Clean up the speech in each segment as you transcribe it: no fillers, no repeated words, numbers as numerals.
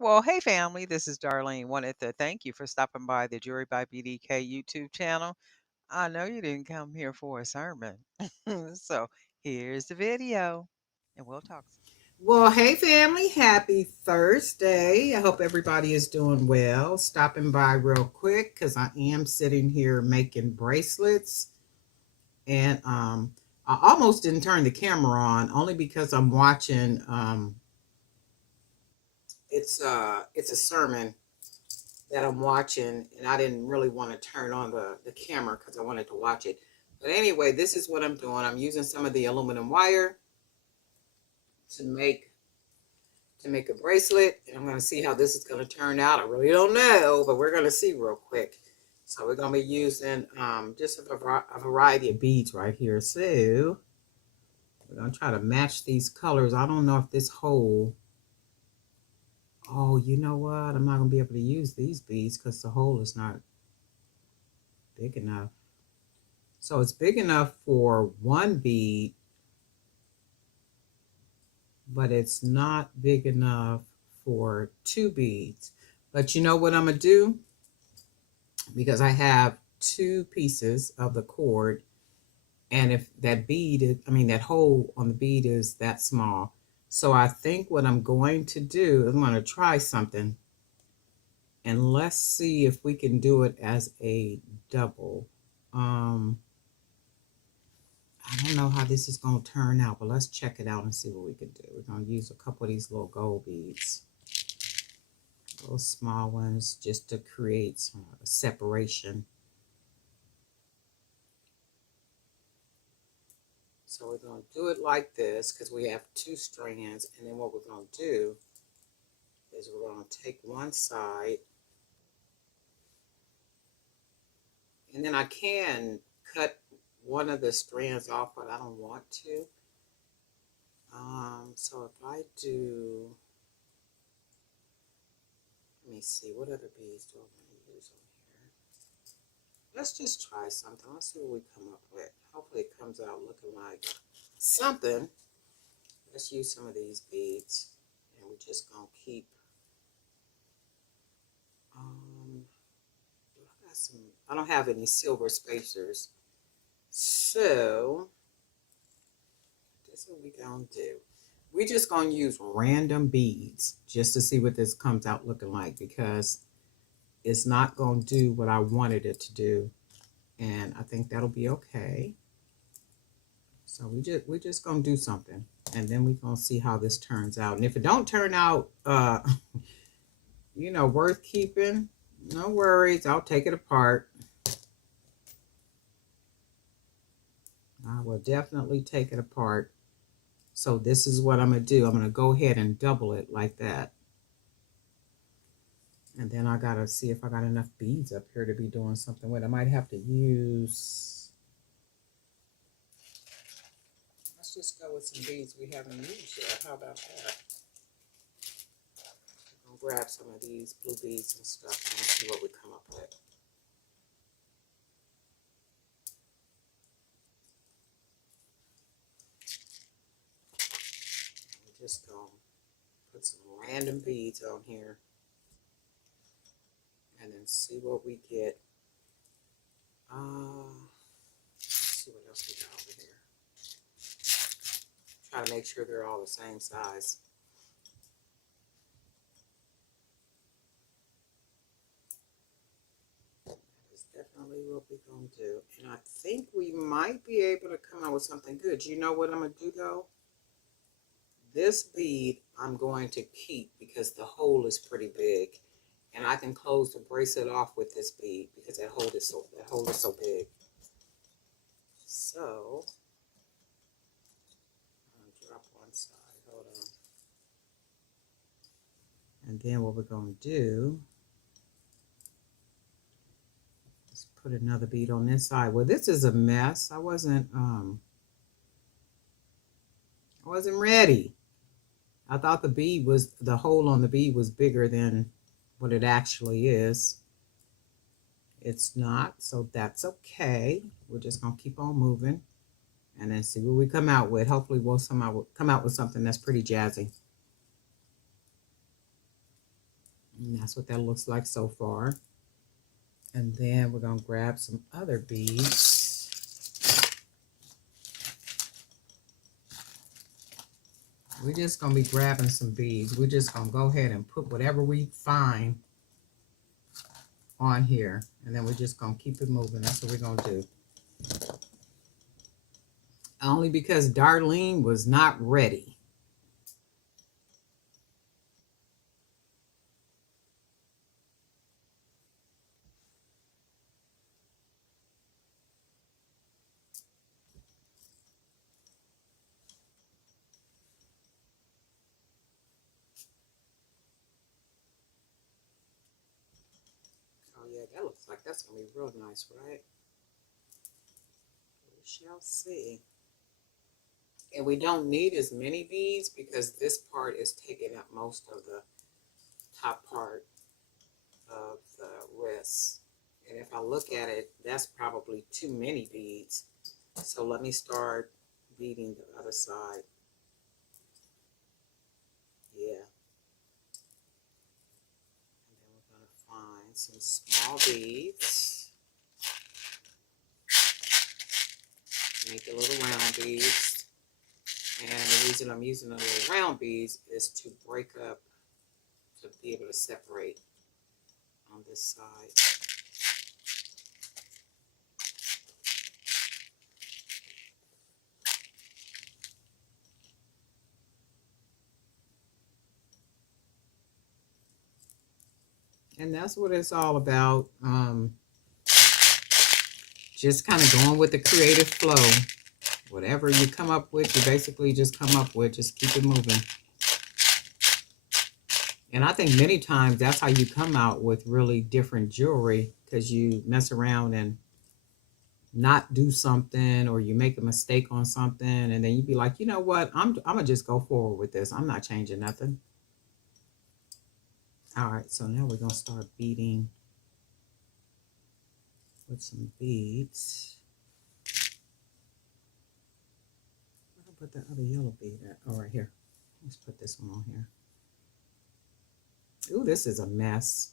Well, hey family, this is Darlene. Wanted to thank you for stopping by the Jewelry by BDK YouTube channel. I know you didn't come here for a sermon. So here's the video, and we'll talk soon. Well, hey family, happy Thursday. I hope everybody is doing well. Stopping by real quick because I am sitting here making bracelets. And I almost didn't turn the camera on only because I'm watching it's a sermon that I'm watching, and I didn't really want to turn on the camera because I wanted to watch it. But anyway, this is what I'm doing. I'm using some of the aluminum wire to make a bracelet, and I'm going to see how this is going to turn out. I really don't know, but we're going to see real quick. So we're going to be using just a variety of beads right here. So we're going to try to match these colors. I don't know if this hole, oh, you know what? I'm not going to be able to use these beads because the hole is not big enough. So it's big enough for one bead, but it's not big enough for two beads. But you know what I'm going to do? Because I have two pieces of the cord, and if that bead is, I mean, that hole on the bead is that small. So I think what I'm going to do is I'm going to try something, and let's see if we can do it as a double. I don't know how this is going to turn out, but let's check it out and see what we can do. We're going to use a couple of these little gold beads, little small ones, just to create some separation. So we're going to do it like this because we have two strands. And then what we're going to do is we're going to take one side. And then I can cut one of the strands off, but I don't want to. So if I do, let me see, what other beads do I want to use on here? Let's just try something. Let's see what we come up with. Hopefully it comes out looking like something. Let's use some of these beads, and we're just gonna keep. I got some. I don't have any silver spacers, so this is what we gonna do. We just gonna use random beads just to see what this comes out looking like, because it's not gonna do what I wanted it to do, and I think that'll be okay. So we're just gonna do something, and then we're gonna see how this turns out. And if it don't turn out, worth keeping, no worries. I'll take it apart. I will definitely take it apart. So this is what I'm gonna do. I'm gonna go ahead and double it like that, and then I gotta see if I got enough beads up here to be doing something with. I might have to use. Let's just go with some beads we haven't used yet. How about that? I'll grab some of these blue beads and stuff and see what we come up with. I'm just going to put some random beads on here and then see what we get. Let's see what else we got over here. Try to make sure they're all the same size. Definitely what we're going to do. And I think we might be able to come out with something good. You know what I'm going to do though? This bead I'm going to keep because the hole is pretty big. And I can close the bracelet off with this bead because that hole is so big. So, I'm going to drop one side. Hold on. And then what we're going to do, put another bead on this side. Well, this is a mess. I wasn't ready. I thought the hole on the bead was bigger than what it actually is. It's not, so that's okay. We're just gonna keep on moving and then see what we come out with. Hopefully we'll somehow come out with something that's pretty jazzy. And that's what that looks like so far. And then we're going to grab some other beads. We're just going to be grabbing some beads. We're just going to go ahead and put whatever we find on here. And then we're just going to keep it moving. That's what we're going to do. Only because Darlene was not ready. Oh yeah, that looks like that's going to be real nice, right? We shall see. And we don't need as many beads because this part is taking up most of the top part of the wrist. And if I look at it, that's probably too many beads. So let me start beading the other side. Yeah. And then we're going to find some small beads. Make a little round beads. And the reason I'm using the little round beads is to break up, to be able to separate on this side. And that's what it's all about. Just kind of going with the creative flow. Whatever you come up with, you basically just come up with. Just keep it moving. And I think many times that's how you come out with really different jewelry, because you mess around and not do something, or you make a mistake on something, and then you be like, you know what, I'm gonna just go forward with this. I'm not changing nothing. All right, so now we're gonna start beading with some beads. Where did I put the other yellow bead at? Oh, right here. Let's put this one on here. Ooh, this is a mess.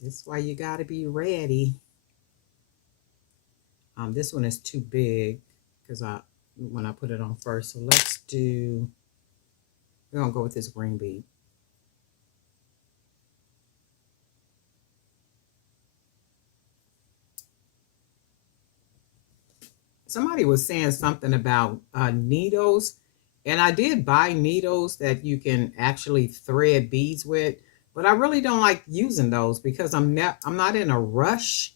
This is why you got to be ready. This one is too big because when I put it on first. So let's do, we're going to go with this green bead. Somebody was saying something about needles, and I did buy needles that you can actually thread beads with, but I really don't like using those because I'm not in a rush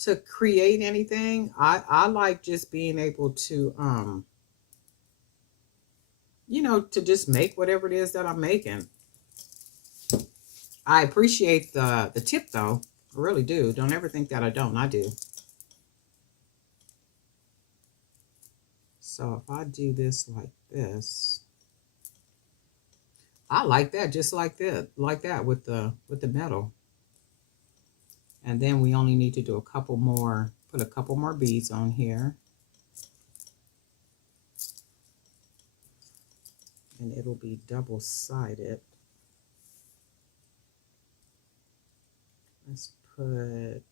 to create anything. I like just being able to to just make whatever it is that I'm making. I appreciate the tip though. I really do. Don't ever think that I don't. I do. So if I do this like this, I like that, just like that with the metal. And then we only need to do a couple more, put a couple more beads on here. And it'll be double-sided. Let's put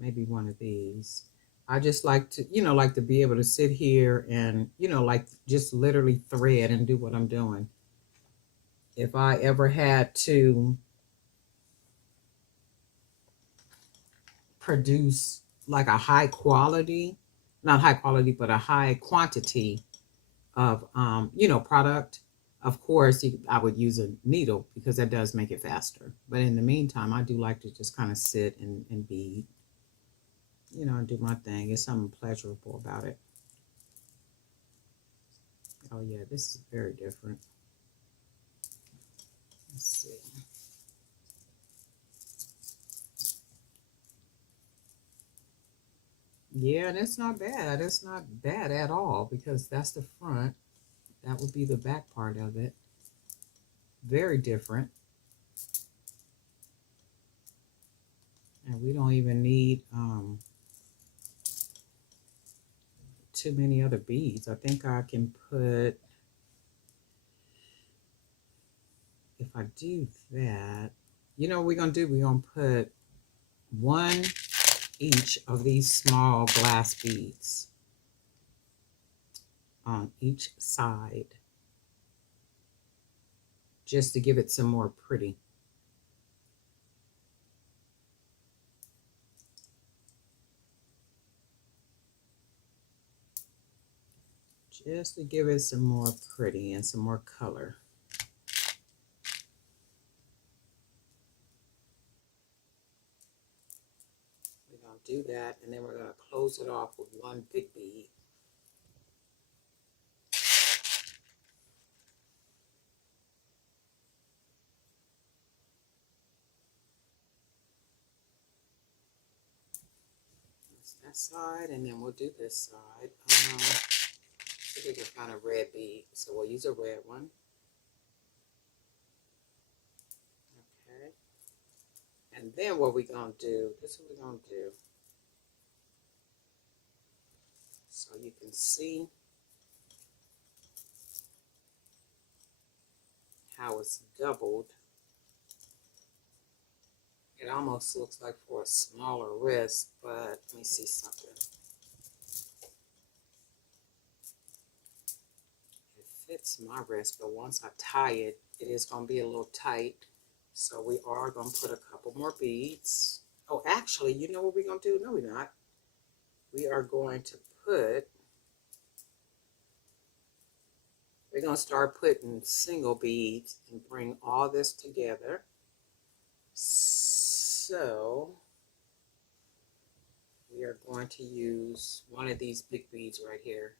maybe one of these. I just like to, like to be able to sit here and, like just literally thread and do what I'm doing. If I ever had to produce like a high quality, not high quality, but a high quantity of, product, of course, I would use a needle because that does make it faster. But in the meantime, I do like to just kind of sit and bead, and do my thing. It's something pleasurable about it. Oh yeah, this is very different. Let's see. Yeah, and it's not bad. It's not bad at all because that's the front. That would be the back part of it. Very different. And we don't even need too many other beads. I think I can put I do that, you know what we're going to do? We're going to put one each of these small glass beads on each side just to give it some more pretty. Just to give it some more pretty and some more color. We're going to do that, and then we're going to close it off with one big bead. That's that side, and then we'll do this side. I think we can find a red bead, so we'll use a red one. Okay. And then what we're going to do, this is what we're going to do. So you can see how it's doubled. It almost looks like for a smaller wrist, but let me see something. It fits my wrist, but once I tie it, it is going to be a little tight. So we are going to put a couple more beads. Oh, actually, you know what we're going to do? No, we're not. We are going to put, we're going to start putting single beads and bring all this together. So we are going to use one of these big beads right here.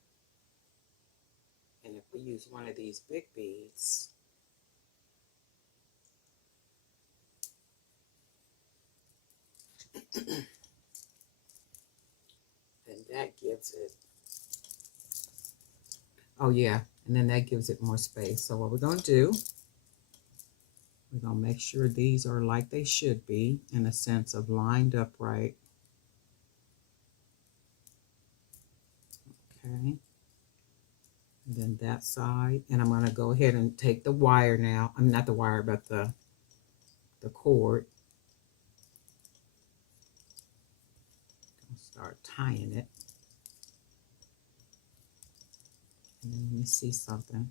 And if we use one of these big beads, then that gives it, oh yeah, and then that gives it more space. So what we're going to do, we're going to make sure these are like they should be, in a sense of lined up right. Okay. And then that side, and I'm going to go ahead and take the wire now. I'm not the wire, but the cord. Start tying it. And then let me see something.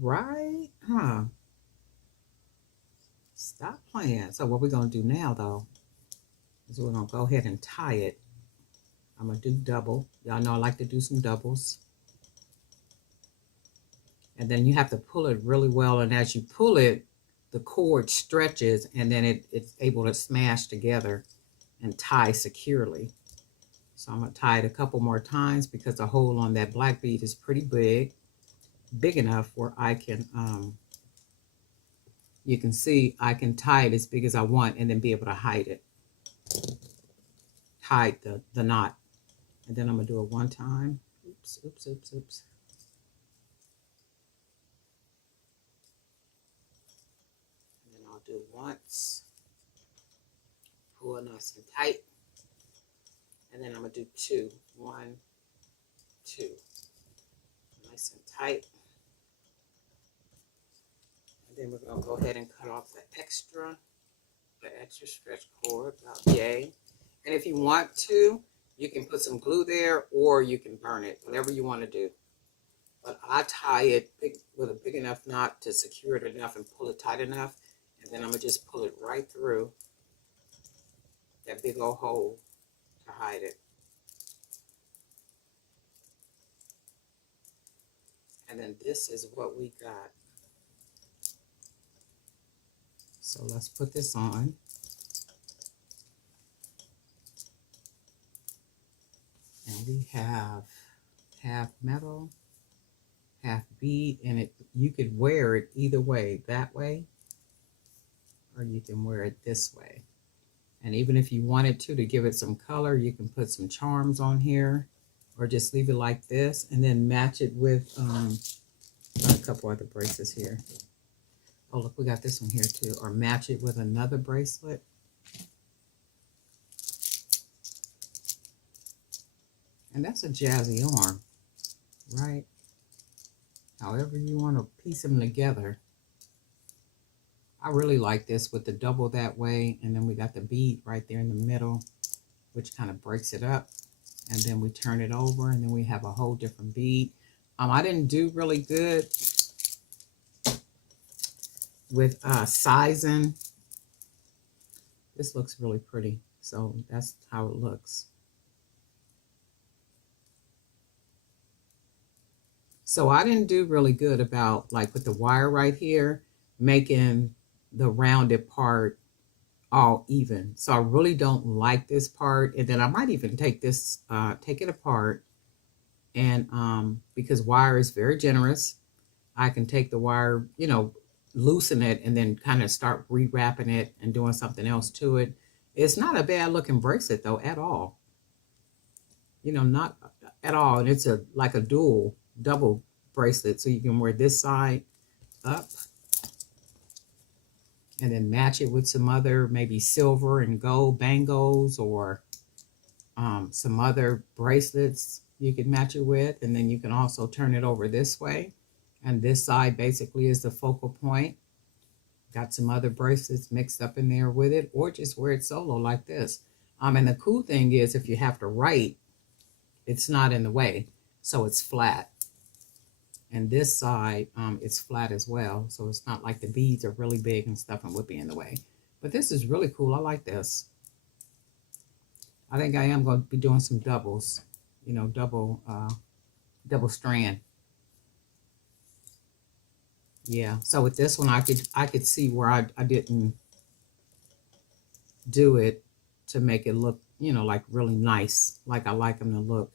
Right? Huh. Stop playing. So what we're going to do now, though, is we're going to go ahead and tie it. I'm going to do double. Y'all know I like to do some doubles. And then you have to pull it really well. And as you pull it, the cord stretches, and then it's able to smash together and tie securely. So I'm going to tie it a couple more times because the hole on that black bead is pretty big enough where I can, you can see I can tie it as big as I want and then be able to hide it. Hide the knot. And then I'm going to do it one time. Oops, oops, oops, oops. And then I'll do once. Pull it nice and tight. And then I'm going to do two. 1, 2. Nice and tight. And then we're going to go ahead and cut off the extra stretch cord, about yay. And if you want to, you can put some glue there, or you can burn it, whatever you want to do. But I tie it with a big enough knot to secure it enough and pull it tight enough. And then I'm going to just pull it right through that big old hole to hide it. And then this is what we got. So let's put this on. And we have half metal, half bead, and you could wear it either way, that way, or you can wear it this way. And even if you wanted to give it some color, you can put some charms on here, or just leave it like this, and then match it with a couple other bracelets here. Oh, look, we got this one here too. Or match it with another bracelet. And that's a jazzy arm, right? however you want to piece them together. I really like this with the double that way, and then we got the bead right there in the middle, which kind of breaks it up, and then we turn it over, and then we have a whole different bead. I didn't do really good with sizing. This looks really pretty, so that's how it looks. So I didn't do really good about, like, with the wire right here, making the rounded part all even. So I really don't like this part. And then I might even take this, take it apart, and because wire is very generous, I can take the wire, loosen it, and then kind of start rewrapping it and doing something else to it. It's not a bad looking bracelet though at all. Not at all. And it's like a double bracelet, so you can wear this side up and then match it with some other, maybe silver and gold bangles, or some other bracelets you could match it with. And then you can also turn it over this way, and this side basically is the focal point. Got some other bracelets mixed up in there with it, or just wear it solo like this. And the cool thing is, if you have to write, it's not in the way, so it's flat. And this side, it's flat as well, so it's not like the beads are really big and stuff and would be in the way. But this is really cool. I like this. I think I am going to be doing some doubles, double strand. Yeah. So with this one, I could see where I didn't do it to make it look, like really nice, like I like them to look,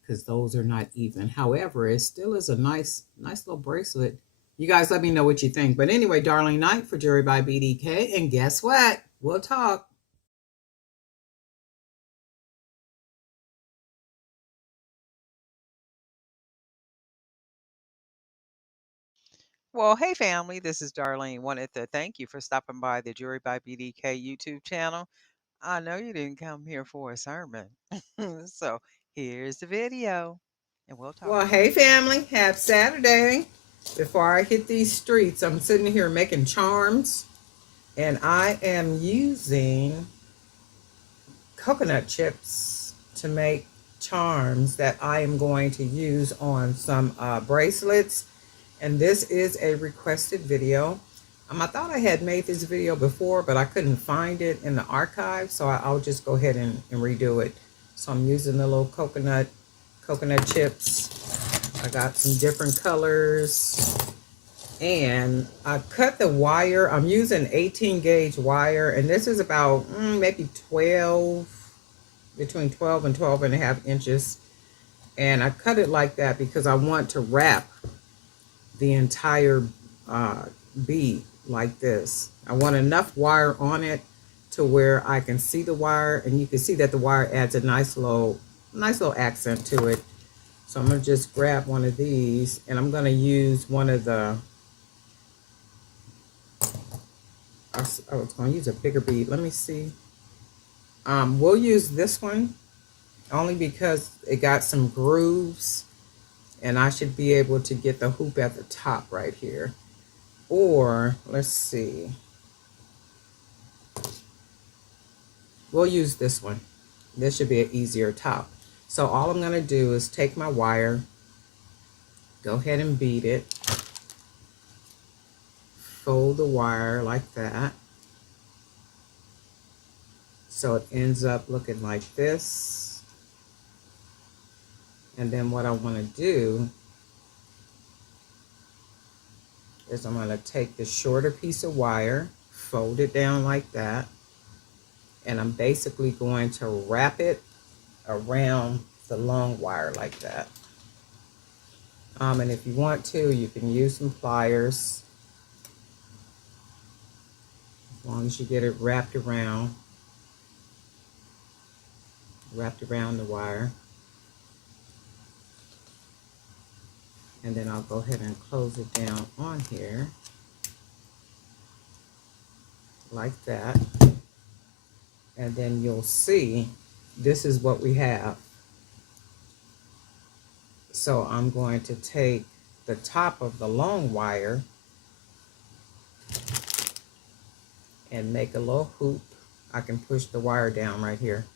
because those are not even. However, it still is a nice little bracelet. You guys let me know what you think. But anyway, Darling Knight for Jewelry by BDK. And guess what? We'll talk. Well, hey family, this is Darlene. Wanted to thank you for stopping by the Jewelry by BDK YouTube channel. I know you didn't come here for a sermon. So here's the video, and we'll talk. Well, hey family, happy Saturday. Before I hit these streets, I'm sitting here making charms, and I am using coconut chips to make charms that I am going to use on some bracelets. And this is a requested video. I thought I had made this video before, but I couldn't find it in the archive, so I'll just go ahead and redo it. So I'm using the little coconut chips. I got some different colors, and I cut the wire. I'm using 18 gauge wire, and this is about maybe 12, between 12 and 12 and a half inches. And I cut it like that because I want to wrap the entire bead like this. I want enough wire on it to where I can see the wire, and you can see that the wire adds a nice little accent to it. So I'm gonna just grab one of these, and I'm gonna use one of the, I was gonna use a bigger bead. Let me see. We'll use this one only because it got some grooves, and I should be able to get the hoop at the top right here. Or let's see, we'll use this one. This should be an easier top. So all I'm going to do is take my wire, go ahead and bead it, fold the wire like that, so it ends up looking like this. And then what I want to do is I'm going to take the shorter piece of wire, fold it down like that, and I'm basically going to wrap it around the long wire like that. And if you want to, you can use some pliers, as long as you get it wrapped around the wire. And then I'll go ahead and close it down on here like that. And then you'll see this is what we have. So I'm going to take the top of the long wire and make a little hoop. I can push the wire down right here.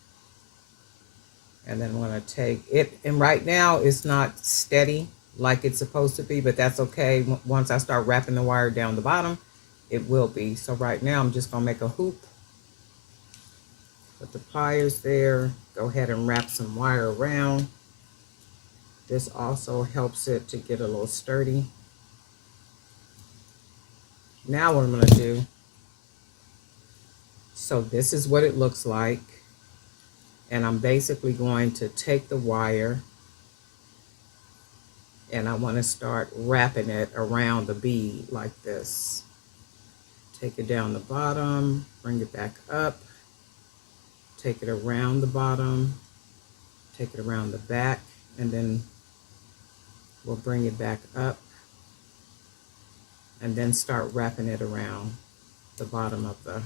And then I'm going to take it, and right now it's not steady like it's supposed to be, but that's okay. Once I start wrapping the wire down the bottom, it will be. So right now I'm just going to make a hoop. Put the pliers there. Go ahead and wrap some wire around. This also helps it to get a little sturdy. Now what I'm going to do, so this is what it looks like. And I'm basically going to take the wire and I want to start wrapping it around the bead like this. Take it down the bottom, bring it back up, take it around the bottom, take it around the back, and then we'll bring it back up and then start wrapping it around the bottom of the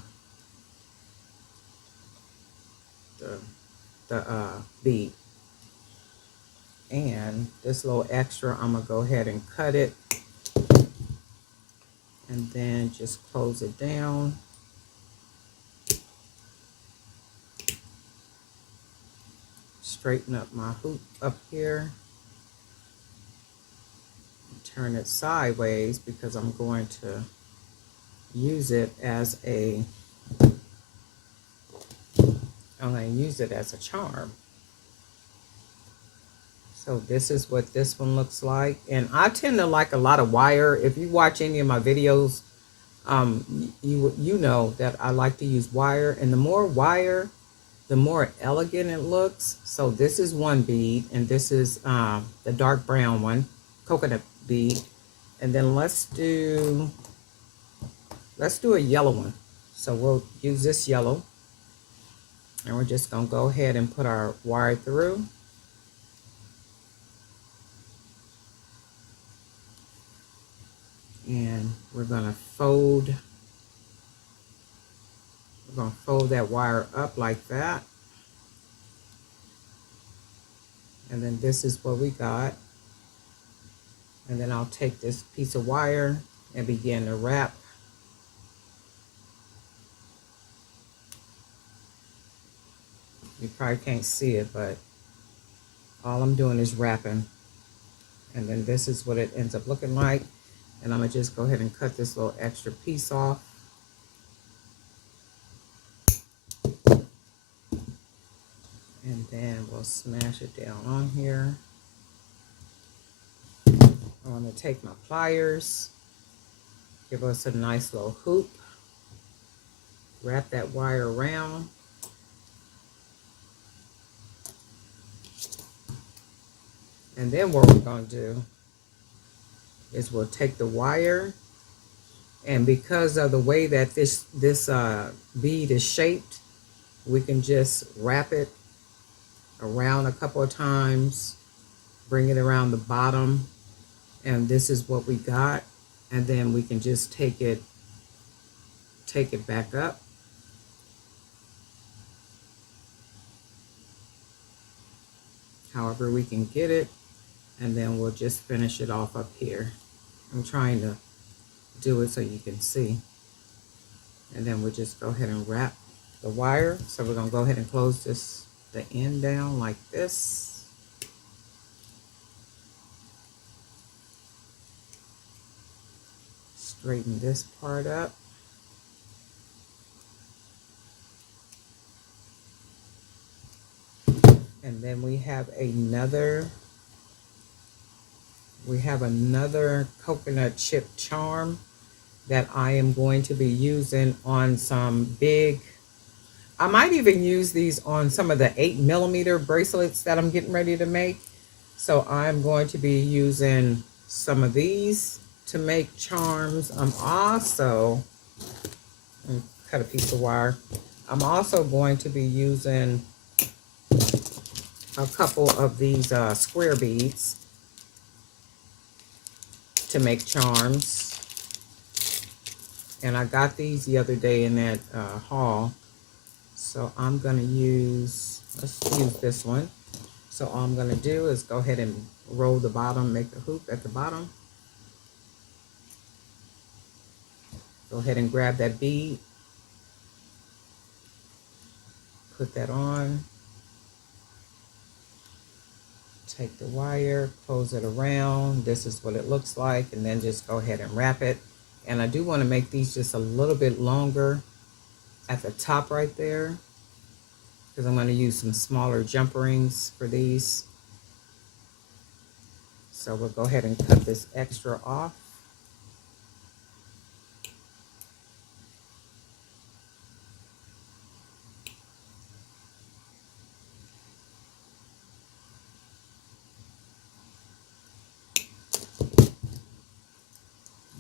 bead. And this little extra, I'm gonna go ahead and cut it and then just close it down. Straighten up my hoop up here. Turn it sideways because I'm going to use it as a charm. So this is what this one looks like. And I tend to like a lot of wire. If you watch any of my videos, you know that I like to use wire. And the more wire, the more elegant it looks. So this is one bead, and this is the dark brown one, coconut bead. And then let's do a yellow one. So we'll use this yellow. And we're just going to go ahead and put our wire through. And we're going to fold that wire up like that. And then this is what we got. And then I'll take this piece of wire and begin to wrap. You probably can't see it, but all I'm doing is wrapping. And then this is what it ends up looking like. And I'm going to just go ahead and cut this little extra piece off. And then we'll smash it down on here. I'm going to take my pliers, give us a nice little hoop, wrap that wire around. And then what we're going to do is we'll take the wire, and because of the way that this bead is shaped, we can just wrap it around a couple of times, bring it around the bottom, and this is what we got. And then we can just take it back up. However we can get it, and then we'll just finish it off up here. I'm trying to do it so you can see. And then we'll just go ahead and wrap the wire. So we're going to go ahead and close the end down like this. Straighten this part up. And then we have another coconut chip charm that I am going to be using on some big, I might even use these on some of the 8mm bracelets that I'm getting ready to make. So I'm going to be using some of these to make charms. I'm also, cut a piece of wire. I'm also going to be using a couple of these square beads to make charms. And I got these the other day in that haul. So I'm going to use, let's use this one. So all I'm going to do is go ahead and roll the bottom, make a hoop at the bottom. Go ahead and grab that bead, put that on, take the wire, close it around. This is what it looks like, and then just go ahead and wrap it. And I do want to make these just a little bit longer at the top right there, because I'm going to use some smaller jump rings for these. So we'll go ahead and cut this extra off.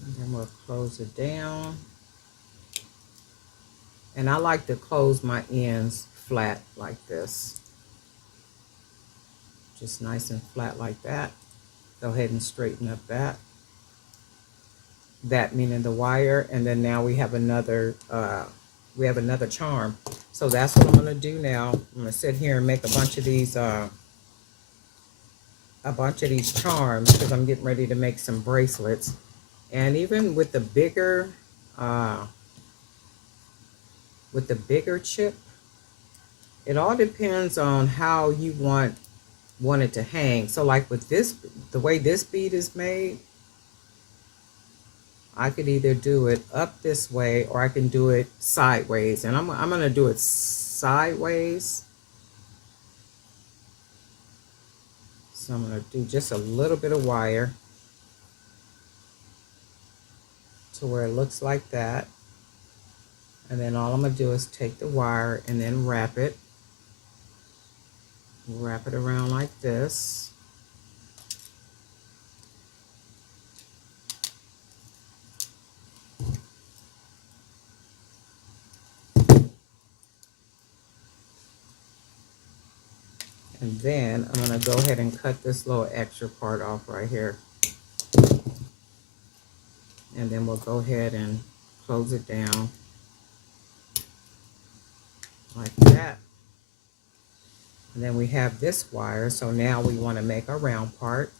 And then we'll close it down. And I like to close my ends flat like this. Just nice and flat like that. Go ahead and straighten up that. That meaning the wire, and then now we have another charm. So that's what I'm gonna do now. I'm gonna sit here and make a bunch of these charms, because I'm getting ready to make some bracelets. And even with the bigger chip, it all depends on how you want it to hang. So like with this, the way this bead is made, I could either do it up this way or I can do it sideways. And I'm going to do it sideways. So I'm going to do just a little bit of wire to where it looks like that. And then all I'm going to do is take the wire and then wrap it. Wrap it around like this. And then I'm going to go ahead and cut this little extra part off right here. And then we'll go ahead and close it down like that. And then we have this wire. So now we want to make our round part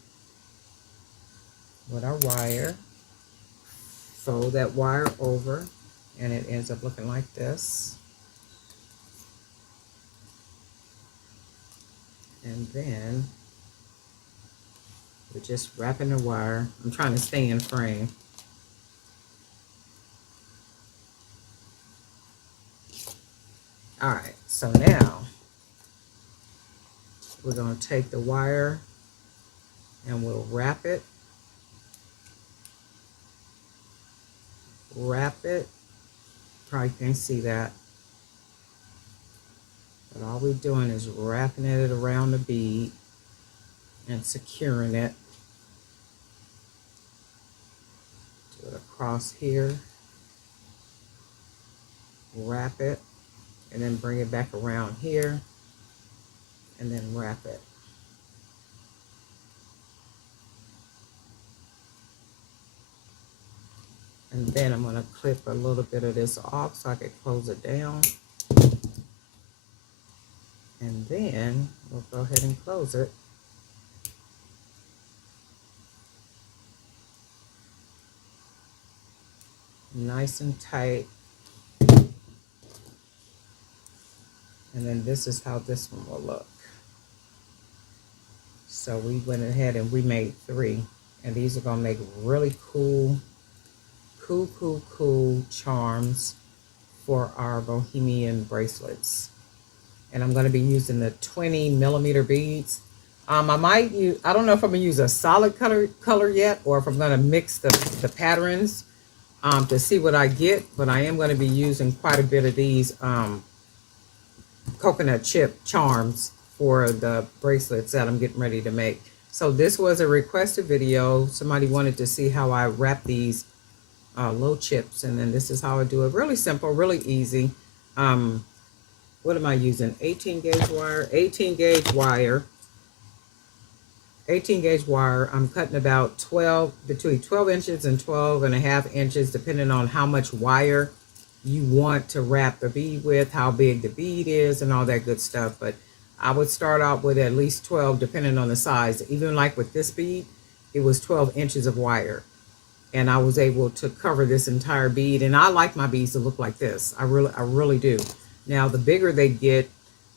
with our wire. Fold that wire over, and it ends up looking like this. And then we're just wrapping the wire. I'm trying to stay in frame. All right, so now we're going to take the wire and we'll wrap it. Wrap it. Probably can't see that. But all we're doing is wrapping it around the bead and securing it. Do it across here. Wrap it. And then bring it back around here. And then wrap it. And then I'm going to clip a little bit of this off so I can close it down. And then we'll go ahead and close it. Nice and tight. And then this is how this one will look. So we went ahead and we made 3. And these are going to make really cool charms for our Bohemian bracelets. And I'm going to be using the 20mm beads. I might use, I don't know if I'm going to use a solid color yet, or if I'm going to mix the patterns to see what I get. But I am going to be using quite a bit of these coconut chip charms for the bracelets that I'm getting ready to make. So this was a requested video. Somebody wanted to see how I wrap these little chips, and then this is how I do it. Really simple, really easy. What am I using? 18 gauge wire. 18 gauge wire. I'm cutting about between 12 inches and 12.5 inches, depending on how much wire you want to wrap the bead with, how big the bead is, and all that good stuff. But I would start out with at least 12, depending on the size. Even like with this bead, it was 12 inches of wire. and I was able to cover this entire bead. And I like my beads to look like this. I really do. Now, the bigger they get,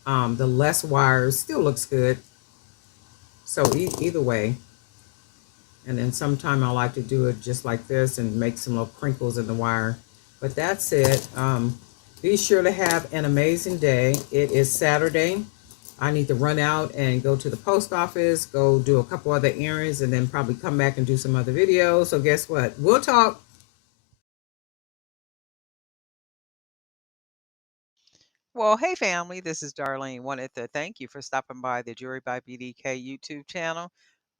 the less wires. Still looks good. So either way. And then sometime I like to do it just like this and make some little crinkles in the wire. But that's it. Be sure to have an amazing day. It is Saturday. I need to run out and go to the post office, go do a couple other errands, and then probably come back and do some other videos. So guess what? We'll talk. Well, hey family, this is Darlene. Wanted to thank you for stopping by the Jewelry by BDK YouTube channel.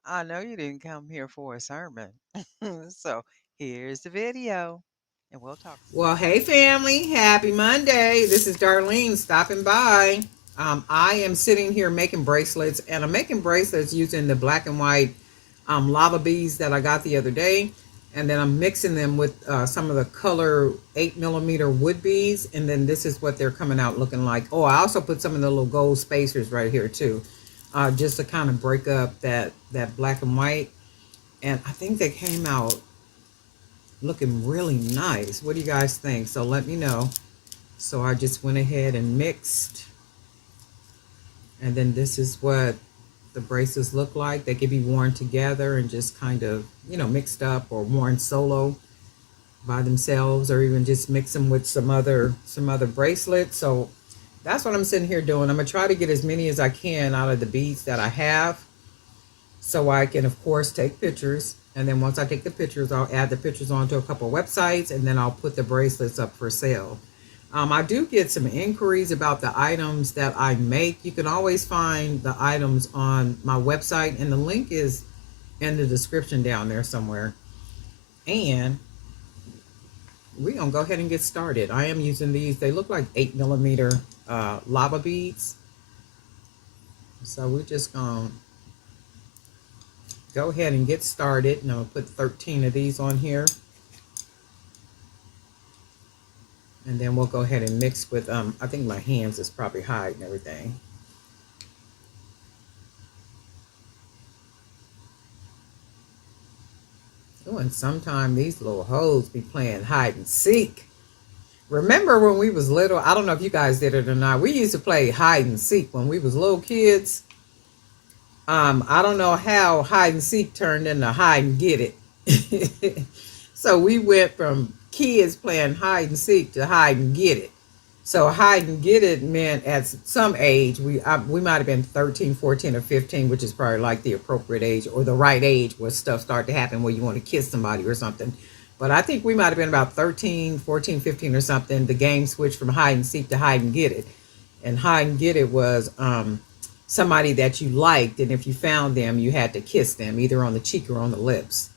I know you didn't come here for a sermon. So here's the video, and we'll talk soon. Well, hey family, happy Monday. This is Darlene stopping by. I am sitting here making bracelets, and I'm making bracelets using the black and white lava beads that I got the other day. And then I'm mixing them with some of the color 8mm wood beads. And then this is what they're coming out looking like. Oh, I also put some of the little gold spacers right here too, just to kind of break up that black and white. And I think they came out looking really nice. What do you guys think? So let me know. So I just went ahead and mixed, and then this is what the bracelets look like. They can be worn together and just kind of, mixed up, or worn solo by themselves, or even just mix them with some other bracelets. So that's what I'm sitting here doing. I'm gonna try to get as many as I can out of the beads that I have, so I can, of course, take pictures. And then once I take the pictures, I'll add the pictures onto a couple of websites, and then I'll put the bracelets up for sale. I do get some inquiries about the items that I make. You can always find the items on my website, and the link is in the description down there somewhere. And we're going to go ahead and get started. I am using these. They look like 8mm lava beads. So we're just going to go ahead and get started. And I'm going to put 13 of these on here. And then we'll go ahead and mix with, I think my hands is probably hiding everything. Oh, and sometimes these little hoes be playing hide and seek. Remember when we was little? I don't know if you guys did it or not. We used to play hide and seek when we was little kids. I don't know how hide and seek turned into hide and get it. So we went from kids playing hide and seek to hide and get it. So hide and get it meant at some age, we might have been 13, 14, or 15, which is probably like the appropriate age or the right age where stuff started to happen, where you want to kiss somebody or something. But I think we might have been about 13, 14, 15 or something. The game switched from hide and seek to hide and get it. And hide and get it was somebody that you liked, and if you found them, you had to kiss them, either on the cheek or on the lips.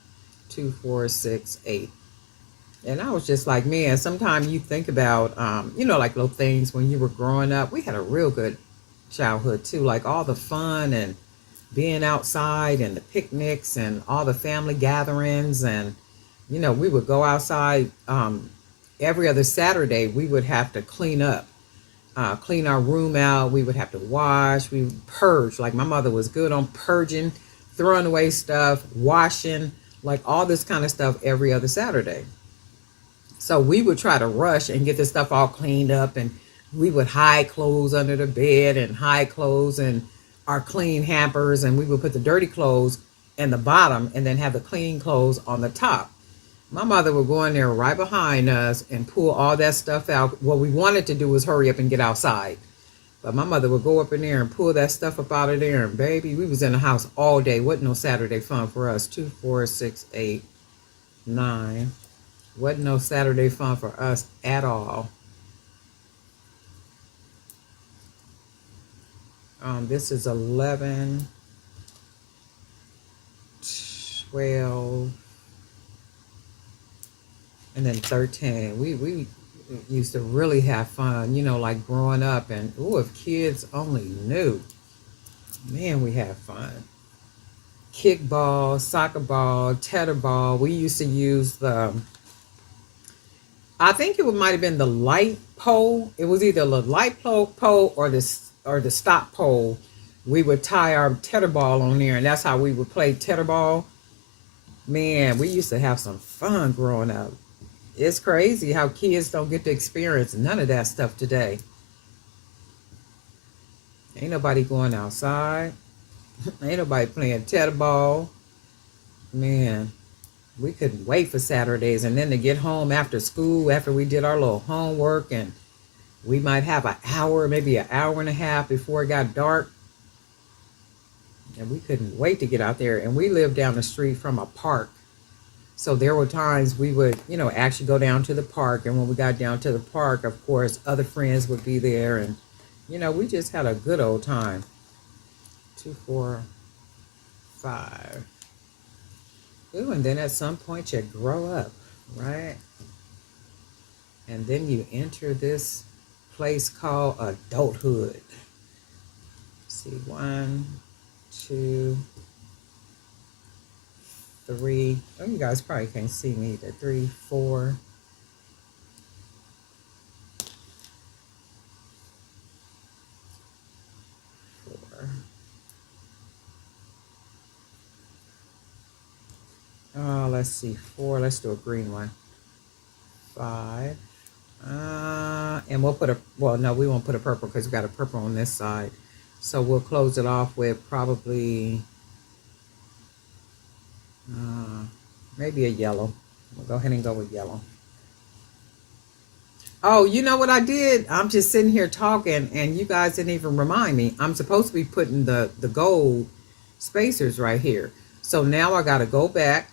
2, 4, 6, 8. And I was just like, man, sometimes you think about, like little things when you were growing up. We had a real good childhood too, like all the fun and being outside and the picnics and all the family gatherings. And, we would go outside every other Saturday. We would have to clean up, clean our room out. We would have to wash, we would purge. Like my mother was good on purging, throwing away stuff, washing, like all this kind of stuff every other Saturday. So we would try to rush and get this stuff all cleaned up, and we would hide clothes under the bed and hide clothes in our clean hampers, and we would put the dirty clothes in the bottom and then have the clean clothes on the top. My mother would go in there right behind us and pull all that stuff out. What we wanted to do was hurry up and get outside. But my mother would go up in there and pull that stuff up out of there, and baby, we was in the house all day. Wasn't no Saturday fun for us. 2, 4, 6, 8, 9. Wasn't no Saturday fun for us at all. This is 11, 12, and then 13. We used to really have fun, like growing up. And oh, if kids only knew, man, we had fun. Kickball, soccer ball, tetherball. We used to use I think it might have been the light pole. It was either the light pole or the stop pole. We would tie our tetherball on there, and that's how we would play tetherball. Man, we used to have some fun growing up. It's crazy how kids don't get to experience none of that stuff today. Ain't nobody going outside. Ain't nobody playing tetherball. Man, we couldn't wait for Saturdays and then to get home after school, after we did our little homework, and we might have an hour, maybe an hour and a half before it got dark. And we couldn't wait to get out there. And we lived down the street from a park. So there were times we would, actually go down to the park. And when we got down to the park, of course, other friends would be there. And, we just had a good old time. 2, 4, 5. Ooh, and then at some point you grow up, right? And then you enter this place called adulthood. Let's see, 1, 2, 3. Oh, you guys probably can't see me either. 3, 4. 4. Oh, let's see. 4. Let's do a green one. 5. And we'll put no, we won't put a purple because we got a purple on this side. So we'll close it off with probably maybe a yellow. We'll go ahead and go with yellow. Oh, you know what I did? I'm just sitting here talking and you guys didn't even remind me. I'm supposed to be putting the gold spacers right here. So now I got to go back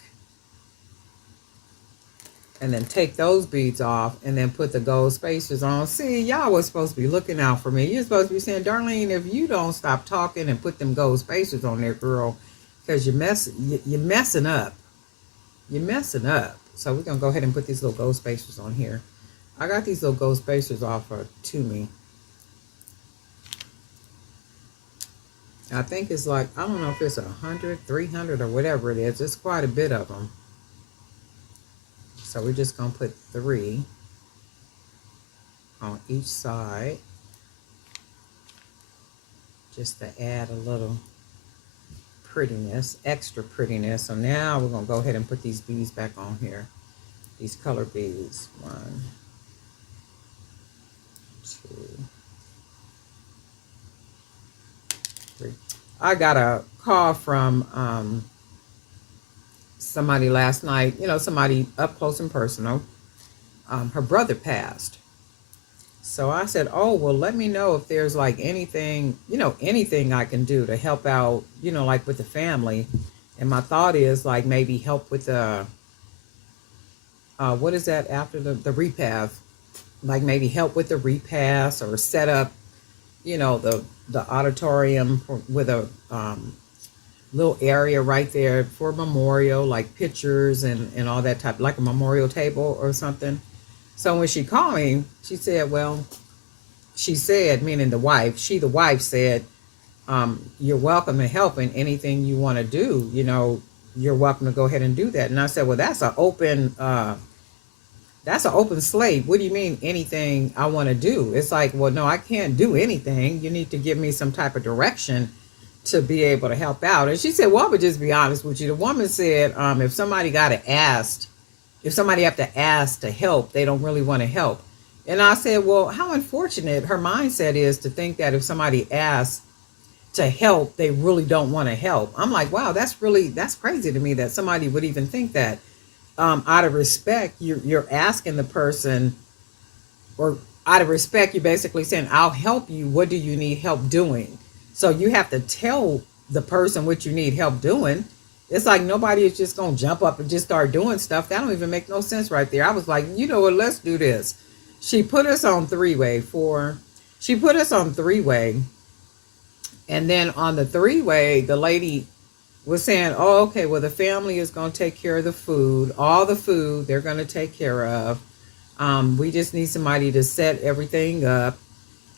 and then take those beads off and then put the gold spacers on. See, y'all was supposed to be looking out for me. You're supposed to be saying, Darlene, if you don't stop talking and put them gold spacers on there, girl, because you're messing up. You're messing up. So we're going to go ahead and put these little gold spacers on here. I got these little gold spacers offered to me. I think it's like, I don't know if it's 100, 300, or whatever it is. It's quite a bit of them. So we're just going to put 3 on each side just to add a little prettiness, extra prettiness. So now we're going to go ahead and put these beads back on here. These color beads. 1, 2, 3. I got a call from somebody last night, somebody up close and personal. Her brother passed. So I said, oh, well, let me know if there's like anything, anything I can do to help out, like with the family. And my thought is like maybe help with the, what is that after the repast? Like maybe help with the repast or set up, the auditorium with a little area right there for memorial, like pictures and all that type, like a memorial table or something. So when she called me, she said, meaning the wife, the wife said, you're welcome to help in anything you want to do. You're welcome to go ahead and do that. And I said, well, that's an open slate. What do you mean anything I want to do? It's like, well, no, I can't do anything. You need to give me some type of direction to be able to help out. And she said, well, I would just be honest with you. The woman said, if somebody have to ask to help, they don't really want to help. And I said, well, how unfortunate her mindset is to think that if somebody asks to help, they really don't want to help. I'm like, wow, that's crazy to me that somebody would even think that. Out of respect, you're asking the person, or out of respect, you're basically saying, I'll help you. What do you need help doing? So you have to tell the person what you need help doing. It's like nobody is just going to jump up and just start doing stuff. That don't even make no sense right there. I was like, you know what, let's do this. She put us on three-way. And then on the three-way, the lady was saying, oh, okay, well, the family is going to take care of the food. All the food they're going to take care of. We just need somebody to set everything up.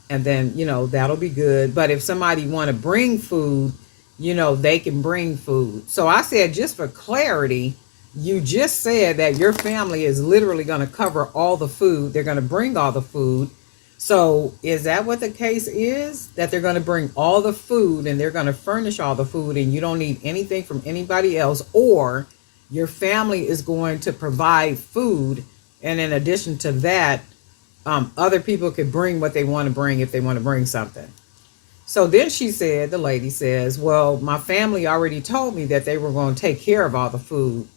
And then, that'll be good. But if somebody want to bring food, they can bring food. So I said, just for clarity, you just said that your family is literally going to cover all the food. They're going to bring all the food. So is that what the case is? That they're going to bring all the food and they're going to furnish all the food and you don't need anything from anybody else? Or your family is going to provide food, and in addition to that, other people could bring what they want to bring if they want to bring something. So then she said, the lady says, well, my family already told me that they were going to take care of all the food.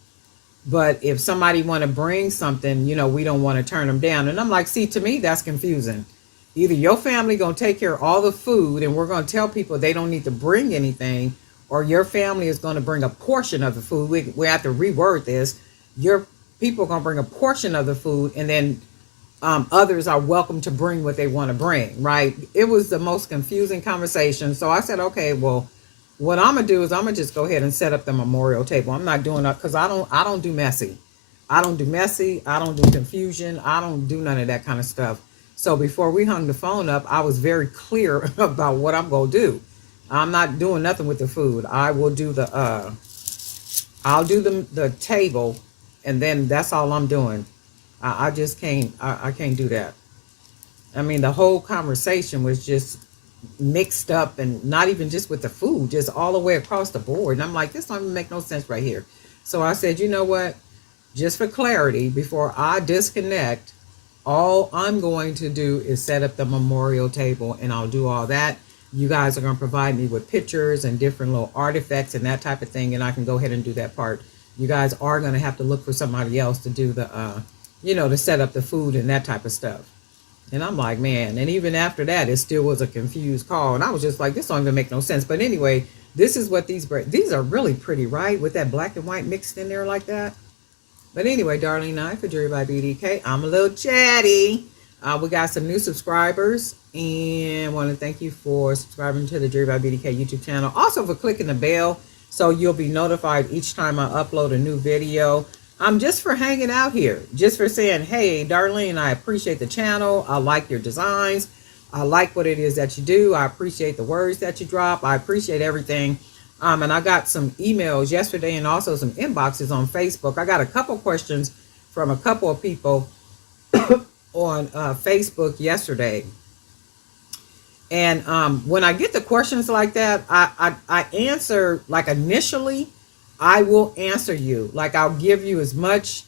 But if somebody want to bring something, we don't want to turn them down. And I'm like, see, to me, that's confusing. Either your family going to take care of all the food and we're going to tell people they don't need to bring anything, or your family is going to bring a portion of the food. We have to reword this. Your people are going to bring a portion of the food, and then others are welcome to bring what they want to bring, right? It was the most confusing conversation. So I said, okay, well, what I'm gonna do is I'm gonna just go ahead and set up the memorial table. I'm not doing that because I don't do messy. I don't do messy. I don't do confusion. I don't do none of that kind of stuff. So before we hung the phone up, I was very clear about what I'm gonna do. I'm not doing nothing with the food. I will do I'll do the table, and then that's all I'm doing. I just can't. I can't do that. I mean, the whole conversation was just mixed up, and not even just with the food, just all the way across the board. And I'm like, this don't even make no sense right here. So I said, you know what? Just for clarity, before I disconnect, all I'm going to do is set up the memorial table, and I'll do all that. You guys are going to provide me with pictures and different little artifacts and that type of thing, and I can go ahead and do that part. You guys are going to have to look for somebody else to do to set up the food and that type of stuff. And I'm like, man. And even after that, it still was a confused call. And I was just like, this don't even make no sense. But anyway, this is what these are really pretty, right? With that black and white mixed in there like that. But anyway, Darlene and I for Jewelry by BDK. I'm a little chatty. We got some new subscribers, and want to thank you for subscribing to the Jewelry by BDK YouTube channel. Also for clicking the bell so you'll be notified each time I upload a new video. Just for hanging out here, just for saying, hey, Darlene, I appreciate the channel. I like your designs. I like what it is that you do. I appreciate the words that you drop. I appreciate everything. And I got some emails yesterday and also some inboxes on Facebook. I got a couple questions from a couple of people on Facebook yesterday. And when I get the questions like that, I answer, like, initially, I will answer you. Like, I'll give you as much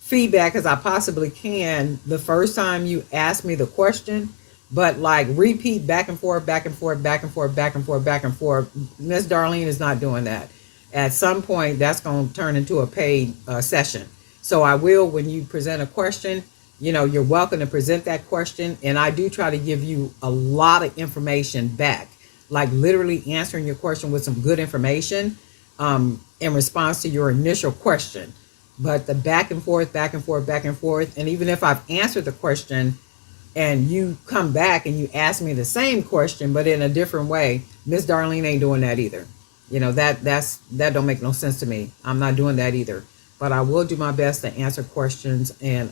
feedback as I possibly can the first time you ask me the question. But like repeat back and forth, back and forth, back and forth, back and forth, back and forth. Miss Darlene is not doing that. At some point, that's going to turn into a paid session. So I will, when you present a question, you're welcome to present that question. And I do try to give you a lot of information back, like literally answering your question with some good information in response to your initial question. But the back and forth, back and forth, back and forth, and even if I've answered the question and you come back and you ask me the same question but in a different way, Miss Darlene ain't doing that either. That don't make no sense to me. I'm not doing that either. But I will do my best to answer questions and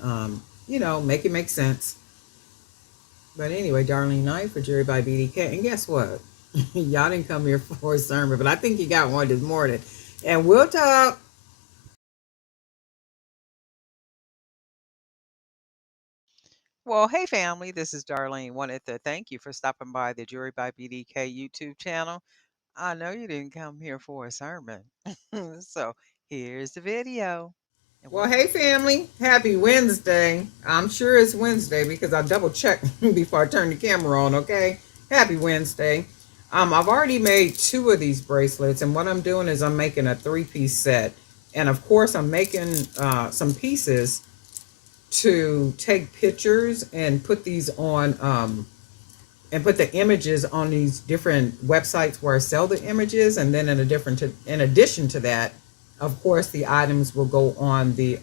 make it make sense. But anyway, Darlene Knight for Jewelry by BDK. And guess what? Y'all didn't come here for a sermon, but I think you got one this morning. And we'll talk. Well, hey family, this is Darlene. Wanted to thank you for stopping by the Jewelry by BDK YouTube channel. I know you didn't come here for a sermon. So here's the video. And Well, hey family, happy Wednesday. I'm sure it's Wednesday because I double checked before I turned the camera on, okay? Happy Wednesday. I've already made 2 of these bracelets, and what I'm doing is I'm making a 3-piece set. And of course, I'm making some pieces to take pictures and put these on and put the images on these different websites where I sell the images. And then in addition to that, of course, the items will go on the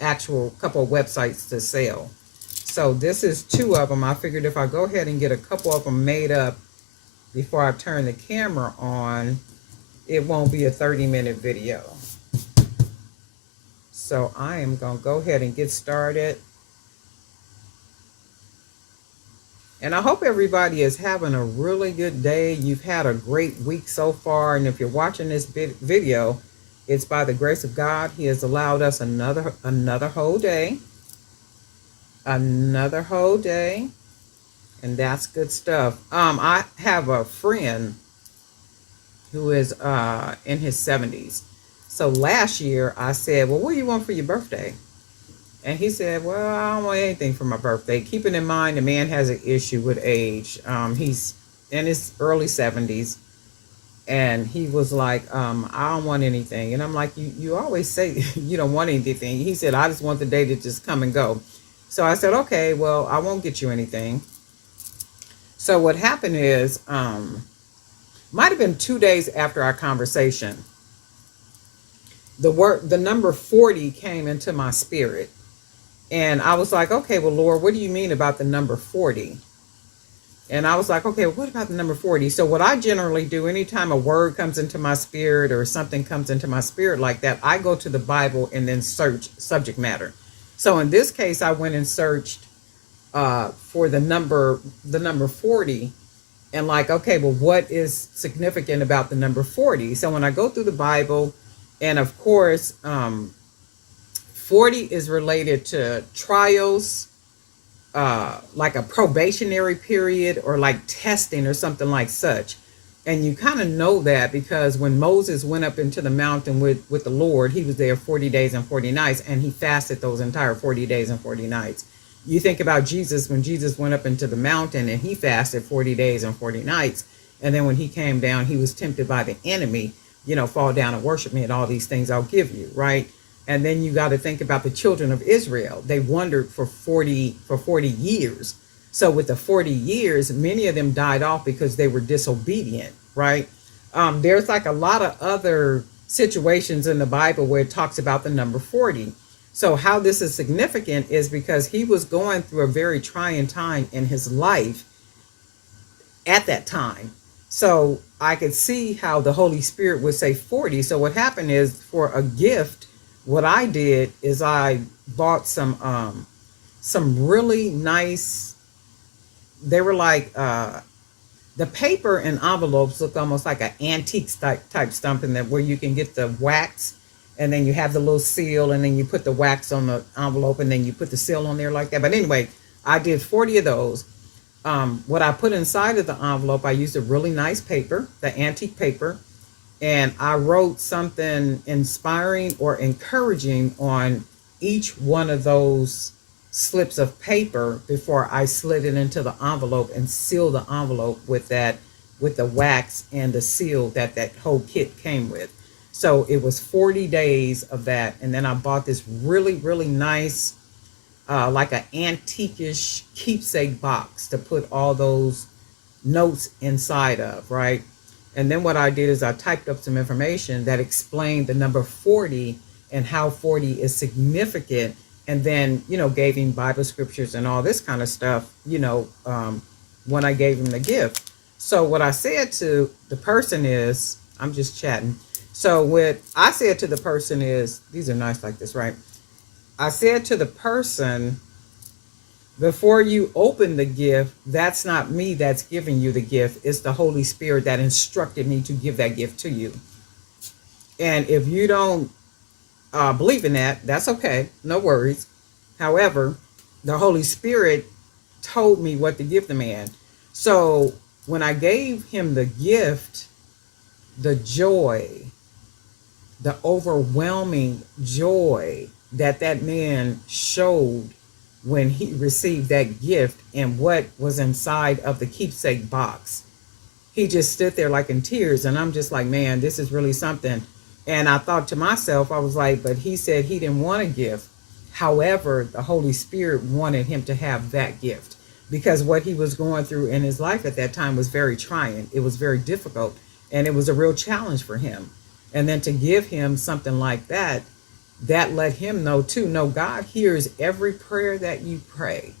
actual couple of websites to sell. So this is 2 of them. I figured if I go ahead and get a couple of them made up before I turn the camera on, it won't be a 30-minute video. So I am going to go ahead and get started. And I hope everybody is having a really good day. You've had a great week so far. And if you're watching this video, it's by the grace of God. He has allowed us another whole day. Another whole day. And that's good stuff. I have a friend who is in his 70s. So last year I said, well, what do you want for your birthday? And he said, well, I don't want anything for my birthday. Keeping in mind, the man has an issue with age. He's in his early 70s. And he was like, I don't want anything. And I'm like, you always say you don't want anything. He said, I just want the day to just come and go. So I said, okay, well, I won't get you anything. So what happened is, might have been 2 days after our conversation, the number 40 came into my spirit. And I was like, okay, well, Lord, what do you mean about the number 40? And I was like, okay, what about the number 40? So what I generally do anytime a word comes into my spirit or something comes into my spirit like that, I go to the Bible and then search subject matter. So in this case, I went and searched for the number 40, and like, okay, well, what is significant about the number 40? So when I go through the Bible, and of course, 40 is related to trials, like a probationary period or like testing or something like such. And you kind of know that because when Moses went up into the mountain with the Lord, he was there 40 days and 40 nights, and he fasted those entire 40 days and 40 nights. You think about Jesus, when Jesus went up into the mountain and he fasted 40 days and 40 nights. And then when he came down, he was tempted by the enemy, fall down and worship me and all these things I'll give you, right? And then you got to think about the children of Israel. They wandered for 40 years. So with the 40 years, many of them died off because they were disobedient, right? There's like a lot of other situations in the Bible where it talks about the number 40. So how this is significant is because he was going through a very trying time in his life at that time. So I could see how the Holy Spirit would say 40. So what happened is, for a gift, what I did is I bought some really nice, they were like, the paper and envelopes look almost like an antique type stumping, that where you can get the wax and then you have the little seal and then you put the wax on the envelope and then you put the seal on there like that. But anyway, I did 40 of those. What I put inside of the envelope, I used a really nice paper, the antique paper, and I wrote something inspiring or encouraging on each one of those slips of paper before I slid it into the envelope and sealed the envelope with the wax and the seal that whole kit came with. So it was 40 days of that. And then I bought this really, really nice, like an antique-ish keepsake box to put all those notes inside of, right? And then what I did is I typed up some information that explained the number 40 and how 40 is significant. And then, gave him Bible scriptures and all this kind of stuff, when I gave him the gift. So what I said to the person is, I'm just chatting. So what I said to the person is, these are nice like this, right? I said to the person, before you open the gift, that's not me that's giving you the gift. It's the Holy Spirit that instructed me to give that gift to you. And if you don't believe in that, that's okay. No worries. However, the Holy Spirit told me what to give the man. So when I gave him the gift, the joy, the overwhelming joy that man showed when he received that gift and what was inside of the keepsake box, he just stood there like in tears. And I'm just like, man, this is really something. And I thought to myself, I was like, but he said he didn't want a gift. However, the Holy Spirit wanted him to have that gift, because what he was going through in his life at that time was very trying. It was very difficult, and it was a real challenge for him. And then to give him something like that, that let him know too, no, God hears every prayer that you pray.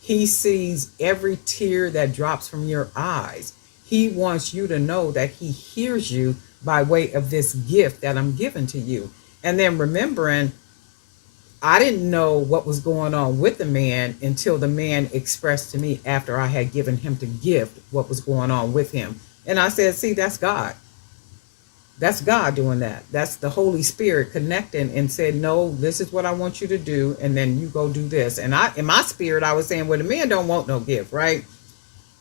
He sees every tear that drops from your eyes. He wants you to know that he hears you by way of this gift that I'm giving to you. And then remembering, I didn't know what was going on with the man until the man expressed to me after I had given him the gift what was going on with him. And I said, see, that's God. That's God doing that. That's the Holy Spirit connecting and said, no, this is what I want you to do. And then you go do this. And in my spirit, I was saying, well, the man don't want no gift, right?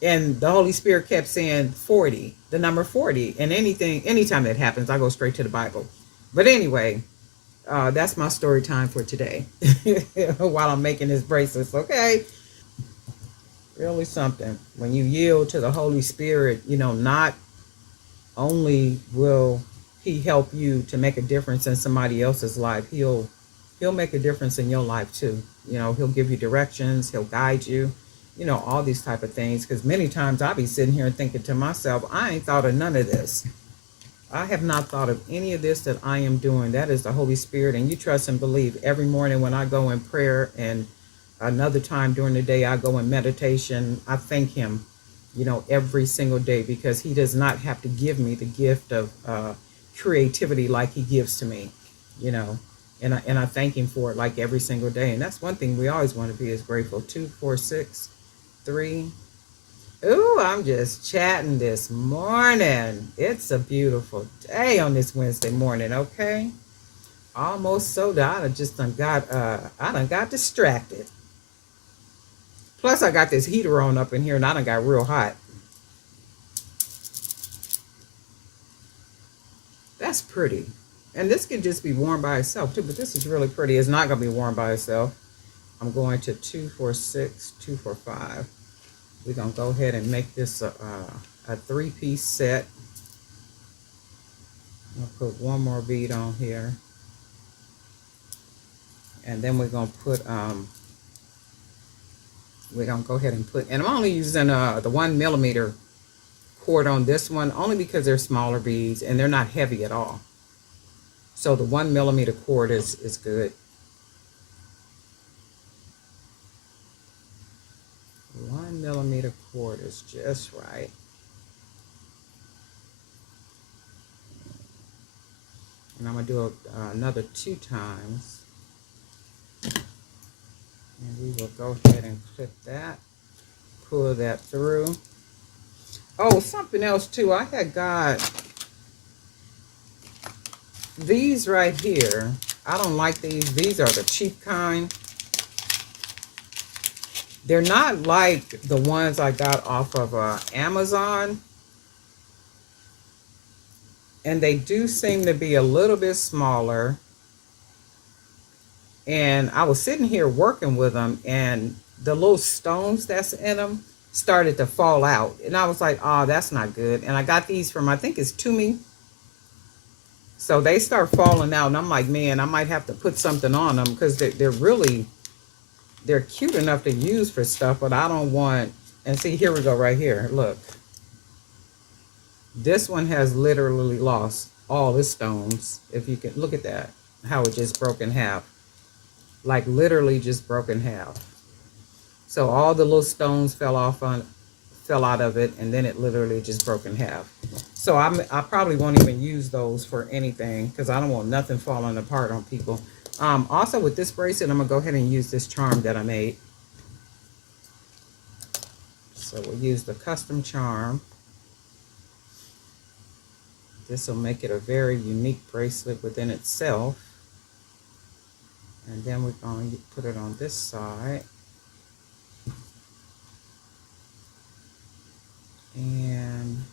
And the Holy Spirit kept saying 40, the number 40. And anytime that happens, I go straight to the Bible. But anyway, that's my story time for today. While I'm making his bracelets, okay? Really something. When you yield to the Holy Spirit, not only will he help you to make a difference in somebody else's life, he'll make a difference in your life too. He'll give you directions, he'll guide you, all these type of things. Because many times I'll be sitting here and thinking to myself, I ain't thought of none of this. I have not thought of any of this that I am doing. That is the Holy Spirit. And you trust and believe every morning when I go in prayer, and another time during the day I go in meditation, I thank him, every single day, because he does not have to give me the gift of creativity like he gives to me, you know. And I thank him for it like every single day. And that's one thing we always want to be is grateful. 246 3. Ooh, I'm just chatting this morning. It's a beautiful day on this Wednesday morning, okay? Almost so that I done got distracted. Plus I got this heater on up in here and I done got real hot. That's pretty. And this can just be worn by itself too, but this is really pretty. It's not gonna be worn by itself. I'm going to 246 245. We're gonna go ahead and make this a 3-piece set. I'll put one more bead on here. And then we're gonna put we're gonna go ahead and put, and I'm only using the 1mm cord on this one, only because they're smaller beads and they're not heavy at all. So the 1mm cord is good. 1mm cord is just right. And I'm gonna do another 2 times. And we will go ahead and clip that, pull that through. Oh, something else too. I had got these right here. I don't like these. These are the cheap kind. They're not like the ones I got off of Amazon. And they do seem to be a little bit smaller. And I was sitting here working with them, and the little stones that's in them started to fall out. And I was like, oh, that's not good. And I got these from, I think it's Tumi. So they start falling out. And I'm like, man, I might have to put something on them, because they're cute enough to use for stuff, but I don't want, and see, here we go right here. Look. This one has literally lost all its stones. If you can look at that, how it just broke in half. Like literally just broke in half. So all the little stones fell out of it, and then it literally just broke in half. So I probably won't even use those for anything, because I don't want nothing falling apart on people. Also with this bracelet, I'm gonna go ahead and use this charm that I made. So we'll use the custom charm. This will make it a very unique bracelet within itself. And then we're going to put it on this side. And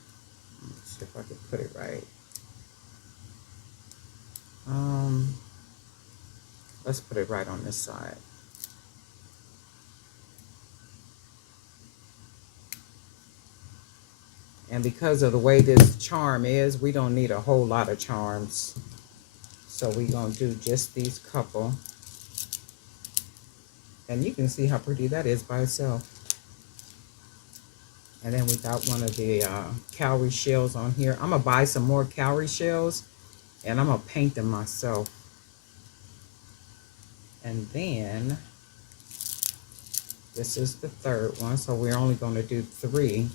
let's see if I can put it right. Let's put it right on this side. And because of the way this charm is, we don't need a whole lot of charms. So we're going to do just these couple. And you can see how pretty that is by itself. And then we got one of the cowrie shells on here. I'm going to buy some more cowrie shells, and I'm going to paint them myself. And then this is the third one, so we're only going to do 3.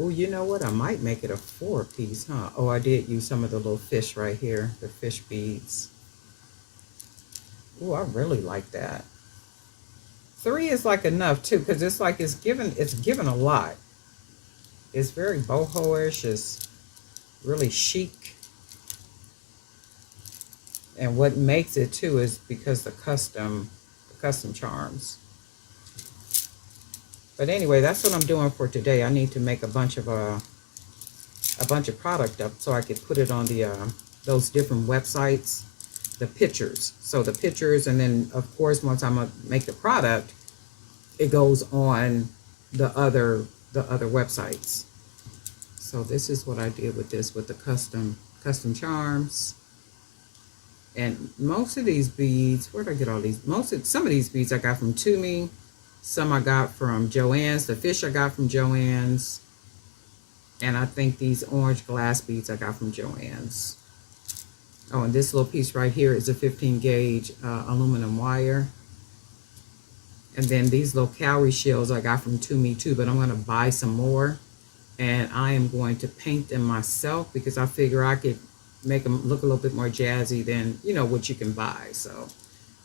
Oh, you know what? I might make it a 4-piece, huh? Oh, I did use some of the little fish right here, the fish beads. Oh, I really like that. 3 is like enough too, because it's like it's given a lot. It's very boho-ish. It's really chic. And what makes it too is because the custom charms. But anyway, that's what I'm doing for today. I need to make a bunch of product up so I could put it on the those different websites, the pictures. So the pictures, and then of course once I'm gonna make the product, it goes on the other websites. So this is what I did with this, with the custom charms. And most of these beads, where did I get all these? Some of these beads I got from Toomey. Some I got from Joann's. The fish I got from Joann's. And I think these orange glass beads I got from Joann's. Oh, and this little piece right here is a 15 gauge aluminum wire. And then these little cowrie shells I got from Toomey too, but I'm going to buy some more. And I am going to paint them myself because I figure I could make them look a little bit more jazzy than, you know, what you can buy. So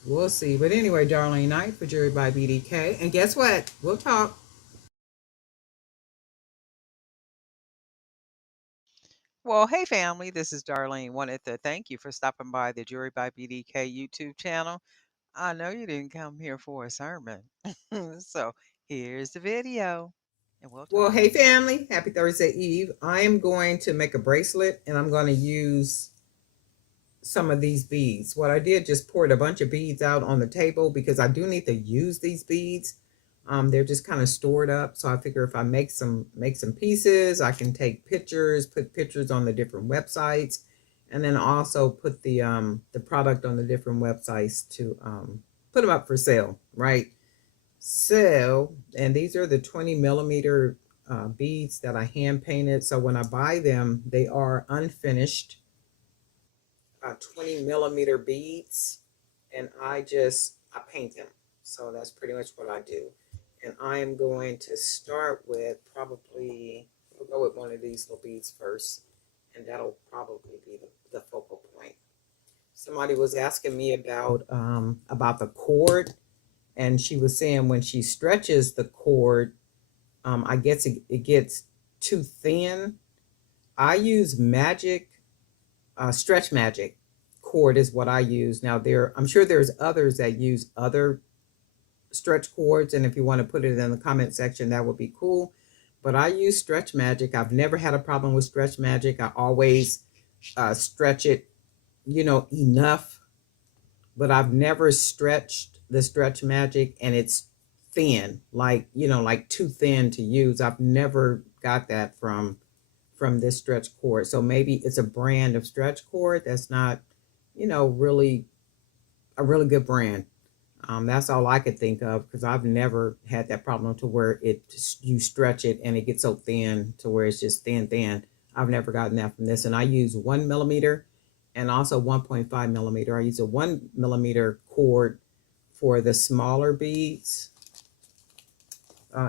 we'll see. But anyway, Darlene Knight for Jewelry by BDK. And guess what? We'll talk. Well, hey family, this is Darlene. Wanted to thank you for stopping by the Jewelry by BDK YouTube channel. I know you didn't come here for a sermon. So here's the video, and we'll Well, talk. hey family, happy Thursday Eve. I am going to make a bracelet and I'm going to use some of these beads. What I did, just poured a bunch of beads out on the table because I do need to use these beads. They're just kind of stored up. So I figure if I make some pieces, I can take pictures, put pictures on the different websites, and then also put the product on the different websites to put them up for sale, right? So, and these are the 20 millimeter beads that I hand painted. So when I buy them, they are unfinished 20 millimeter beads, and I paint them. So that's pretty much what I do. And I am going to start with probably, we'll go with one of these little beads first, and that'll probably be the focal point. Somebody was asking me about the cord, and she was saying when she stretches the cord, I guess it gets too thin. I use magic stretch magic cord is what I use. Now I'm sure there's others that use other stretch cords, and if you want to put it in the comment section, that would be cool. But I use stretch magic. I've never had a problem with stretch magic. I always stretch it, enough, but I've never stretched the stretch magic and it's thin, like too thin to use. I've never got that from this stretch cord. So maybe it's a brand of stretch cord that's not, really a really good brand. That's all I could think of because I've never had that problem to where you stretch it and it gets so thin to where it's just thin. I've never gotten that from this. And I use 1 millimeter and also 1.5 millimeter. I use a 1 millimeter cord for the smaller beads,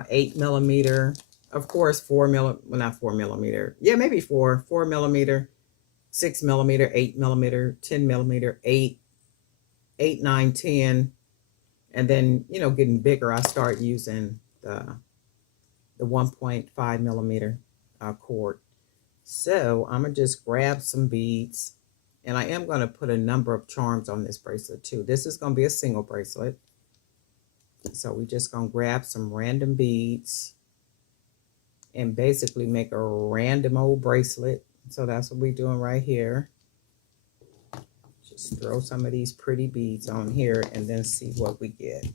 8 millimeter, of course, 4 millimeter, well, not 4 millimeter. Yeah, maybe 4 millimeter, 6 millimeter, 8 millimeter, 10 millimeter, 8, 9, 10. And then, getting bigger, I start using the 1.5 millimeter cord. So I'm going to just grab some beads. And I am going to put a number of charms on this bracelet too. This is going to be a single bracelet. So we're just going to grab some random beads and basically make a random old bracelet. So that's what we're doing right here. Just throw some of these pretty beads on here and then see what we get.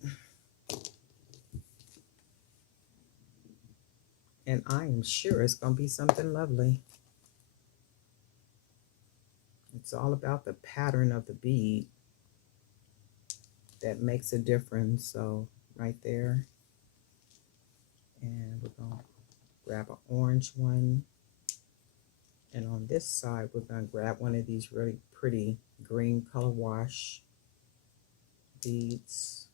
And I am sure it's going to be something lovely. It's all about the pattern of the bead that makes a difference. So right there. And we're going to grab an orange one. And on this side, we're going to grab one of these really pretty green color wash beads.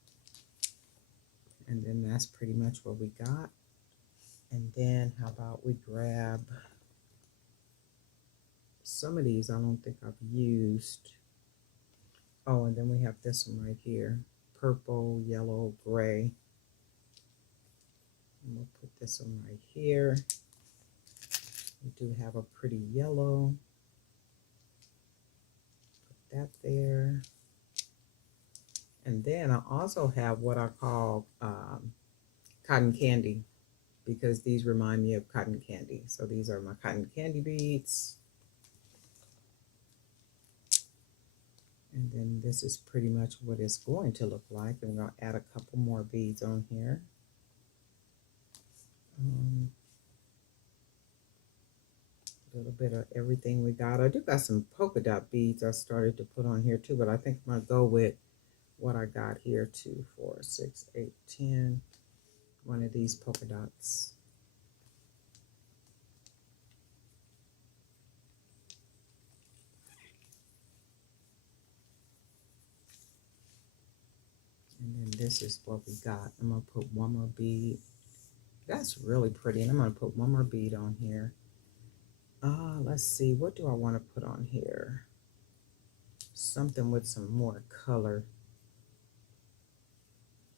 And then that's pretty much what we got. And then how about we grab some of these I don't think I've used. Oh, and then we have this one right here. Purple, yellow, gray. And we'll put this one right here. We do have a pretty yellow. Put that there. And then I also have what I call cotton candy, because these remind me of cotton candy. So these are my cotton candy beads. And then this is pretty much what it's going to look like. I'm going to add a couple more beads on here. A little bit of everything we got. I do got some polka dot beads I started to put on here too, but I think I'm going to go with what I got here. 2, 4, 6, 8, 10. One of these polka dots. And then this is what we got. I'm going to put one more bead. That's really pretty. And I'm going to put one more bead on here. Let's see. What do I want to put on here? Something with some more color.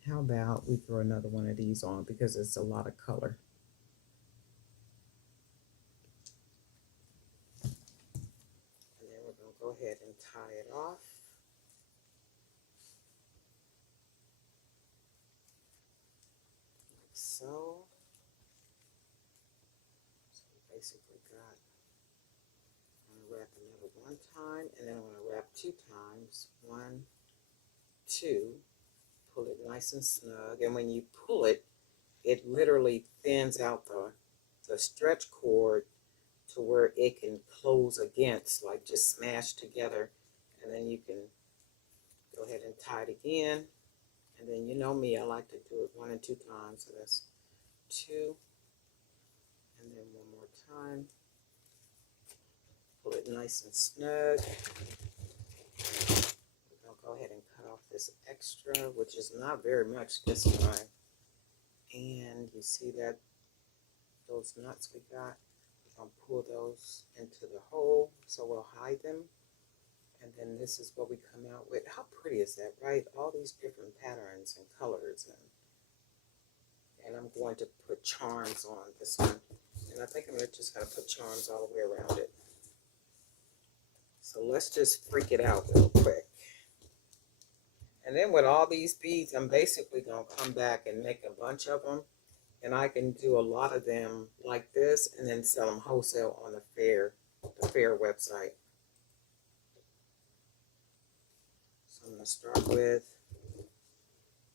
How about we throw another one of these on because it's a lot of color. And then we're going to go ahead and tie it off. Like so. So we basically got, I'm going to wrap another one time, and then I'm going to wrap 2 times. 1, 2. Pull it nice and snug, and when you pull it, it literally thins out the stretch cord to where it can close against, like just smash together, and then you can go ahead and tie it again. And then you know me, I like to do it 1 and 2 times, so that's 2, and then one more time. Pull it nice and snug. Go ahead and cut off this extra, which is not very much this time. And you see that those nuts we got, we're going to pull those into the hole, so we'll hide them. And then this is what we come out with. How pretty is that, right? All these different patterns and colors. And I'm going to put charms on this one. And I think I'm just going to put charms all the way around it. So let's just freak it out real quick. And then with all these beads, I'm basically going to come back and make a bunch of them. And I can do a lot of them like this and then sell them wholesale on the fair website. So I'm going to start with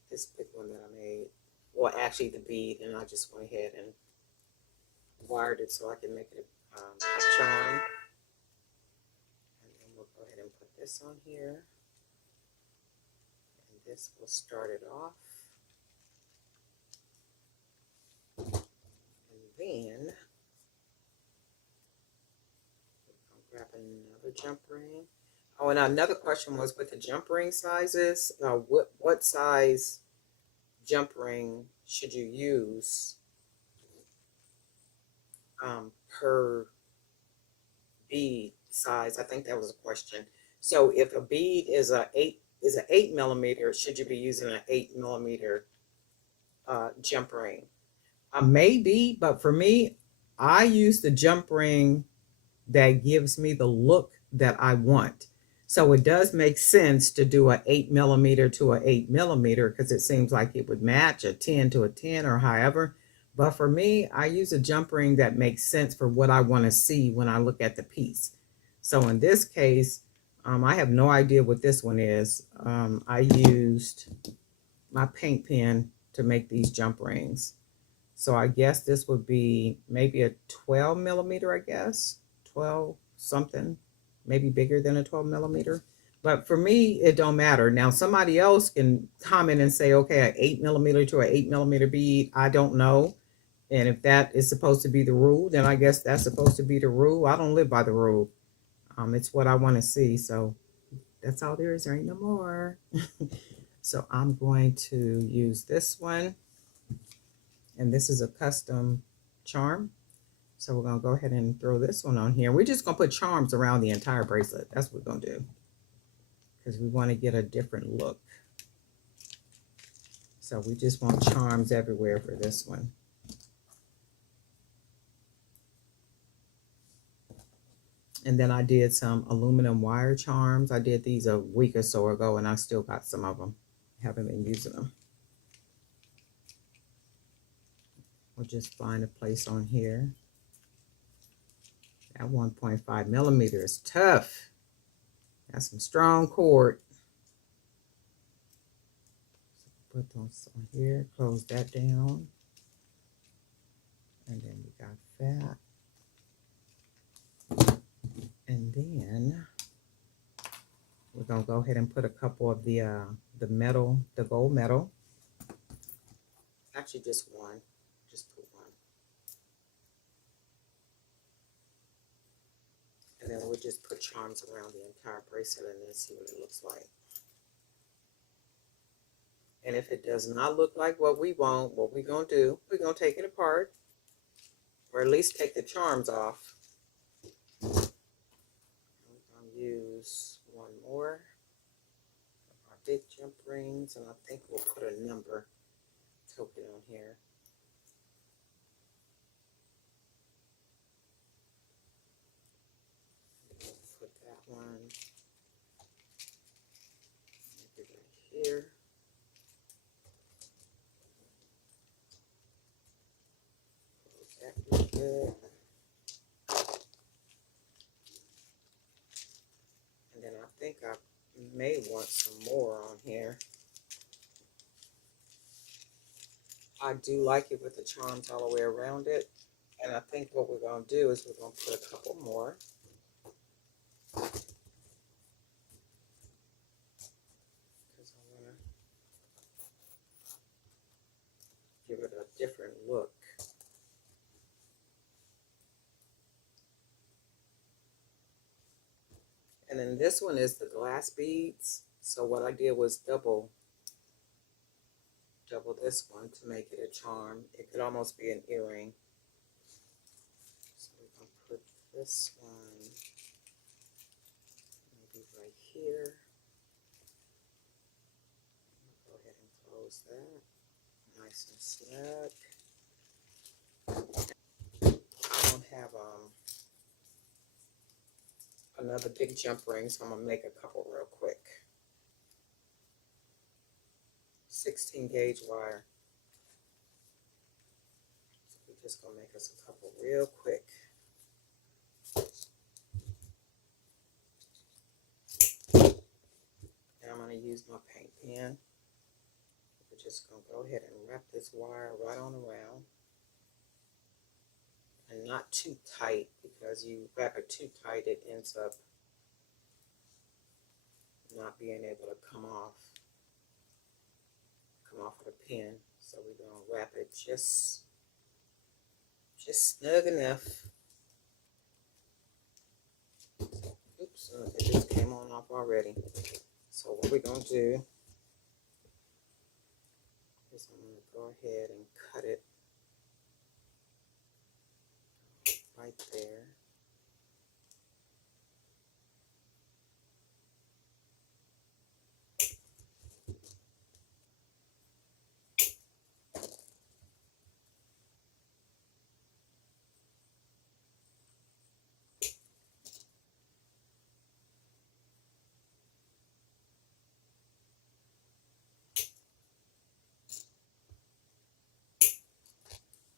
this big one that I made. Well, actually the bead, and I just went ahead and wired it so I can make it a charm. And then we'll go ahead and put this on here. This will start it off. And then I'll grab another jump ring. Oh, and another question was with the jump ring sizes, what size jump ring should you use per bead size? I think that was a question. So if a bead is an 8 millimeter, should you be using an 8 millimeter jump ring? Maybe, but for me, I use the jump ring that gives me the look that I want. So it does make sense to do an 8 millimeter to an 8 millimeter because it seems like it would match a 10 to a 10 or however. But for me, I use a jump ring that makes sense for what I want to see when I look at the piece. So in this case, I have no idea what this one is. I used my paint pen to make these jump rings. So I guess this would be maybe a 12 millimeter, I guess. 12 something, maybe bigger than a 12 millimeter. But for me, it don't matter. Now, somebody else can comment and say, okay, an 8 millimeter to an 8 millimeter bead, I don't know. And if that is supposed to be the rule, then I guess that's supposed to be the rule. I don't live by the rule. It's what I want to see. So that's all there is. There ain't no more. So I'm going to use this one. And this is a custom charm. So we're going to go ahead and throw this one on here. We're just going to put charms around the entire bracelet. That's what we're going to do. Because we want to get a different look. So we just want charms everywhere for this one. And then I did some aluminum wire charms. I did these a week or so ago, and I still got some of them. Haven't been using them. We'll just find a place on here. That 1.5 millimeter is tough. Got some strong cord. Put those on here, close that down. And then we got that. And then we're gonna go ahead and put a couple of the metal, the gold metal. Actually just one. Just put one. And then we'll just put charms around the entire bracelet and then see what it looks like. And if it does not look like what we want, what we're going to do, we're going to take it apart. Or at least take the charms off. We're going to use one more of our big jump rings. And I think we'll put a number token on here. Put that one. Maybe right here. That real good. And then I think I may want some more on here. I do like it with the charms all the way around it. And I think what we're going to do is we're going to put a couple more. Because I want to give it a different look. And then this one is the glass beads. So what I did was double this one to make it a charm. It could almost be an earring. So we're going to put this one maybe right here. Go ahead and close that. Nice and snug. I don't have another big jump ring, so I'm going to make a couple real quick. 16 gauge wire. So we're just going to make us a couple real quick. And I'm going to use my paint pen. We're just going to go ahead and wrap this wire right on around. And not too tight, because you wrap it too tight, it ends up not being able to come off of the pin. So we're going to wrap it just snug enough. Oops, it just came on off already. So what we're going to do is I'm going to go ahead and cut it right there.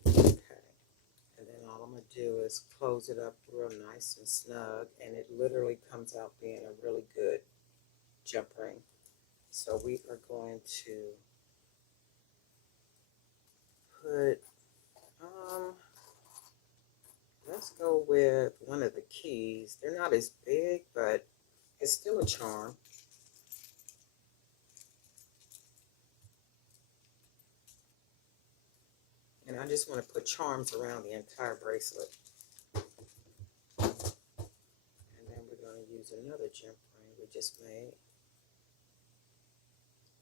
Okay. And then all I'm going to do is close it up real nice and snug, and it literally comes out being a really good jump ring. So we are going to put, let's go with one of the keys. They're not as big, but it's still a charm. And I just want to put charms around the entire bracelet. And then we're going to use another jump ring we just made.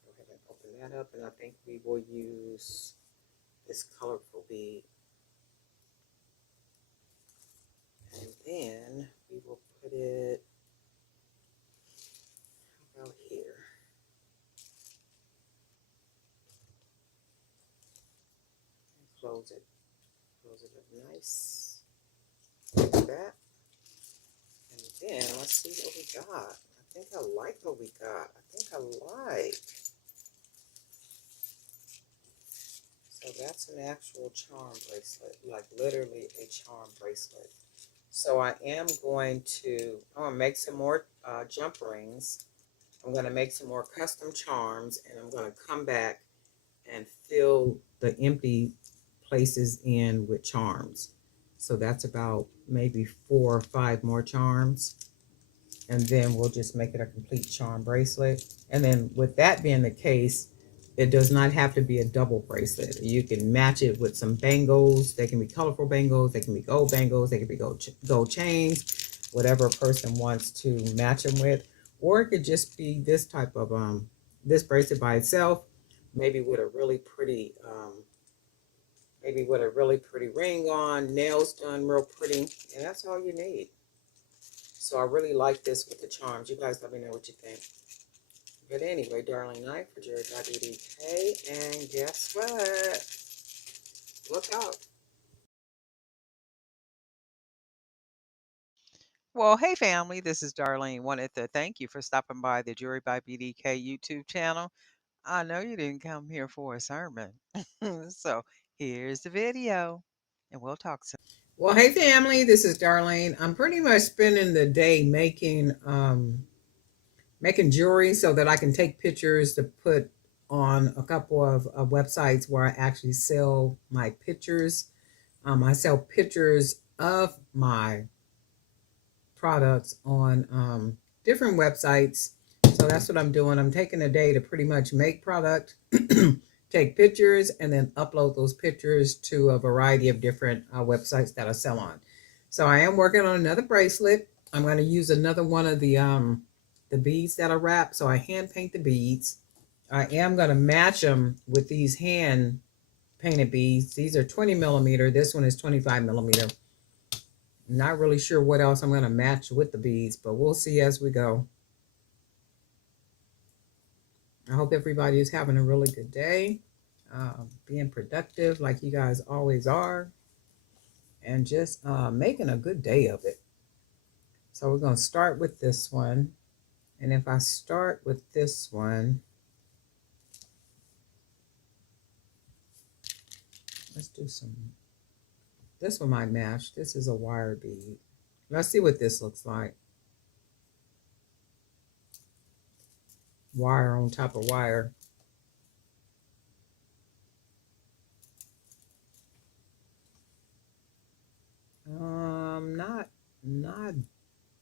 Go ahead and open that up, and I think we will use this colorful bead. And then we will put it about here. And close it up nice like that. And then let's see what we got. I think I like what we got. So that's an actual charm bracelet, like literally a charm bracelet. So I am going to, I'm gonna make some more jump rings. I'm gonna make some more custom charms, and I'm gonna come back and fill the empty places in with charms. So that's about maybe 4 or 5 more charms. And then we'll just make it a complete charm bracelet. And then with that being the case, it does not have to be a double bracelet. You can match it with some bangles. They can be colorful bangles. They can be gold bangles. They can be gold chains, whatever a person wants to match them with. Or it could just be this type of, this bracelet by itself, maybe with a really pretty, ring on, nails done real pretty. And that's all you need. So I really like this with the charms. You guys let me know what you think. But anyway, darling night for Jewelry by BDK. And guess what? Look out. Well, hey family, this is Darlene. Wanted to thank you for stopping by the Jewelry by BDK YouTube channel. I know you didn't come here for a sermon. So here's the video, and we'll talk soon. Well, hey family, this is Darlene. I'm pretty much spending the day making jewelry so that I can take pictures to put on a couple of websites where I actually sell my pictures. I sell pictures of my products on different websites. So that's what I'm doing. I'm taking a day to pretty much make product, take pictures, and then upload those pictures to a variety of different websites that I sell on. So I am working on another bracelet. I'm going to use another one of the beads that I wrap. So I hand paint the beads. I am going to match them with these hand painted beads. These are 20 millimeter. This one is 25 millimeter. Not really sure what else I'm going to match with the beads, but we'll see as we go. I hope everybody is having a really good day, being productive like you guys always are, and just making a good day of it. So we're going to start with this one. And if I start with this one, let's do some, this one might match. This is a wire bead. Let's see what this looks like. Wire on top of wire. Not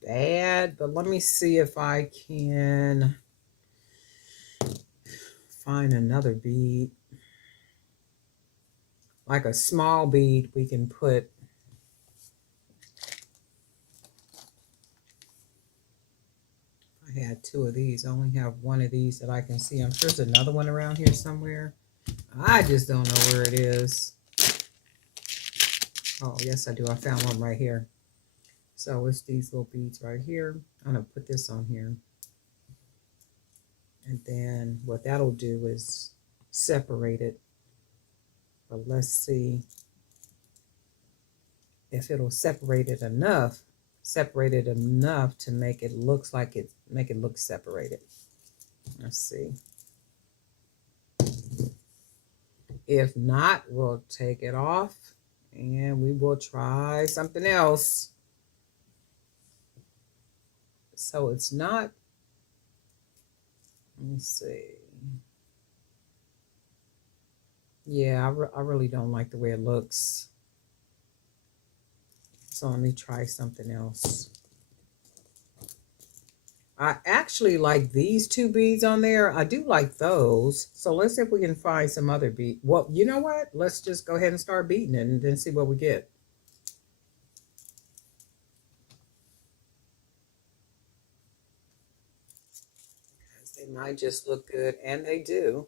bad, but let me see if I can find another bead. Like a small bead we can put. I had 2 of these. I only have 1 of these that I can see. I'm sure there's another one around here somewhere. I just don't know where it is. Oh, yes, I do. I found one right here. So it's these little beads right here. I'm going to put this on here. And then what that'll do is separate it. But let's see if it'll separate it enough to make it look separated. Let's see. If not, we'll take it off and we will try something else. So it's not, let me see. Yeah, I really don't like the way it looks. So let me try something else. I actually like these 2 beads on there. I do like those. So let's see if we can find some other bead. Well, you know what? Let's just go ahead and start beating it and then see what we get. Because they might just look good, and they do.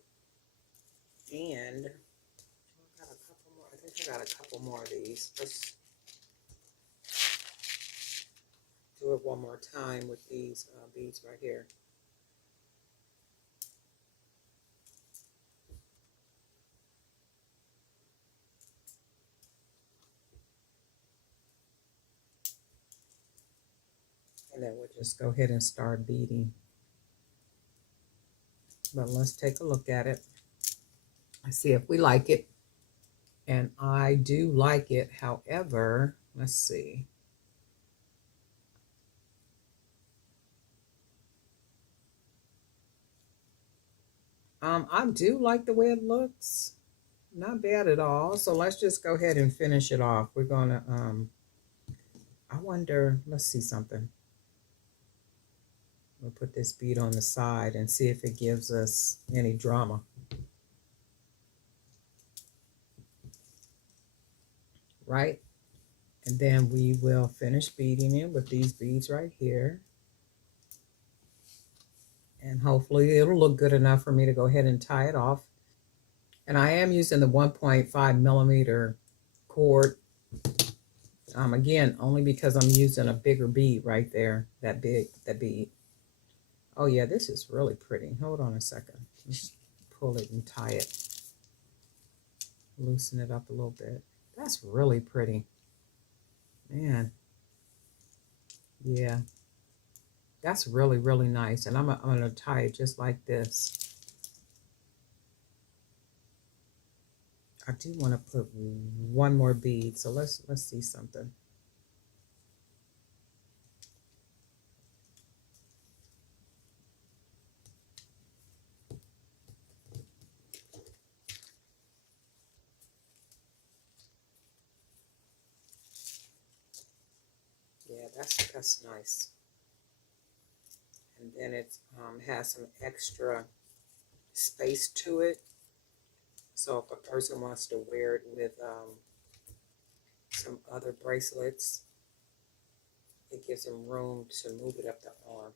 And I got a couple more. I think I got a couple more of these. Let's do it one more time with these beads right here. And then we'll just go ahead and start beading. But let's take a look at it. Let's see if we like it. And I do like it. However, let's see. I do like the way it looks. Not bad at all. So let's just go ahead and finish it off. We're gonna I wonder, let's see something. We'll put this bead on the side and see if it gives us any drama. Right? And then we will finish beading it with these beads right here. And hopefully it'll look good enough for me to go ahead and tie it off. And I am using the 1.5 millimeter cord. Again, only because I'm using a bigger bead right there, that bead. Oh yeah, this is really pretty. Hold on a second. Let's pull it and tie it. Loosen it up a little bit. That's really pretty. Man. Yeah. That's really, really nice. And I'm gonna tie it just like this. I do want to put one more bead. So let's see something. Yeah, that's nice. And then it has some extra space to it. So if a person wants to wear it with some other bracelets, it gives them room to move it up the arm.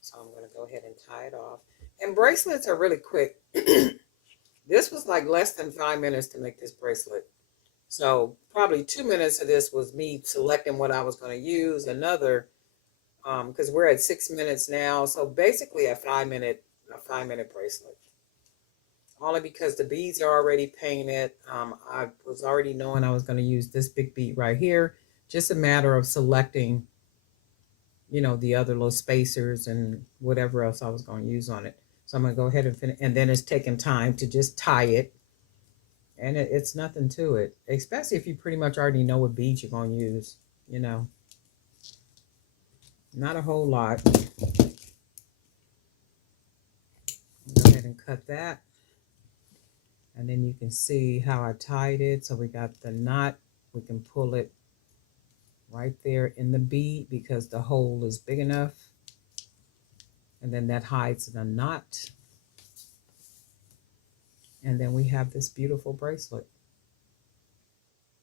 So I'm going to go ahead and tie it off. And bracelets are really quick. This was like less than 5 minutes to make this bracelet. So probably 2 minutes of this was me selecting what I was going to use. Another, because we're at 6 minutes now. So basically a 5 minute bracelet. Only because the beads are already painted. I was already knowing I was going to use this big bead right here. Just a matter of selecting, you know, the other little spacers and whatever else I was going to use on it. So I'm going to go ahead and finish. And then it's taking time to just tie it. And it's nothing to it, especially if you pretty much already know what beads you're going to use, you know. Not a whole lot. Go ahead and cut that. And then you can see how I tied it. So we got the knot. We can pull it right there in the bead because the hole is big enough. And then that hides the knot. And then we have this beautiful bracelet.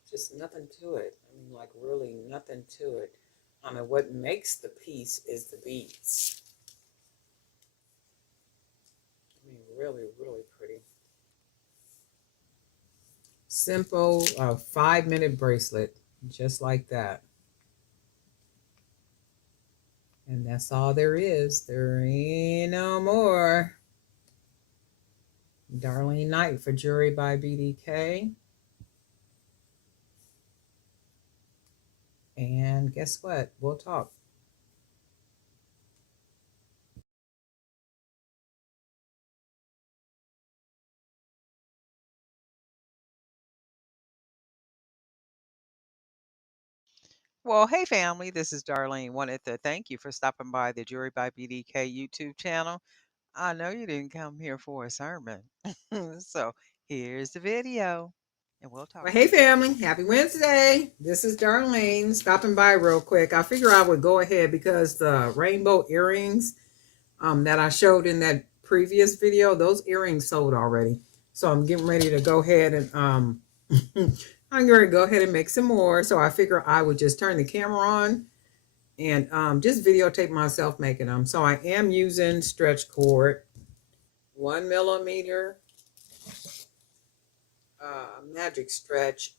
Just nothing to it. I mean, like really nothing to it. I mean, what makes the piece is the beads. I mean, really, really pretty. Simple 5-minute bracelet, just like that. And that's all there is. There ain't no more. Darlene Knight for Jewelry by BDK. And guess what? We'll talk. Well, hey family, this is Darlene. Wanted to thank you for stopping by the Jewelry by BDK YouTube channel. I know you didn't come here for a sermon. So here's the video, and we'll talk. Well, hey family, happy Wednesday. This is Darlene stopping by real quick. I figure I would go ahead because the rainbow earrings that I showed in that previous video, those earrings sold already. So I'm getting ready to go ahead and I'm going to go ahead and make some more. So I figure I would just turn the camera on and just videotape myself making them. So I am using stretch cord, 1 millimeter magic stretch.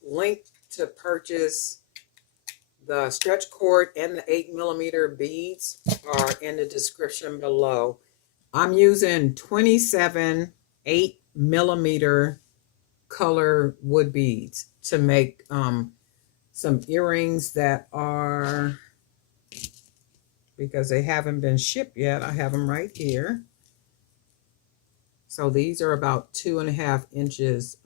Link to purchase the stretch cord and the 8 millimeter beads are in the description below. I'm using 27 8 millimeter color wood beads to make some earrings that are, because they haven't been shipped yet, I have them right here. So these are about 2.5 inches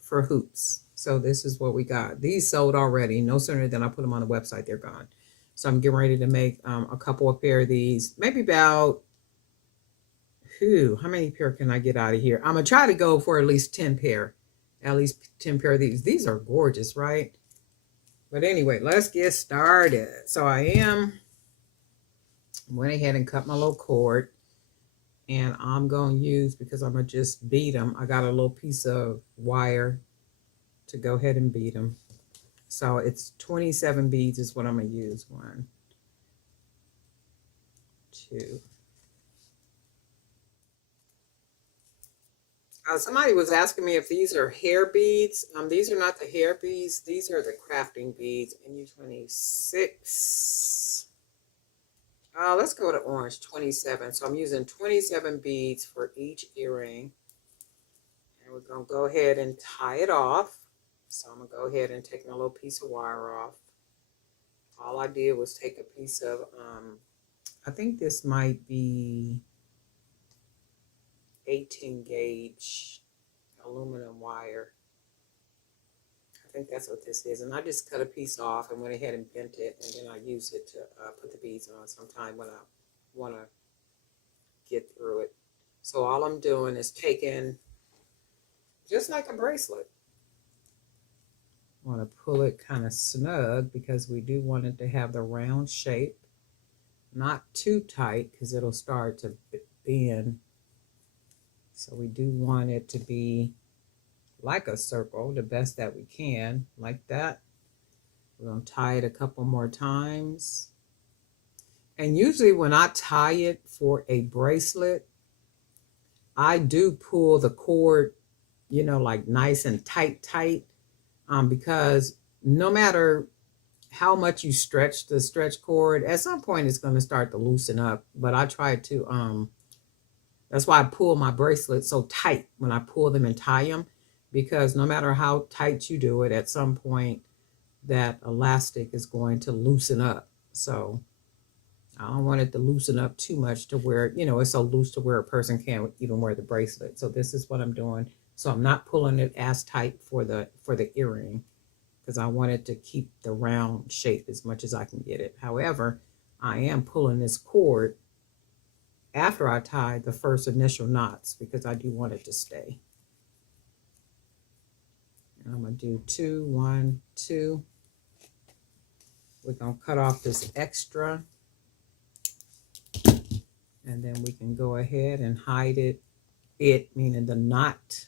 for hoops. So this is what we got. These sold already. No sooner than I put them on the website, they're gone. So I'm getting ready to make a couple of pair of these, maybe about, how many pair can I get out of here? I'm gonna try to go for at least 10 pair, at least 10 pair of these. These are gorgeous, right? But anyway, let's get started. So went ahead and cut my little cord, and I'm gonna use, because I'm gonna just bead them, I got a little piece of wire to go ahead and bead them. So it's 27 beads is what I'm gonna use. 1, 2. Somebody was asking me if these are hair beads. These are not the hair beads. These are the crafting beads. NU26. Let's go to orange, 27. So I'm using 27 beads for each earring. And we're going to go ahead and tie it off. So I'm going to go ahead and take a little piece of wire off. All I did was take a piece of, I think this might be 18 gauge aluminum wire. I think that's what this is. And I just cut a piece off and went ahead and bent it, and then I used it to put the beads on sometime when I want to get through it. So all I'm doing is taking, just like a bracelet, I want to pull it kind of snug because we do want it to have the round shape, not too tight because it'll start to bend. So we do want it to be like a circle, the best that we can, like that. We're going to tie it a couple more times. And usually when I tie it for a bracelet, I do pull the cord, you know, like nice and tight, because no matter how much you stretch the stretch cord, at some point it's going to start to loosen up. But I try to, that's why I pull my bracelets so tight when I pull them and tie them, because no matter how tight you do it, at some point that elastic is going to loosen up. So I don't want it to loosen up too much to where, you know, it's so loose to where a person can't even wear the bracelet. So this is what I'm doing. So I'm not pulling it as tight for the earring, because I want it to keep the round shape as much as I can get it. However, I am pulling this cord after I tie the first initial knots because I do want it to stay. And I'm going to do 2, 1, 2. We're going to cut off this extra. And then we can go ahead and hide it, meaning the knot,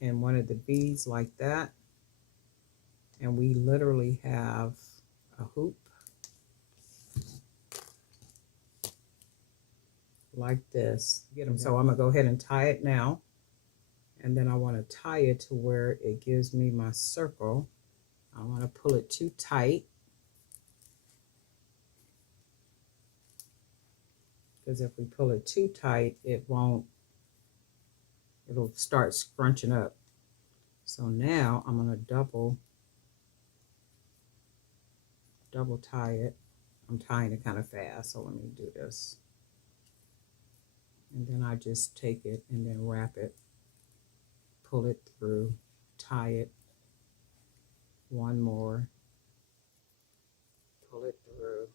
in one of the beads like that. And we literally have a hoop like this. Get them. So I'm going to go ahead and tie it now. And then I want to tie it to where it gives me my circle. I want to pull it too tight, because if we pull it too tight, it'll start scrunching up. So now I'm going to double tie it. I'm tying it kind of fast, so let me do this. And then I just take it and then wrap it, pull it through, tie it. One more, pull it through,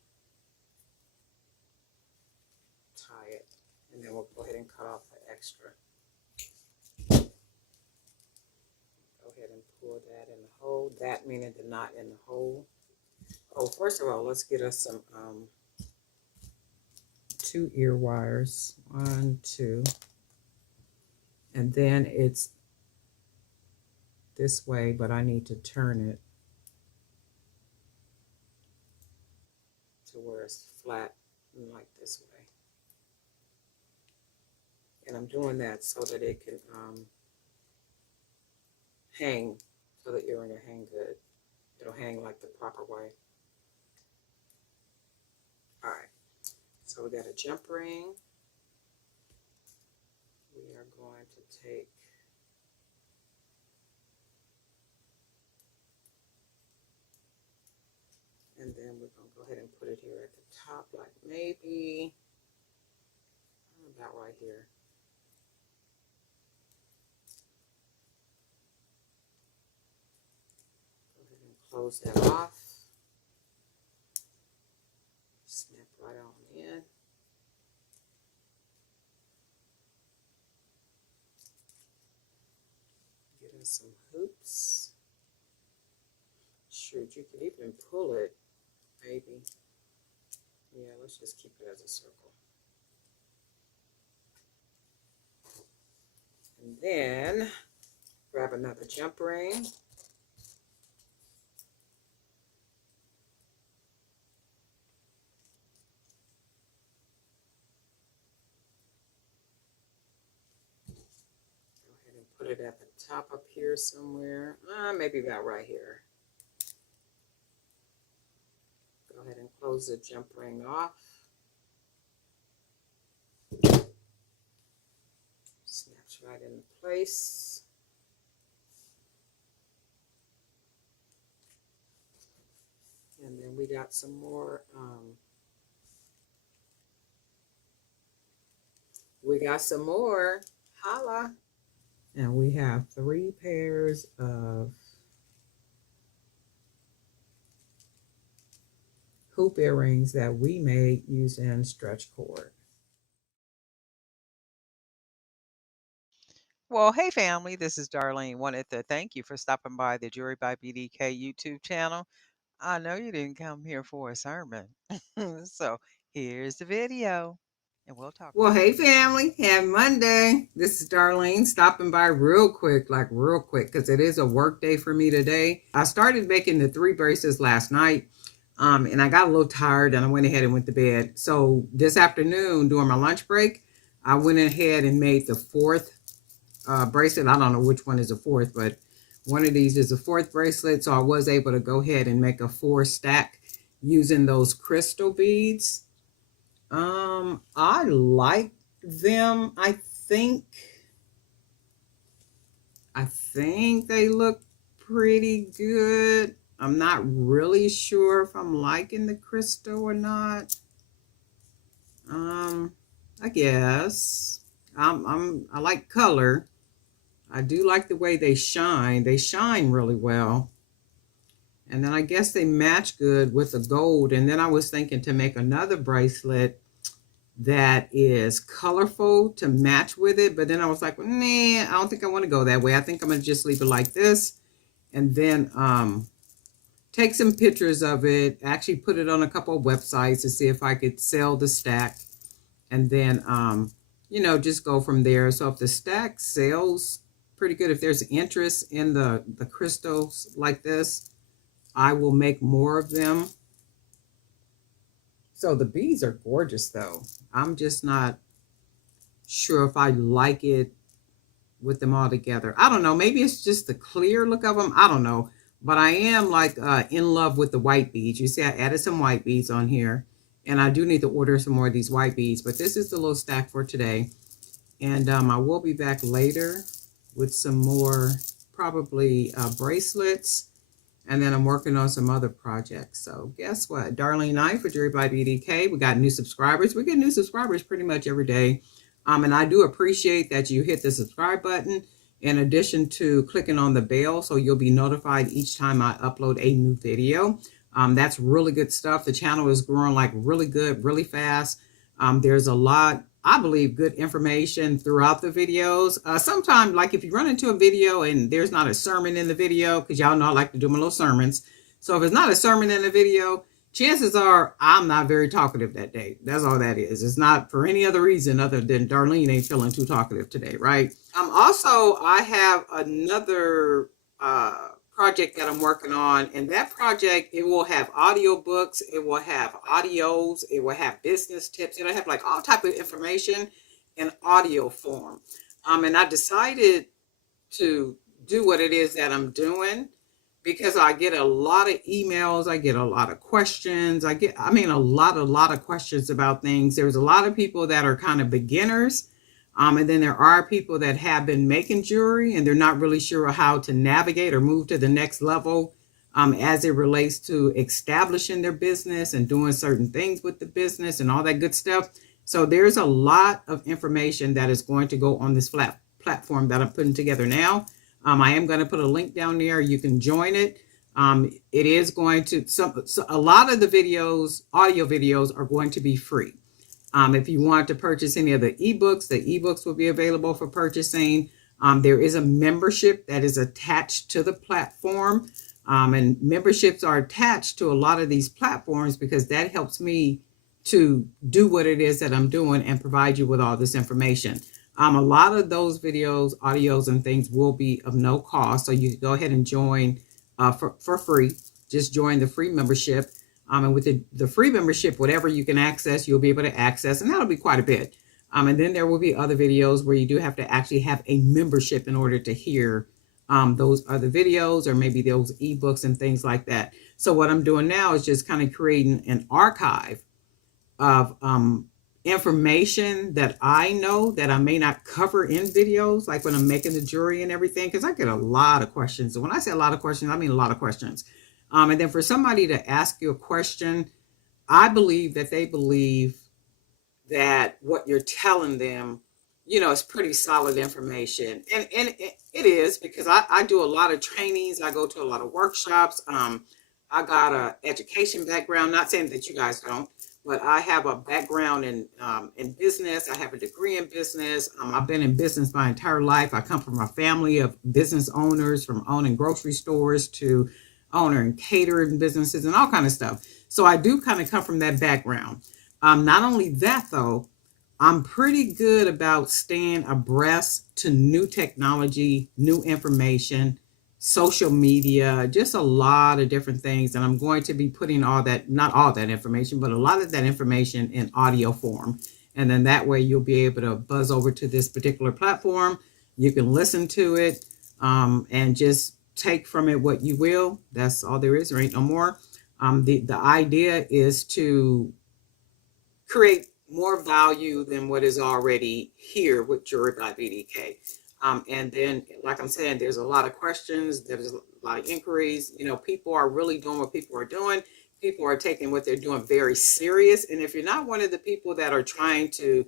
tie it, and then we'll go ahead and cut off the extra. Go ahead and pull that in the hole, that meaning the knot in the hole. Oh, first of all, let's get us some 2 ear wires. 1, 2. And then it's this way, but I need to turn it to where it's flat, like this way. And I'm doing that so that it can hang, so the earring will hang good. It'll hang like the proper way. All right, so we got a jump ring. We are going to take and then we're going to go ahead and put it here at the top, like maybe about right here. Go ahead and close that off. some hoops. Shoot, you could even pull it, maybe. Yeah, let's just keep it as a circle. And then grab another jump ring. Put it at the top up here somewhere. Maybe about right here. Go ahead and close the jump ring off. Snaps right into place. And then we got some more. Holla. And we have 3 pairs of hoop earrings that we made using stretch cord. Well, hey family, this is Darlene. Wanted to thank you for stopping by the Jewelry by BDK YouTube channel. I know you didn't come here for a sermon. So here's the video, and we'll talk Well, to hey you. family, happy Monday. This is Darlene stopping by real quick, because it is a work day for me today. I started making the 3 bracelets last night, and I got a little tired and I went ahead and went to bed. So this afternoon during my lunch break, I went ahead and made the 4th bracelet. I don't know which one is the 4th, but one of these is the 4th bracelet. So I was able to go ahead and make a 4 stack using those crystal beads. I like them. I think they look pretty good. I'm not really sure if I'm liking the crystal or not. I guess I like color. I do like the way they shine. They shine really well. And then I guess they match good with the gold. And then I was thinking to make another bracelet that is colorful to match with it. But then I was like, nah, I don't think I want to go that way. I think I'm going to just leave it like this. And then take some pictures of it. Actually put it on a couple of websites to see if I could sell the stack. And then, just go from there. So if the stack sells pretty good, if there's interest in the crystals like this, I will make more of them. So the beads are gorgeous though. I'm just not sure if I like it with them all together. I don't know. Maybe it's just the clear look of them. I don't know. But I am like in love with the white beads. You see, I added some white beads on here. And I do need to order some more of these white beads. But this is the little stack for today. And I will be back later with some more, probably bracelets. And then I'm working on some other projects. So guess what? Darlene Knight for Jewelry by BDK. We got new subscribers. We get new subscribers pretty much every day. And I do appreciate that you hit the subscribe button in addition to clicking on the bell so you'll be notified each time I upload a new video. That's really good stuff. The channel is growing like really good, really fast. There's a lot, I believe, good information throughout the videos. Sometimes, like if you run into a video and there's not a sermon in the video, because y'all know I like to do my little sermons. So if it's not a sermon in the video, chances are I'm not very talkative that day. That's all that is. It's not for any other reason other than Darlene ain't feeling too talkative today, right? Also, I have another project that I'm working on, and that project, it will have audiobooks, it will have audios, it will have business tips, it'll have like all type of information in audio form. And I decided to do what it is that I'm doing because I get a lot of emails, I get a lot of questions, a lot of questions about things. There's a lot of people that are kind of beginners. And then there are people that have been making jewelry and they're not really sure how to navigate or move to the next level as it relates to establishing their business and doing certain things with the business and all that good stuff. So there's a lot of information that is going to go on this platform that I'm putting together now. I am going to put a link down there. You can join it. It is going to, a lot of the videos, audio videos are going to be free. If you want to purchase any of the ebooks will be available for purchasing. There is a membership that is attached to the platform. And memberships are attached to a lot of these platforms because that helps me to do what it is that I'm doing and provide you with all this information. A lot of those videos, audios, and things will be of no cost. So you can go ahead and join for free. Just join the free membership. And with the free membership, whatever you can access, you'll be able to access, and that'll be quite a bit. And then there will be other videos where you do have to actually have a membership in order to hear those other videos or maybe those ebooks and things like that. So what I'm doing now is just kind of creating an archive of information that I know that I may not cover in videos, like when I'm making the jewelry and everything, because I get a lot of questions. And when I say a lot of questions, I mean a lot of questions. And then for somebody to ask you a question, I believe that they believe that what you're telling them, is pretty solid information. And it is, because I do a lot of trainings. I go to a lot of workshops. I got a education background, not saying that you guys don't, but I have a background in business. I have a degree in business. I've been in business my entire life. I come from a family of business owners, from owning grocery stores to owning catering businesses and all kind of stuff. So I do kind of come from that background. Not only that, though, I'm pretty good about staying abreast to new technology, new information, social media, just a lot of different things. And I'm going to be putting all that, not all that information, but a lot of that information in audio form. And then that way you'll be able to buzz over to this particular platform. You can listen to it and just take from it what you will. That's all there is. There ain't no more. The idea is to create more value than what is already here with Jewelry by BDK. And then, like I'm saying, there's a lot of questions. There's a lot of inquiries. People are really doing what people are doing. People are taking what they're doing very serious. And if you're not one of the people that are trying to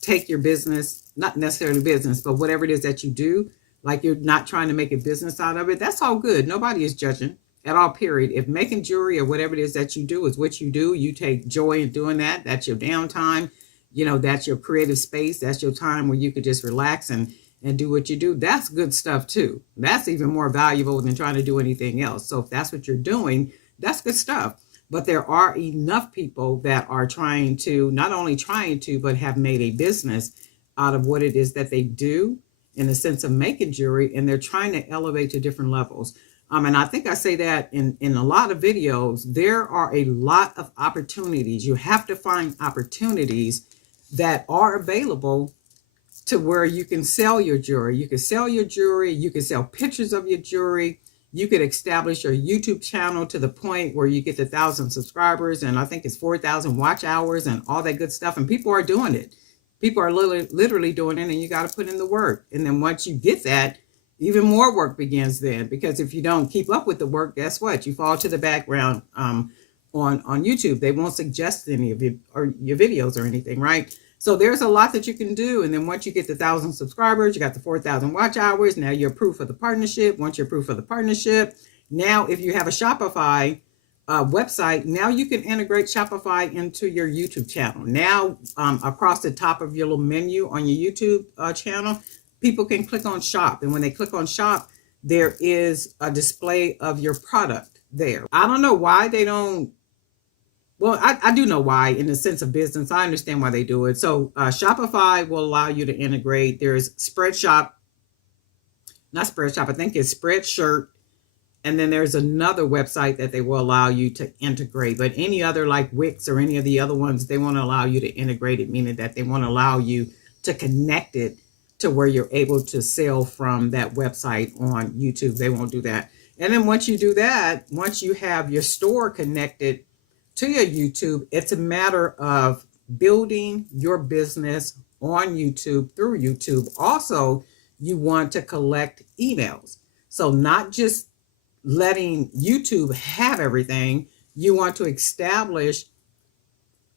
take your business, not necessarily business, but whatever it is that you do, like you're not trying to make a business out of it, that's all good. Nobody is judging at all, period. If making jewelry or whatever it is that you do is what you do, you take joy in doing that. That's your downtime. That's your creative space. That's your time where you could just relax and do what you do. That's good stuff too. That's even more valuable than trying to do anything else. So if that's what you're doing, that's good stuff. But there are enough people that are trying to, not only trying to, but have made a business out of what it is that they do in the sense of making jewelry, and they're trying to elevate to different levels. And I think I say that in a lot of videos, there are a lot of opportunities. You have to find opportunities that are available to where you can sell your jewelry. You can sell your jewelry. You can sell pictures of your jewelry. You could establish your YouTube channel to the point where you get to 1,000 subscribers. And I think it's 4,000 watch hours and all that good stuff. And people are doing it. People are literally doing it, and you got to put in the work. And then once you get that, even more work begins then, because if you don't keep up with the work, guess what? You fall to the background on YouTube. They won't suggest any of your videos or anything, right? So there's a lot that you can do. And then once you get the 1,000 subscribers, you got the 4,000 watch hours. Now you're proof of the partnership. Once you're proof of the partnership, now if you have a Shopify website, now you can integrate Shopify into your YouTube channel. Now across the top of your little menu on your YouTube channel, people can click on shop. And when they click on shop, there is a display of your product there. I don't know why they don't. Well, I do know why in the sense of business. I understand why they do it. So Shopify will allow you to integrate. There's Spreadshop, not Spreadshop. I think it's Spreadshirt. And then there's another website that they will allow you to integrate. But any other like Wix or any of the other ones, they won't allow you to integrate it, meaning that they won't allow you to connect it to where you're able to sell from that website on YouTube. They won't do that. And then once you do that, once you have your store connected to your YouTube, it's a matter of building your business on YouTube through YouTube. Also, you want to collect emails. So not just letting YouTube have everything, you want to establish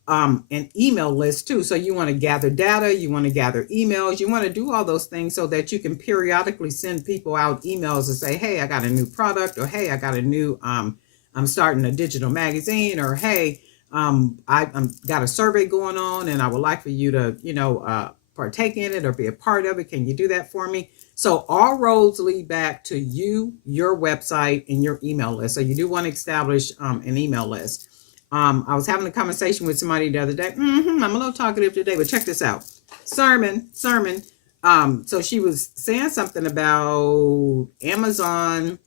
an email list too. So you want to gather data, you want to gather emails, you want to do all those things so that you can periodically send people out emails and say, hey, I got a new product, or hey, I got a new, I'm starting a digital magazine, or hey, I've got a survey going on and I would like for you to, partake in it or be a part of it? Can you do that for me? So all roads lead back to you, your website, and your email list. So you do want to establish an email list. I was having a conversation with somebody the other day. I'm a little talkative today, but check this out. Sermon. So she was saying something about Amazon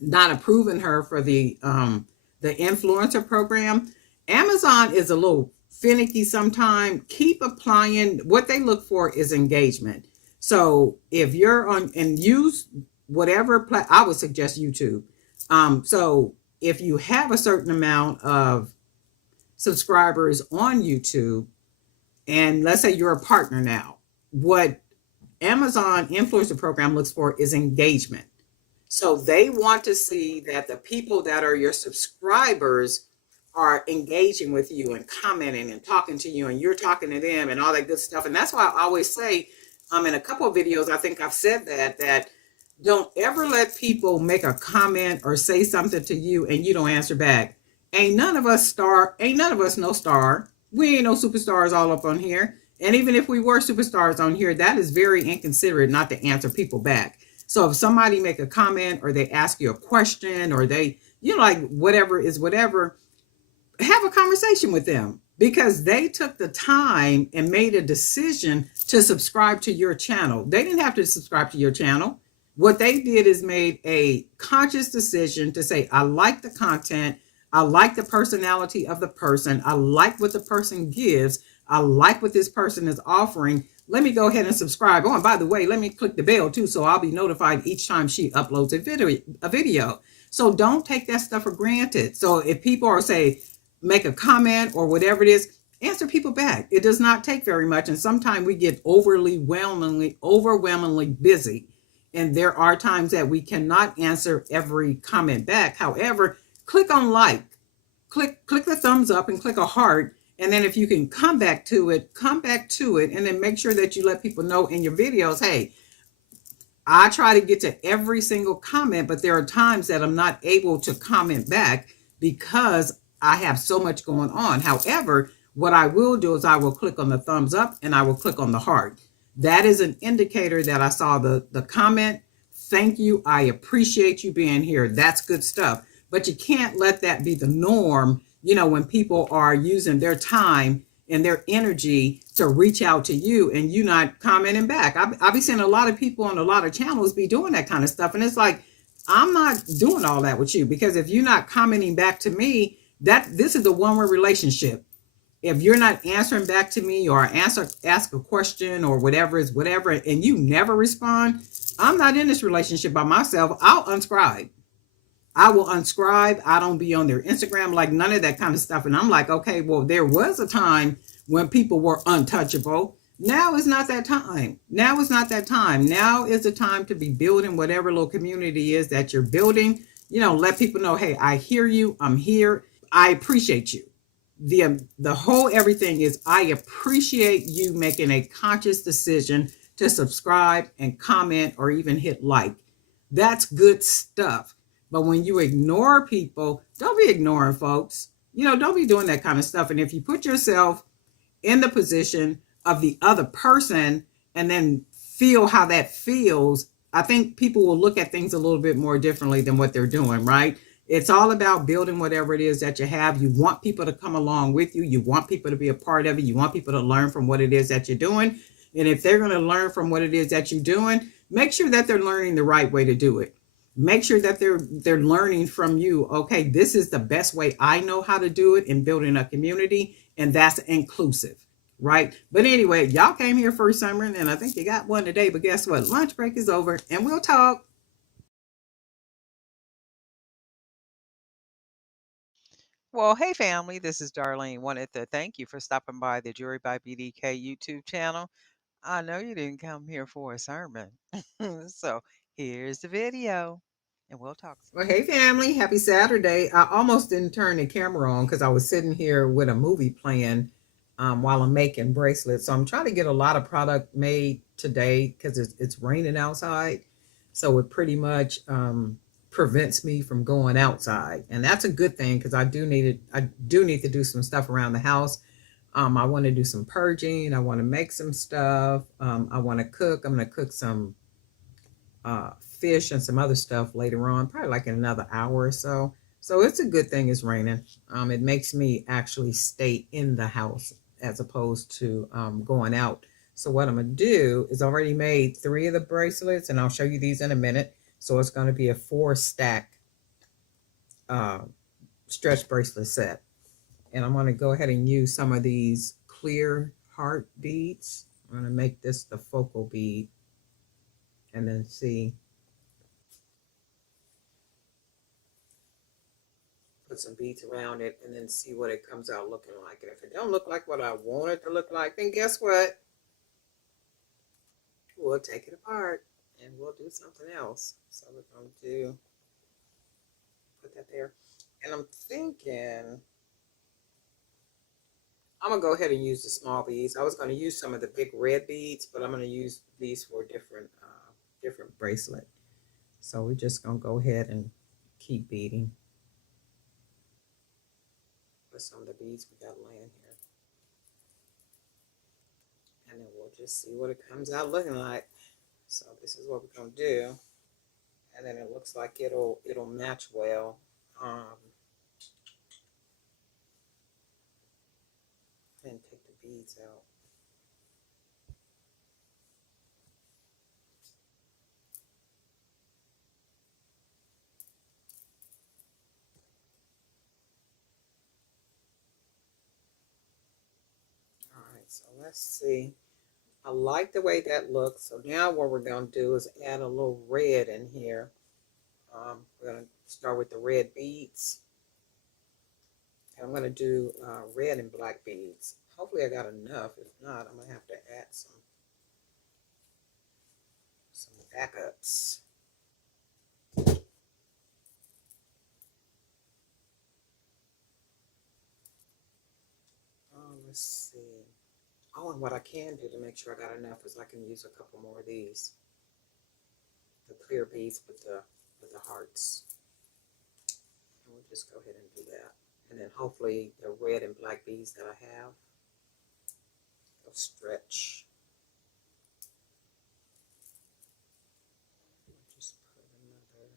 not approving her for the influencer program. Amazon is a little finicky sometimes. Keep applying. What they look for is engagement. So if you're on and use whatever I would suggest YouTube. So if you have a certain amount of subscribers on YouTube, and let's say you're a partner now, what Amazon influencer program looks for is engagement. So they want to see that the people that are your subscribers are engaging with you and commenting and talking to you, and you're talking to them and all that good stuff. And that's why I always say, in a couple of videos, I think I've said that don't ever let people make a comment or say something to you and you don't answer back. Ain't none of us no star. We ain't no superstars all up on here. And even if we were superstars on here, that is very inconsiderate not to answer people back. So if somebody make a comment or they ask you a question or they, like whatever is whatever, have a conversation with them because they took the time and made a decision to subscribe to your channel. They didn't have to subscribe to your channel. What they did is made a conscious decision to say, I like the content. I like the personality of the person. I like what the person gives. I like what this person is offering. Let me go ahead and subscribe. Oh, and by the way, let me click the bell too, so I'll be notified each time she uploads a video. So don't take that stuff for granted. So if people are say, make a comment or whatever it is, answer people back. It does not take very much. And sometimes we get overwhelmingly busy. And there are times that we cannot answer every comment back. However, click on like, click the thumbs up and click a heart. And then if you can come back to it, and then make sure that you let people know in your videos, hey, I try to get to every single comment, but there are times that I'm not able to comment back because I have so much going on. However, what I will do is I will click on the thumbs up and I will click on the heart. That is an indicator that I saw the comment. Thank you. I appreciate you being here. That's good stuff. But you can't let that be the norm, when people are using their time and their energy to reach out to you and you not commenting back. I've been seeing a lot of people on a lot of channels be doing that kind of stuff. And it's like, I'm not doing all that with you because if you're not commenting back to me, this is a one-way relationship. If you're not answering back to me or ask a question or whatever, and you never respond, I'm not in this relationship by myself. I'll unsubscribe. I will unsubscribe. I don't be on their Instagram, like none of that kind of stuff. And I'm like, okay, well, there was a time when people were untouchable. Now is not that time. Now is not that time. Now is the time to be building whatever little community is that you're building. Let people know, hey, I hear you. I'm here. I appreciate you. The whole everything is I appreciate you making a conscious decision to subscribe and comment or even hit like. That's good stuff. But when you ignore people, don't be ignoring folks. Don't be doing that kind of stuff. And if you put yourself in the position of the other person and then feel how that feels, I think people will look at things a little bit more differently than what they're doing, right? It's all about building whatever it is that you have. You want people to come along with you. You want people to be a part of it. You want people to learn from what it is that you're doing. And if they're going to learn from what it is that you're doing, make sure that they're learning the right way to do it. Make sure that they're learning from you. Okay, this is the best way I know how to do it in building a community, and that's inclusive, right? But anyway, y'all came here for a summer, and I think you got one today. But guess what? Lunch break is over, and we'll talk. Well, hey family, this is Darlene. Wanted to thank you for stopping by the Jewelry by BDK YouTube channel. I know you didn't come here for a sermon. So here's the video, and we'll talk Well, soon. hey family, happy Saturday. I almost didn't turn the camera on because I was sitting here with a movie playing while I'm making bracelets. So I'm trying to get a lot of product made today because it's raining outside. So it pretty much prevents me from going outside. And that's a good thing because I do need to do some stuff around the house. I want to do some purging. I want to make some stuff. I want to cook. I'm going to cook some uh, fish and some other stuff later on, probably like in another hour or so. So it's a good thing it's raining. It makes me actually stay in the house as opposed to going out. So what I'm gonna do is I already made 3 of the bracelets, and I'll show you these in a minute. So it's gonna be a 4-stack uh, stretch bracelet set, and I'm gonna go ahead and use some of these clear heart beads. I'm gonna make this the focal bead, and then see. Put some beads around it and then see what it comes out looking like. And if it don't look like what I want it to look like, then guess what? We'll take it apart and we'll do something else. So we're going to put that there. And I'm thinking I'm going to go ahead and use the small beads. I was going to use some of the big red beads, but I'm going to use these for a different bracelet. So we're just going to go ahead and keep beading. Put some of the beads we got laying here. And then we'll just see what it comes out looking like. So this is what we're gonna do, and then it looks like it'll match well. And take the beads out. All right, so let's see. I like the way that looks. So now what we're gonna do is add a little red in here. We're gonna start with the red beads. And I'm gonna do red and black beads. Hopefully I got enough. If not, I'm gonna have to add some backups. Let's see. Oh, and what I can do to make sure I got enough is I can use a couple more of these, the clear beads with the hearts. And we'll just go ahead and do that. And then hopefully the red and black beads that I have will stretch. Just put another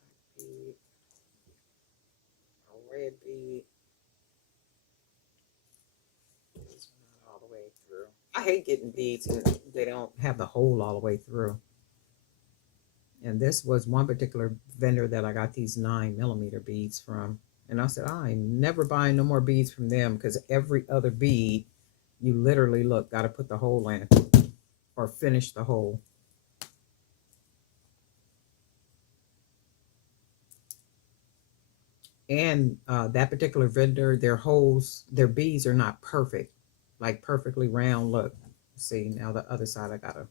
black bead, a red bead. This one not all the way through. I hate getting beads and they don't have the hole all the way through. And this was one particular vendor that I got these 9mm beads from. And I said, I ain't never buying no more beads from them, because every other bead, you literally got to put the hole in or finish the hole. And that particular vendor, their holes, their beads are not perfect, like perfectly round. Look, see, now the other side I gotta.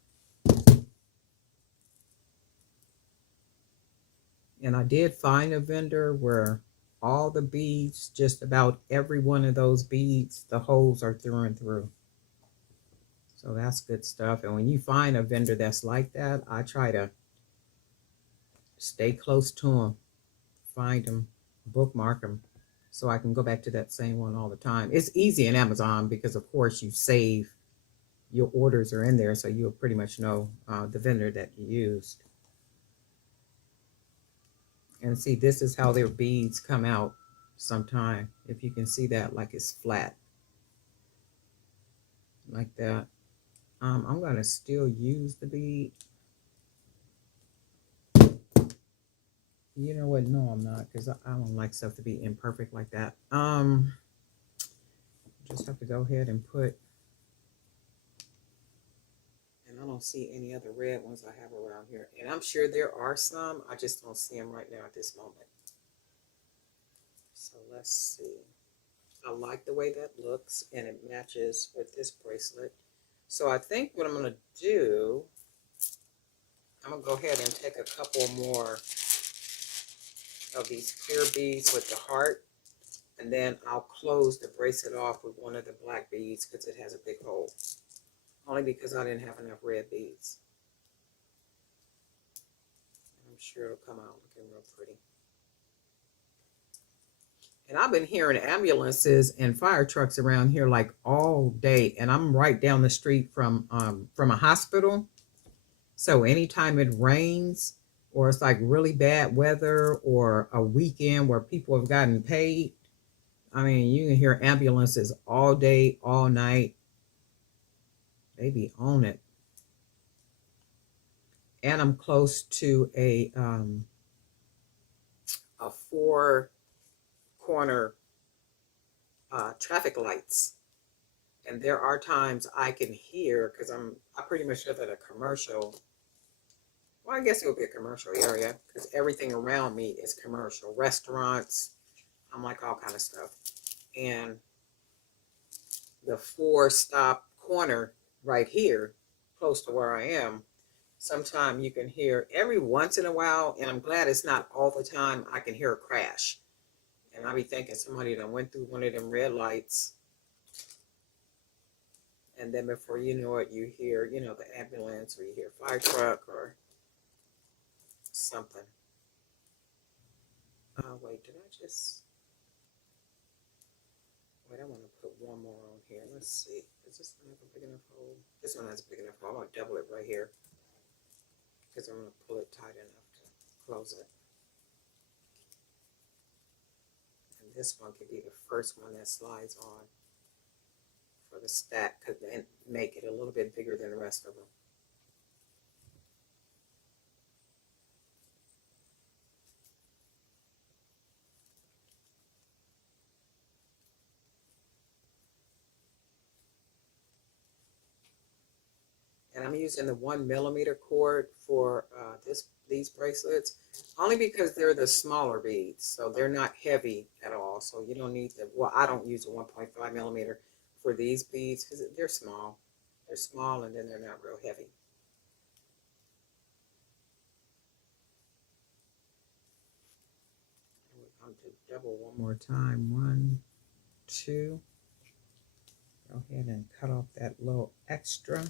And I did find a vendor where all the beads, just about every one of those beads, the holes are through and through. So that's good stuff. And when you find a vendor that's like that, I try to stay close to them, find them, bookmark them, so I can go back to that same one all the time. It's easy in Amazon because, of course, you save your orders are in there, so you'll pretty much know the vendor that you used. And see, this is how their beads come out sometime. If you can see that, like it's flat, like that. I'm gonna still use the bead. You know what? No, I'm not, because I don't like stuff to be imperfect like that. Just have to go ahead and put. And I don't see any other red ones I have around here. And I'm sure there are some. I just don't see them right now at this moment. So let's see. I like the way that looks, and it matches with this bracelet. So I think what I'm going to do, I'm going to go ahead and take a couple more of these clear beads with the heart, and then I'll close the bracelet off with one of the black beads because it has a big hole. Only because I didn't have enough red beads. I'm sure it'll come out looking real pretty. And I've been hearing ambulances and fire trucks around here like all day. And I'm right down the street from a hospital. So anytime it rains or it's like really bad weather or a weekend where people have gotten paid, I mean, you can hear ambulances all day, all night. They be on it. And I'm close to a four corner traffic lights. And there are times I can hear, because I pretty much live at a commercial. Well, I guess it would be a commercial area because everything around me is commercial. Restaurants, I'm like all kind of stuff. And the four stop corner right here, close to where I am, sometime you can hear every once in a while, and I'm glad it's not all the time, I can hear a crash. And I be thinking somebody done went through one of them red lights. And then before you know it, you hear, the ambulance, or you hear fire truck or something. Wait, did I just... Wait, I want to put one more on here. Let's see. Does this one have a big enough hole? This one has a big enough hole. I'm going to double it right here because I'm going to pull it tight enough to close it. And this one could be the first one that slides on for the stack and make it a little bit bigger than the rest of them. And I'm using the 1mm cord for these bracelets, only because they're the smaller beads, so they're not heavy at all. So you don't need well, I don't use a 1.5mm for these beads because they're small. They're small and then they're not real heavy. We're going to double one more time. 1, 2. Go ahead and cut off that little extra.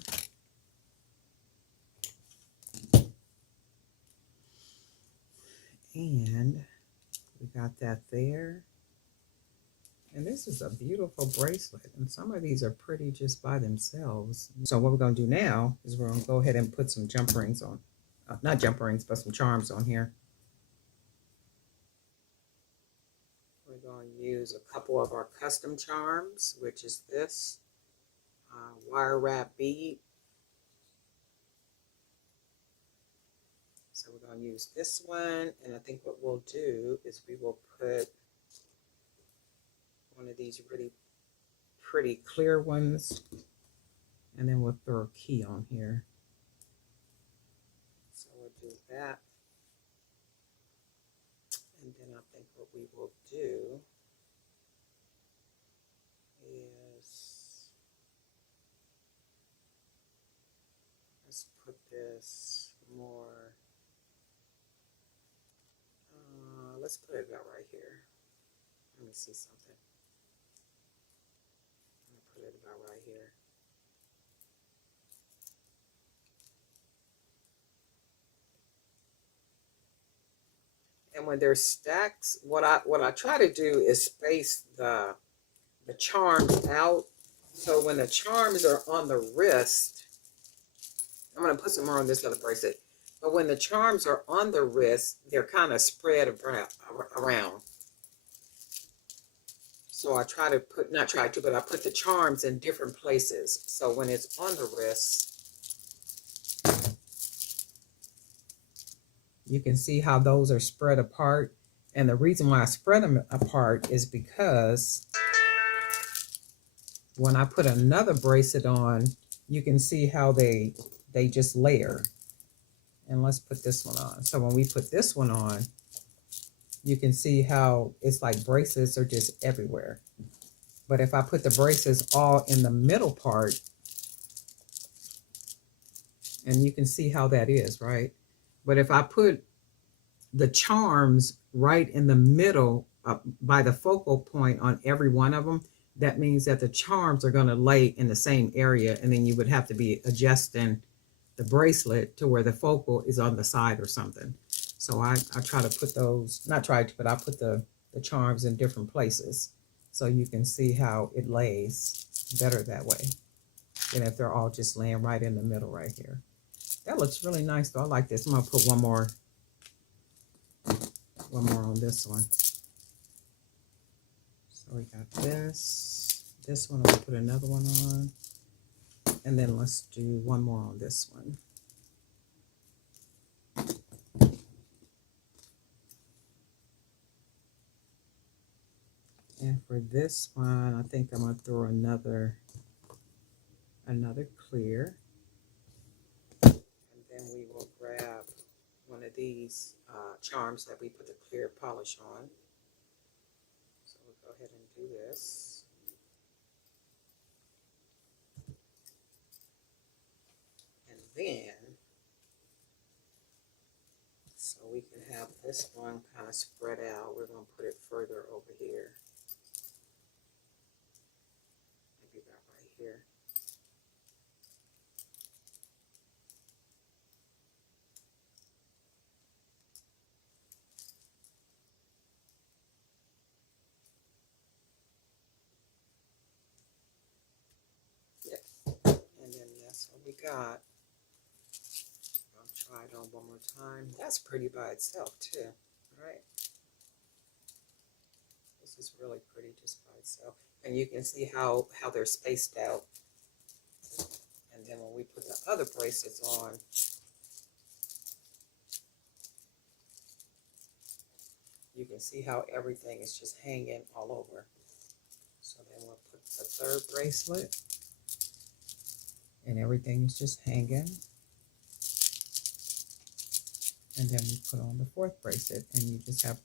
And we got that there. And this is a beautiful bracelet. And some of these are pretty just by themselves. So what we're going to do now is we're going to go ahead and put some jump rings on. Not jump rings, but some charms on here. We're going to use a couple of our custom charms, which is this wire wrap bead. So we're going to use this one, and I think what we'll do is we will put one of these really pretty clear ones, and then we'll throw a key on here. So we'll do that. And then I think what we will do is, let's put this more, let's put it about right here. Let me see something. I'm going to put it about right here. And when there's stacks, what I try to do is space the charms out. So when the charms are on the wrist, I'm going to put some more on this other bracelet. But when the charms are on the wrist, they're kind of spread around. So I try to put, not try to, but I put the charms in different places. So when it's on the wrist, you can see how those are spread apart. And the reason why I spread them apart is because when I put another bracelet on, you can see how they just layer. And let's put this one on. So when we put this one on, you can see how it's like bracelets are just everywhere. But if I put the bracelets all in the middle part, and you can see how that is, right? But if I put the charms right in the middle by the focal point on every one of them, that means that the charms are going to lay in the same area, and then you would have to be adjusting the bracelet to where the focal is on the side or something. So I try to put those, not try to, but I put the the charms in different places. So you can see how it lays better that way than if they're all just laying right in the middle right here. That looks really nice though. I like this. I'm gonna put one more on this one. So we got this one, I'm gonna put another one on. And then let's do one more on this one. And for this one, I think I'm gonna throw another clear. And then we will grab one of these charms that we put the clear polish on. So we'll go ahead and do this. And then, so we can have this one kind of spread out, we're going to put it further over here. Maybe about right here. Yep. And then that's what we got. I'll try it on one more time. That's pretty by itself too, right? This is really pretty just by itself. And you can see how they're spaced out. And then when we put the other bracelets on, you can see how everything is just hanging all over. So then we'll put the third bracelet, and everything is just hanging. And then we put on the fourth bracelet, and you just have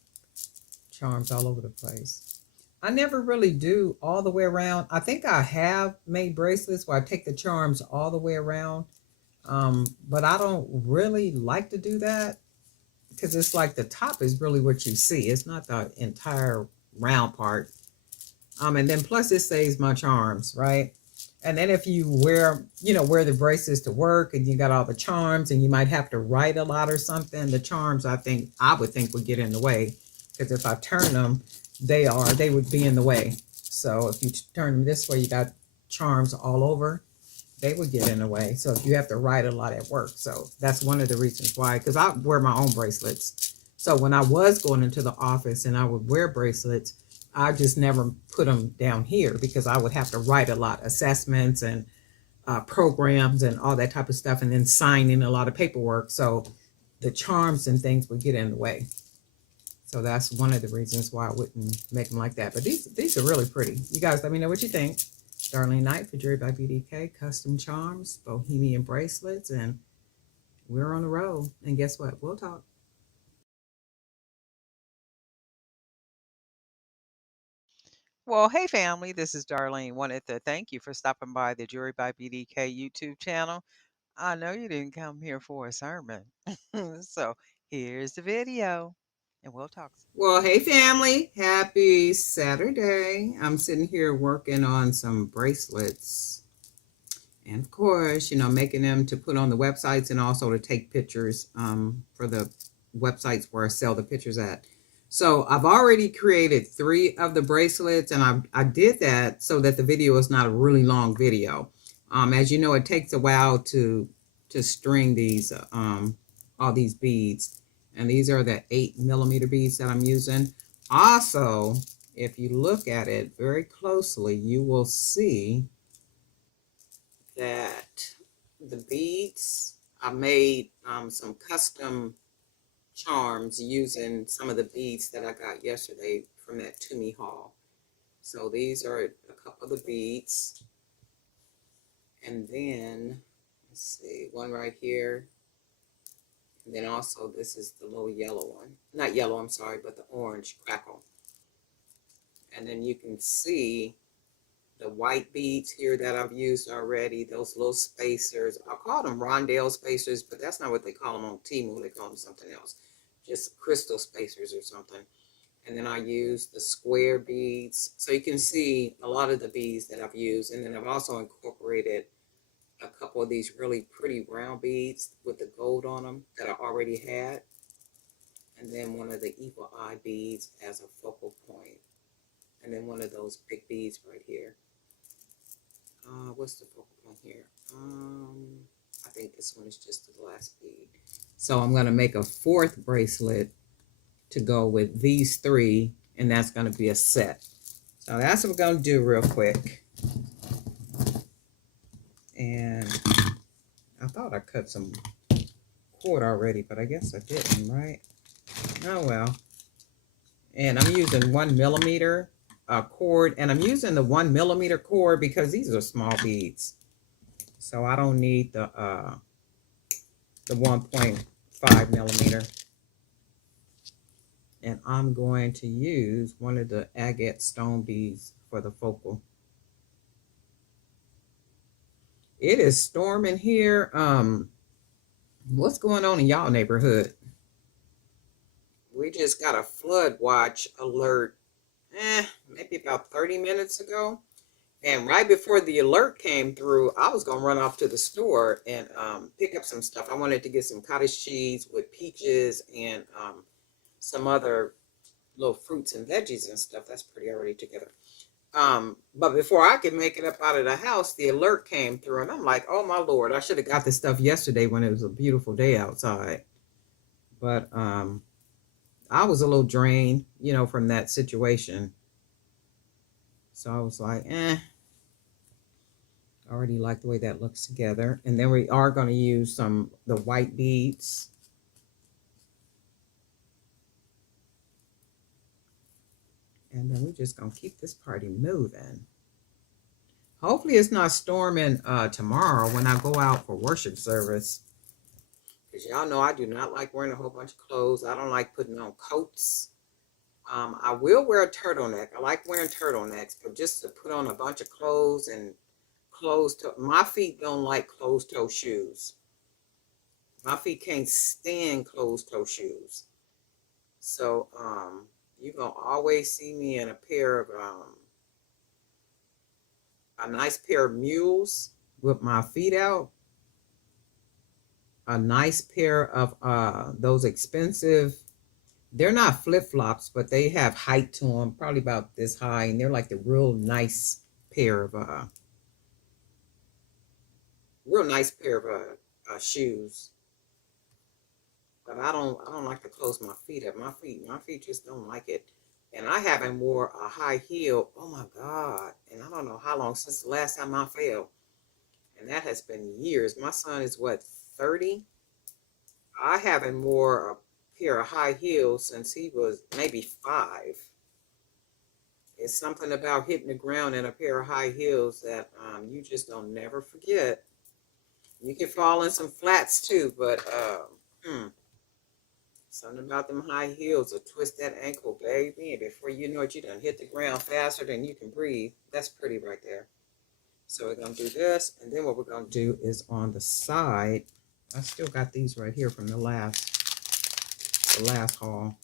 charms all over the place. I never really do all the way around. I think I have made bracelets where I take the charms all the way around, but I don't really like to do that because it's like the top is really what you see. It's not the entire round part. And then plus it saves my charms, right? And then if you wear the bracelets to work and you got all the charms and you might have to write a lot or something, the charms I would think would get in the way, because if I turn them, they would be in the way. So if you turn them this way, you got charms all over, they would get in the way. So if you have to write a lot at work. So that's one of the reasons why, because I wear my own bracelets. So when I was going into the office and I would wear bracelets, I just never put them down here because I would have to write a lot, assessments and programs and all that type of stuff, and then signing a lot of paperwork. So the charms and things would get in the way. So that's one of the reasons why I wouldn't make them like that. But these are really pretty. You guys let me know what you think. Darlene Knight for Jewelry by BDK, custom charms, Bohemian bracelets, and we're on the road. And guess what? We'll talk. Well, hey family, this is Darlene. Wanted to thank you for stopping by the Jewelry by BDK YouTube channel. I know you didn't come here for a sermon. So here's the video, and we'll talk. Well, hey family, happy Saturday. I'm sitting here working on some bracelets. And of course, making them to put on the websites and also to take pictures for the websites where I sell the pictures at. So I've already created 3 of the bracelets, and I did that so that the video is not a really long video. As you know, it takes a while to string these all these beads, and these are the 8mm beads that I'm using. Also, if you look at it very closely, you will see that the beads, I made some custom charms using some of the beads that I got yesterday from that To Me haul. So these are a couple of the beads. And then, let's see, one right here. And then also this is the little yellow one. Not yellow, I'm sorry, but the orange crackle. And then you can see the white beads here that I've used already, those little spacers. I call them rondelle spacers, but that's not what they call them on Temu. They call them something else, just crystal spacers or something. And then I use the square beads. So you can see a lot of the beads that I've used. And then I've also incorporated a couple of these really pretty round beads with the gold on them that I already had. and then one of the evil eye beads as a focal point, and then one of those big beads right here. What's the focal point here? I think this one is just the last bead. So I'm going to make a fourth bracelet to go with these three, and that's going to be a set. So that's what we're going to do real quick. And I thought I cut some cord already, but I guess I didn't, right? Oh well. And I'm using 1mm cord, and I'm using the 1mm cord because these are small beads, so I don't need the 1.5mm. And I'm going to use one of the agate stone beads for the focal. It is storming here. What's going on in y'all neighborhood? We just got a flood watch alert maybe about 30 minutes ago. And right before the alert came through, I was going to run off to the store and pick up some stuff. I wanted to get some cottage cheese with peaches and some other little fruits and veggies and stuff. That's pretty already together. But before I could make it up out of the house, the alert came through. And I'm like, oh, my Lord, I should have got this stuff yesterday when it was a beautiful day outside. But I was a little drained, from that situation. So I was like, I already like the way that looks together. And then we are going to use the white beads. And then we're just going to keep this party moving. Hopefully it's not storming tomorrow when I go out for worship service. Because y'all know I do not like wearing a whole bunch of clothes. I don't like putting on coats. I will wear a turtleneck. I like wearing turtlenecks, but just to put on a bunch of clothes and my feet don't like closed-toe shoes. My feet can't stand closed-toe shoes. So you're going to always see me in a pair of a nice pair of mules with my feet out. A nice pair of those expensive, they're not flip-flops, but they have height to them, probably about this high, and they're like the real nice pair of shoes. But I don't like to close my feet up. My feet just don't like it. And I haven't wore a high heel, oh my God, and I don't know how long since the last time I fell. And that has been years. My son is what, 30? I haven't wore a pair of high heels since he was maybe 5. It's something about hitting the ground in a pair of high heels that you just don't never forget. You can fall in some flats too, but something about them high heels will twist that ankle, baby, and before you know it, you done hit the ground faster than you can breathe. That's pretty right there. So we're going to do this, and then what we're going to do is on the side, I still got these right here from the last haul.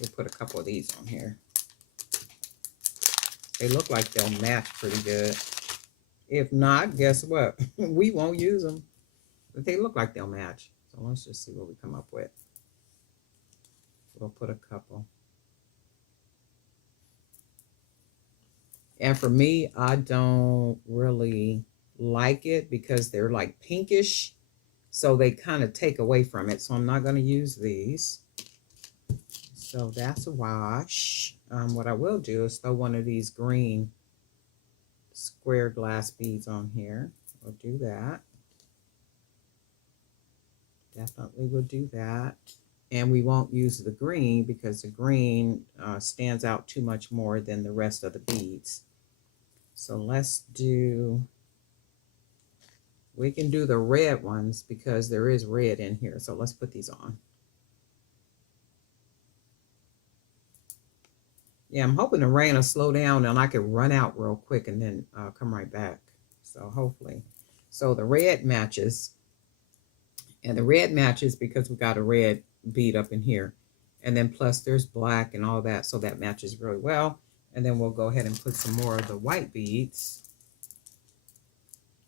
We'll put a couple of these on here. They look like they'll match pretty good. If not, guess what? We won't use them. But they look like they'll match. So let's just see what we come up with. We'll put a couple. And for me, I don't really like it because they're like pinkish. So they kind of take away from it. So I'm not going to use these. So that's a wash. What I will do is throw one of these green square glass beads on here. We'll do that. Definitely will do that. And we won't use the green because the green stands out too much more than the rest of the beads. So we can do the red ones because there is red in here. So let's put these on. Yeah, I'm hoping the rain will slow down and I can run out real quick and then come right back. So hopefully. So the red matches. And the red matches because we got a red bead up in here. And then plus there's black and all that. So that matches really well. And then we'll go ahead and put some more of the white beads.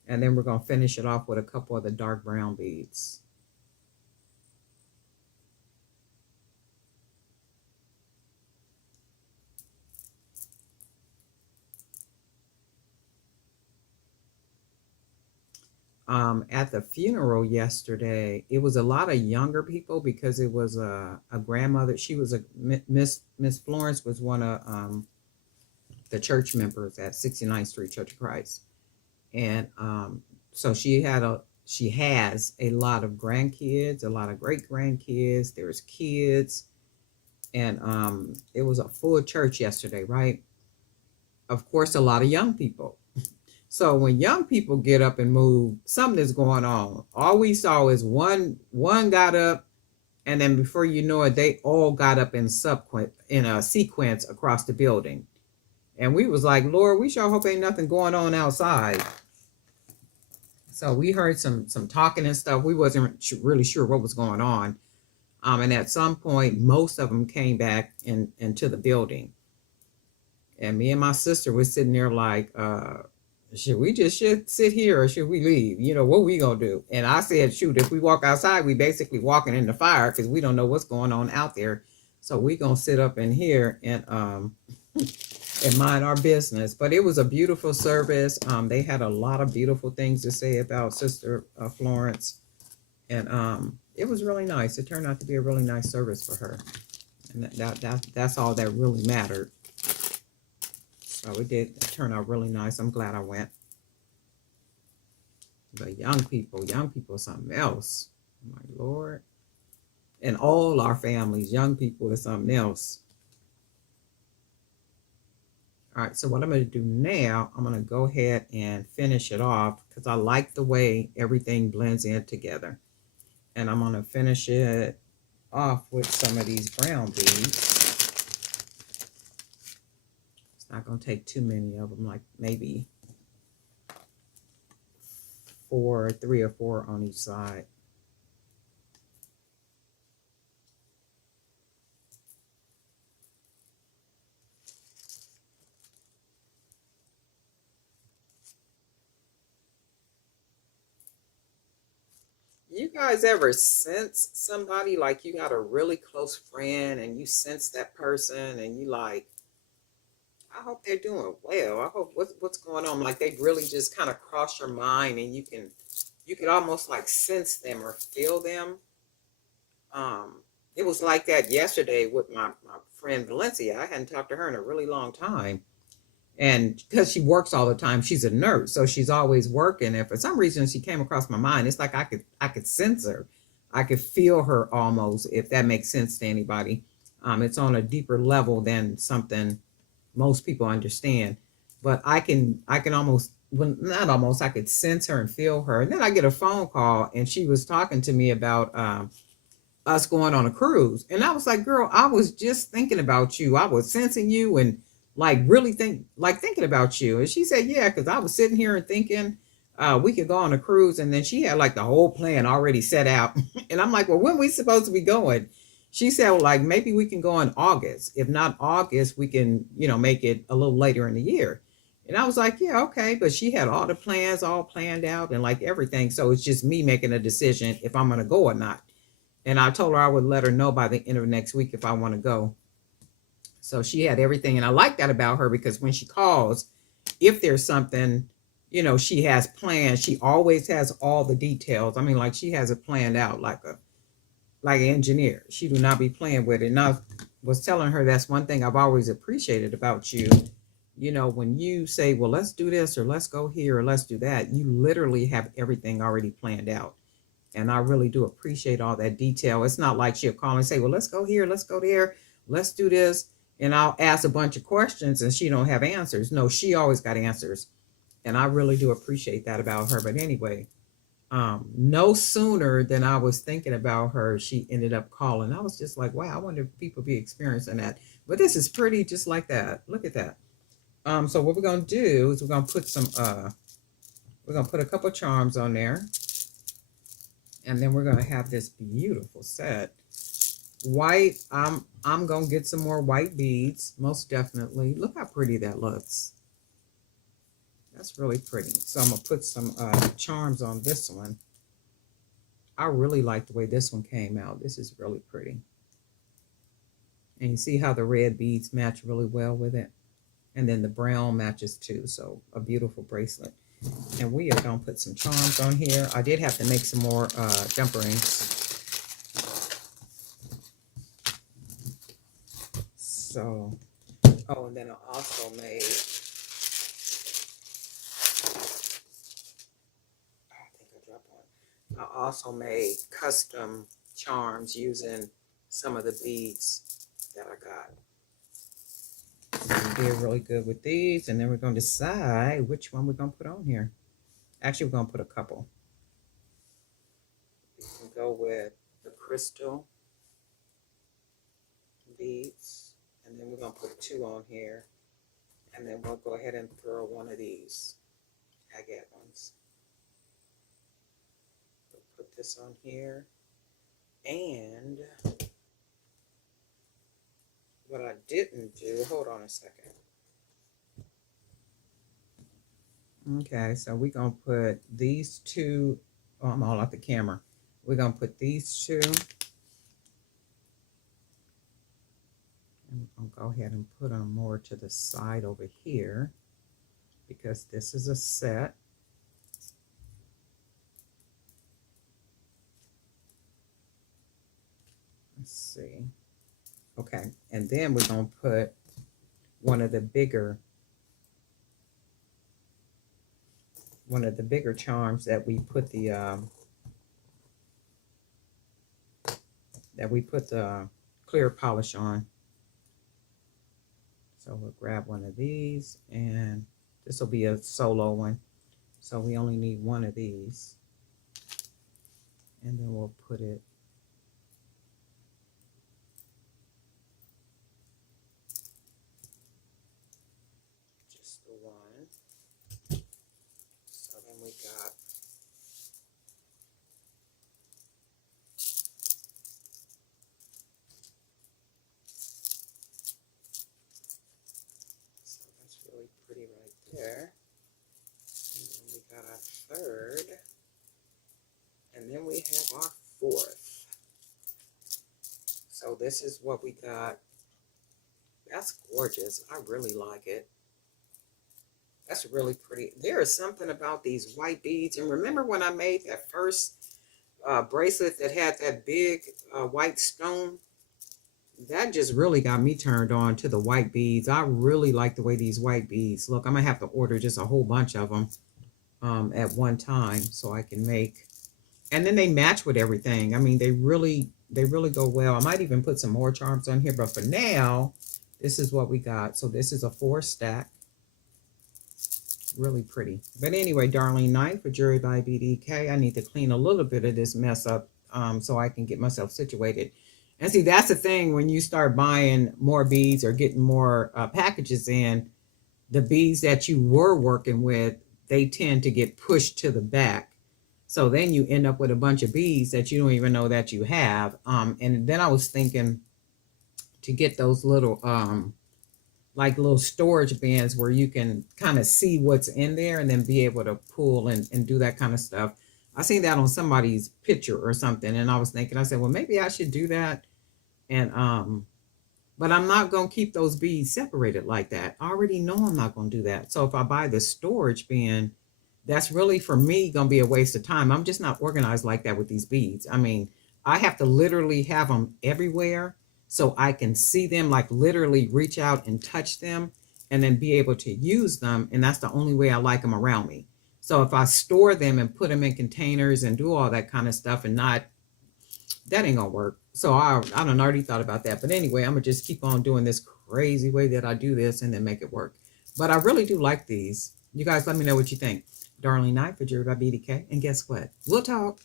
And then we're going to finish it off with a couple of the dark brown beads. At the funeral yesterday, it was a lot of younger people because it was a grandmother. She was a Miss Florence was one of the church members at 69th Street Church of Christ, and so she has a lot of grandkids, a lot of great grandkids. There's kids, and it was a full church yesterday, right? Of course, a lot of young people. So when young people get up and move, something is going on. All we saw is one got up, and then before you know it, they all got up in a sequence across the building. And we was like, Lord, we sure hope ain't nothing going on outside. So we heard some talking and stuff. We wasn't really sure what was going on. And at some point, most of them came back into the building. And me and my sister was sitting there like, should we just sit here or should we leave? You know, what we gonna do? And I said, shoot, if we walk outside, we basically walking in the fire because we don't know what's going on out there. So we gonna sit up in here and mind our business. But it was a beautiful service. They had a lot of beautiful things to say about Sister Florence, and it was really nice. It turned out to be a really nice service for her, and that's all that really mattered. So it did turn out really nice. I'm glad I went. But young people is something else. My Lord. And all our families, young people is something else. All right, so what I'm going to do now, I'm going to go ahead and finish it off because I like the way everything blends in together. And I'm going to finish it off with some of these brown beads. Not gonna take too many of them, like maybe 3 or 4 on each side. You guys ever sense somebody, like you got a really close friend and you sense that person and you like, I hope they're doing well. I hope what's going on. Like they really just kind of cross your mind, and you can almost like sense them or feel them. It was like that yesterday with my friend Valencia. I hadn't talked to her in a really long time, and because she works all the time, she's a nurse, so she's always working. And for some reason, she came across my mind. It's like I could sense her, I could feel her almost. If that makes sense to anybody, it's on a deeper level than something most people understand, but I can almost, well, not almost, I could sense her and feel her. And then I get a phone call and she was talking to me about us going on a cruise, and I was like, girl, I was just thinking about you. I was sensing you and like really thinking about you. And she said, yeah, because I was sitting here and thinking we could go on a cruise. And then she had like the whole plan already set out. And I'm like, well, when we supposed to be going? She said, well, like maybe we can go in August. If not August, we can, make it a little later in the year. And I was like, yeah, okay. But she had all the plans all planned out and like everything. So it's just me making a decision if I'm going to go or not. And I told her I would let her know by the end of next week if I want to go. So she had everything. And I like that about her because when she calls, if there's something, she has plans. She always has all the details. I mean, like she has it planned out like an engineer. She do not be playing with it. And I was telling her that's one thing I've always appreciated about you. When you say, well, let's do this or let's go here or let's do that, you literally have everything already planned out. And I really do appreciate all that detail. It's not like she'll call and say, well, let's go here, let's go there, let's do this. And I'll ask a bunch of questions and she don't have answers. No, she always got answers. And I really do appreciate that about her. But anyway, no sooner than I was thinking about her, she ended up calling. I was just like, wow, I wonder if people be experiencing that. But this is pretty just like that. Look at that. So what we're gonna do is we're gonna put a couple charms on there. And then we're gonna have this beautiful set. White, I'm gonna get some more white beads, most definitely. Look how pretty that looks. That's really pretty. So I'm gonna put some charms on this one. I really like the way this one came out. This is really pretty. And you see how the red beads match really well with it. And then the brown matches too. So a beautiful bracelet. And we are going to put some charms on here. I did have to make some more jump rings. So, oh, and then I also made, I think I dropped one. I also made custom charms using some of the beads that I got. So we did really good with these, and then we're going to decide which one we're going to put on here. Actually, we're going to put a couple. We can go with the crystal beads, and then we're going to put two on here, and then we'll go ahead and throw one of these agate ones. We'll put this on here, and what I didn't do, hold on a second. Okay, so we're going to put these two, oh, I'm all out the camera. We're going to put these two, and I'm going to go ahead and put them more to the side over here, because this is a set. Let's see. Okay, and then we're going to put one of the bigger charms that we put the clear polish on. So we'll grab one of these, and this will be a solo one. So we only need one of these, and then we'll put it just the one. So then we got really pretty right there. And then we got our third. And then we have our fourth. So this is what we got. That's gorgeous. I really like it. That's really pretty. There is something about these white beads. And remember when I made that first bracelet that had that big white stone? That just really got me turned on to the white beads. I really like the way these white beads look. I'm going to have to order just a whole bunch of them at one time so I can make. And then they match with everything. I mean, they really go well. I might even put some more charms on here. But for now, this is what we got. So this is a 4-stack. Really pretty. But anyway, Darlene Knight for Jewelry by BDK. I need to clean a little bit of this mess up so I can get myself situated. And see, that's the thing when you start buying more beads or getting more packages in, the beads that you were working with, they tend to get pushed to the back. So then you end up with a bunch of beads that you don't even know that you have. And then I was thinking to get those little, like little storage bins where you can kind of see what's in there and then be able to pull and do that kind of stuff. I seen that on somebody's picture or something. And I was thinking, I said, well, maybe I should do that. And, but I'm not going to keep those beads separated like that. I already know I'm not going to do that. So if I buy the storage bin, that's really for me going to be a waste of time. I'm just not organized like that with these beads. I mean, I have to literally have them everywhere so I can see them, like literally reach out and touch them and then be able to use them. And that's the only way I like them around me. So if I store them and put them in containers and do all that kind of stuff and not, that ain't gonna work. So I don't already thought about that. But anyway, I'm gonna just keep on doing this crazy way that I do this and then make it work. But I really do like these. You guys let me know what you think. Darlene Knight for Jewelry by BDK. And guess what? We'll talk.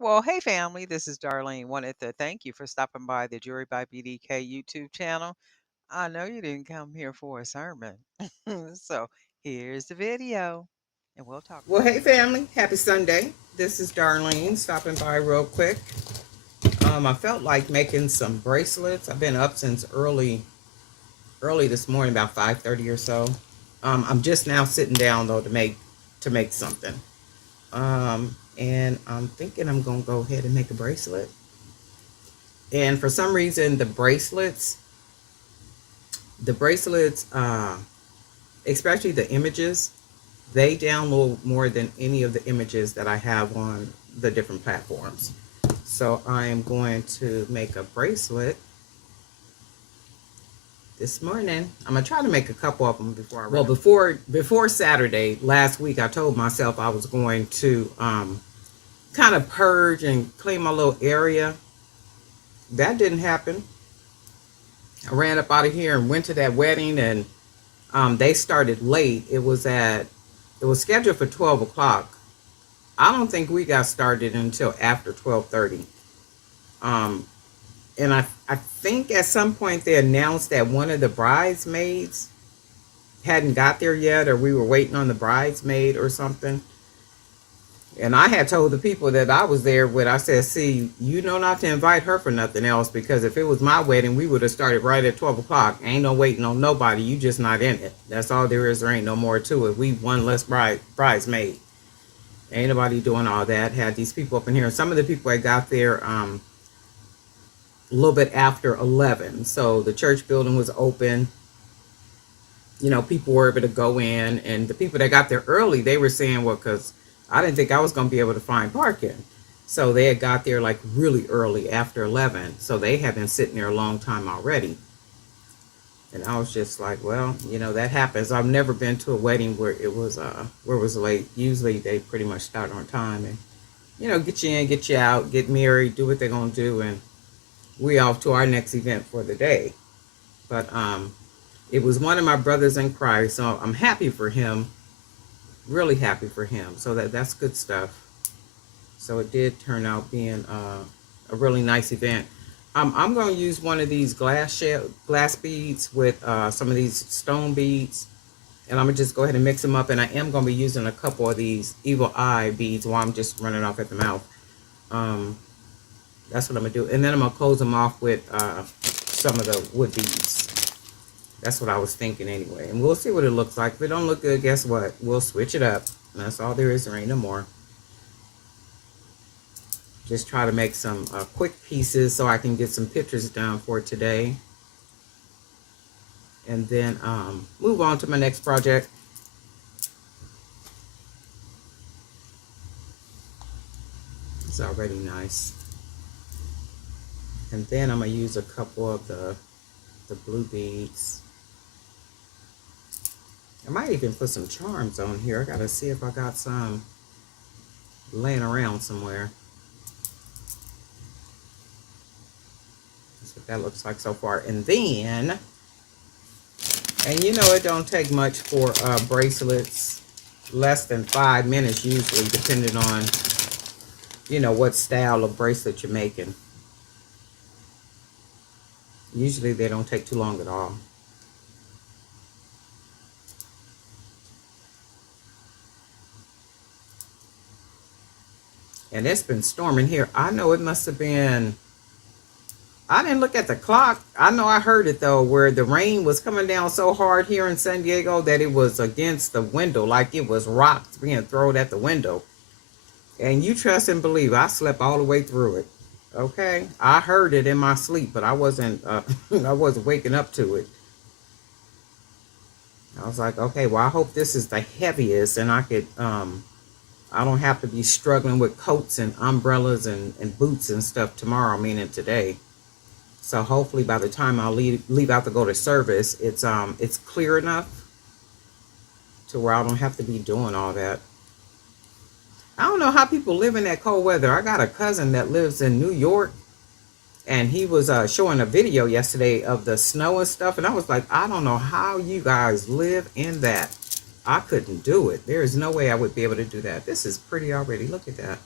Well, hey family, this is Darlene. Wanted to thank you for stopping by the Jewelry by BDK YouTube channel. I know you didn't come here for a sermon. So here's the video, and we'll talk Well, soon. hey family, happy Sunday. This is Darlene stopping by real quick. I felt like making some bracelets. I've been up since early this morning, about 5:30 or so. I'm just now sitting down though to make something. And I'm thinking I'm gonna go ahead and make a bracelet. And for some reason, the bracelets The bracelets, especially the images, they download more than any of the images that I have on the different platforms. So I am going to make a bracelet this morning. I'm gonna try to make a couple of them before I before Saturday last week. I told myself I was going to kind of purge and clean my little area. That didn't happen. I ran up out of here and went to that wedding, and they started late. It was scheduled for 12 o'clock. I don't think we got started until after 12:30. Um, and I think at some point they announced that one of the bridesmaids hadn't got there yet, or we were waiting on the bridesmaid or something. And I had told the people that I was there with, I said, see, you know not to invite her for nothing else, because if it was my wedding, we would have started right at 12 o'clock. Ain't no waiting on nobody. You just not in it. That's all there is. There ain't no more to it. We one less bridesmaid. Ain't nobody doing all that. Had these people up in here. Some of the people that got there a little bit after 11. So the church building was open. You know, people were able to go in. And the people that got there early, they were saying, well, because I didn't think I was going to be able to find parking. So they had got there like really early after 11. So they had been sitting there a long time already. And I was just like, well, you know, that happens. I've never been to a wedding where it was late. Usually they pretty much start on time and, you know, get you in, get you out, get married, do what they're going to do. And we off to our next event for the day. But it was one of my brothers in Christ. So I'm happy for him. Really happy for him. So that's good stuff. So it did turn out being a really nice event. I'm going to use one of these glass beads with some of these stone beads. And I'm going to just go ahead and mix them up. And I am going to be using a couple of these evil eye beads while I'm just running off at the mouth. That's what I'm going to do. And then I'm going to close them off with some of the wood beads. That's what I was thinking anyway. And we'll see what it looks like. If it don't look good, guess what? We'll switch it up. And that's all there is. There ain't no more. Just try to make some quick pieces so I can get some pictures done for today. And then move on to my next project. It's already nice. And then I'm going to use a couple of the blue beads. I might even put some charms on here. I got to see if I got some laying around somewhere. That's what that looks like so far. And then, and you know it don't take much for bracelets. Less than 5 minutes usually, depending on, you know, what style of bracelet you're making. Usually they don't take too long at all. And it's been storming here. I know it must have been, I didn't look at the clock. I know I heard it though, where the rain was coming down so hard here in San Diego that it was against the window, like it was rocks being thrown at the window. And you trust and believe, I slept all the way through it. Okay, I heard it in my sleep, but I wasn't I wasn't waking up to it. I was like, okay, well, I hope this is the heaviest, and I could I don't have to be struggling with coats and umbrellas and boots and stuff tomorrow, meaning today. So hopefully by the time I leave out to go to service, it's clear enough to where I don't have to be doing all that. I don't know how people live in that cold weather. I got a cousin that lives in New York, and he was showing a video yesterday of the snow and stuff, and I was like, I don't know how you guys live in that. I couldn't do it. There is no way I would be able to do that. This is pretty already. Look at that.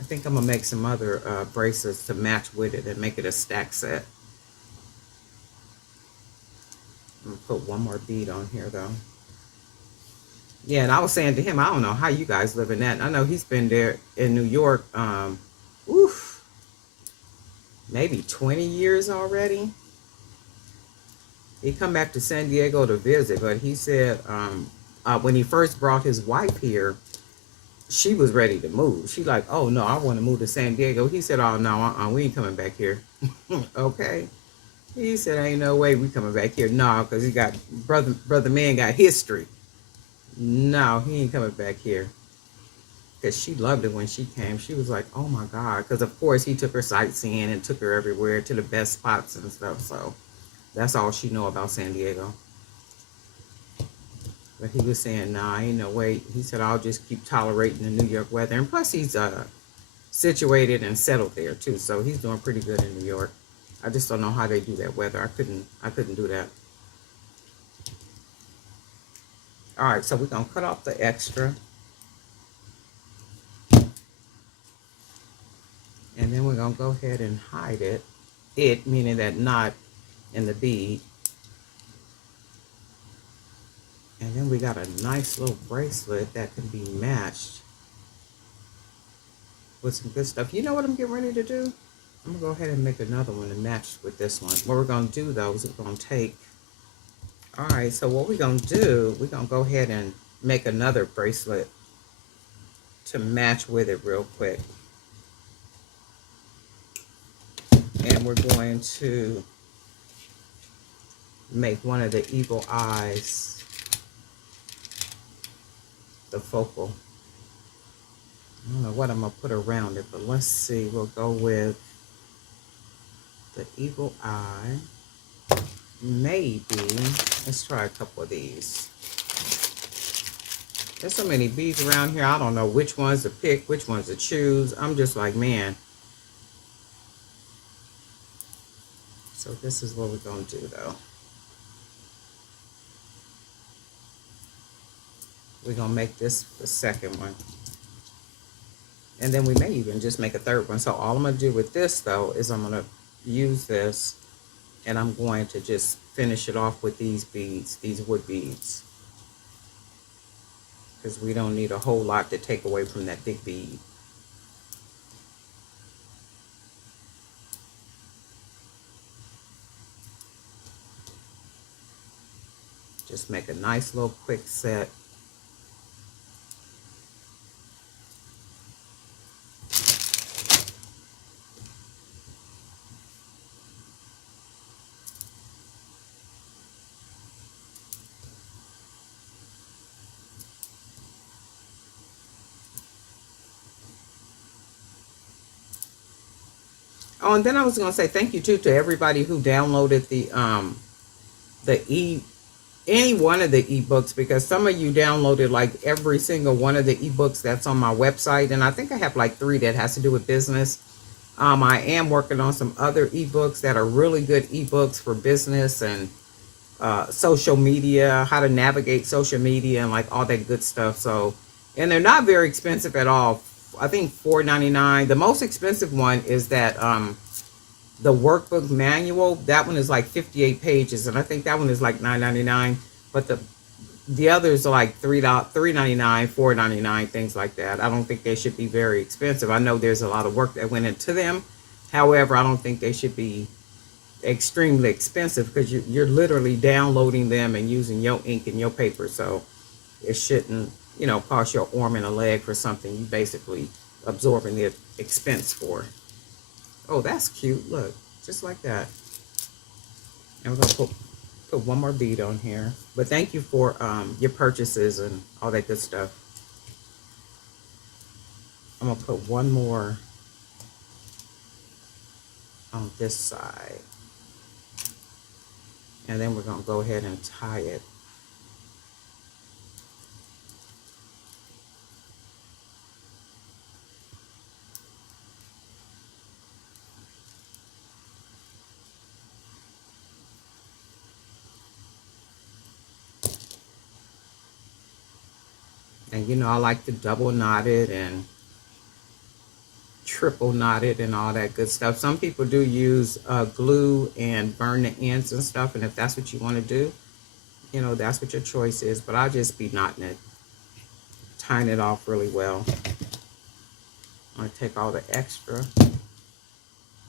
I think I'm going to make some other bracelets to match with it and make it a stack set. I'm going to put one more bead on here, though. Yeah, and I was saying to him, I don't know how you guys live in that. I know he's been there in New York, maybe 20 years already. He come back to San Diego to visit, but he said when he first brought his wife here, she was ready to move. She like, oh no, I want to move to San Diego. He said, oh no, we ain't coming back here. Okay. He said, "Ain't no way we coming back here." No, because he got brother man got history. No, he ain't coming back here. Because she loved it when she came. She was like, "Oh my God!" Because of course he took her sightseeing and took her everywhere to the best spots and stuff. So that's all she know about San Diego. But he was saying, "Nah, ain't no way." He said, "I'll just keep tolerating the New York weather." And plus, he's situated and settled there too, so he's doing pretty good in New York. I just don't know how they do that weather. I couldn't do that. All right, so we're gonna cut off the extra, and then we're gonna go ahead and hide it. It meaning that knot in the bead, and then we got a nice little bracelet that can be matched with some good stuff. You know what I'm getting ready to do? I'm gonna go ahead and make another one to match with this one. What we're gonna do though is we're gonna take. All right, so what we're gonna do? We're gonna go ahead and make another bracelet to match with it real quick. And we're going to make one of the eagle eyes the focal. I don't know what I'm going to put around it, but let's see. We'll go with the eagle eye. Maybe. Let's try a couple of these. There's so many beads around here. I don't know which ones to pick, which ones to choose. I'm just like, man. So this is what we're going to do, though. We're going to make this the second one. And then we may even just make a third one. So all I'm going to do with this, though, is I'm going to use this, and I'm going to just finish it off with these beads, these wood beads. Because we don't need a whole lot to take away from that big bead. Just make a nice little quick set. Oh, and then I was going to say thank you too to everybody who downloaded the any one of the ebooks, because some of you downloaded like every single one of the ebooks that's on my website, and I think I have like 3 that has to do with business. I am working on some other ebooks that are really good ebooks for business and social media, how to navigate social media and like all that good stuff. So, and they're not very expensive at all. I think $4.99. The most expensive one is that the workbook manual. That one is like 58 pages, and I think that one is like $9.99. But the others are like $3.99, $4.99, things like that. I don't think they should be very expensive. I know there's a lot of work that went into them. However, I don't think they should be extremely expensive, because you're literally downloading them and using your ink and your paper. So it shouldn't, cost your arm and a leg for something you basically absorbing the expense for. Oh, that's cute. Look, just like that. And we're gonna put one more bead on here. But thank you for your purchases and all that good stuff. I'm gonna put one more on this side. And then we're gonna go ahead and tie it. And I like to double knot it and triple knot it and all that good stuff. Some people do use glue and burn the ends and stuff, and if that's what you want to do, that's what your choice is. But I'll just be knotting it, tying it off really well. I'm going to take all the extra,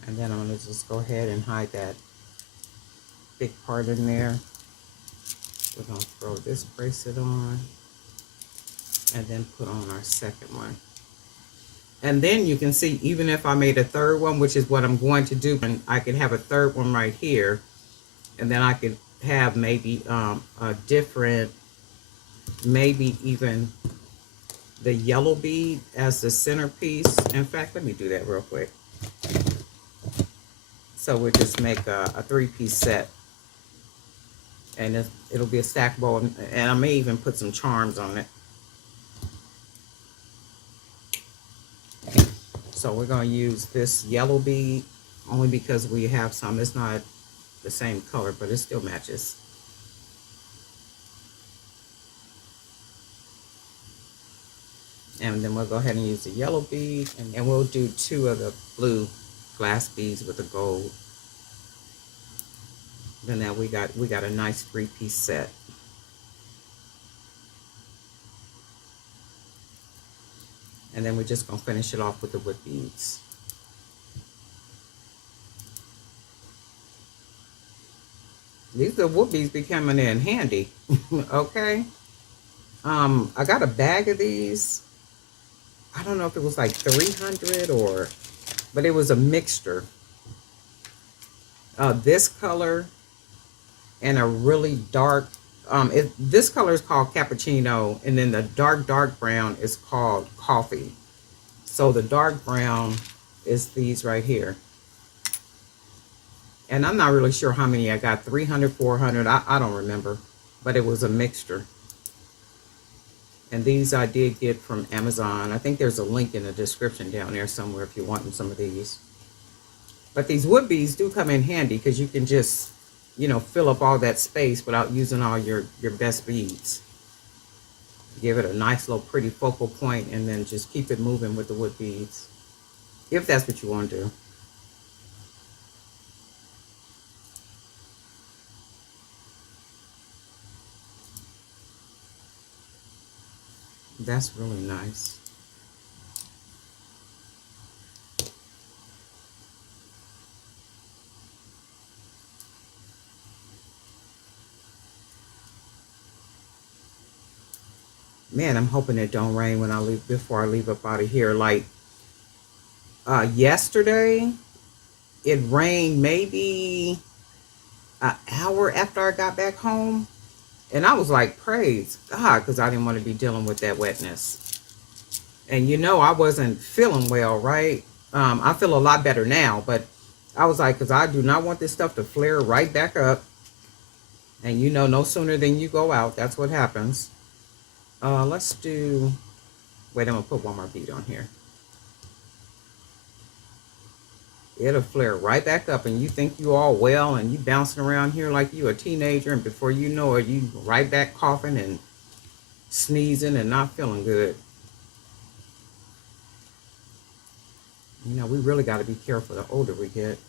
and then I'm going to just go ahead and hide that big part in there. We're going to throw this bracelet on, and then put on our second one. And then you can see, even if I made a third one, which is what I'm going to do, and I can have a third one right here, And then I could have maybe a different, maybe even the yellow bead as the centerpiece. In fact, let me do that real quick. So we'll just make a three-piece set, and it'll be a stackable, and I may even put some charms on it. So we're going to use this yellow bead only because we have some. It's not the same color, but it still matches. And then we'll go ahead and use the yellow bead, and we'll do 2 of the blue glass beads with the gold. Then now we got a nice 3-piece set. And then we're just gonna finish it off with the wood beads. These are wood beads be coming in handy. Okay. I got a bag of these. I don't know if it was like 300 or, but it was a mixture. This color and a really dark, this color is called cappuccino, and then the dark brown is called coffee. So the dark brown is these right here. And I'm not really sure how many I got, 300, 400, I don't remember, but it was a mixture. And these I did get from Amazon. I think there's a link in the description down there somewhere if you're wanting some of these. But these wood beads do come in handy because you can just, you know, fill up all that space without using all your best beads. Give it a nice little pretty focal point, and then just keep it moving with the wood beads, if that's what you want to do. That's really nice. Man, I'm hoping it don't rain when I leave, before I leave up out of here. Like yesterday, it rained maybe an hour after I got back home. And I was like, praise God, because I didn't want to be dealing with that wetness. And you know, I wasn't feeling well, right? I feel a lot better now, but I was like, because I do not want this stuff to flare right back up. And you know, no sooner than you go out, that's what happens. Let's do, wait, I'm going to put one more bead on here. It'll flare right back up, and you think you all well, and you bouncing around here like you a teenager, and before you know it, you right back coughing and sneezing and not feeling good. You know, we really got to be careful the older we get.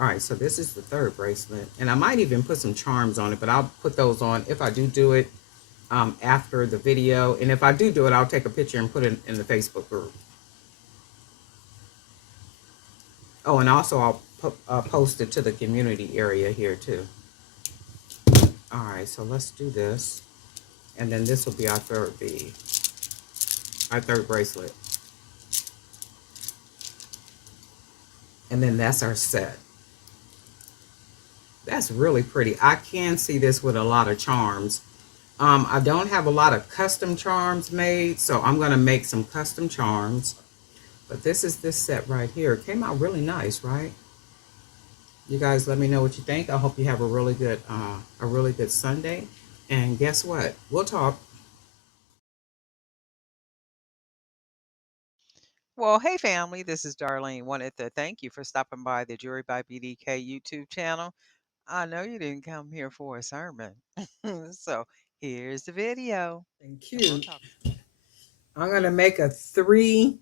All right, so this is the 3rd bracelet, and I might even put some charms on it, but I'll put those on if I do it after the video. And if I do it, I'll take a picture and put it in the Facebook group. Oh, and also I'll post it to the community area here too. All right, so let's do this. And then this will be our 3rd bead, our 3rd bracelet. And then that's our set. That's really pretty. I can see this with a lot of charms. I don't have a lot of custom charms made, so I'm going to make some custom charms. But this is this set right here. It came out really nice, right? You guys let me know what you think. I hope you have a really good Sunday. And guess what? We'll talk. Well, hey family, this is Darlene. Wanted to thank you for stopping by the Jewelry by BDK YouTube channel. I know you didn't come here for a sermon. So here's the video, Thank and we'll you. talk. I'm going to make a three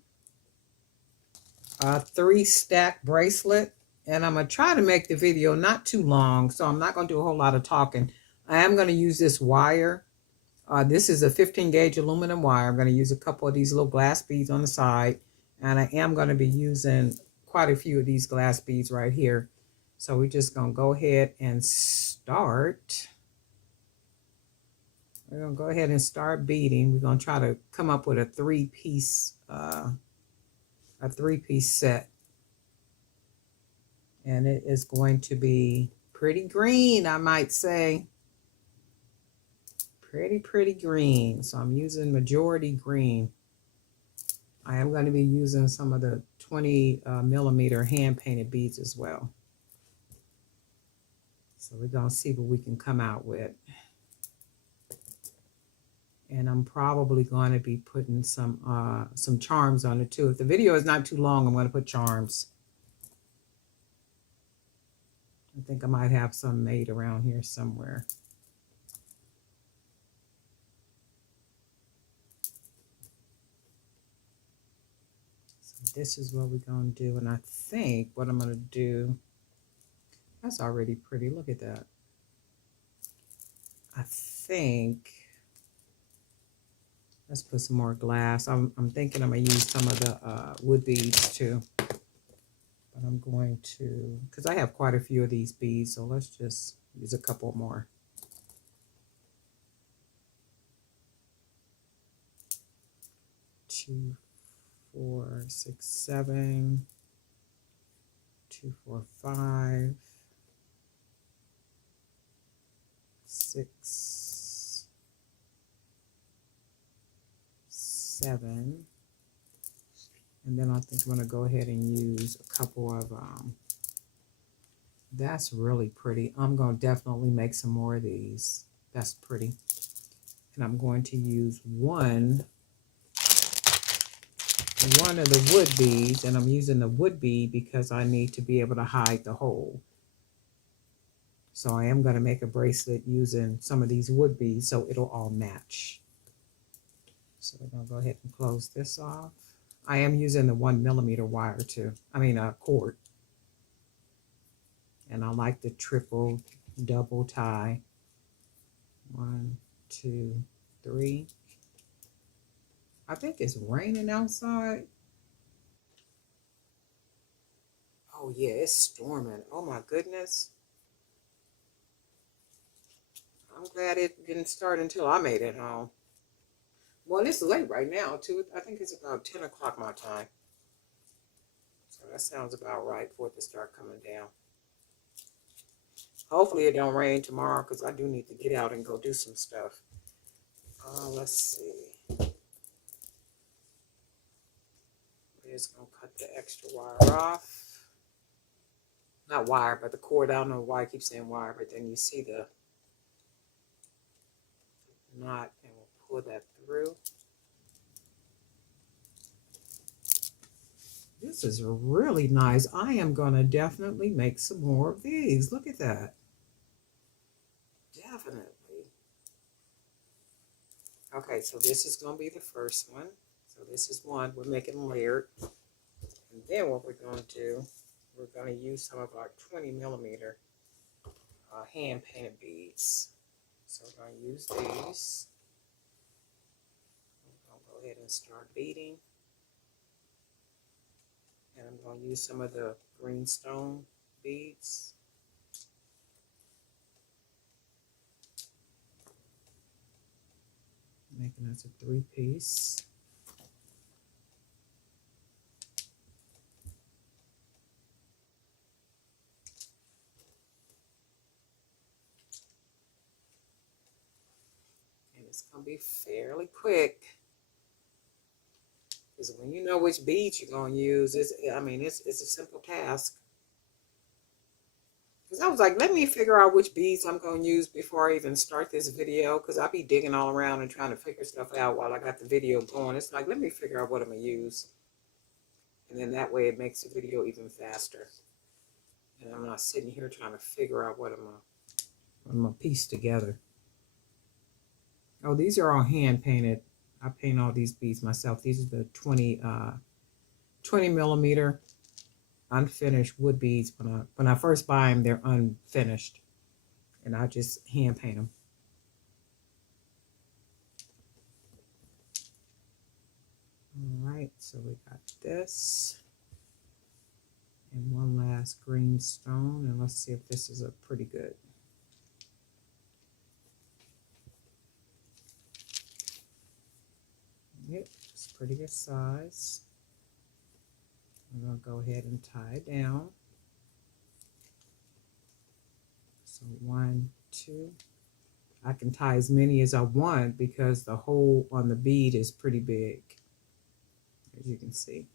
stack bracelet, and I'm going to try to make the video not too long, so I'm not going to do a whole lot of talking. I am going to use this wire. This is a 15 gauge aluminum wire. I'm going to use a couple of these little glass beads on the side, and I am going to be using quite a few of these glass beads right here. So we're just going to go ahead and start. We're going to go ahead and start beading. We're going to try to come up with a three-piece set. And it is going to be pretty green, I might say. Pretty green. So I'm using majority green. I am going to be using some of the 20 millimeter hand painted beads as well. So we're going to see what we can come out with. And I'm probably going to be putting some charms on it too. If the video is not too long, I'm going to put charms. I think I might have some made around here somewhere. So this is what we're going to do. And I think what I'm going to do, that's already pretty. Look at that. I think, let's put some more glass. I'm thinking I'm going to use some of the wood beads too. But I'm going to, because I have quite a few of these beads, so let's just use a couple more. Two, 4, 6, 7, 2, 4, 5, 6, 7. And then I think I'm going to go ahead and use a couple of, that's really pretty. I'm going to definitely make some more of these. That's pretty. And I'm going to use one of the wood beads, and I'm using the wood bead because I need to be able to hide the hole. So I am going to make a bracelet using some of these wood beads so it'll all match. So we're going to go ahead and close this off. I am using the 1 millimeter wire too. Cord. And I like the triple double tie. 1, 2, 3. I think it's raining outside. Oh yeah, it's storming. Oh my goodness. I'm glad it didn't start until I made it home. Well, it's late right now too. I think it's about 10 o'clock my time. So that sounds about right for it to start coming down. Hopefully it don't rain tomorrow because I do need to get out and go do some stuff. Let's see. We're just going to cut the extra wire off. Not wire, but the cord. I don't know why I keep saying wire, but then you see the knot and we'll pull that through. This is really nice. I am going to definitely make some more of these. Look at that. Definitely. Okay, so this is going to be the first one. So this is one. We're making layered. And then what we're going to do, we're going to use some of our 20 millimeter hand painted beads. So we're going to use these. I'm going to go ahead and start beading. And I'm going to use some of the greenstone beads. Making us a 3-piece. And it's going to be fairly quick. Because when you know which beads you're going to use, it's a simple task. Because I was like, let me figure out which beads I'm going to use before I even start this video. Because I'll be digging all around and trying to figure stuff out while I got the video going. It's like, let me figure out what I'm going to use. And then that way it makes the video even faster. And I'm not sitting here trying to figure out what I'm going to piece together. Oh, these are all hand painted. I paint all these beads myself. These are the 20 millimeter unfinished wood beads. When I first buy them, they're unfinished, and I just hand paint them. All right, so we got this, and one last green stone, and let's see if this is a pretty good. Yep, it's pretty good size. I'm going to go ahead and tie it down. So 1, 2. I can tie as many as I want because the hole on the bead is pretty big, as you can see.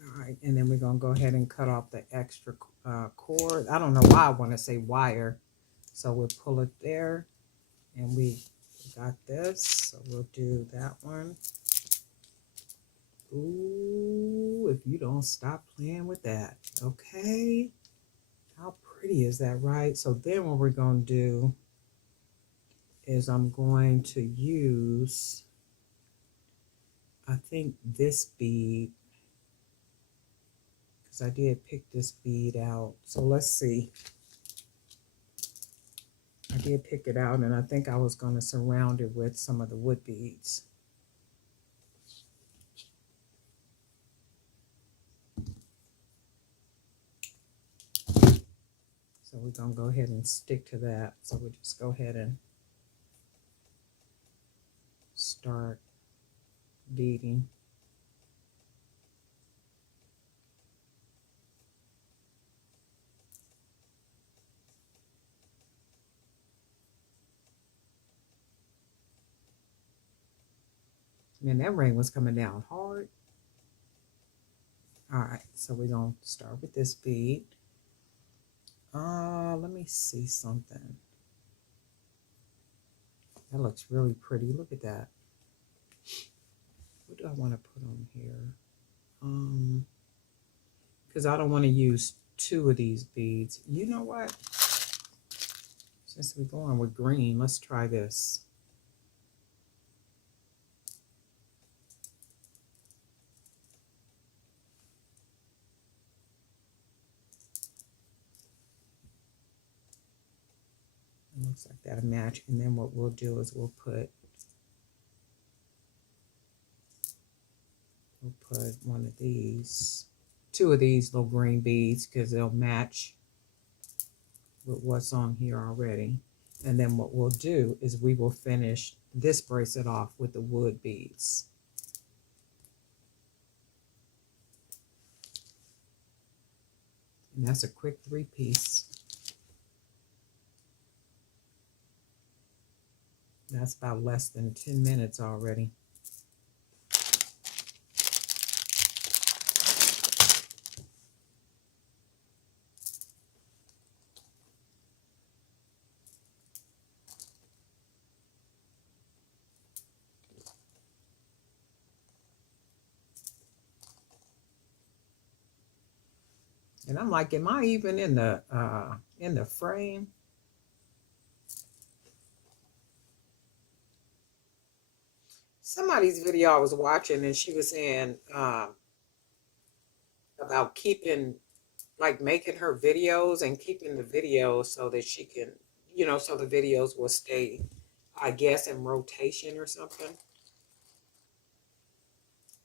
All right, and then we're going to go ahead and cut off the extra cord. I don't know why I want to say wire. So we'll pull it there, and we got this. So we'll do that one. Ooh, if you don't stop playing with that. Okay. How pretty is that, right? So then what we're going to do is I'm going to use, I think, this bead, because I did pick this bead out. So let's see. I did pick it out, and I think I was going to surround it with some of the wood beads. So we're going to go ahead and stick to that. So we'll just go ahead and start beading. Man, that rain was coming down hard. All right, so we're going to start with this bead. Let me see something. That looks really pretty. Look at that. What do I want to put on here? Because I don't want to use 2 of these beads. You know what? Since we're going with green, let's try this. It looks like that'll match. And then what we'll do is we'll put one of these, 2 of these little green beads, because they'll match with what's on here already. And then what we'll do is we will finish this bracelet off with the wood beads. And that's a quick 3-piece. That's about less than 10 minutes already. And I'm like, am I even in the frame? Somebody's video I was watching, and she was saying about keeping, like, making her videos and keeping the videos so that she can, so the videos will stay, I guess, in rotation or something.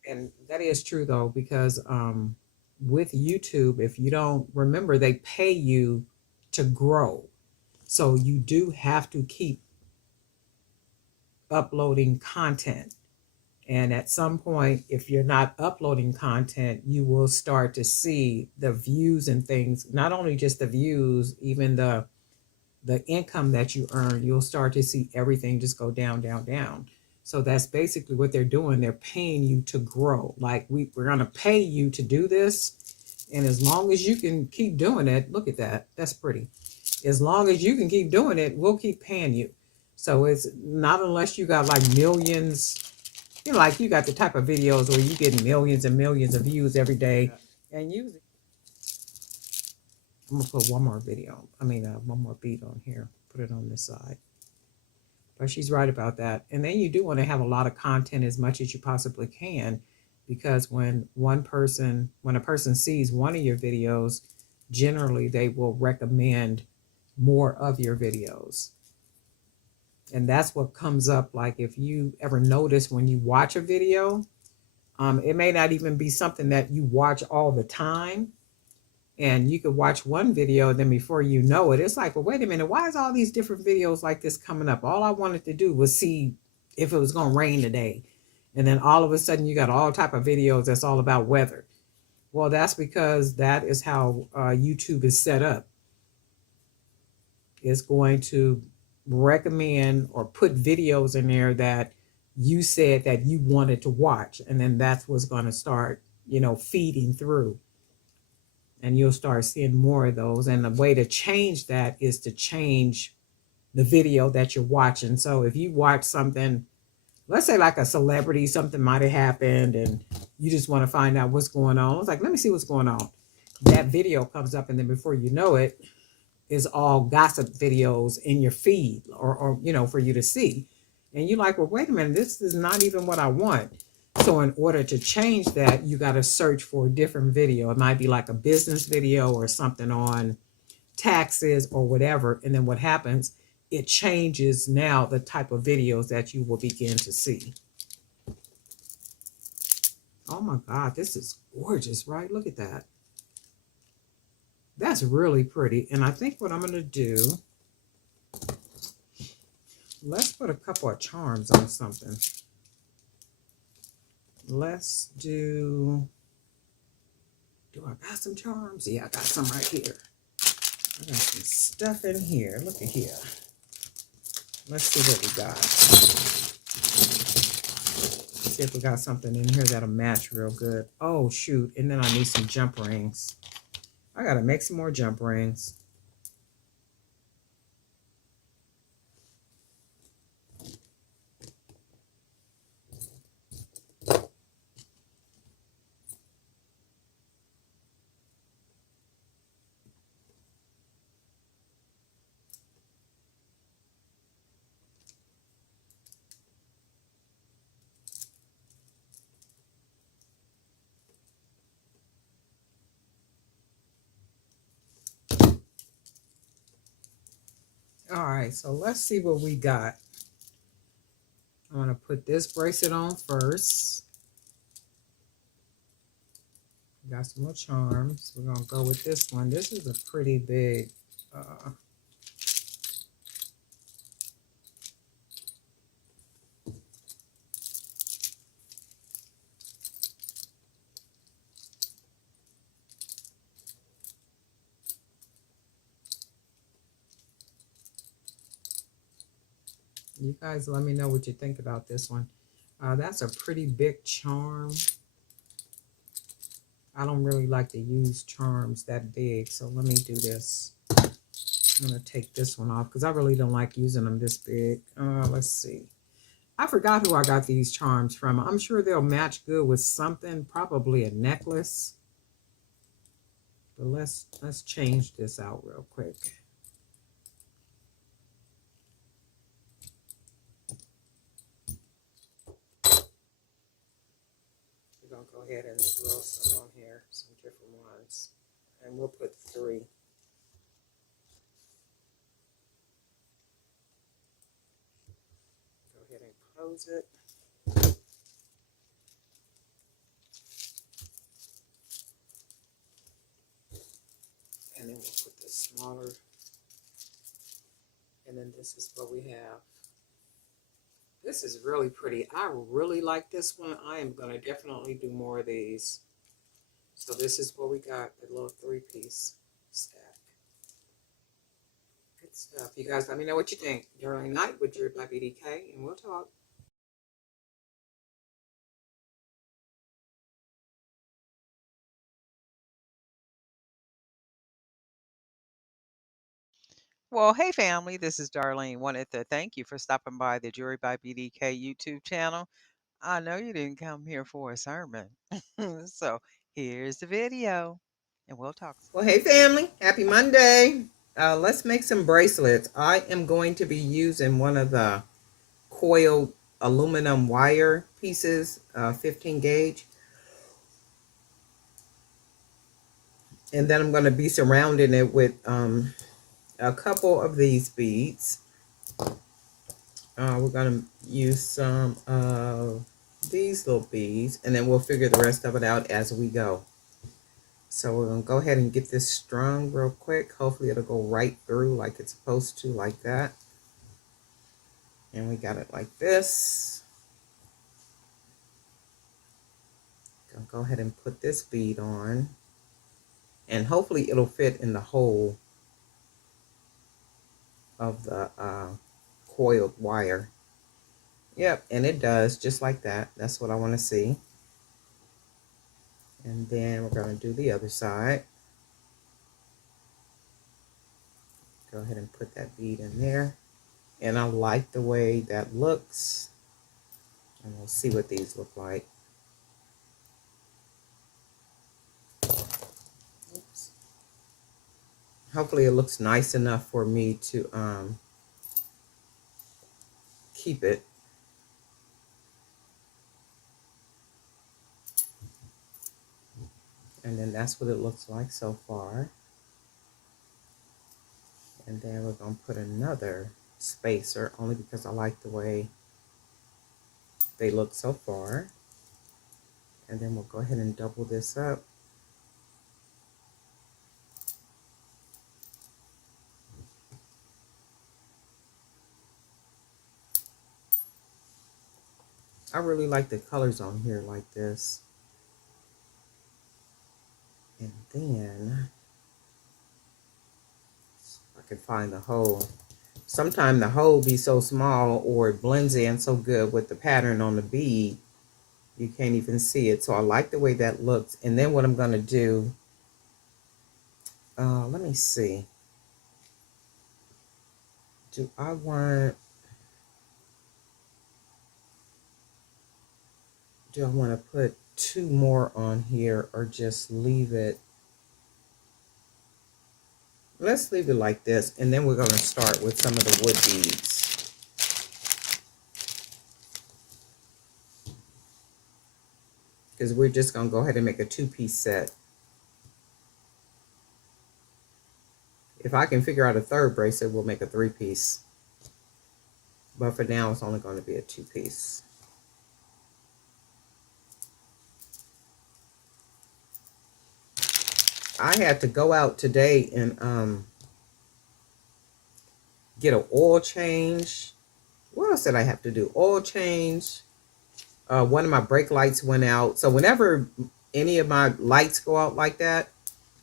And that is true, though, because with YouTube, if you don't remember, they pay you to grow. So you do have to keep uploading content. And at some point, if you're not uploading content, you will start to see the views and things, not only just the views, even the income that you earn, you'll start to see everything just go down, down, down. So that's basically what they're doing. They're paying you to grow. Like, we're going to pay you to do this. And as long as you can keep doing it, look at that. That's pretty. As long as you can keep doing it, we'll keep paying you. So it's not unless you got like millions, like you got the type of videos where you get millions and millions of views every day and use it. I'm going to put one more one more bead on here. Put it on this side. But she's right about that. And then you do want to have a lot of content as much as you possibly can, because when a person sees one of your videos, generally they will recommend more of your videos. And that's what comes up. Like, if you ever notice when you watch a video, It may not even be something that you watch all the time. And you could watch one video, and then before you know it, it's like, well, wait a minute, why is all these different videos like this coming up? All I wanted to do was see if it was going to rain today. And then all of a sudden you got all type of videos that's all about weather. Well, that's because that is how YouTube is set up. It's going to recommend or put videos in there that you said that you wanted to watch. And then that's what's going to start, feeding through. And you'll start seeing more of those. And the way to change that is to change the video that you're watching. So if you watch something, let's say like a celebrity, something might have happened and you just want to find out what's going on. It's like, let me see what's going on. That video comes up, and then before you know it, is all gossip videos in your feed or for you to see. And you're like, well, wait a minute, this is not even what I want. So in order to change that, you got to search for a different video. It might be like a business video or something on taxes or whatever. And then what happens, it changes now the type of videos that you will begin to see. Oh my God, this is gorgeous, right? Look at that. That's really pretty. And I think what I'm going to do, let's put a couple of charms on something. Let's do I got some charms? Yeah, I got some right here. I got some stuff in here. Look at here. Let's see what we got. See if we got something in here that'll match real good. Oh, shoot. And then I need some jump rings. I got to make some more jump rings. All right, so let's see what we got. I'm going to put this bracelet on first. Got some more charms. We're going to go with this one. This is a pretty big you guys let me know what you think about this one. That's a pretty big charm. I don't really like to use charms that big, so let me do this. I'm going to take this one off because I really don't like using them this big. Let's see. I forgot who I got these charms from. I'm sure they'll match good with something, probably a necklace. But let's change this out real quick. We're going to go ahead and throw some on here, some different ones. And we'll put 3. Go ahead and close it. And then we'll put this smaller. And then this is what we have. This is really pretty. I really like this one. I am going to definitely do more of these. So this is what we got, the little 3-piece stack. Good stuff. You guys let me know what you think. During night with Jewelry by BDK, and we'll talk. Well, hey family, this is Darlene. Wanted to thank you for stopping by the Jewelry by BDK YouTube channel. I know you didn't come here for a sermon. So here's the video, and we'll talk. Well, hey family, happy Monday. Let's make some bracelets. I am going to be using one of the coiled aluminum wire pieces, 15 gauge. And then I'm going to be surrounding it with a couple of these beads. We're going to use some these little beads, and then we'll figure the rest of it out as we go. So we're going to go ahead and get this strung real quick. Hopefully it'll go right through like it's supposed to, like that. And we got it like this. Gonna go ahead and put this bead on. And hopefully it'll fit in the hole of the coiled wire. Yep, and it does, just like that. That's what I want to see. And then we're going to do the other side. Go ahead and put that bead in there. And I like the way that looks. And we'll see what these look like. Oops. Hopefully it looks nice enough for me to keep it. And then that's what it looks like so far. And then we're going to put another spacer, only because I like the way they look so far. And then we'll go ahead and double this up. I really like the colors on here like this. And then I can find the hole. Sometimes the hole be so small or it blends in so good with the pattern on the bead, you can't even see it. So I like the way that looks. And then what I'm going to do, let me see. Do I want to put 2 more on here or just leave it? Let's leave it like this, and then we're going to start with some of the wood beads. Because we're just going to go ahead and make a 2-piece set. If I can figure out a third bracelet, we'll make a 3-piece. But for now, it's only going to be a 2-piece. I had to go out today and get an oil change. What else did I have to do? Oil change. One of my brake lights went out. So whenever any of my lights go out like that,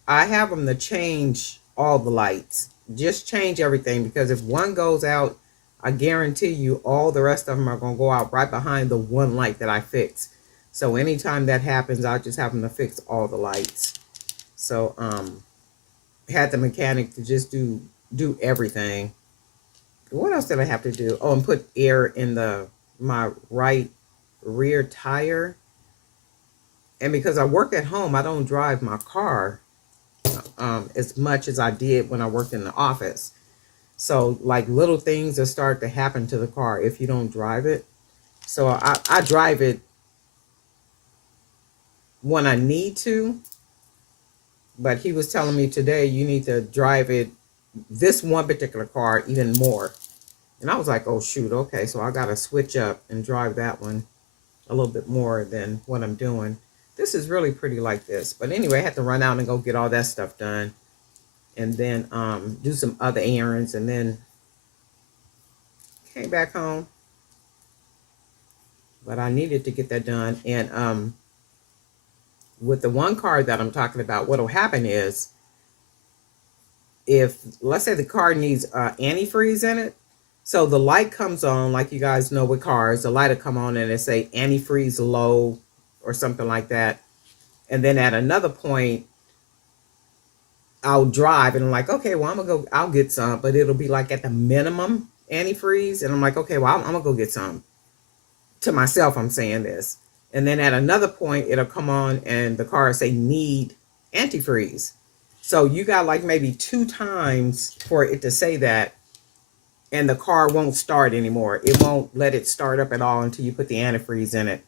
I have them to change all the lights. Just change everything, because if one goes out, I guarantee you all the rest of them are going to go out right behind the one light that I fixed. So anytime that happens, I just have them to fix all the lights. So had the mechanic to just do everything. What else did I have to do? Oh, and put air in my right rear tire. And because I work at home, I don't drive my car as much as I did when I worked in the office. So like little things that start to happen to the car if you don't drive it. So I drive it when I need to. But he was telling me today, you need to drive it, this one particular car, even more. And I was like, oh, shoot, okay. So I got to switch up and drive that one a little bit more than what I'm doing. This is really pretty like this. But anyway, I had to run out and go get all that stuff done. And then do some other errands. And then came back home. But I needed to get that done. And with the one car that I'm talking about, what will happen is, if, let's say the car needs antifreeze in it, so the light comes on, like you guys know with cars, the light will come on and it say antifreeze low or something like that. And then at another point, I'll drive and I'm like, okay, well, I'll get some, but it'll be like at the minimum antifreeze. And I'm like, okay, well, I'm gonna go get some. To myself, I'm saying this. And then at another point, it'll come on and the car will say need antifreeze. So you got like maybe 2 times for it to say that, and the car won't start anymore. It won't let it start up at all until you put the antifreeze in it.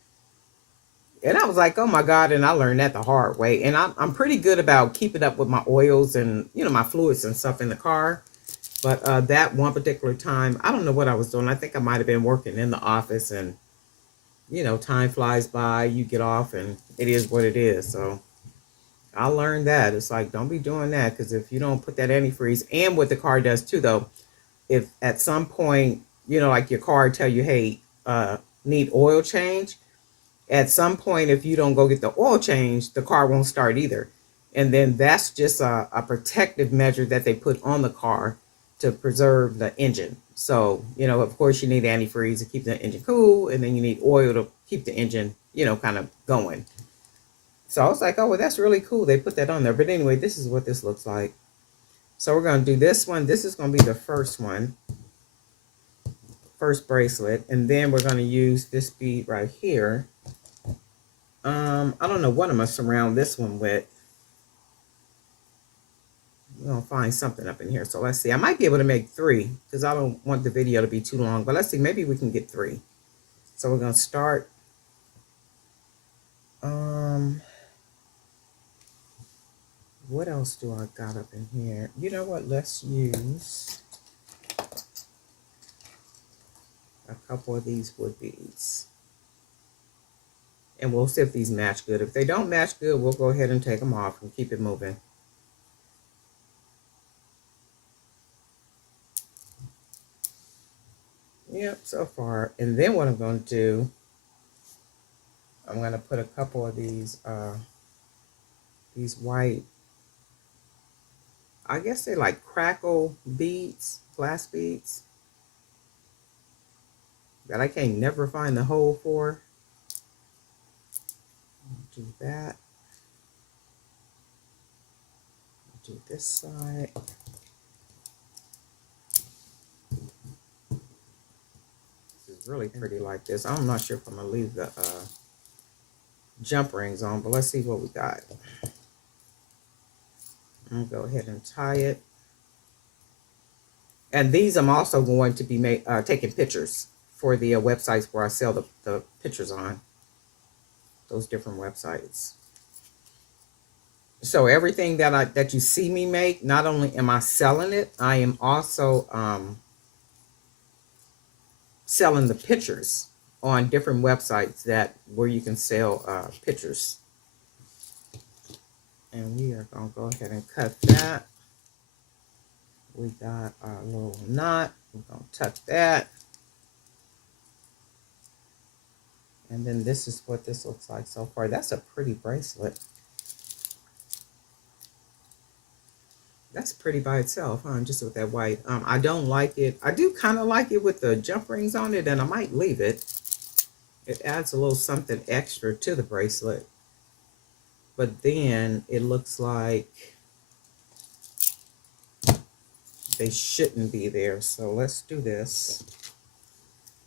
And I was like, oh my God, and I learned that the hard way. And I'm pretty good about keeping up with my oils and, you know, my fluids and stuff in the car. But that one particular time, I don't know what I was doing. I think I might have been working in the office and you know, time flies by, you get off, and it is what it is. So I learned that. It's like, don't be doing that, because if you don't put that antifreeze, and what the car does too, though, if at some point, you know, like your car tell you, hey, need oil change, at some point, if you don't go get the oil change, the car won't start either. And then that's just a protective measure that they put on the car to preserve the engine. So, you know, of course, you need antifreeze to keep the engine cool, and then you need oil to keep the engine, you know, kind of going. So I was like, oh, well, that's really cool. They put that on there. But anyway, this is what this looks like. So we're going to do this one. This is going to be the first one, first bracelet. And then we're going to use this bead right here. I don't know what I'm going to surround this one with. We're going to find something up in here. So let's see. I might be able to make 3 because I don't want the video to be too long. But let's see. Maybe we can get 3. So we're going to start. What else do I got up in here? You know what? Let's use a couple of these wood beads. And we'll see if these match good. If they don't match good, we'll go ahead and take them off and keep it moving. Yep, so far. And then what I'm going to do, I'm going to put a couple of these white, I guess they're like crackle beads, glass beads, that I can't never find the hole for. Do that. Do this side. This is really pretty like this. I'm not sure if I'm going to leave the jump rings on, but let's see what we got. I'm going to go ahead and tie it. And these I'm also going to be taking pictures for the websites where I sell the pictures on. Those different websites. So everything that you see me make, not only am I selling it, I am also selling the pictures on different websites where you can sell pictures. And we are going to go ahead and cut that. We got our little knot. We're going to tuck that. And then this is what this looks like so far. That's a pretty bracelet. That's pretty by itself, huh? Just with that white. I don't like it. I do kind of like it with the jump rings on it, and I might leave it. It adds a little something extra to the bracelet. But then it looks like they shouldn't be there. So let's do this.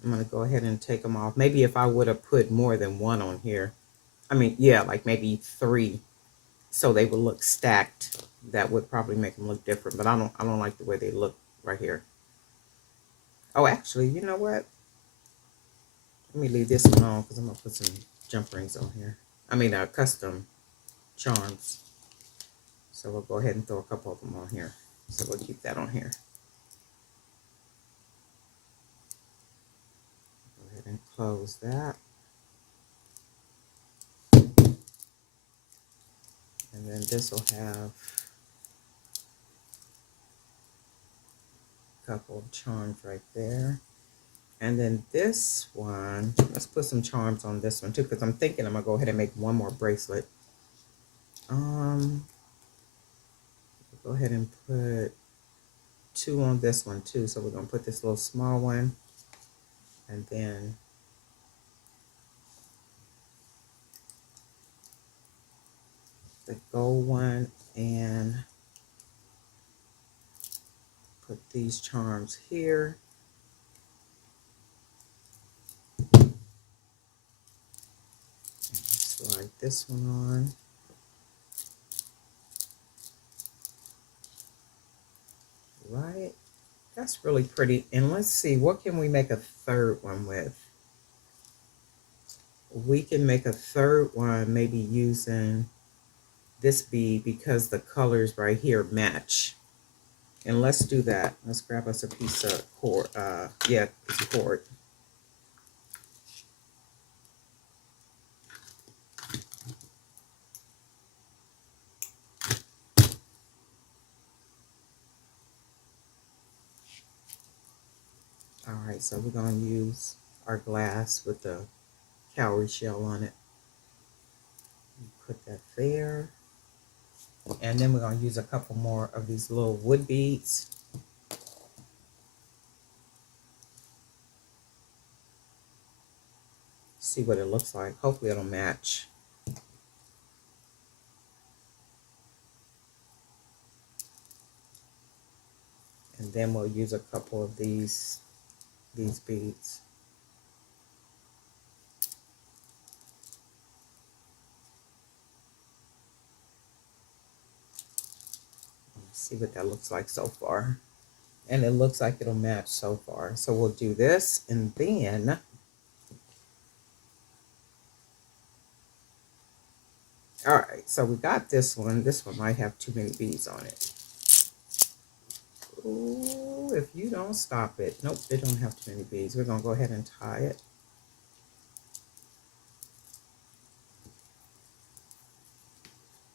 I'm going to go ahead and take them off. Maybe if I would have put more than one on here. I mean, yeah, like maybe 3. So they would look stacked. That would probably make them look different. But I don't like the way they look right here. Oh, actually, you know what? Let me leave this one on because I'm going to put some jump rings on here. I mean, custom charms. So we'll go ahead and throw a couple of them on here. So we'll keep that on here. Go ahead and close that. And then this will have a couple of charms right there. And then this one, let's put some charms on this one too, because I'm thinking I'm going to go ahead and make one more bracelet. Go ahead and put 2 on this one too. So we're going to put this little small one, and then the gold one, and put these charms here. And slide this one on. Right, that's really pretty. And let's see, what can we make a third one with? We can make a third one maybe using this bead because the colors right here match. And let's do that. Let's grab us a piece of cord. Yeah, piece of cord. right, so we're going to use our glass with the cowrie shell on it. Put that there. And then we're going to use a couple more of these little wood beads. See what it looks like. Hopefully it'll match. And then we'll use a couple of these beads. See what that looks like so far. And it looks like it'll match so far. So we'll do this, and then all right, so we got this one. This one might have too many beads on it. Ooh, if you don't stop it. Nope, it don't have too many beads. We're gonna go ahead and tie it.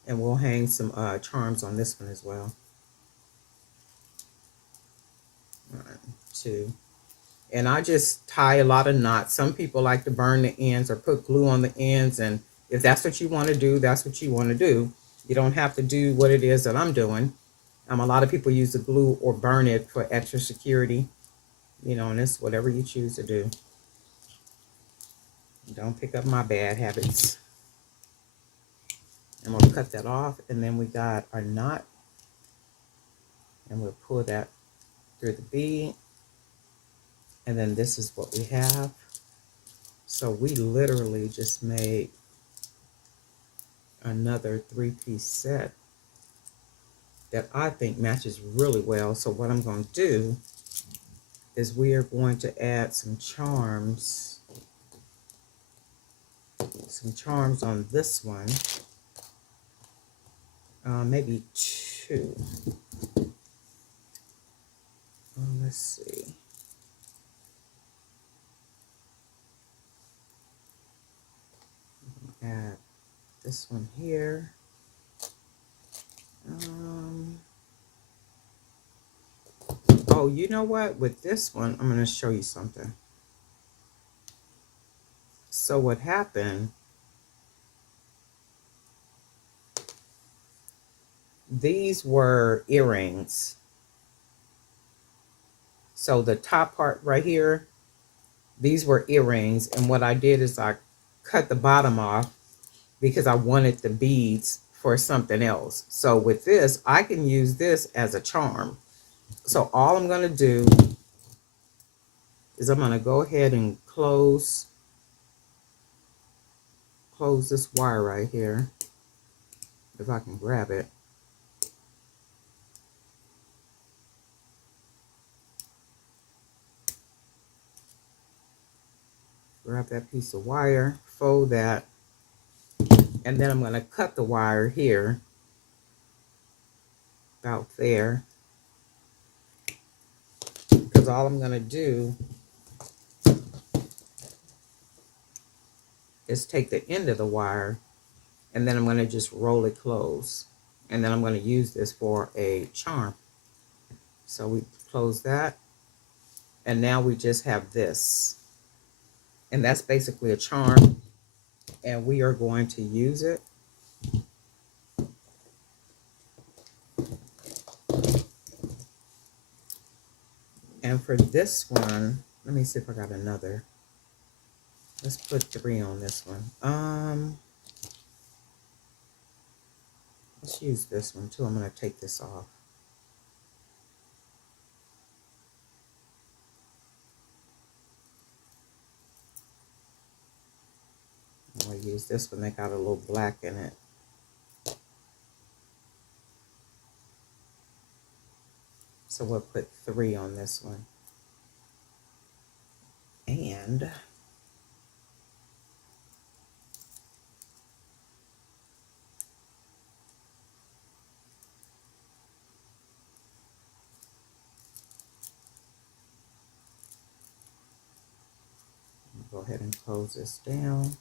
And we'll hang some charms on this one as well. All right, 2. And I just tie a lot of knots. Some people like to burn the ends or put glue on the ends. And if that's what you want to do, that's what you want to do. You don't have to do what it is that I'm doing. A lot of people use the glue or burn it for extra security. You know, and it's whatever you choose to do. Don't pick up my bad habits. And we'll cut that off. And then we got our knot. And we'll pull that through the bead. And then this is what we have. So we literally just made another 3-piece set that I think matches really well. So what I'm going to do is we are going to add some charms on this one. Maybe 2. Let's see. Add this one here. Oh, you know what? With this one, I'm going to show you something. So what happened, these were earrings. So the top part right here, these were earrings. And what I did is I cut the bottom off because I wanted the beads for something else. So with this, I can use this as a charm. So all I'm going to do is I'm going to go ahead and close this wire right here, if I can grab it. Grab that piece of wire, fold that, and then I'm going to cut the wire here, about there, because all I'm going to do is take the end of the wire, and then I'm going to just roll it close, and then I'm going to use this for a charm. So we close that, and now we just have this, and that's basically a charm, and we are going to use it. And for this one, let me see if I got another. Let's put 3 on this one. Let's use this one too. I'm going to take this off. I'm going to use this one. They got a little black in it. So we'll put 3 on this one. And go ahead and close this down.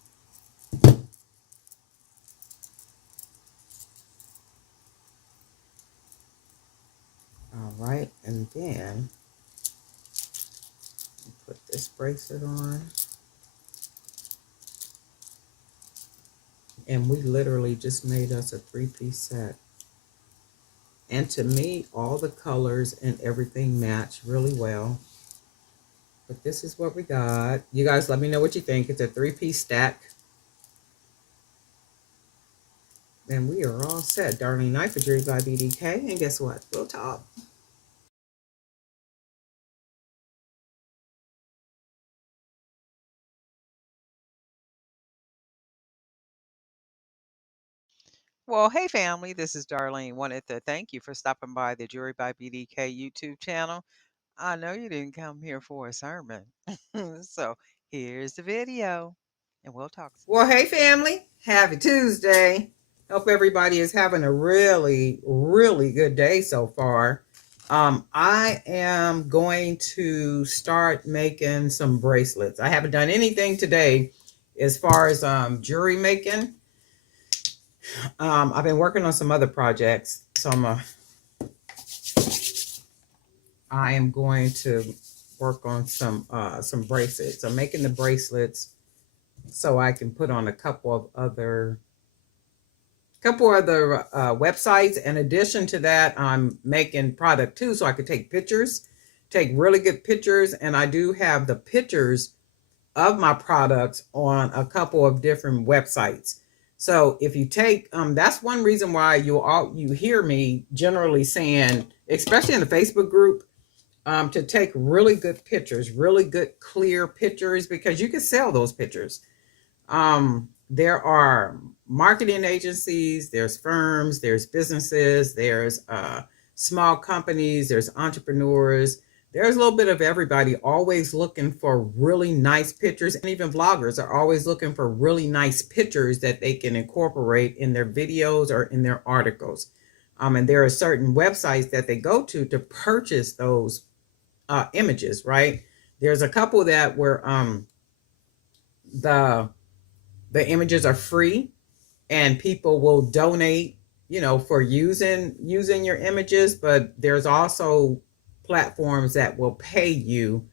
All right, and then put bracelet on. And we literally just made us a 3-piece set. And to me, all the colors and everything match really well. But this is what we got. You guys let me know what you think. It's a 3-piece stack. And we are all set. Darling Knife for Jewelry by BDK. And guess what? We'll talk. Well, hey family, this is Darlene. Wanted to thank you for stopping by the Jewelry by BDK YouTube channel. I know you didn't come here for a sermon. So here's the video, and we'll talk soon. Well, hey family. Happy Tuesday. Hope everybody is having a really, really good day so far. I am going to start making some bracelets. I haven't done anything today as far as jewelry making. I've been working on some other projects, so I am going to work on some bracelets. I'm making the bracelets so I can put on a couple of other websites. In addition to that, I'm making product too, so I could take pictures, take really good pictures, and I do have the pictures of my products on a couple of different websites. So if you take, that's one reason why you hear me generally saying, especially in the Facebook group, to take really good pictures, really good clear pictures, because you can sell those pictures. There are marketing agencies, there's firms, there's businesses, there's small companies, there's entrepreneurs. There's a little bit of everybody always looking for really nice pictures, and even vloggers are always looking for really nice pictures that they can incorporate in their videos or in their articles. And there are certain websites that they go to purchase those images, right? There's a couple that where the images are free and people will donate, for using your images, but there's also platforms that will pay you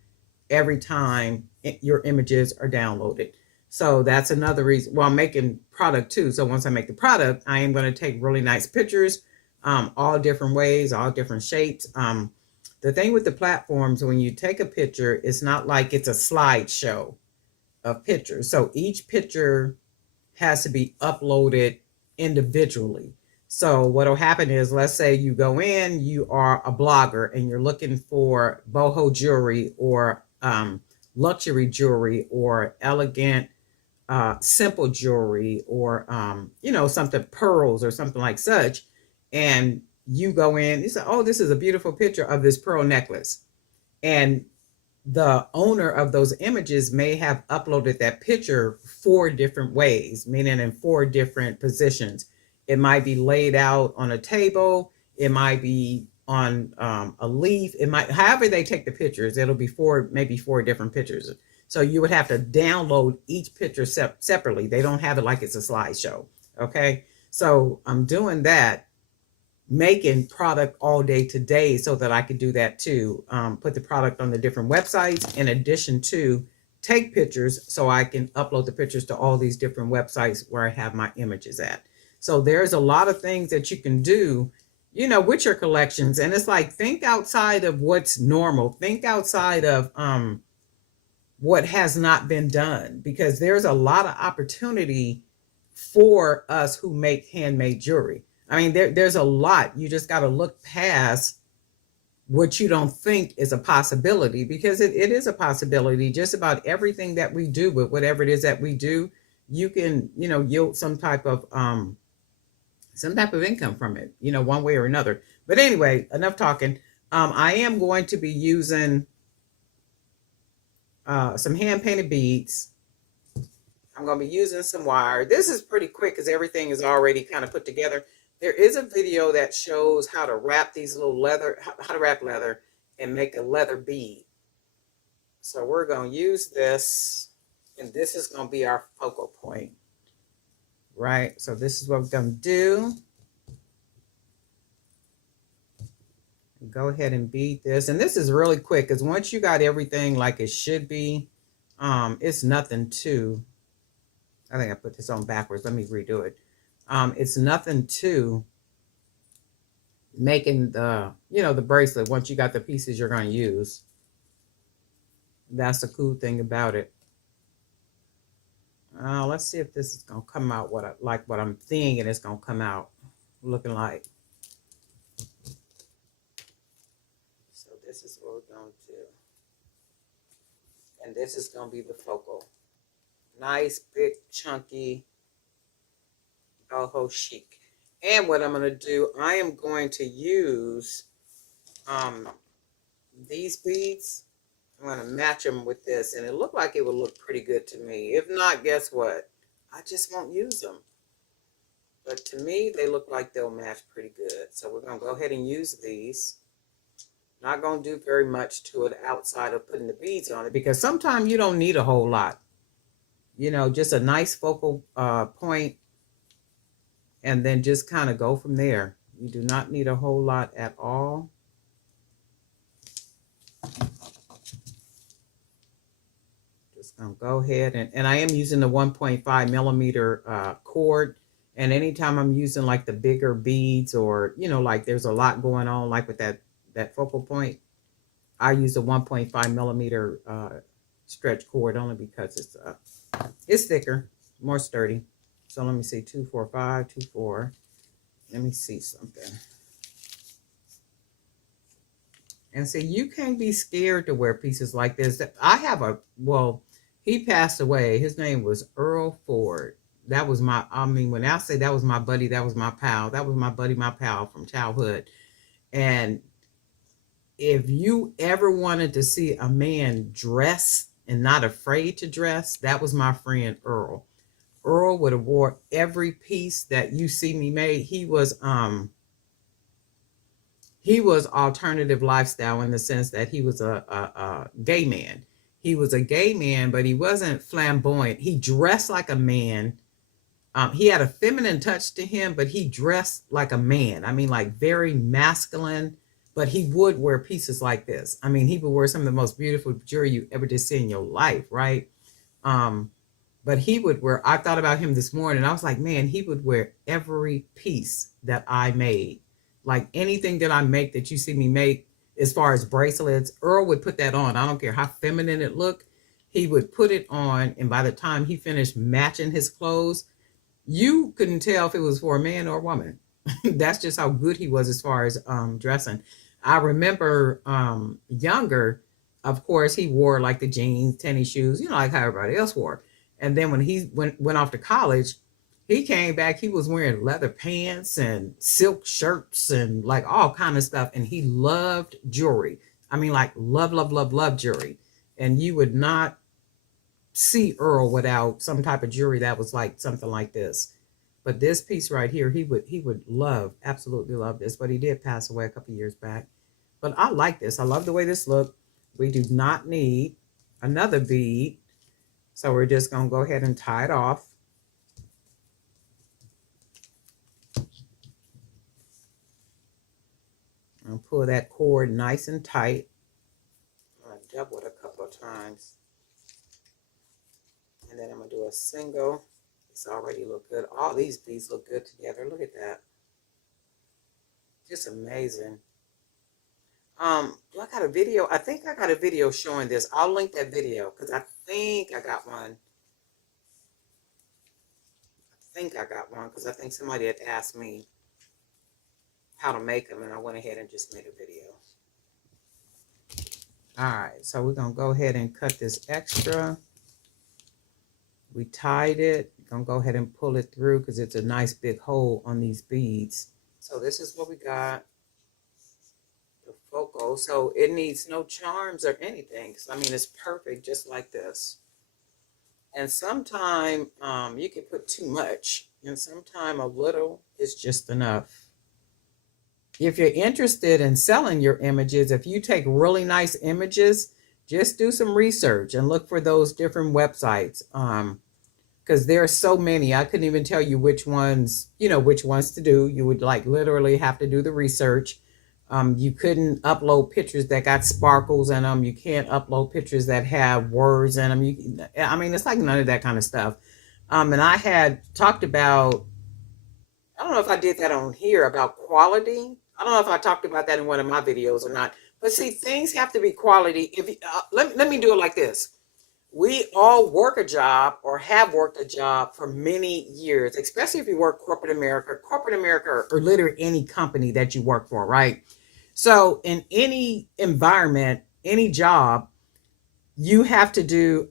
every time your images are downloaded. So that's another reason. Well, I'm making product too. So once I make the product, I am going to take really nice pictures, all different ways, all different shapes. The thing with the platforms, when you take a picture, it's not like it's a slideshow of pictures. So each picture has to be uploaded individually. So what will happen is, let's say you go in, you are a blogger and you're looking for boho jewelry or luxury jewelry or elegant, simple jewelry or, something pearls or something like such. And you go in, you say, oh, this is a beautiful picture of this pearl necklace. And the owner of those images may have uploaded that picture 4 different ways, meaning in 4 different positions. It might be laid out on a table. It might be on a leaf. It might, however they take the pictures, it'll be maybe 4 different pictures. So you would have to download each picture separately. They don't have it like it's a slideshow. Okay. So I'm doing that, making product all day today so that I could do that too. Put the product on the different websites in addition to take pictures so I can upload the pictures to all these different websites where I have my images at. So there's a lot of things that you can do, with your collections. And it's like, think outside of what's normal. Think outside of what has not been done, because there's a lot of opportunity for us who make handmade jewelry. I mean, there's a lot. You just got to look past what you don't think is a possibility, because it is a possibility. Just about everything that we do, with whatever it is that we do, you can, yield some type of income from it, one way or another. But anyway, enough talking. I am going to be using some hand painted beads. I'm going to be using some wire. This is pretty quick because everything is already kind of put together. There is a video that shows how to wrap these little how to wrap leather and make a leather bead. So we're going to use this, and this is going to be our focal point, right? So this is what we're going to do. Go ahead and bead this. And this is really quick, because once you got everything like it should be, It's nothing to, I think I put this on backwards. Let me redo it. It's nothing to making the, the bracelet once you got the pieces you're going to use. That's the cool thing about it. Let's see if this is going to come out what I'm thinking it's going to come out looking like. So this is what we're going to do. And this is going to be the focal. Nice, big, chunky boho chic. And what I'm going to do, I am going to use these beads. I'm going to match them with this, and it looked like it would look pretty good to me. If not, guess what? I just won't use them. But to me, they look like they'll match pretty good. So we're going to go ahead and use these. Not going to do very much to it outside of putting the beads on it, because sometimes you don't need a whole lot. Just a nice focal point, and then just kind of go from there. You do not need a whole lot at all. Just going to go ahead, and I am using the 1.5 millimeter cord. And anytime I'm using like the bigger beads, or, like there's a lot going on, like with that focal point, I use a 1.5 millimeter stretch cord, only because it's thicker, more sturdy. So let me see, 2, 4, 5, 2, 4. Let me see something. And see, you can't be scared to wear pieces like this. I have he passed away. His name was Earl Ford. That was when I say that was my buddy, that was my pal. That was my buddy, my pal from childhood. And if you ever wanted to see a man dress and not afraid to dress, that was my friend Earl. Earl would have wore every piece that you see me made. He was alternative lifestyle, in the sense that he was a gay man. He was a gay man, but he wasn't flamboyant. He dressed like a man. He had a feminine touch to him, but he dressed like a man. I mean, like very masculine, but he would wear pieces like this. I mean, he would wear some of the most beautiful jewelry you ever did see in your life, right? But he would wear, I thought about him this morning. I was like, man, he would wear every piece that I made. Like anything that I make that you see me make, as far as bracelets, Earl would put that on. I don't care how feminine it looked. He would put it on, and by the time he finished matching his clothes, you couldn't tell if it was for a man or a woman. That's just how good he was as far as dressing. I remember younger, of course, he wore like the jeans, tennis shoes, like how everybody else wore. And then when he went off to college, he came back, he was wearing leather pants and silk shirts and like all kind of stuff. And he loved jewelry. I mean, like love jewelry. And you would not see Earl without some type of jewelry that was like something like this. But this piece right here, he would love, absolutely love this. But he did pass away a couple years back. But I like this. I love the way this looked. We do not need another bead. So we're just going to go ahead and tie it off. And pull that cord nice and tight. I'm going to double it a couple of times. And then I'm going to do a single. It's already look good. All these beads look good together. Look at that. Just amazing. Do I got a video? I think I got a video showing this. I'll link that video because I think I got one. Because I think somebody had asked me how to make them, and I went ahead and just made a video. All right, so we're going to go ahead and cut this extra. We tied it. Going to go ahead and pull it through because it's a nice big hole on these beads. So this is what we got. The focal. So it needs no charms or anything. I mean, it's perfect just like this. And sometimes you can put too much, and sometimes a little is just enough. If you're interested in selling your images, if you take really nice images, just do some research and look for those different websites. Because there are so many, I couldn't even tell you which ones, which ones to do. You would like literally have to do the research. You couldn't upload pictures that got sparkles in them. You can't upload pictures that have words in them. I mean, it's like none of that kind of stuff. And I had talked about, I don't know if I did that on here about quality. I don't know if I talked about that in one of my videos or not. But see, things have to be quality. If let me do it like this. We all work a job or have worked a job for many years, especially if you work corporate America, or literally any company that you work for, right? So in any environment, any job, you have to do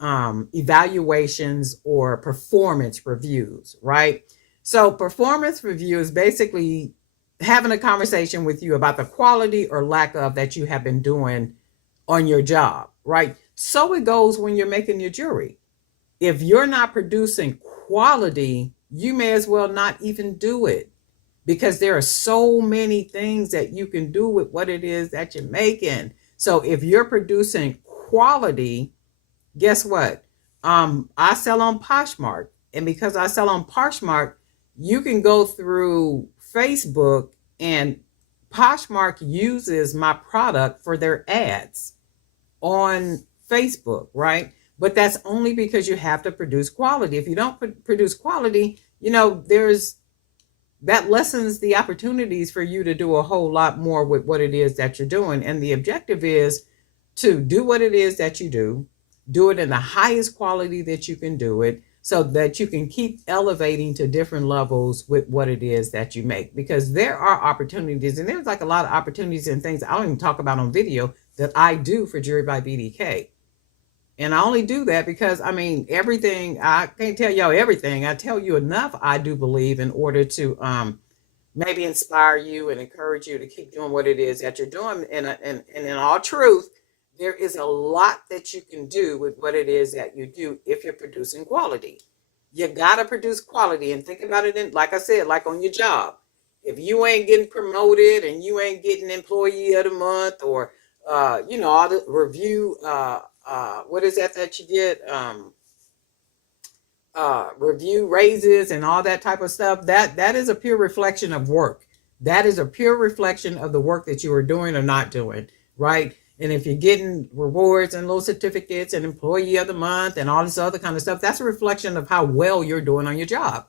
evaluations or performance reviews, right? So performance review is basically having a conversation with you about the quality or lack of that you have been doing on your job, right? So it goes when you're making your jewelry. If you're not producing quality, you may as well not even do it, because there are so many things that you can do with what it is that you're making. So if you're producing quality, guess what? I sell on Poshmark, and because I sell on Poshmark, you can go through Facebook, and Poshmark uses my product for their ads on Facebook, right? But that's only because you have to produce quality. If you don't produce quality, there's that lessens the opportunities for you to do a whole lot more with what it is that you're doing. And the objective is to do what it is that you do it in the highest quality that you can do it, so that you can keep elevating to different levels with what it is that you make. Because there are opportunities, and there's like a lot of opportunities and things I don't even talk about on video that I do for Jewelry by BDK. And I only do that because, I mean, everything, I can't tell y'all everything. I tell you enough, I do believe, in order to maybe inspire you and encourage you to keep doing what it is that you're doing. And in all truth, there is a lot that you can do with what it is that you do if you're producing quality. You got to produce quality, and think about it in, like I said, like on your job. If you ain't getting promoted and you ain't getting employee of the month, or all the review, what is that you get? Review raises and all that type of stuff. That is a pure reflection of work. That is a pure reflection of the work that you are doing or not doing, right? And if you're getting rewards and little certificates and employee of the month and all this other kind of stuff, that's a reflection of how well you're doing on your job.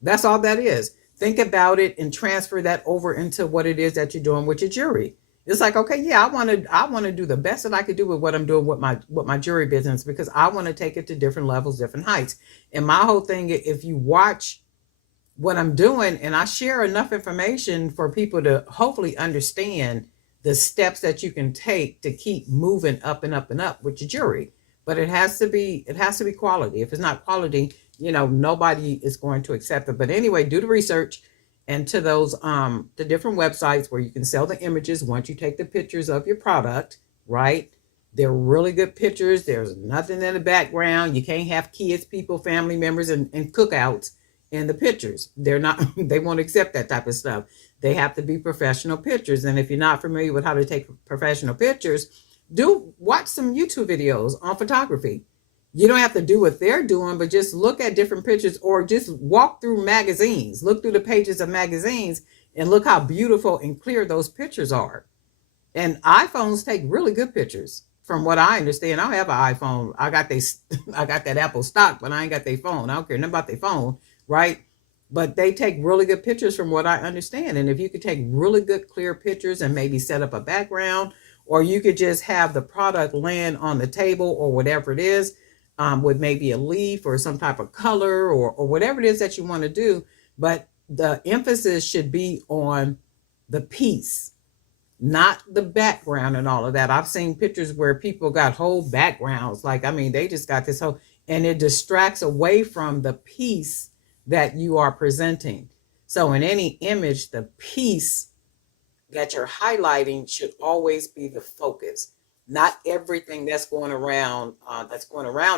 That's all that is. Think about it and transfer that over into what it is that you're doing with your jewelry. It's like, okay, yeah, I want to do the best that I could do with what I'm doing with my jewelry business, because I want to take it to different levels, different heights. And my whole thing, if you watch what I'm doing, and I share enough information for people to hopefully understand the steps that you can take to keep moving up and up and up with your jewelry. But it has to be quality. If it's not quality, nobody is going to accept it. But anyway, do the research, and to those the different websites where you can sell the images once you take the pictures of your product, right? They're really good pictures. There's nothing in the background. You can't have kids, people, family members, and cookouts in the pictures. They're not, they won't accept that type of stuff. They have to be professional pictures. And if you're not familiar with how to take professional pictures, watch some YouTube videos on photography. You don't have to do what they're doing, but just look at different pictures, or just walk through magazines, look through the pages of magazines, and look how beautiful and clear those pictures are. And iPhones take really good pictures, from what I understand. I don't have an iPhone. I got that Apple stock, but I ain't got their phone. I don't care nothing about their phone, right? But they take really good pictures from what I understand. And if you could take really good, clear pictures and maybe set up a background, or you could just have the product land on the table or whatever it is, with maybe a leaf or some type of color, or whatever it is that you want to do. But the emphasis should be on the piece, not the background and all of that. I've seen pictures where people got whole backgrounds. Like, I mean, they just got this whole, and it distracts away from the piece that you are presenting. So in any image, the piece that you're highlighting should always be the focus, not everything that's going around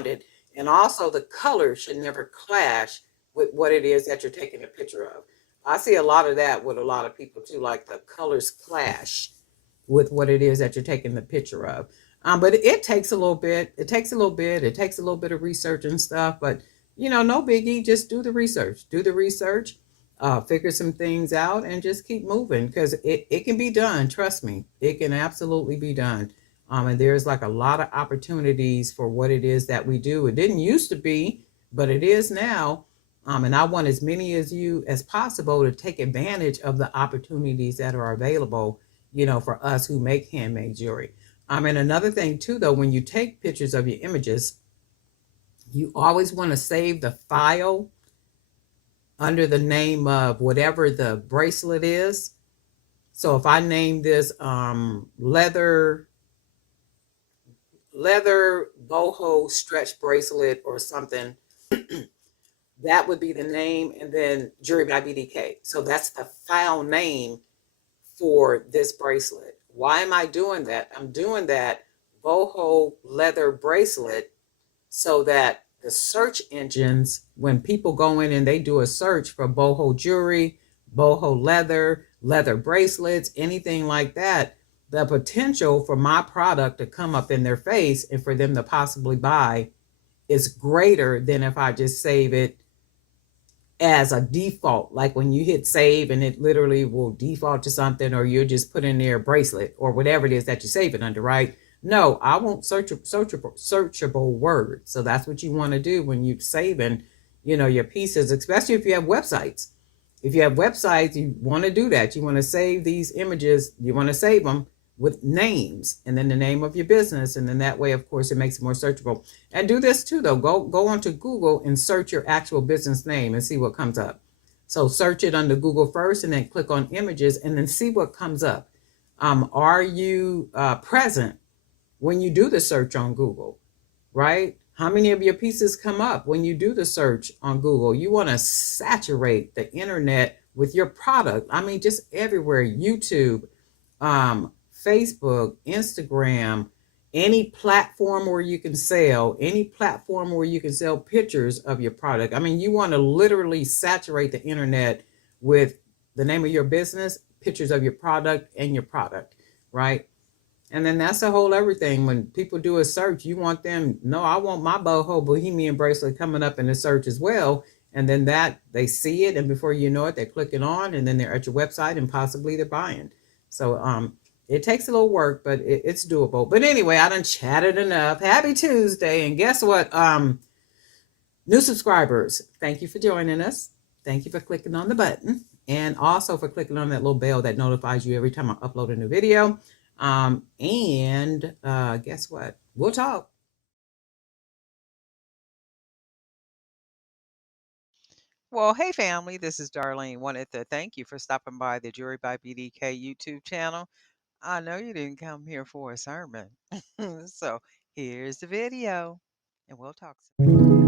it. And also the color should never clash with what it is that you're taking a picture of. I see a lot of that with a lot of people too, like the colors clash with what it is that you're taking the picture of. But it takes a little bit. It takes a little bit of research and stuff. But no biggie. Just do the research. Do the research. figure some things out and just keep moving because it can be done. Trust me, it can absolutely be done. And there's like a lot of opportunities for what it is that we do. It didn't used to be, but it is now. And I want as many as you as possible to take advantage of the opportunities that are available, for us who make handmade jewelry. And another thing too, though, when you take pictures of your images, you always want to save the file under the name of whatever the bracelet is. So if I name this leather boho stretch bracelet or something, that would be the name, and then Jewelry by BDK. So that's the file name for this bracelet. Why am I doing that? I'm doing that boho leather bracelet so that the search engines, when people go in and they do a search for boho jewelry, boho leather bracelets, anything like that, the potential for my product to come up in their face and for them to possibly buy is greater than if I just save it as a default, like when you hit save and it literally will default to something, or you just put in there bracelet or whatever it is that you save it under, right? No, I want searchable words. So that's what you want to do when you saving, your pieces, especially if you have websites. If you have websites, you want to do that. You want to save these images. You want to save them with names and then the name of your business. And then that way, of course, it makes it more searchable. And do this too, though. Go onto Google and search your actual business name and see what comes up. So search it under Google first and then click on images and then see what comes up. Are you present when you do the search on Google, right? How many of your pieces come up when you do the search on Google? You want to saturate the internet with your product. I mean, just everywhere. YouTube, Facebook, Instagram, any platform where you can sell, pictures of your product. I mean, you want to literally saturate the internet with the name of your business, pictures of your product, and your product, right? And then that's the whole everything. When people do a search, you want them, no, I want my Boho Bohemian bracelet coming up in the search as well. And then that they see it, and before you know it, they're clicking on, and then they're at your website, and possibly they're buying. So it takes a little work, but it's doable. But anyway, I done chatted enough. Happy Tuesday. And guess what? New subscribers, thank you for joining us. Thank you for clicking on the button. And also for clicking on that little bell that notifies you every time I upload a new video. Guess what? We'll talk. Well, hey family, this is Darlene. Wanted to thank you for stopping by the Jewelry by BDK YouTube channel. I know you didn't come here for a sermon. So here's the video, and we'll talk soon.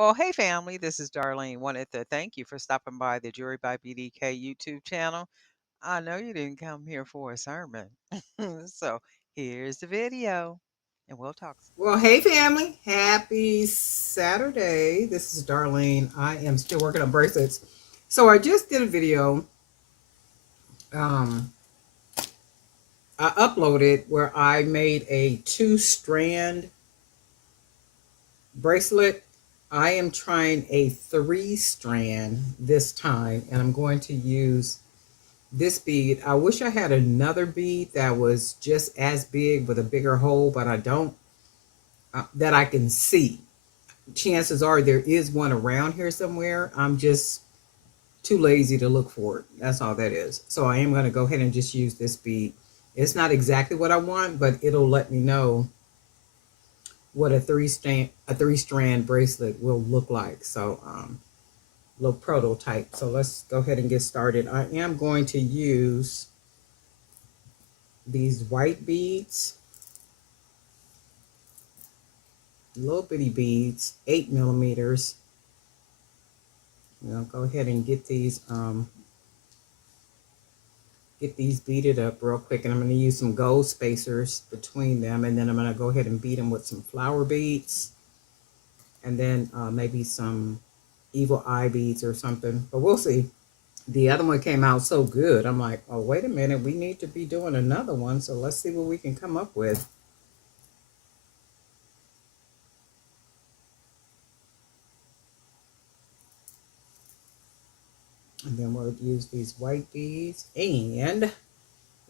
Well, hey family, this is Darlene. Wanted to thank you for stopping by the Jewelry by BDK YouTube channel. I know you didn't come here for a sermon. So here's the video, and we'll talk. Well, hey family, happy Saturday. This is Darlene. I am still working on bracelets. So I just did a video um I uploaded where I made a 2-strand bracelet. I am trying a 3-strand this time, and I'm going to use this bead. I wish I had another bead that was just as big with a bigger hole, but I don't, that I can see. Chances are there is one around here somewhere. I'm just too lazy to look for it. That's all that is. So I am going to go ahead and just use this bead. It's not exactly what I want, but it'll let me know what a three-strand bracelet will look like. So little prototype. So let's go ahead and get started. I am going to use these white beads, little bitty beads, 8 millimeters. Go ahead and get these beaded up real quick, and I'm going to use some gold spacers between them, and then I'm going to go ahead and bead them with some flower beads, and then maybe some evil eye beads or something, but we'll see. The other one came out so good, I'm like, oh, wait a minute, we need to be doing another one, so let's see what we can come up with. And then we'll use these white beads, and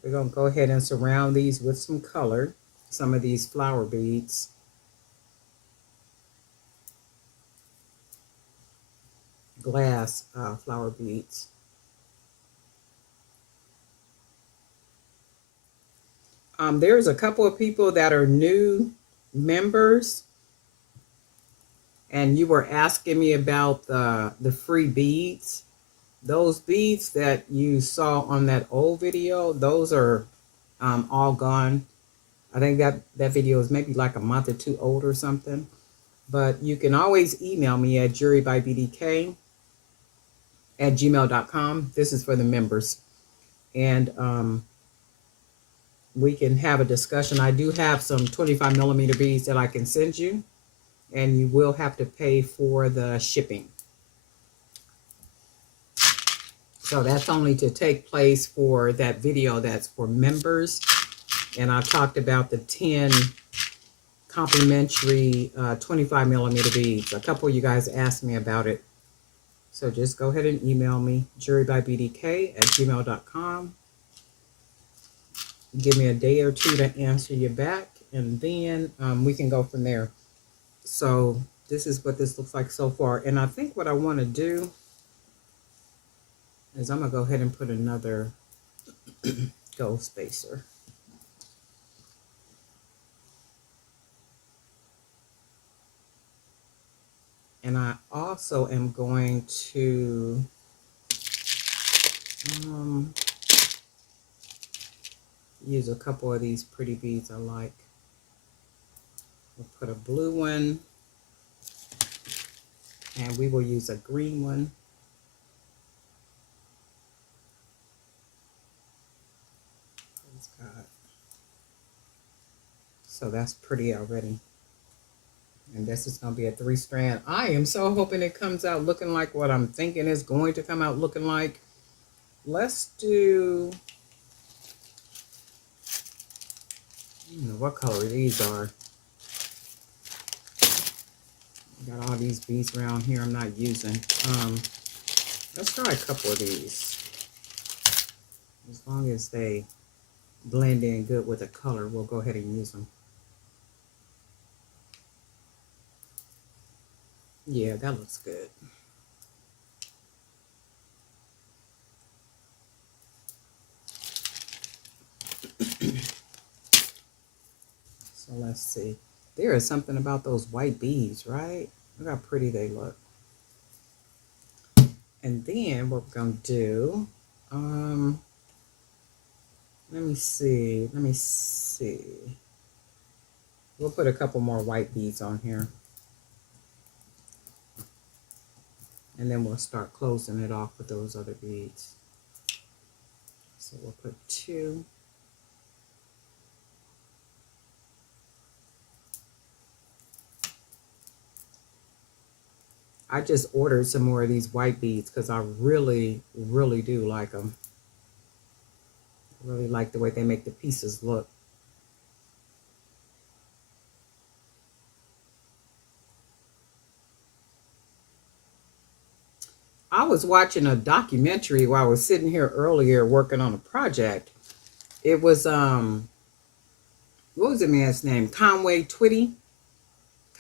we're going to go ahead and surround these with some color, some of these flower beads. Glass flower beads. There's a couple of people that are new members, and you were asking me about the free beads. Those beads that you saw on that old video, those are all gone. I think that video is maybe like a month or two old or something. But you can always email me at jewelrybybdk@gmail.com. This is for the members. And we can have a discussion. I do have some 25 millimeter beads that I can send you, and you will have to pay for the shipping. So that's only to take place for that video that's for members. And I talked about the 10 complimentary 25 millimeter beads. A couple of you guys asked me about it. So just go ahead and email me, jewelrybybdk@gmail.com. Give me a day or two to answer you back, and then we can go from there. So this is what this looks like so far. And I think what I want to do is I'm going to go ahead and put another gold spacer. And I also am going to use a couple of these pretty beads I like. We'll put a blue one, and we will use a green one. So that's pretty already. And this is going to be a 3-strand. I am so hoping it comes out looking like what I'm thinking it's going to come out looking like. Let's do, I don't know what color these are. Got all these beads around here I'm not using. Let's try a couple of these. As long as they blend in good with the color, we'll go ahead and use them. Yeah, that looks good. So let's see. There is something about those white beads, right? Look how pretty they look. And then what we're going to do, let me see. We'll put a couple more white beads on here. And then we'll start closing it off with those other beads. So we'll put 2. I just ordered some more of these white beads because I really, really do like them. I really like the way they make the pieces look. I was watching a documentary while I was sitting here earlier working on a project. It was what was the man's name? Conway Twitty.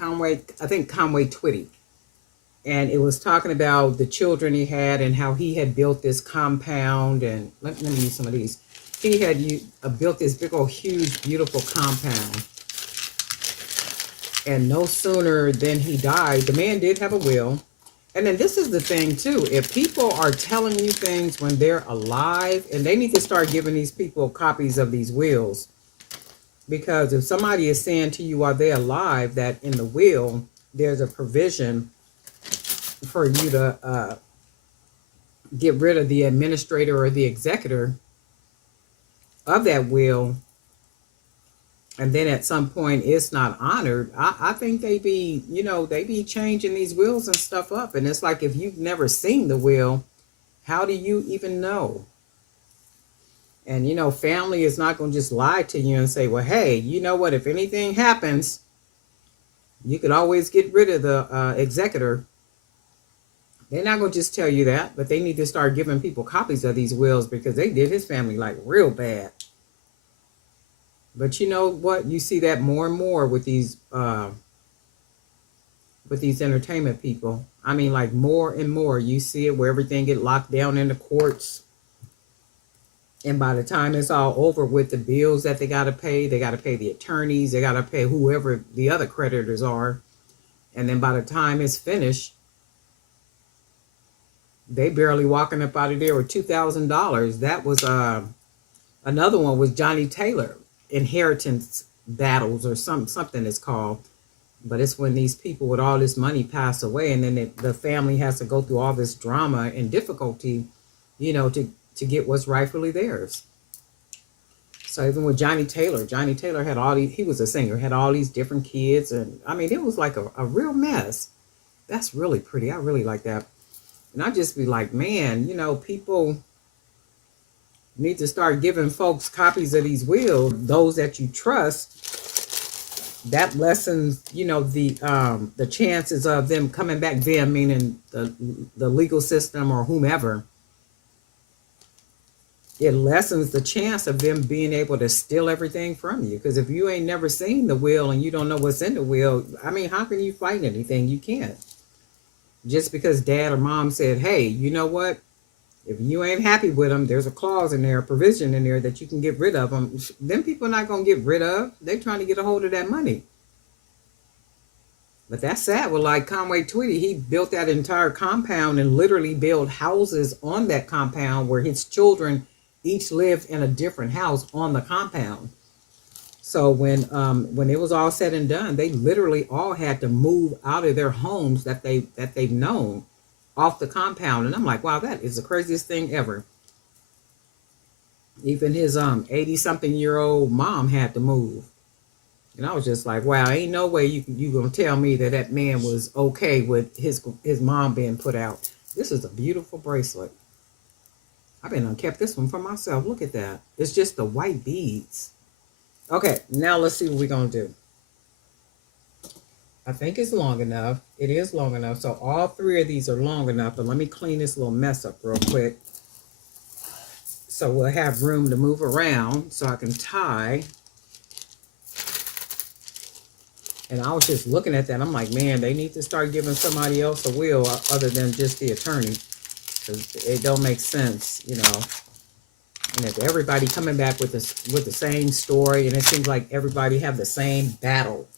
I think Conway Twitty. And it was talking about the children he had and how he had built this compound. And let me use some of these. He had built this big old huge beautiful compound. And no sooner than he died, the man did have a will. And then this is the thing too, if people are telling you things when they're alive, and they need to start giving these people copies of these wills, because if somebody is saying to you while they're alive that in the will there's a provision for you to get rid of the administrator or the executor of that will, and then at some point it's not honored, I think they be, they be changing these wills and stuff up. And it's like, if you've never seen the will, how do you even know? And, family is not going to just lie to you and say, well, hey, you know what, if anything happens, you could always get rid of the executor. They're not going to just tell you that, but they need to start giving people copies of these wills, because they did his family like real bad. But you know what? You see that more and more with these entertainment people. I mean, like more and more, you see it where everything get locked down in the courts. And by the time it's all over with, the bills that they got to pay the attorneys, they got to pay whoever the other creditors are. And then by the time it's finished, they barely walking up out of there with $2,000. That was another one was Johnny Taylor, inheritance battles or something it's called. But it's when these people with all this money pass away, and then the family has to go through all this drama and difficulty, to get what's rightfully theirs. So even with Johnny Taylor had all these, he was a singer, had all these different kids, and I mean, it was like a real mess. That's really pretty. I really like that. And I just be like, man, people need to start giving folks copies of these wills, those that you trust. That lessens, the chances of them coming back, them meaning the legal system or whomever. It lessens the chance of them being able to steal everything from you. Because if you ain't never seen the will and you don't know what's in the will, I mean, how can you fight anything? You can't. Just because dad or mom said, hey, you know what? If you ain't happy with them, there's a clause in there, a provision in there that you can get rid of them. Them people are not going to get rid of. They're trying to get a hold of that money. But that's sad. Well, like Conway Twitty, he built that entire compound and literally built houses on that compound where his children each lived in a different house on the compound. So when it was all said and done, they literally all had to move out of their homes that they've known off the compound. And I'm like, wow, that is the craziest thing ever. Even his 80-something-year-old mom had to move. And I was just like, wow, ain't no way you gonna tell me that man was okay with his mom being put out. This is a beautiful bracelet. I've been kept this one for myself. Look at that. It's just the white beads. Okay, now let's see what we're gonna do. I think it's long enough. It is long enough. So all 3 of these are long enough. But let me clean this little mess up real quick. So we'll have room to move around so I can tie. And I was just looking at that. I'm like, man, they need to start giving somebody else a will other than just the attorney. Because it don't make sense, And if everybody coming back with the same story, and it seems like everybody have the same battle.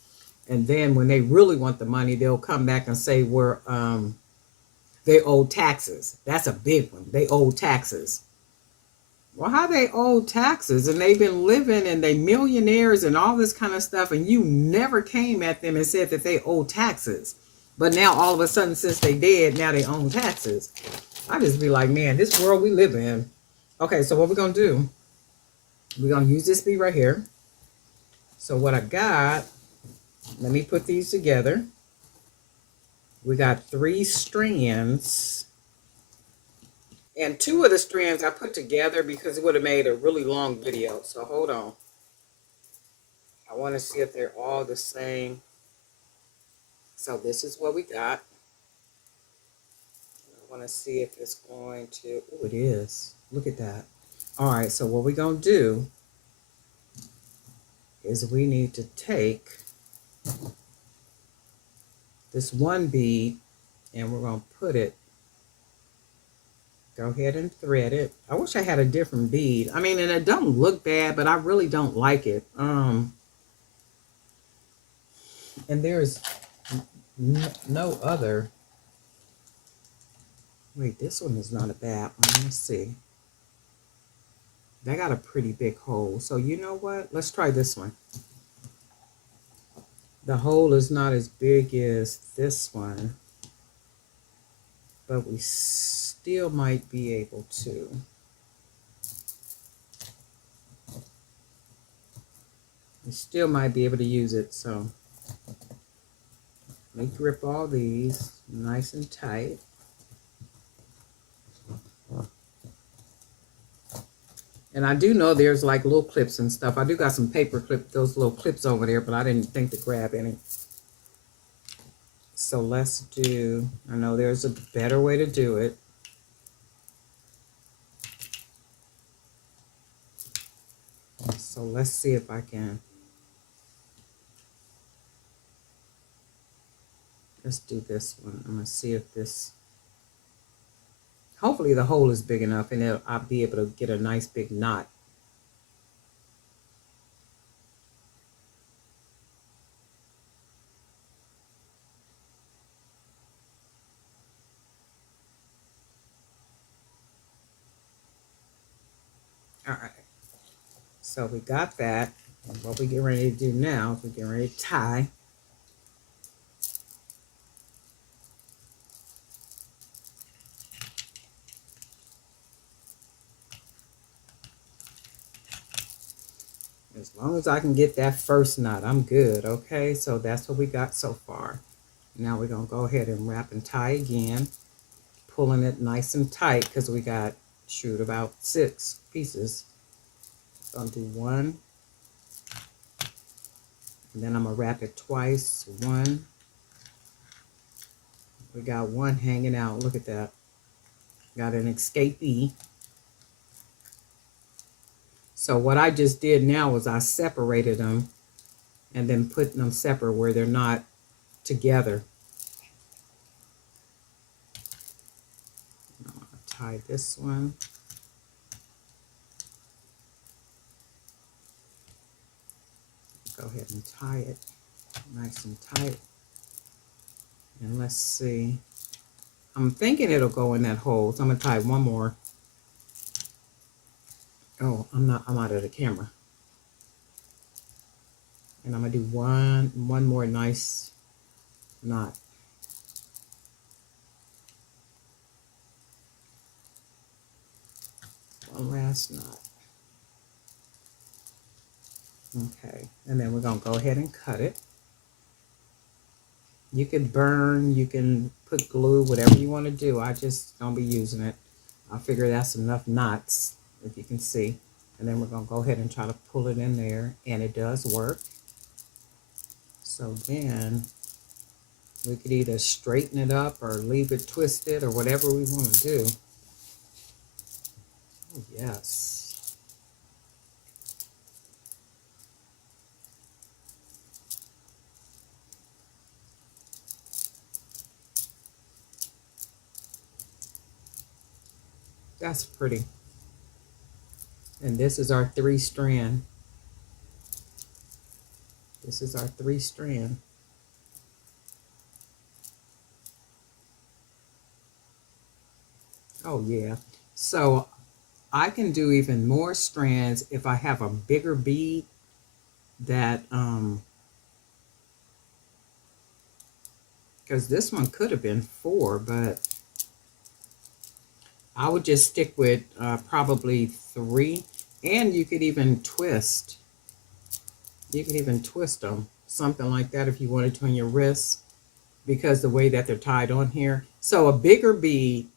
And then when they really want the money, they'll come back and say they owe taxes. That's a big one. They owe taxes. Well, how they owe taxes? And they've been living and they millionaires and all this kind of stuff. And you never came at them and said that they owe taxes. But now all of a sudden, since they dead, now they own taxes. I just be like, man, this world we live in. Okay, so what we're gonna do? We're gonna use this bead right here. So what I got? Let me put these together. We got 3 strands. And 2 of the strands I put together because it would have made a really long video. So hold on. I want to see if they're all the same. So this is what we got. I want to see if it's going to... Oh, it is. Look at that. All right, so what we're going to do is we need to take this one bead and we're going to put it... Go ahead and thread it. I wish I had a different bead. I mean, and it don't look bad, but I really don't like it. And there's no other. Wait, this one is not a bad one. Let's see. They got a pretty big hole. So you know what? Let's try this one. The hole is not as big as this one, but we still might be able to. We still might be able to use it. So let me grip all these nice and tight. And I do know there's like little clips and stuff. I do got some paper clip, those little clips over there, but I didn't think to grab any. So let's do, I know there's a better way to do it. So let's see if I can. Let's do this one. I'm going to see if this, hopefully the hole is big enough and I'll be able to get a nice big knot. All right. So we got that. And what we get ready to do now is we get ready to tie. As long as I can get that first knot, I'm good, okay? So that's what we got so far. Now we're going to go ahead and wrap and tie again, pulling it nice and tight because we got, shoot, about 6 pieces. So I'll do 1, and then I'm going to wrap it twice. 1. We got 1 hanging out. Look at that. Got an escapee. So what I just did now was I separated them and then putting them separate where they're not together. I'm going to tie this one. Go ahead and tie it nice and tight. And let's see. I'm thinking it'll go in that hole. So I'm going to tie 1 more. Oh, I'm out of the camera. And I'm going to do one more nice knot. One last knot. Okay, and then we're going to go ahead and cut it. You can burn, you can put glue, whatever you want to do. I just don't be using it. I figure that's enough knots, if you can see. And then we're going to go ahead and try to pull it in there, and it does work. So then we could either straighten it up or leave it twisted or whatever we want to do. Oh, yes. That's pretty. And this is our 3-strand. This is our 3-strand. Oh yeah. So I can do even more strands if I have a bigger bead that because this one could have been 4, but I would just stick with probably 3. And you could even twist. You could even twist them, something like that, if you wanted to on your wrists, because the way that they're tied on here. So a bigger bead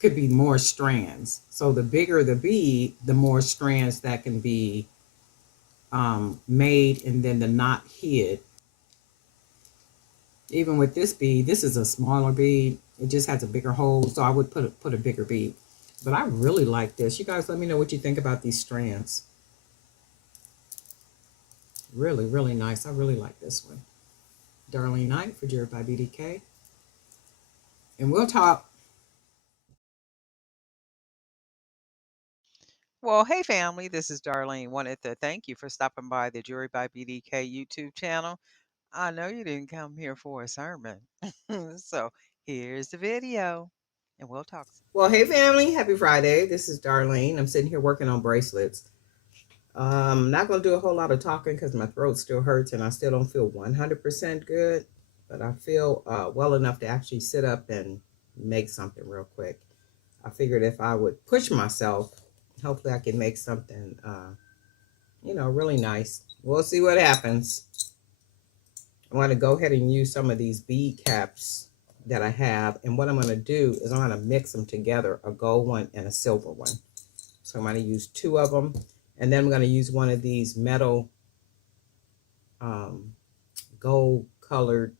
could be more strands. So the bigger the bead, the more strands that can be made, and then the knot hid. Even with this bead, this is a smaller bead. It just has a bigger hole, so I would put a bigger bead. But I really like this. You guys let me know what you think about these strands. Really, really nice. I really like this one. Darlene Knight for Jewelry by BDK. And we'll talk. Well, hey family, this is Darlene. Wanted to thank you for stopping by the Jewelry by BDK YouTube channel. I know you didn't come here for a sermon. So here's the video, and we'll talk. Well, hey family, happy Friday. This is Darlene. I'm sitting here working on bracelets. I'm not going to do a whole lot of talking because my throat still hurts and I still don't feel 100% good. But I feel well enough to actually sit up and make something real quick. I figured if I would push myself, hopefully I can make something, really nice. We'll see what happens. I'm going to go ahead and use some of these bead caps that I have. And what I'm going to do is I'm going to mix them together, a gold one and a silver one. So I'm going to use 2 of them. And then I'm going to use one of these metal gold colored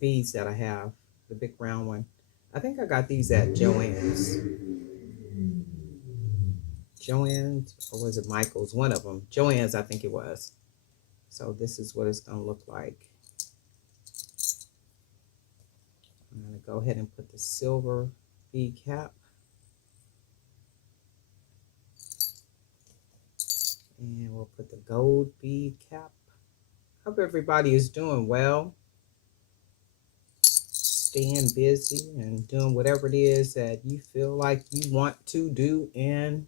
beads that I have, the big round one. I think I got these at Joann's. Joann's, or was it Michael's? One of them. Joann's, I think it was. So this is what it's going to look like. I'm going to go ahead and put the silver bead cap. And we'll put the gold bead cap. Hope everybody is doing well. Staying busy and doing whatever it is that you feel like you want to do and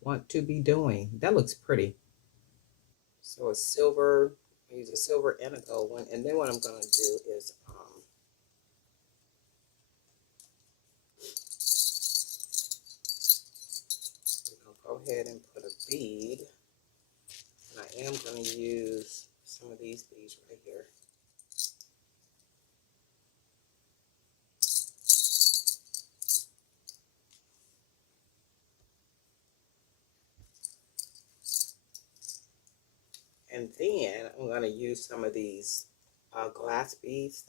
want to be doing. That looks pretty. So a silver, I use a silver and a gold one. And then what I'm going to do is go ahead and put a bead. And I am going to use some of these beads right here. And then I'm going to use some of these glass beads.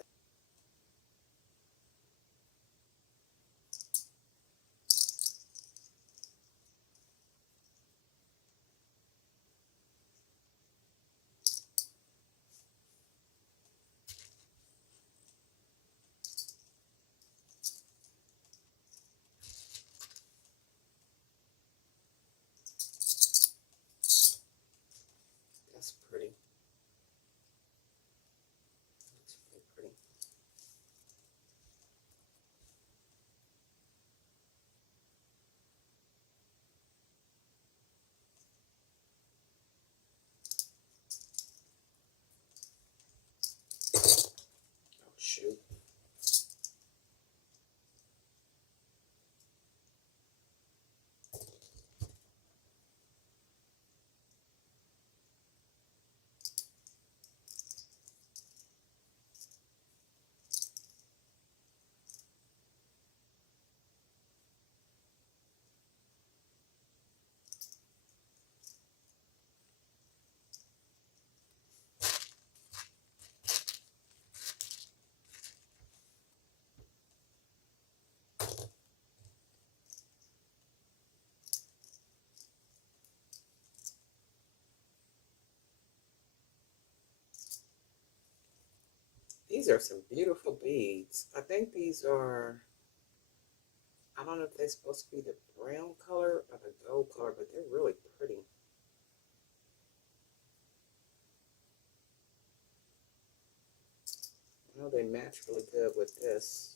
That's pretty. That's really pretty. Oh, shoot. These are some beautiful beads. I think these are, I don't know if they're supposed to be the brown color or the gold color, but they're really pretty. I know they match really good with this.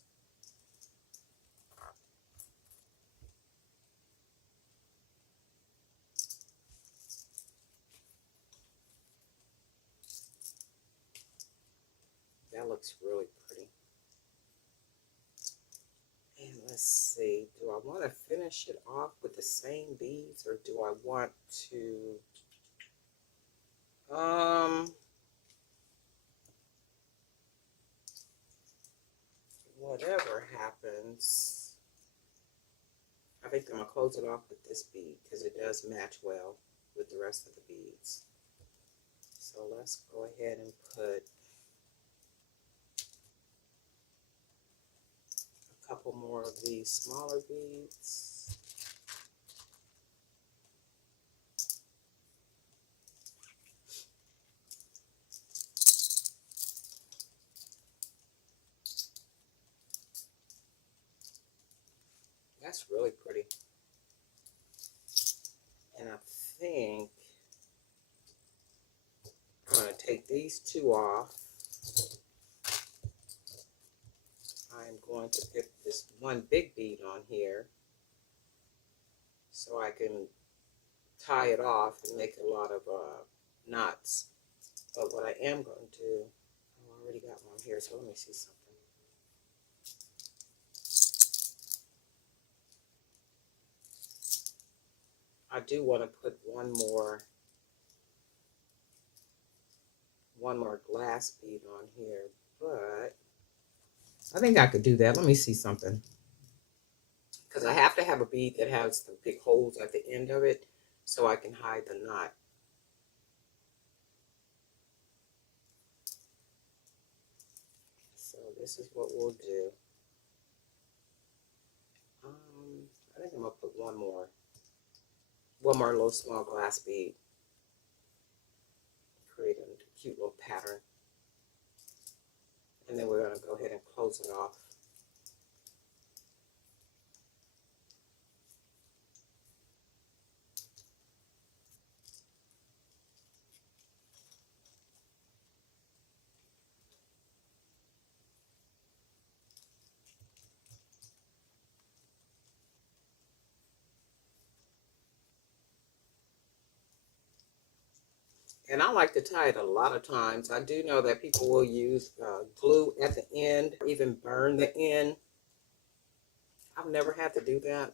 That looks really pretty. And let's see, do I want to finish it off with the same beads, or do I want to, whatever happens, I think I'm going to close it off with this bead because it does match well with the rest of the beads. So let's go ahead and put a couple more of these smaller beads. That's really pretty. And I think I'm going to take these two off. I'm going to put this one big bead on here so I can tie it off and make a lot of knots. But what I am going to do, oh, I already got one here, so let me see something. I do want to put one more glass bead on here, but I think I could do that. Let me see something. Because I have to have a bead that has the big holes at the end of it so I can hide the knot. So this is what we'll do. I think I'm going to put one more little small glass bead. Create a cute little pattern. And then we're going to go ahead and close it off. And I like to tie it a lot of times. I do know that people will use glue at the end, or even burn the end. I've never had to do that.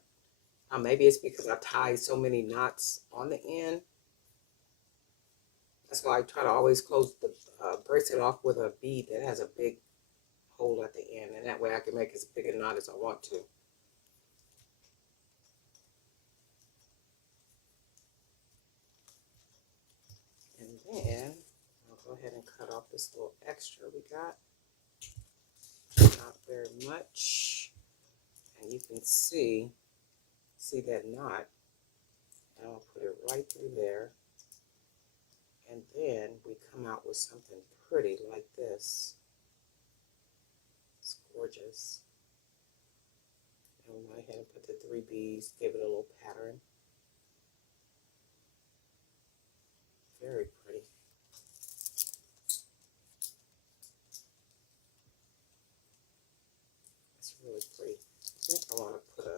Maybe it's because I tie so many knots on the end. That's why I try to always close the bracelet off with a bead that has a big hole at the end. And that way I can make as big a knot as I want to. And then I'll go ahead and cut off this little extra we got. Not very much. And you can see that knot. And I'll put it right through there. And then we come out with something pretty like this. It's gorgeous. And we went ahead and put the 3 beads, give it a little pattern. Very pretty. It's really pretty. I think I want to put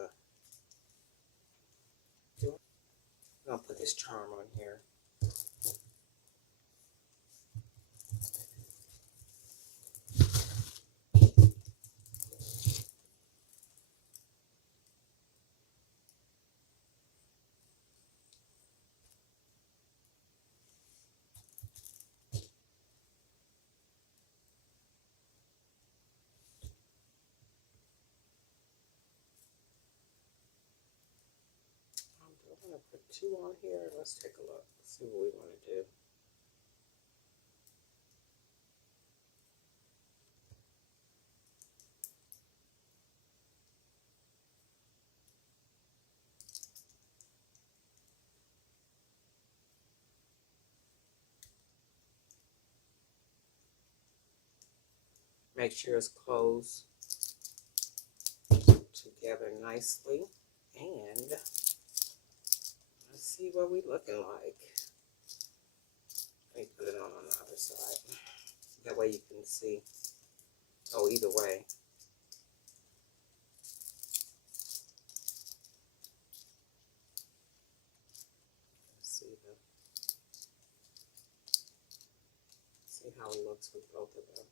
I'm going to put this charm on here. I'm going to put 2 on here. Let's take a look. See what we want to do. Make sure it's closed together nicely. And let's see what we're looking like. Let me put it on the other side. That way you can see. Oh, either way. Let's see how it looks with both of them.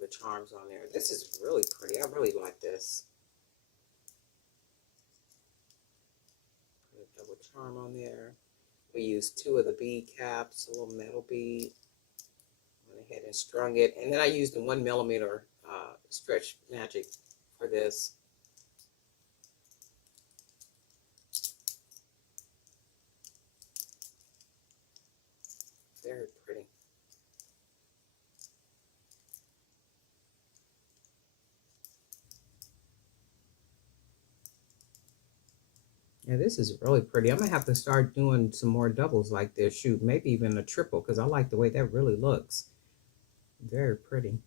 the charms on there. This is really pretty. I really like this. Put a double charm on there. We used 2 of the bead caps, a little metal bead. Went ahead and strung it. And then I used the 1mm stretch magic for this. Very pretty. Yeah, this is really pretty. I'm gonna have to start doing some more doubles like this. Shoot, maybe even a triple, because I like the way that really looks. Very pretty.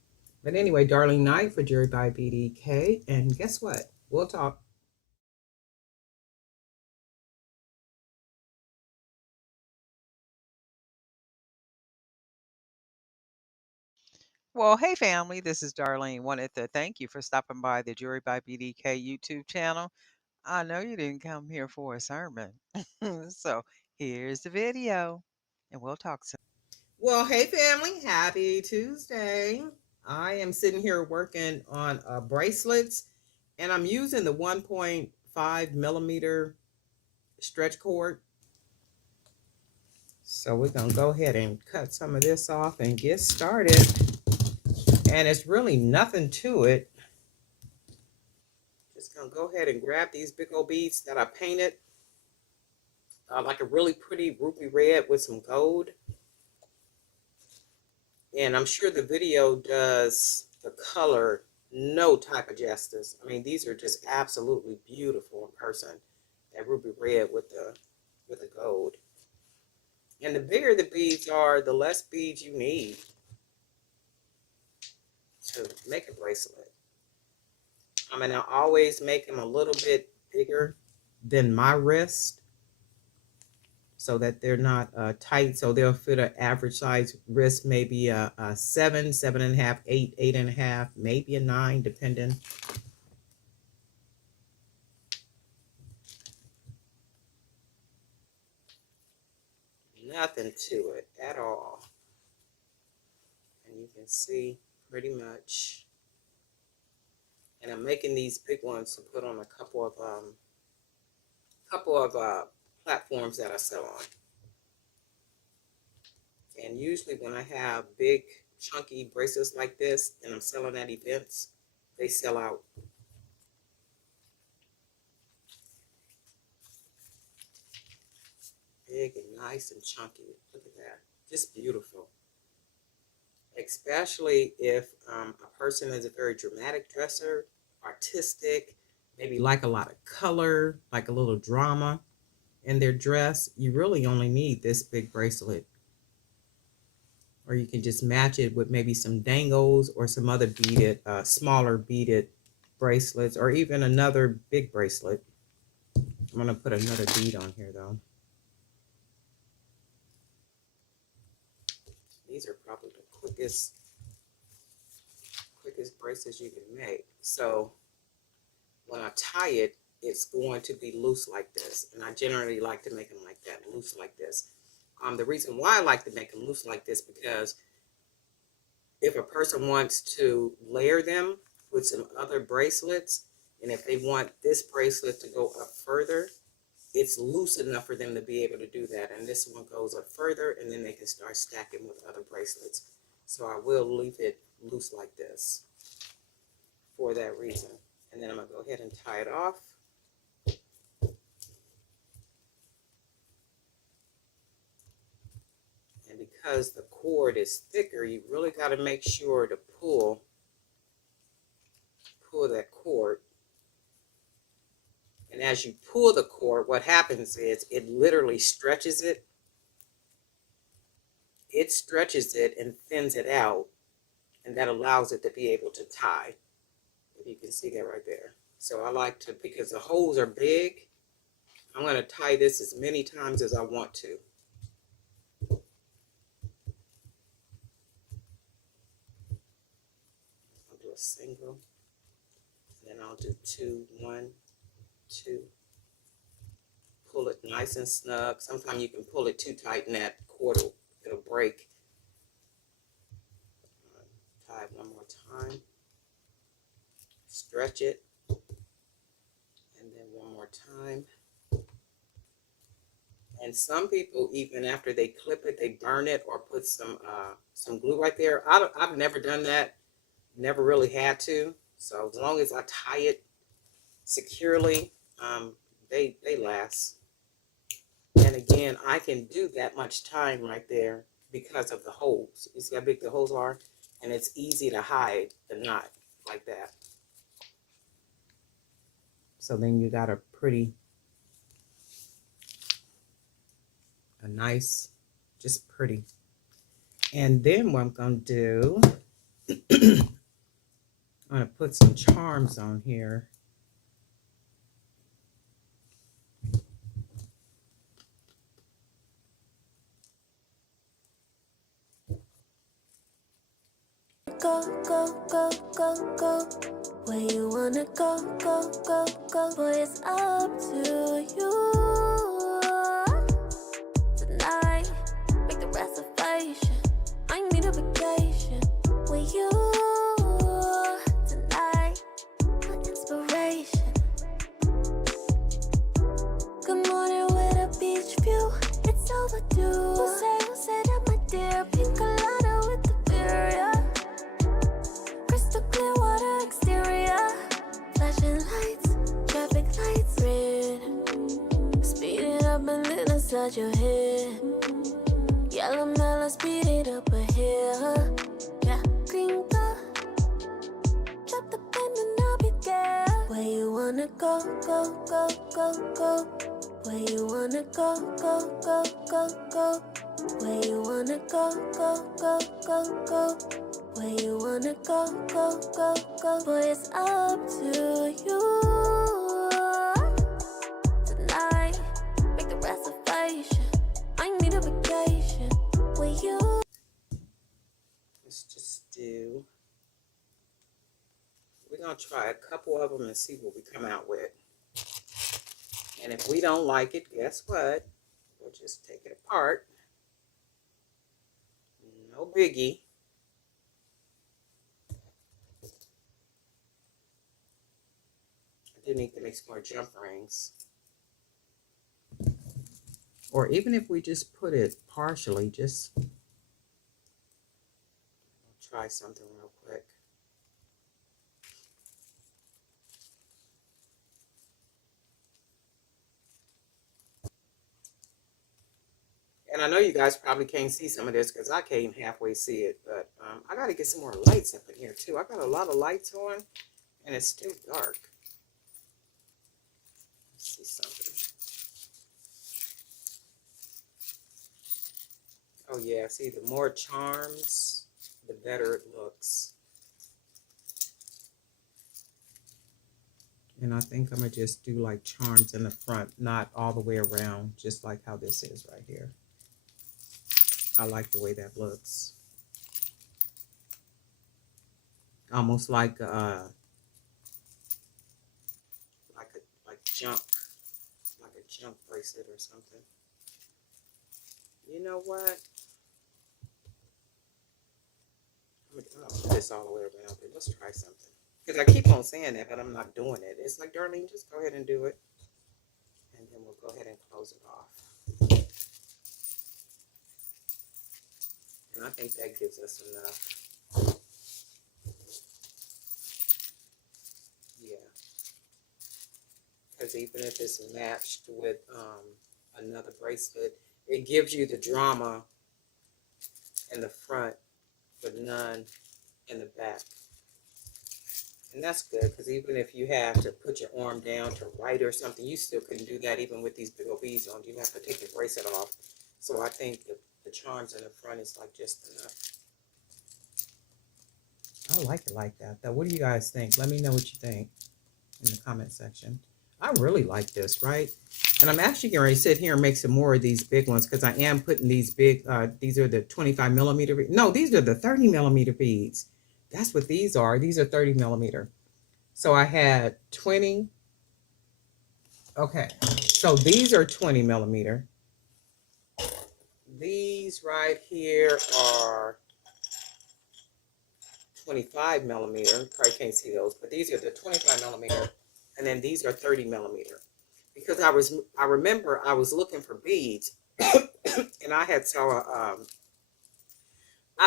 But anyway, darling night for Jewelry by BDK. And guess what? We'll talk. Well, hey family, this is Darlene. Wanted to thank you for stopping by the Jewelry by BDK YouTube channel. I know you didn't come here for a sermon. So here's the video, and we'll talk soon. Well, hey family, happy Tuesday. I am sitting here working on bracelets, and I'm using the 1.5mm stretch cord. So we're gonna go ahead and cut some of this off and get started. And it's really nothing to it. Just gonna go ahead and grab these big old beads that I painted, like a really pretty ruby red with some gold. And I'm sure the video does the color no type of justice. I mean, these are just absolutely beautiful in person. That ruby red with the gold. And the bigger the beads are, the less beads you need to make a bracelet. I mean, I always make them a little bit bigger than my wrist, so that they're not tight. So they'll fit an average size wrist, maybe a 7, 7.5, 8, 8.5, maybe a 9, depending. Nothing to it at all. And you can see pretty much. And I'm making these big ones to put on a couple of platforms that I sell on. And usually when I have big chunky bracelets like this and I'm selling at events, they sell out. Big and nice and chunky. Look at that. Just beautiful. Especially if a person is a very dramatic dresser, artistic, maybe like a lot of color, like a little drama in their dress, you really only need this big bracelet. Or you can just match it with maybe some dangles or some other beaded, smaller beaded bracelets, or even another big bracelet. I'm going to put another bead on here though. These are probably the quickest bracelets you can make. So when I tie it, it's going to be loose like this. And I generally like to make them like that, loose like this. The reason why I like to make them loose like this, because if a person wants to layer them with some other bracelets, and if they want this bracelet to go up further, it's loose enough for them to be able to do that. And this one goes up further, and then they can start stacking with other bracelets. So I will leave it loose like this for that reason. And then I'm going to go ahead and tie it off. And because the cord is thicker, you really got to make sure to pull that cord. And as you pull the cord, what happens is it literally stretches it. It stretches it and thins it out, and that allows it to be able to tie. If you can see that right there. So I like to, because the holes are big, I'm going to tie this as many times as I want to. I'll do a single, and then I'll do 2, 1, 2. Pull it nice and snug. Sometimes you can pull it too tight and that cord it'll break. tie it one more time. Stretch it. And then one more time. And some people, even after they clip it, they burn it or put some glue right there. I've never done that. Never really had to. So as long as I tie it securely, they last. And again, I can do that much time right there because of the holes. You see how big the holes are? And it's easy to hide the knot like that. So then you got a nice, just pretty. And then what I'm going to do, I'm going to put some charms on here. Go, go, go, go, go. Where you wanna go, go, go, go. Boy, it's up to you. Tonight, make the reservation. I need a vacation with you. Tonight, for inspiration. Good morning with a beach view. It's overdue. Who say that, my dear? Pink colada with the beer, yeah. Crystal clear water exterior. Flashing lights, traffic lights, red. Speed it up and then inside your head. Yellow melon, speed it up ahead. Yeah, green car. Drop the pen and I'll be there. Where you wanna go, go, go, go, go. Where you wanna go, go, go, go, go. Where you wanna go, go, go, go, go. Where you wanna go, go, go, go. Boy, it's up to you. Tonight, make the reservation. I need a vacation with you. Let's just do, we're going to try a couple of them and see what we come out with. And if we don't like it, guess what? We'll just take it apart. No biggie. I do need to make some more jump rings. Or even if we just put it partially, just try something real quick. And I know you guys probably can't see some of this because I can't even halfway see it, but I got to get some more lights up in here too. I got a lot of lights on and it's still dark. Let's see something. Oh yeah, see, the more charms, the better it looks. And I think I'm going to just do like charms in the front, not all the way around, just like how this is right here. I like the way that looks. Almost like junk bracelet or something. You know what? I'm gonna put this all the way around, but let's try something. Because I keep on saying that, but I'm not doing it. It's like, Darlene, just go ahead and do it. And then we'll go ahead and close it off. And I think that gives us enough. Yeah. Because even if it's matched with another bracelet, it gives you the drama in the front, but none in the back. And that's good, because even if you have to put your arm down to write or something, you still couldn't do that even with these big old beads on. You have to take your bracelet off. So I think the charms in the front is like just enough. I like it like that, though. What do you guys think? Let me know what you think in the comment section. I really like this, right? And I'm actually going to sit here and make some more of these big ones, because I am putting these big, these are the 25 millimeter. No, these are the 30 millimeter beads. That's what these are. These are 30 millimeter. So I had 20. Okay. So these are 20 millimeter. These right here are 25 millimeter. You probably can't see those, but these are the 25 millimeter, and then these are 30 millimeter. Because I remember I was looking for beads, and I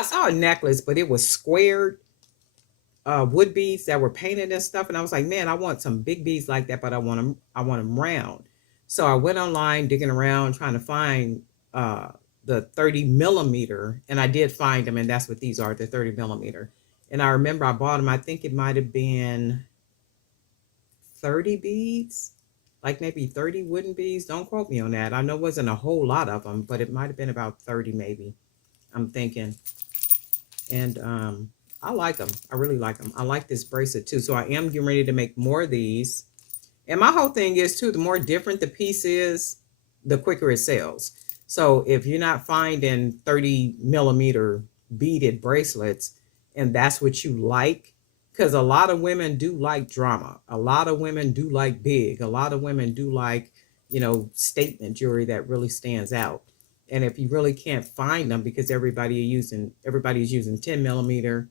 saw a necklace, but it was squared wood beads that were painted and stuff, and I was like, man, I want some big beads like that, but I want them round. So I went online digging around trying to find the 30 millimeter, and I did find them, and that's what these are, the 30 millimeter. And I remember I bought them. I think it might have been 30 beads, like maybe 30 wooden beads. Don't quote me on that. I know it wasn't a whole lot of them, but it might have been about 30 maybe, I'm thinking. And I like them. I really like them. I like this bracelet too. So I am getting ready to make more of these. And my whole thing is too, the more different the piece is, the quicker it sells. So if you're not finding 30 millimeter beaded bracelets and that's what you like, because a lot of women do like drama. A lot of women do like big. A lot of women do like, statement jewelry that really stands out. And if you really can't find them because everybody's using 10 millimeter,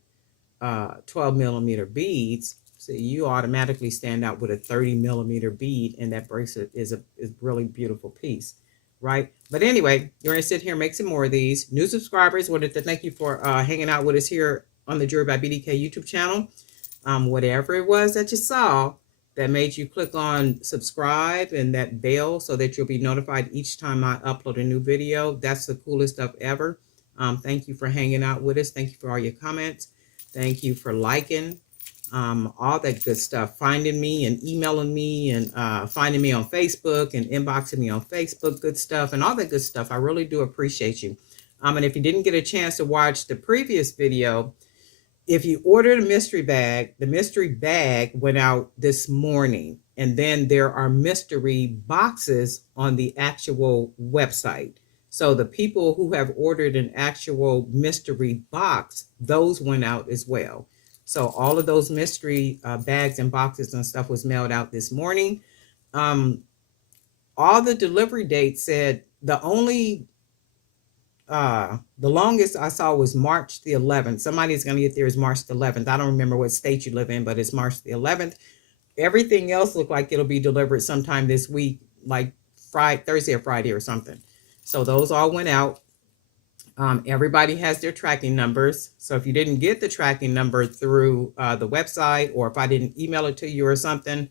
12 millimeter beads, so you automatically stand out with a 30 millimeter bead, and that bracelet is a really beautiful piece, right? But anyway, you're gonna sit here and make some more of these. New subscribers, wanted to thank you for hanging out with us here on the Jewelry by BDK YouTube channel. Whatever it was that you saw that made you click on subscribe and that bell so that you'll be notified each time I upload a new video, that's the coolest stuff ever. Thank you for hanging out with us. Thank you for all your comments. Thank you for liking, all that good stuff, finding me and emailing me and finding me on Facebook and inboxing me on Facebook, good stuff, and all that good stuff. I really do appreciate you. And if you didn't get a chance to watch the previous video, if you ordered a mystery bag, the mystery bag went out this morning, and then there are mystery boxes on the actual website. So the people who have ordered an actual mystery box, those went out as well. So all of those mystery bags and boxes and stuff was mailed out this morning. All the delivery dates said the longest I saw was March the 11th. Somebody's going to get there is March the 11th. I don't remember what state you live in, but it's March the 11th. Everything else looked like it'll be delivered sometime this week, like Thursday or Friday or something. So those all went out. Everybody has their tracking numbers. So if you didn't get the tracking number through the website, or if I didn't email it to you or something,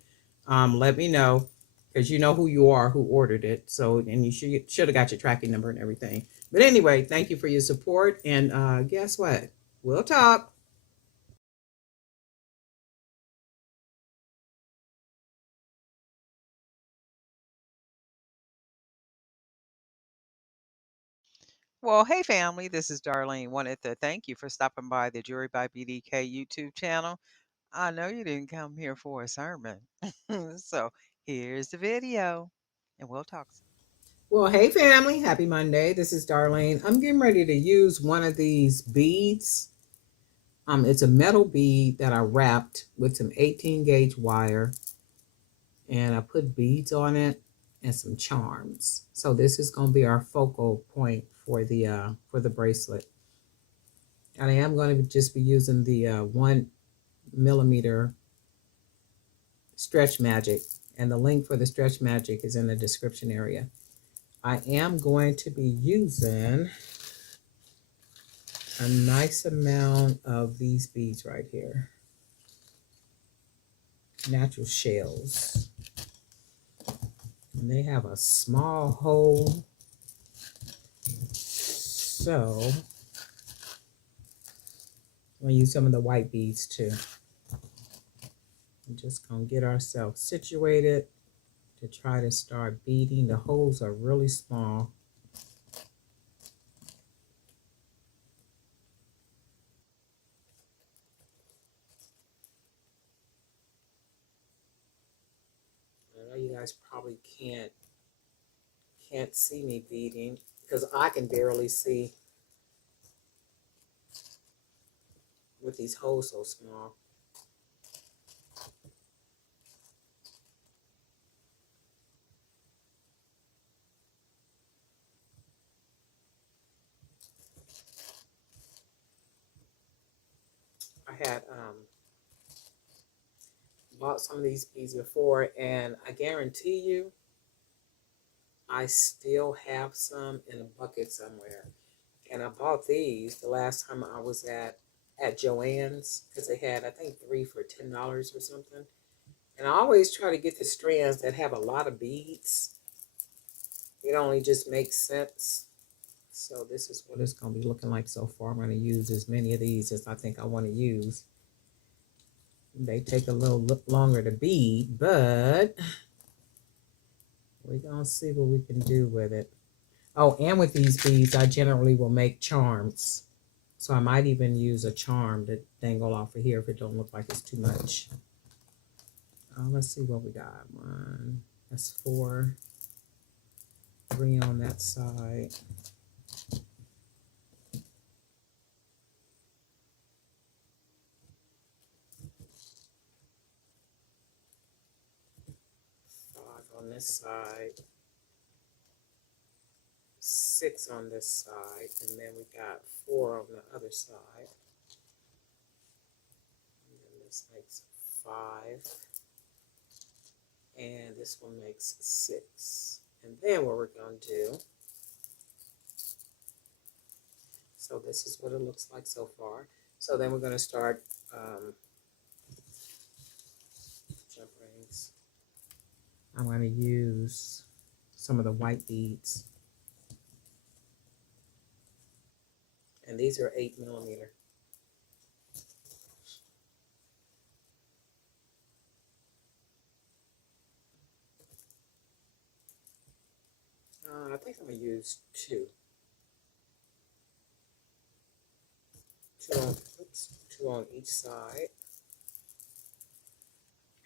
let me know, because you know who you are, who ordered it. So, and you should have got your tracking number and everything. But anyway, thank you for your support. And guess what? We'll talk. Well, hey family, this is Darlene. Wanted to thank you for stopping by the Jewelry by BDK YouTube channel. I know you didn't come here for a sermon. So here's the video, and we'll talk. Well, hey family, happy Monday. This is Darlene. I'm getting ready to use one of these beads. It's a metal bead that I wrapped with some 18 gauge wire, and I put beads on it and some charms. So this is going to be our focal point for the bracelet. And I am going to just be using the 1 millimeter Stretch Magic, and the link for the Stretch Magic is in the description area. I am going to be using a nice amount of these beads right here, natural shells, and they have a small hole, so I'm going to use some of the white beads too. I'm just going to get ourselves situated to try to start beading. The holes are really small. I know you guys probably can't see me beading because I can barely see with these holes so small. I I had bought some of these beads before, and I guarantee you, I still have some in a bucket somewhere. And I bought these the last time I was at Joann's, because they had, I think, 3 for $10 or something. And I always try to get the strands that have a lot of beads. It only just makes sense. So this is what it's going to be looking like so far. I'm going to use as many of these as I think I want to use. They take a little longer to bead, but we're going to see what we can do with it. Oh, and with these beads, I generally will make charms. So I might even use a charm to dangle off of here if it don't look like it's too much. Let's see what we got. 1, that's 4. 3 on that side. On this side, 6 on this side, and then we got 4 on the other side. And then this makes 5, and this one makes 6. And then what we're going to do, so this is what it looks like so far. So then we're going to start jump rings. I'm going to use some of the white beads. And these are 8mm. I think I'm going to use 2. 2 on each side.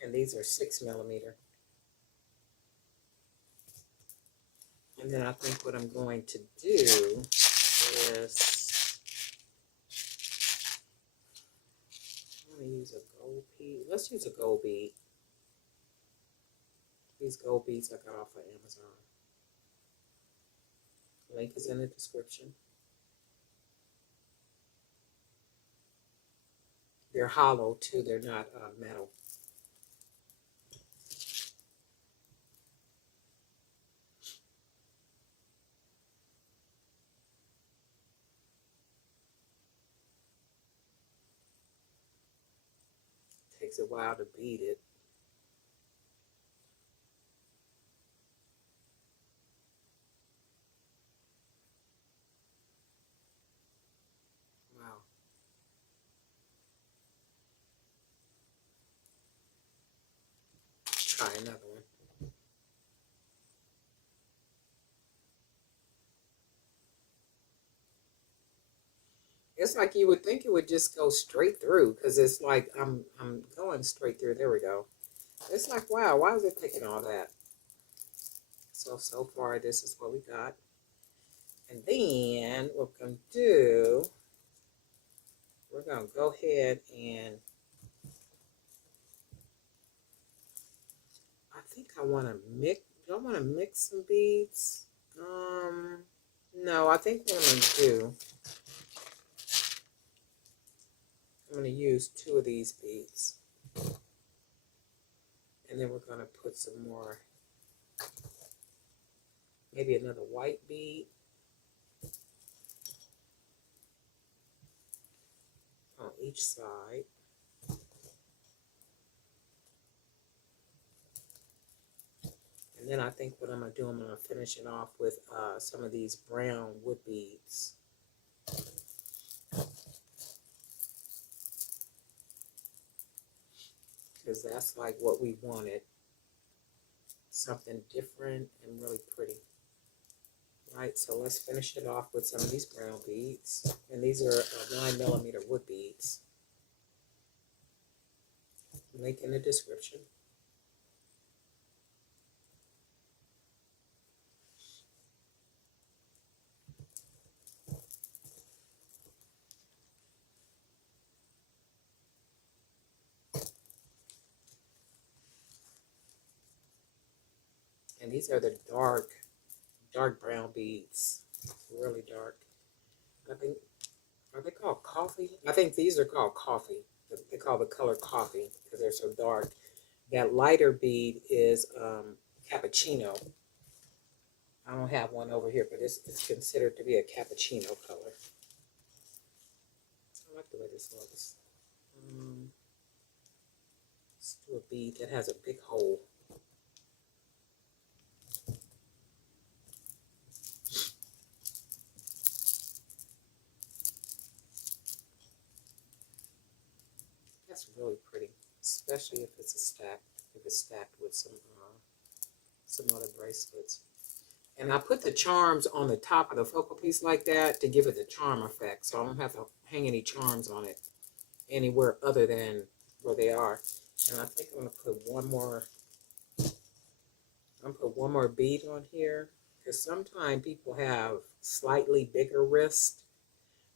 And these are 6mm. And then I think what I'm going to do is, I'm going to use a gold bead. Let's use a gold bead. These gold beads I got off of Amazon. Link is in the description. They're hollow too, they're not metal. Takes a while to bead it. Wow. Try another one. It's like you would think it would just go straight through, because it's like I'm going straight through. There we go. It's like, wow, why is it taking all that? So far this is what we got. And then what we're going to do, we're going to go ahead and I think I want to mix. Do I want to mix some beads? No, I think what I'm going to do, I'm going to use 2 of these beads. And then we're going to put some more, maybe another white bead on each side. And then I think what I'm going to do, I'm going to finish it off with some of these brown wood beads. Because that's like what we wanted. Something different and really pretty. Right, so let's finish it off with some of these brown beads. And these are 9mm wood beads. Link in the description. And these are the dark brown beads. Really dark. I think, are they called coffee? I think these are called coffee. they call the color coffee because they're so dark. That lighter bead is cappuccino. I don't have one over here, but it's considered to be a cappuccino color. I like the way this looks. Let's do a bead that has a big hole. That's really pretty, especially if it's stacked with some other bracelets. And I put the charms on the top of the focal piece like that to give it the charm effect, so I don't have to hang any charms on it anywhere other than where they are. And I think I'm gonna put one more bead on here, because sometimes people have slightly bigger wrists,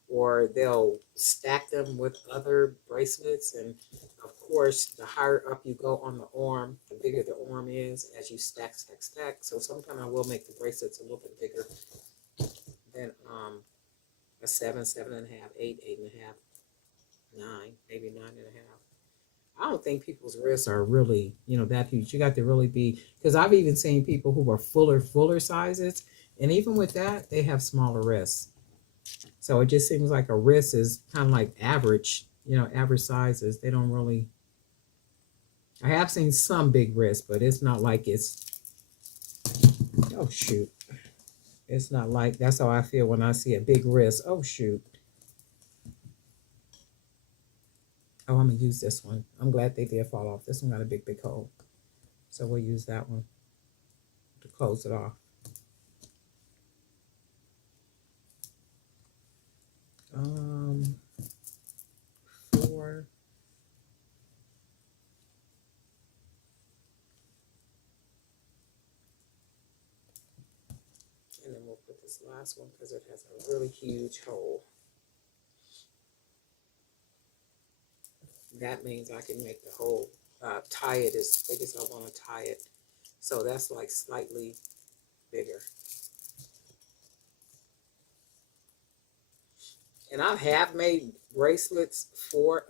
or they'll stack them with other bracelets. And of course, the higher up you go on the arm, the bigger the arm is as you stack. So sometimes I will make the bracelets a little bit bigger than a 7, 7.5, 8, 8.5, 9, maybe 9.5. I don't think people's wrists are really, that huge. You got to really be, because I've even seen people who are fuller sizes, and even with that, they have smaller wrists. So it just seems like a wrist is kind of like average, average sizes. They don't really, I have seen some big wrists, but it's not like it's, oh shoot. It's not like, that's how I feel when I see a big wrist. Oh shoot. Oh, I'm going to use this one. I'm glad they did fall off. This one got a big hole. So we'll use that one to close it off. 4. And then we'll put this last one because it has a really huge hole. That means I can make the hole, tie it as big as I want to tie it. So that's like slightly bigger. And I have made bracelets for,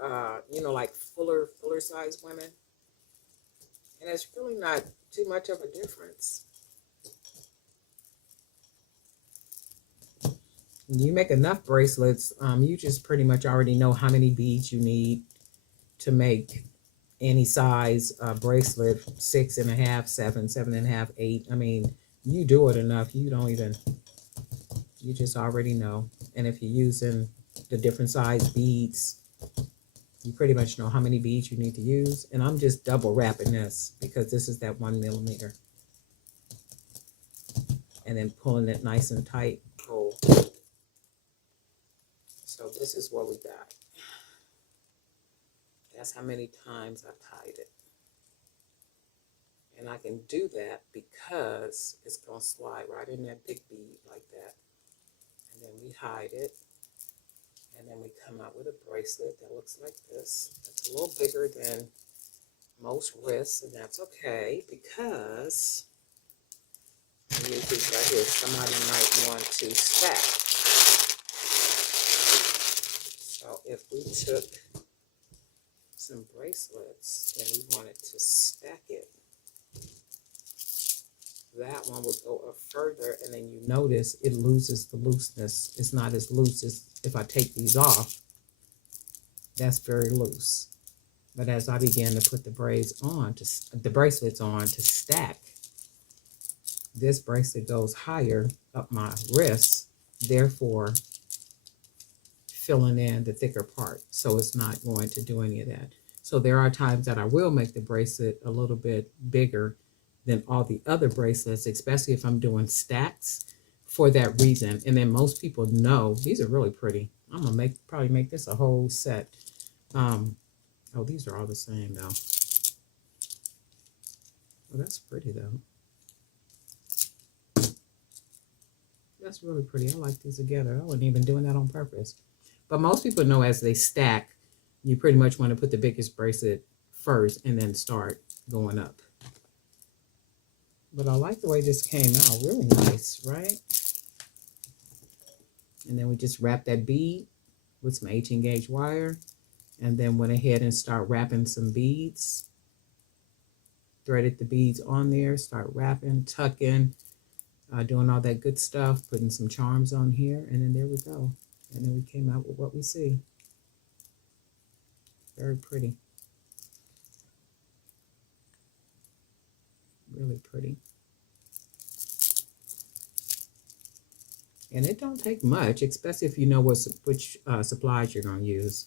like fuller size women. And it's really not too much of a difference. When you make enough bracelets, you just pretty much already know how many beads you need to make any size bracelet, 6.5, 7, 7.5, 8. I mean, you do it enough, you just already know. And if you're using the different size beads, you pretty much know how many beads you need to use. And I'm just double wrapping this because this is that 1 millimeter. And then pulling it nice and tight. Oh. So this is what we got. That's how many times I tied it. And I can do that because it's going to slide right in that big bead like that. And then we hide it. And then we come out with a bracelet that looks like this. It's a little bigger than most wrists, and that's okay because these right here, somebody might want to stack. So if we took some bracelets and we wanted to stack it, that one would go up further, and then you notice it loses the looseness. It's not as loose as if I take these off. That's very loose. But as I began to put the bracelets on to stack, this bracelet goes higher up my wrist, therefore filling in the thicker part. So it's not going to do any of that. So there are times that I will make the bracelet a little bit bigger than all the other bracelets, especially if I'm doing stacks for that reason. And then most people know, these are really pretty. I'm gonna probably make this a whole set. Oh, these are all the same though. Well, that's pretty though. That's really pretty. I like these together. I wasn't even doing that on purpose. But most people know as they stack, you pretty much want to put the biggest bracelet first and then start going up. But I like the way this came out. Really nice, right? And then we just wrap that bead with some 18 gauge wire. and then went ahead and start wrapping some beads. Threaded the beads on there, start wrapping, tucking, doing all that good stuff, putting some charms on here, and then there we go. And then we came out with what we see. Very pretty. Really pretty. And it don't take much, especially if you know which supplies you're going to use.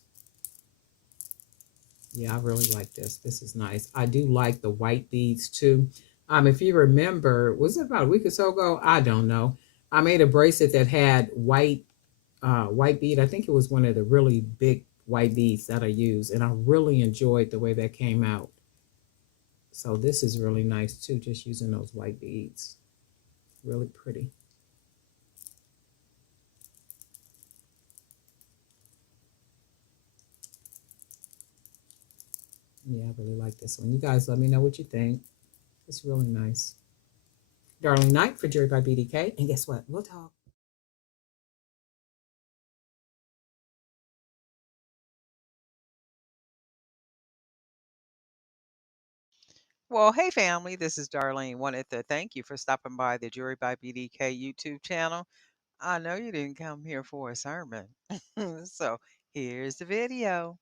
Yeah, I really like this. This is nice. I do like the white beads too. If you remember, was it about a week or so ago? I don't know. I made a bracelet that had white bead. I think it was one of the really big white beads that I used, and I really enjoyed the way that came out. So this is really nice too, just using those white beads. Really pretty. Yeah, I really like this one. You guys let me know what you think. It's really nice. Darling Night for Jewelry by BDK. And guess what? We'll talk. Well, hey family, this is Darlene. Wanted to thank you for stopping by the Jewelry by BDK YouTube channel. I know you didn't come here for a sermon. So here's the video.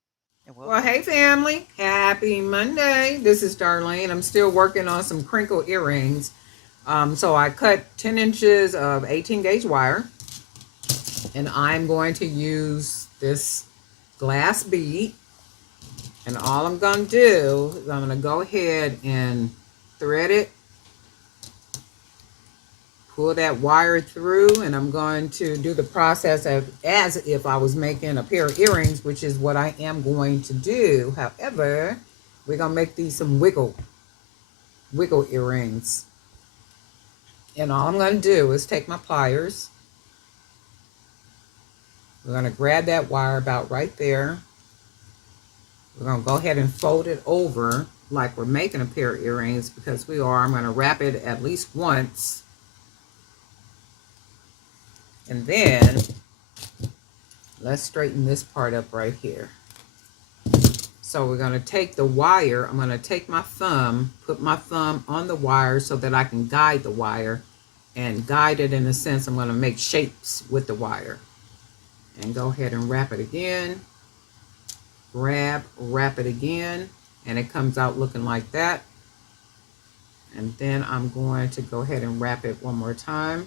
And we'll Well, talk. hey family. Happy Monday. This is Darlene. I'm still working on some crinkle earrings. So I cut 10 inches of 18 gauge wire. And I'm going to use this glass bead. And all I'm going to do is I'm going to go ahead and thread it, pull that wire through, and I'm going to do the process as if I was making a pair of earrings, which is what I am going to do. However, we're going to make these some wiggle earrings. And all I'm going to do is take my pliers. We're going to grab that wire about right there. We're going to go ahead and fold it over like we're making a pair of earrings, because we are. I'm going to wrap it at least once. And then let's straighten this part up right here. So we're going to take the wire. I'm going to take my thumb, put my thumb on the wire so that I can guide the wire, and guide it in a sense. I'm going to make shapes with the wire. And go ahead and wrap it again. Grab, wrap it again, and it comes out looking like that. And then I'm going to go ahead and wrap it one more time.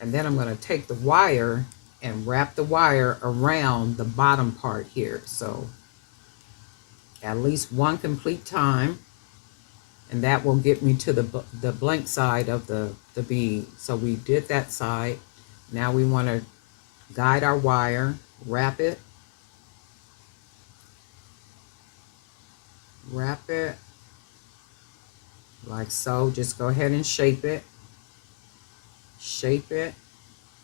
And then I'm going to take the wire and wrap the wire around the bottom part here. So at least one complete time. And that will get me to the blank side of the bead. So we did that side. Now we want to guide our wire, wrap it, like so. Just go ahead and shape it,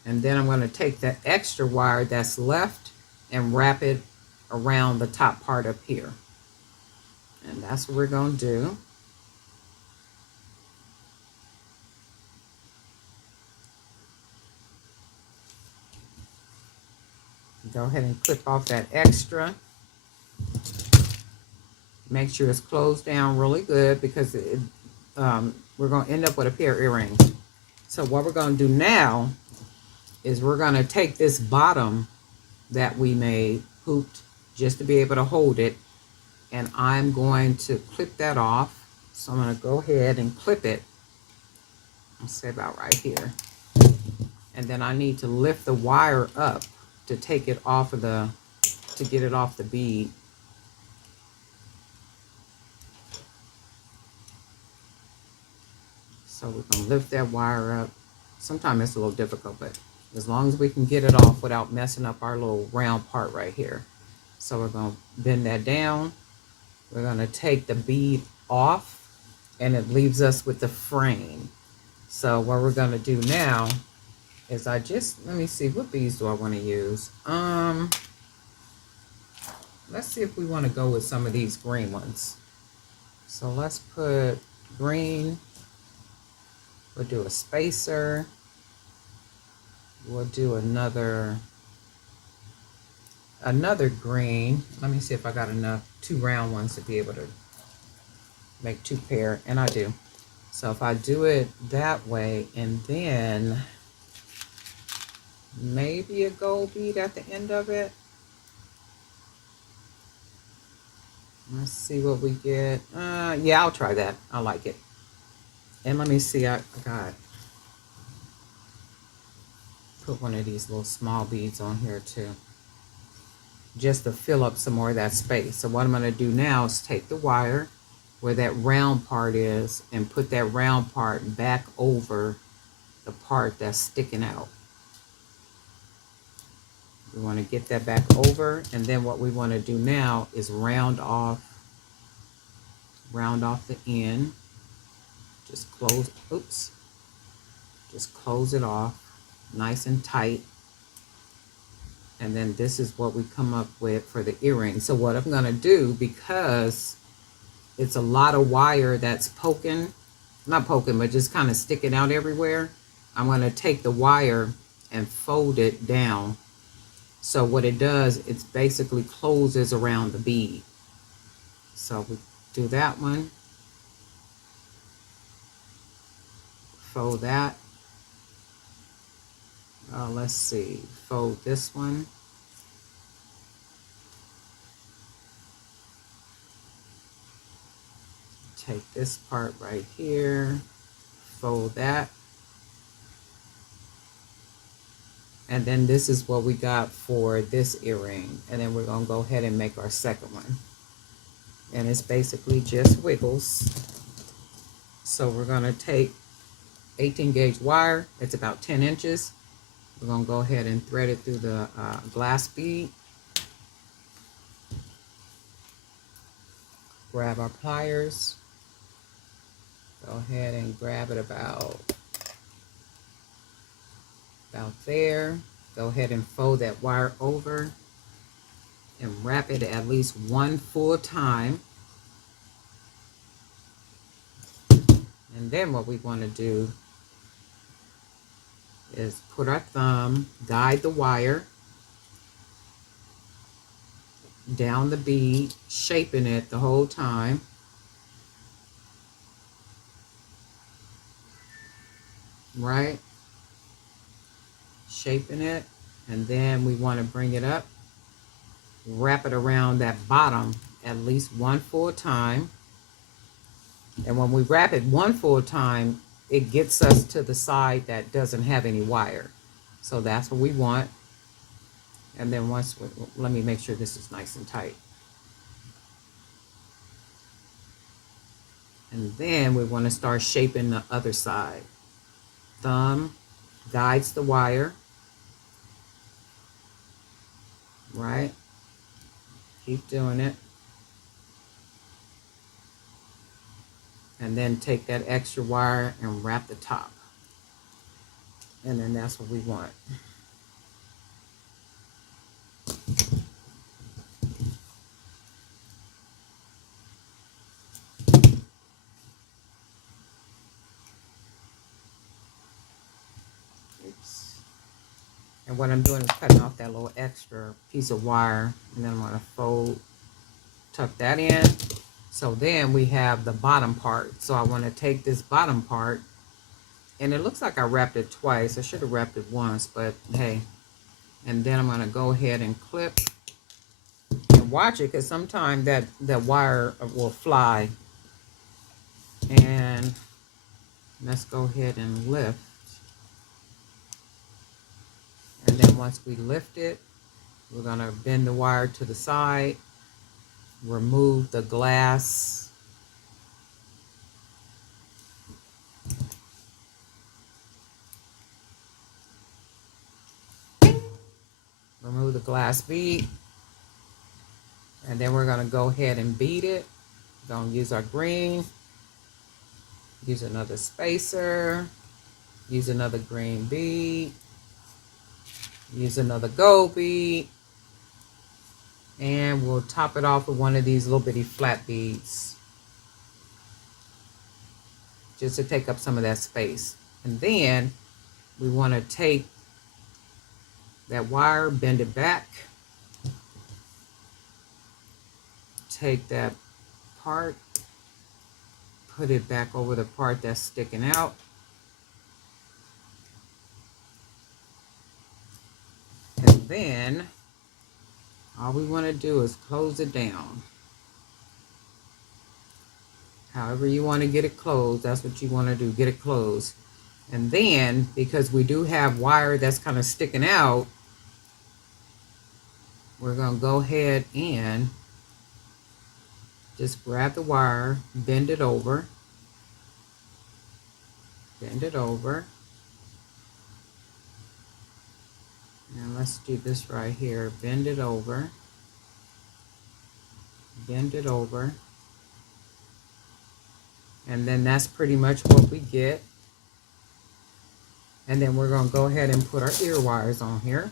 and then I'm going to take that extra wire that's left and wrap it around the top part up here. And that's what we're going to do. Go ahead and clip off that extra. Make sure it's closed down really good, because we're going to end up with a pair of earrings. So what we're going to do now is we're going to take this bottom that we made, hooped, just to be able to hold it, and I'm going to clip that off. So I'm going to go ahead and clip it. I'll say about right here. And then I need to lift the wire up to take it off of to get it off the bead. So we're going to lift that wire up. Sometimes it's a little difficult, but as long as we can get it off without messing up our little round part right here. So we're going to bend that down. We're going to take the bead off, and it leaves us with the frame. So what we're going to do now is let me see, what beads do I want to use? Let's see if we want to go with some of these green ones. So let's put green. We'll do a spacer. we'll do another green. Let me see if I got enough, 2 round ones to be able to make 2 pair, and I do. So if I do it that way, and then maybe a gold bead at the end of it. Let's see what we get. Yeah, I'll try that. I like it. And let me see, I got, put one of these little small beads on here too, just to fill up some more of that space. So what I'm going to do now is take the wire where that round part is and put that round part back over the part that's sticking out. We want to get that back over, and then what we want to do now is round off the end. Just close, oops, just close it off nice and tight. And then this is what we come up with for the earring. So what I'm going to do, because it's a lot of wire that's poking, not poking, but just kind of sticking out everywhere, I'm going to take the wire and fold it down. So what it does, it basically closes around the bead. So we do that one, fold that. Let's see, fold this one. Take this part right here, fold that. And then this is what we got for this earring. And then we're gonna go ahead and make our second one. And it's basically just wiggles. So we're gonna take 18 gauge wire, it's about 10 inches. We're gonna go ahead and thread it through the glass bead. Grab our pliers. Go ahead and grab it about there. Go ahead and fold that wire over and wrap it at least one full time. And then what we want to do is put our thumb, guide the wire down the bead, shaping it the whole time. Right? Shaping it, and then we want to bring it up, wrap it around that bottom at least one full time. And when we wrap it one full time, it gets us to the side that doesn't have any wire. So that's what we want. And then once let me make sure this is nice and tight. And then we want to start shaping the other side. Thumb guides the wire. Right? Keep doing it. And then take that extra wire and wrap the top. And then that's what we want. Oops. And what I'm doing is cutting off that little extra piece of wire, and then I'm going to fold, tuck that in. So then we have the bottom part. So I want to take this bottom part, and it looks like I wrapped it twice. I should have wrapped it once, but hey. And then I'm going to go ahead and clip and watch it, because sometimes that wire will fly. And let's go ahead and lift. And then once we lift it, we're going to bend the wire to the side, remove the glass. Remove the glass bead. And then we're going to go ahead and bead it. We're going to use our green. Use another spacer. Use another green bead. Use another gold bead. And we'll top it off with one of these little bitty flat beads, just to take up some of that space. And then we want to take that wire, bend it back, take that part, put it back over the part that's sticking out, and then all we want to do is close it down. However you want to get it closed, that's what you want to do, get it closed. And then, because we do have wire that's kind of sticking out, we're going to go ahead and just grab the wire, bend it over, and let's do this right here, bend it over, and then that's pretty much what we get. And then we're going to go ahead and put our ear wires on here.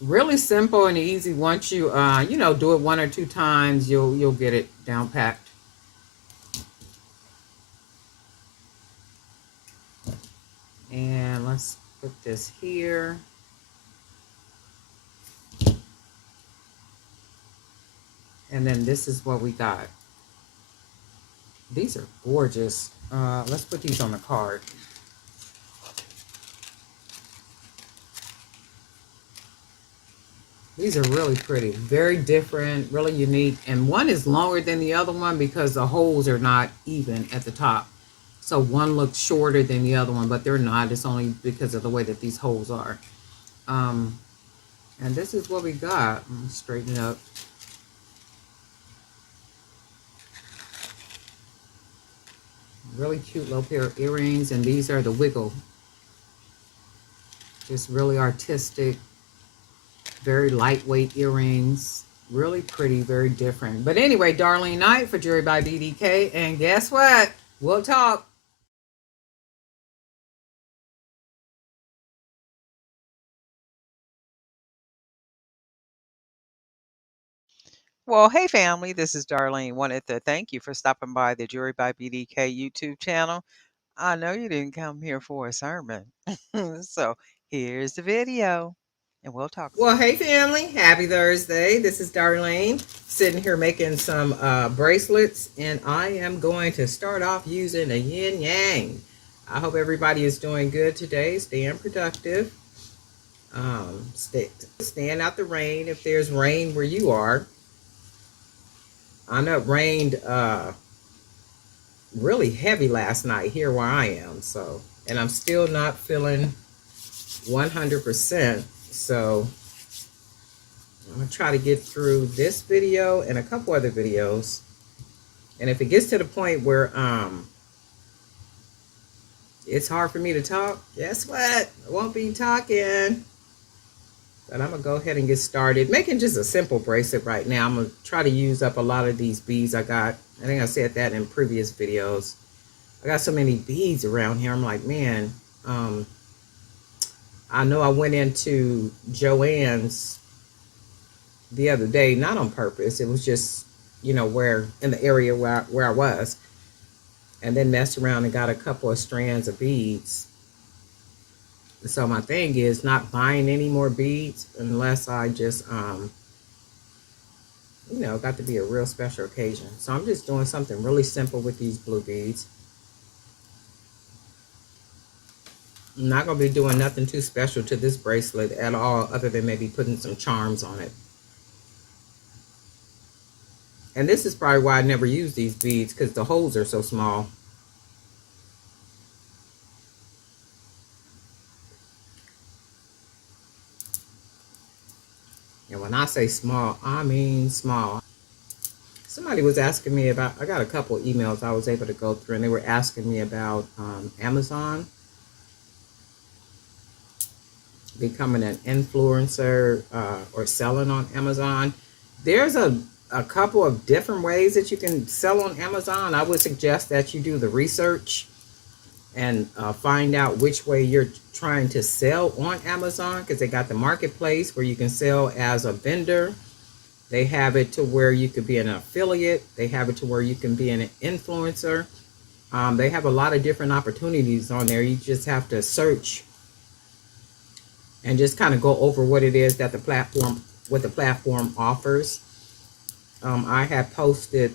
Really simple and easy. Once you you know, do it 1 or 2 times, you'll get it down packed. And let's put this here. And then this is what we got. These are gorgeous. Let's put these on the card. These are really pretty, very different, really unique. And one is longer than the other one because the holes are not even at the top. So one looks shorter than the other one, but they're not. It's only because of the way that these holes are. And this is what we got. Let me straighten it up. Really cute little pair of earrings, and these are the wiggle. Just really artistic, very lightweight earrings. Really pretty, very different. But anyway, Darlene Knight for Jewelry by BDK, and guess what? We'll talk. Well, hey family, this is Darlene. Wanted to thank you for stopping by the Jewelry by BDK YouTube channel. I know you didn't come here for a sermon. So here's the video, and we'll talk Well, soon. hey family, happy Thursday. This is Darlene sitting here making some bracelets, and I am going to start off using a yin yang. I hope everybody is doing good today, staying productive. Staying out the rain if there's rain where you are. I know it rained really heavy last night here where I am, so, and I'm still not feeling 100%, so I'm gonna try to get through this video and a couple other videos. And if it gets to the point where it's hard for me to talk, guess what? I won't be talking. But I'm gonna go ahead and get started making just a simple bracelet right now. I'm gonna try to use up a lot of these beads I got. I think I said that in previous videos. I got so many beads around here. I'm like, man, I know I went into Joann's the other day, not on purpose. It was just, you know, where in the area where I was, and then messed around and got a couple of strands of beads. So my thing is not buying any more beads unless I just, you know, got to be a real special occasion. So I'm just doing something really simple with these blue beads. I'm not going to be doing nothing too special to this bracelet at all, other than maybe putting some charms on it. And this is probably why I never use these beads, because the holes are so small. And when I say small, I mean small. Somebody was asking me about, I got a couple of emails I was able to go through, and they were asking me about Amazon, becoming an influencer or selling on Amazon. There's a couple of different ways that you can sell on Amazon. I would suggest that you do the research and find out which way you're trying to sell on Amazon, because they got the marketplace where you can sell as a vendor. They have it to where you could be an affiliate. They have it to where you can be an influencer. They have a lot of different opportunities on there. You just have to search and just kind of go over what it is that what the platform offers. I have posted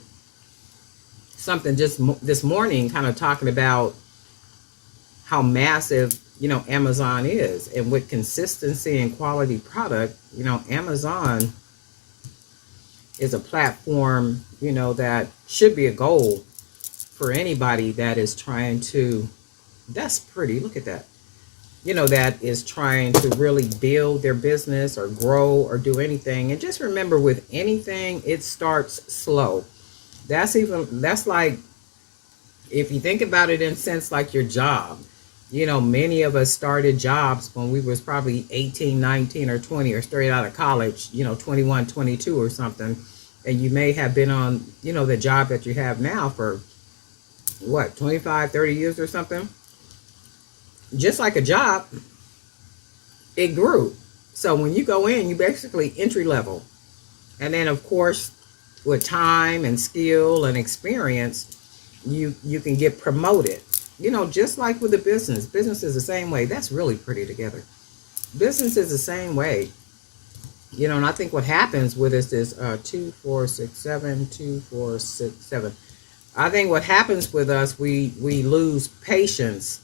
something just this morning, kind of talking about how massive, Amazon is, and with consistency and quality product, Amazon is a platform, that should be a goal for anybody that is trying to, that's pretty, look at that, that is trying to really build their business or grow or do anything. And just remember, with anything, it starts slow. That's like, if you think about it in sense like your job, many of us started jobs when we was probably 18, 19 or 20 or straight out of college, 21, 22 or something. And you may have been on, the job that you have now for what, 25, 30 years or something. Just like a job, it grew. So when you go in, you basically entry level. And then of course, with time and skill and experience, you can get promoted. Just like with the business is the same way. That's really pretty together. Business is the same way. And I think what happens with us is 2, 4, 6, 7, 2, 4, 6, 7. I think what happens with us, we lose patience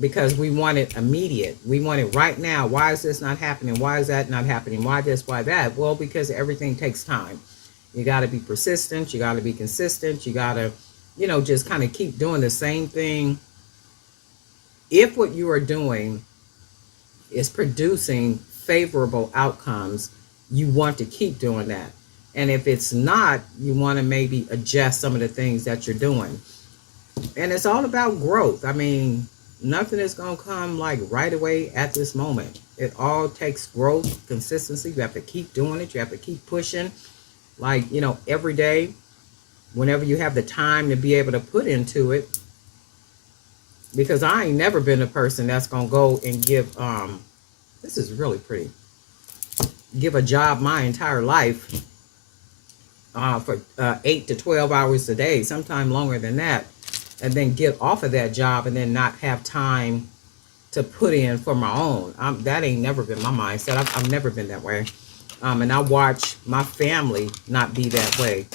because we want it immediate. We want it right now. Why is this not happening? Why is that not happening? Why this? Why that? Well, because everything takes time. You got to be persistent. You got to be consistent. You got to, just kind of keep doing the same thing. If what you are doing is producing favorable outcomes, you want to keep doing that. And if it's not, you want to maybe adjust some of the things that you're doing. And it's all about growth. I mean, nothing is going to come like right away at this moment. It all takes growth, consistency. You have to keep doing it. You have to keep pushing. Like, every day, whenever you have the time to be able to put into it. Because I ain't never been a person that's going to go and give, this is really pretty, give a job my entire life for 8 to 12 hours a day, sometime longer than that, and then get off of that job and then not have time to put in for my own. That ain't never been my mindset. I've never been that way. And I watch my family not be that way.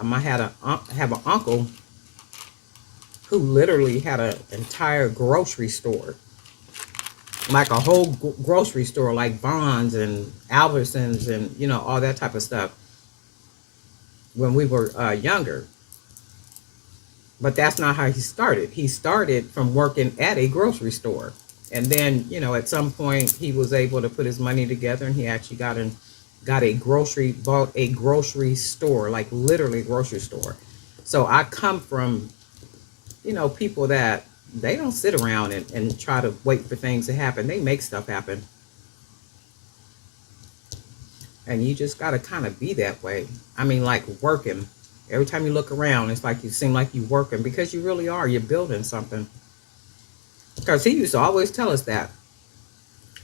I have an uncle who literally had an entire grocery store, like a whole grocery store, like Vons and Albertsons and, all that type of stuff when we were younger. But that's not how he started. He started from working at a grocery store. And then, at some point he was able to put his money together, and he actually bought a grocery store, like literally a grocery store. So I come from, people that they don't sit around and try to wait for things to happen. They make stuff happen. And you just got to kind of be that way. I mean, like working. Every time you look around, it's like you seem like you're working, because you really are. You're building something. Because he used to always tell us that.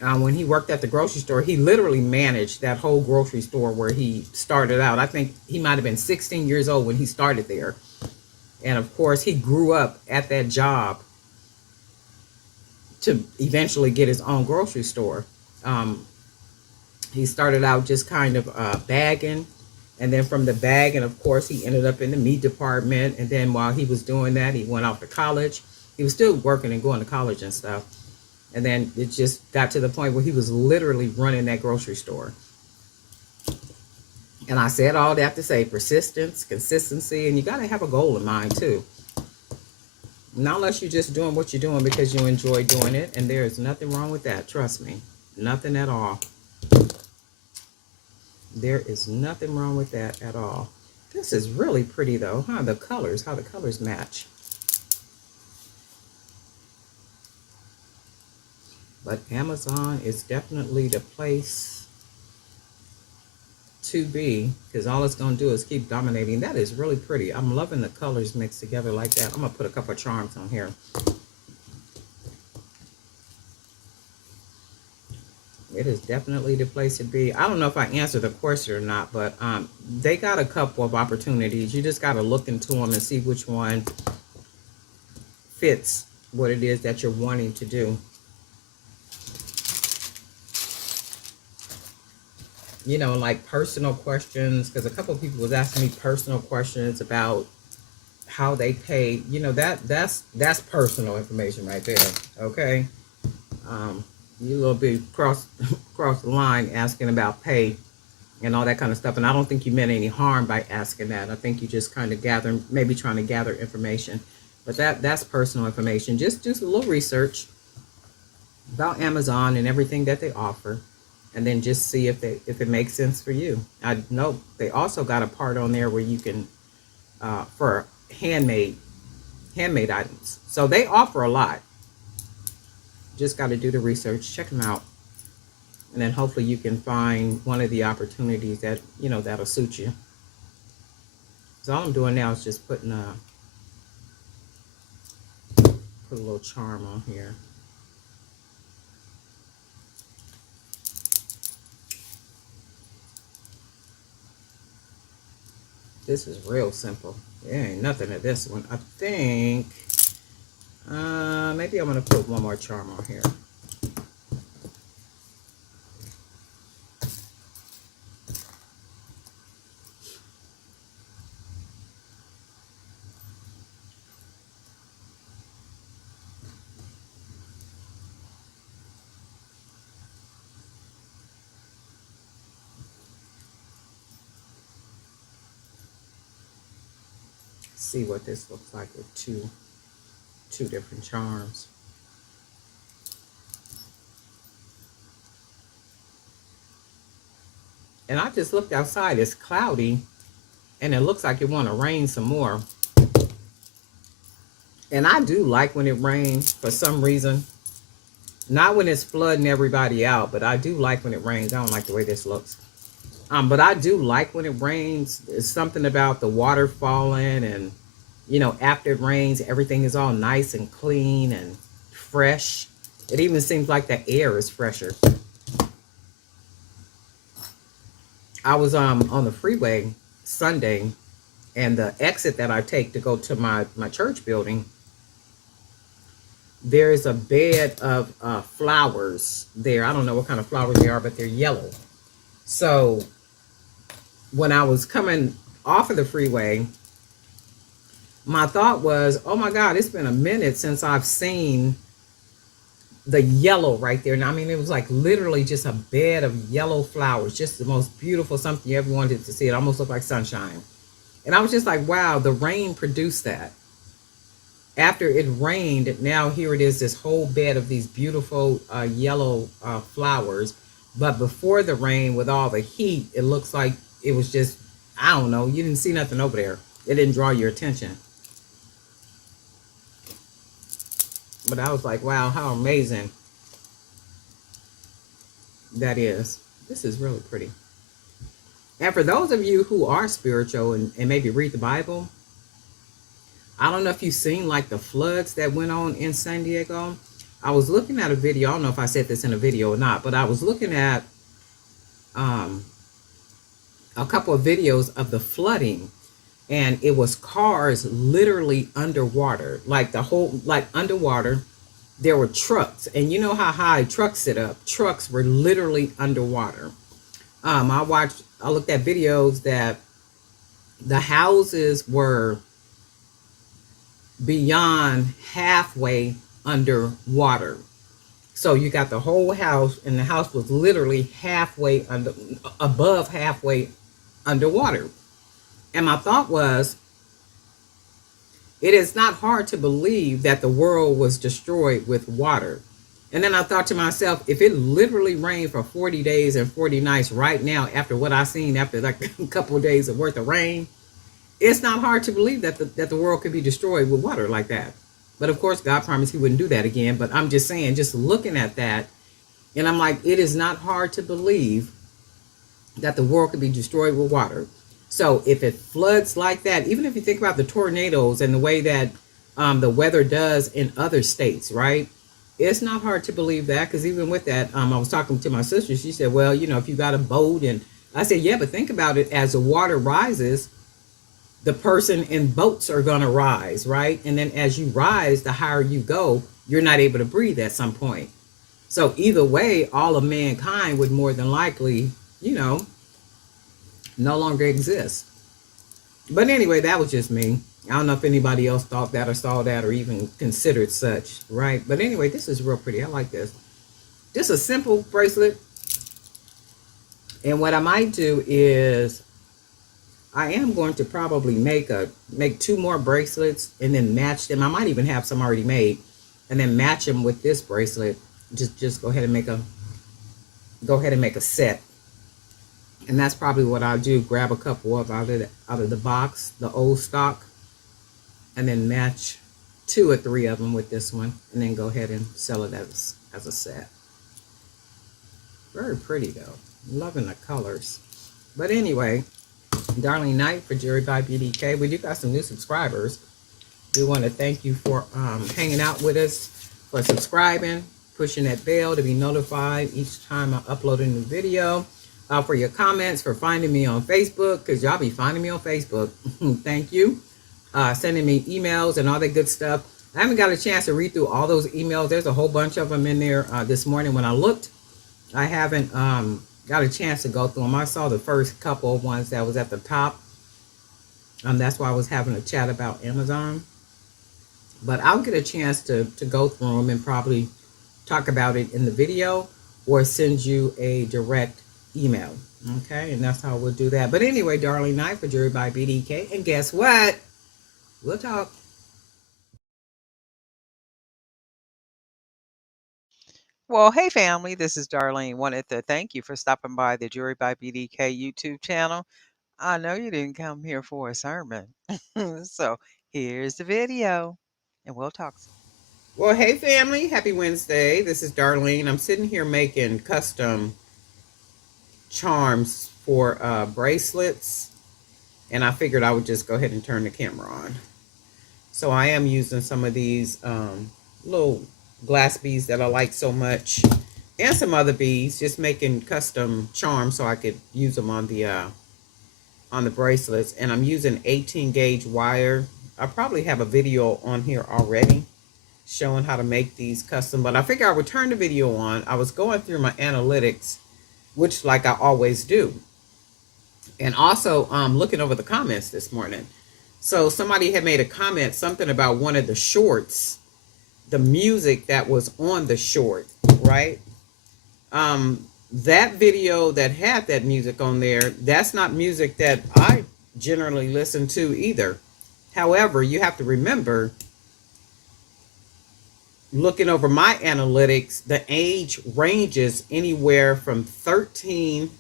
When he worked at the grocery store, he literally managed that whole grocery store where he started out. I think he might have been 16 years old when he started there. And of course, he grew up at that job to eventually get his own grocery store. He started out just kind of bagging. And then from the bagging, of course, he ended up in the meat department. And then while he was doing that, he went off to college. He was still working and going to college and stuff. And then it just got to the point where he was literally running that grocery store. And I said all that to say persistence, consistency, and you got to have a goal in mind too. Not unless you're just doing what you're doing because you enjoy doing it. And there is nothing wrong with that. Trust me. Nothing at all. There is nothing wrong with that at all. This is really pretty though, huh? The colors, how the colors match. But Amazon is definitely the place to be, because all it's going to do is keep dominating. That is really pretty. I'm loving the colors mixed together like that. I'm going to put a couple of charms on here. It is definitely the place to be. I don't know if I answered the question or not, but they got a couple of opportunities. You just got to look into them and see which one fits what it is that you're wanting to do. You know, like personal questions, because a couple of people was asking me personal questions about how they pay. You know, that's personal information right there. Okay. You a little bit cross the line asking about pay and all that kind of stuff. And I don't think you meant any harm by asking that. I think you just kind of maybe trying to gather information. But that's personal information. Just do a little research about Amazon and everything that they offer, and then just see if it makes sense for you. I know they also got a part on there where you can for handmade items. So they offer a lot. Just got to do the research, check them out, and then hopefully you can find one of the opportunities that, you know, that'll suit you. So all I'm doing now is just put a little charm on here. This is real simple. There ain't nothing to this one. I think maybe I'm gonna put one more charm on here. See what this looks like with two different charms. And I just looked outside. It's cloudy, and it looks like it want to rain some more. And I do like when it rains for some reason. Not when it's flooding everybody out, but I do like when it rains. I don't like the way this looks. But I do like when it rains. There's something about the water falling, and, you know, after it rains, everything is all nice and clean and fresh. It even seems like the air is fresher. I was on the freeway Sunday, and the exit that I take to go to my church building, there is a bed of flowers there. I don't know what kind of flowers they are, but they're yellow. So when I was coming off of the freeway, my thought was, oh my God, it's been a minute since I've seen the yellow right there. And I mean, it was like literally just a bed of yellow flowers, just the most beautiful, something you ever wanted to see. It almost looked like sunshine. And I was just like, wow, the rain produced that. After it rained, now here it is, this whole bed of these beautiful yellow flowers. But before the rain, with all the heat, it looks like it was just, I don't know, you didn't see nothing over there. It didn't draw your attention. But I was like, wow, how amazing that is. This is really pretty. And for those of you who are spiritual and maybe read the Bible, I don't know if you've seen like the floods that went on in San Diego. I was looking at a video. I don't know if I said this in a video or not, but I was looking at a couple of videos of the flooding, and it was cars literally underwater, like the whole, like underwater. There were trucks, and you know how high trucks sit up. Trucks were literally underwater. I looked at videos that the houses were beyond halfway underwater. So you got the whole house, and the house was literally above halfway underwater. And my thought was, it is not hard to believe that the world was destroyed with water. And then I thought to myself, if it literally rained for 40 days and 40 nights right now, after what I've seen, after like a couple of days of worth of rain, it's not hard to believe that the world could be destroyed with water like that. But of course, God promised he wouldn't do that again. But I'm just saying, just looking at that, and I'm like, it is not hard to believe that the world could be destroyed with water. So if it floods like that, even if you think about the tornadoes and the way that the weather does in other states, right? It's not hard to believe that, because even with that, I was talking to my sister. She said, well, you know, if you got a boat, and I said, yeah, but think about it, as the water rises, the person in boats are going to rise, right? And then as you rise, the higher you go, you're not able to breathe at some point. So either way, all of mankind would more than likely, no longer exist. But anyway, that was just me. I don't know if anybody else thought that or saw that or even considered such, right? But anyway, this is real pretty. I like this. Just a simple bracelet. And what I might do is I am going to probably make 2 more bracelets and then match them. I might even have some already made and then match them with this bracelet. Just go ahead and make a set. And that's probably what I'll do. Grab a couple of out of the box, the old stock, and then match 2 or 3 of them with this one, and then go ahead and sell it as a set. Very pretty though. Loving the colors. But anyway, Darlene Knight for Jewelry by BDK. We do got some new subscribers. We want to thank you for hanging out with us, for subscribing, pushing that bell to be notified each time I upload a new video. For your comments, for finding me on Facebook, because y'all be finding me on Facebook. Thank you. Sending me emails and all that good stuff. I haven't got a chance to read through all those emails. There's a whole bunch of them in there this morning when I looked. I haven't got a chance to go through them. I saw the first couple of ones that was at the top. That's why I was having a chat about Amazon. But I'll get a chance to go through them and probably talk about it in the video or send you a direct email. Okay, and that's how we'll do that. But anyway, Darlene Knight for Jewelry by BDK. And guess what? We'll talk. Well, hey family, this is Darlene. Wanted to thank you for stopping by the Jewelry by BDK YouTube channel. I know you didn't come here for a sermon. So here's the video, and we'll talk soon. Well, hey family, happy Wednesday. This is Darlene. I'm sitting here making custom charms for bracelets, and I figured I would just go ahead and turn the camera on. So I am using some of these little glass beads that I like so much, and some other beads, just making custom charms so I could use them on the bracelets. And I'm using 18 gauge wire. I probably have a video on here already showing how to make these custom, but I figure I would turn the video on. I was going through my analytics, which like I always do, and also looking over the comments this morning. So somebody had made a comment, something about one of the shorts, the music that was on the short, right? That video that had that music on there, that's not music that I generally listen to either. However, you have to remember, looking over my analytics, the age ranges anywhere from 13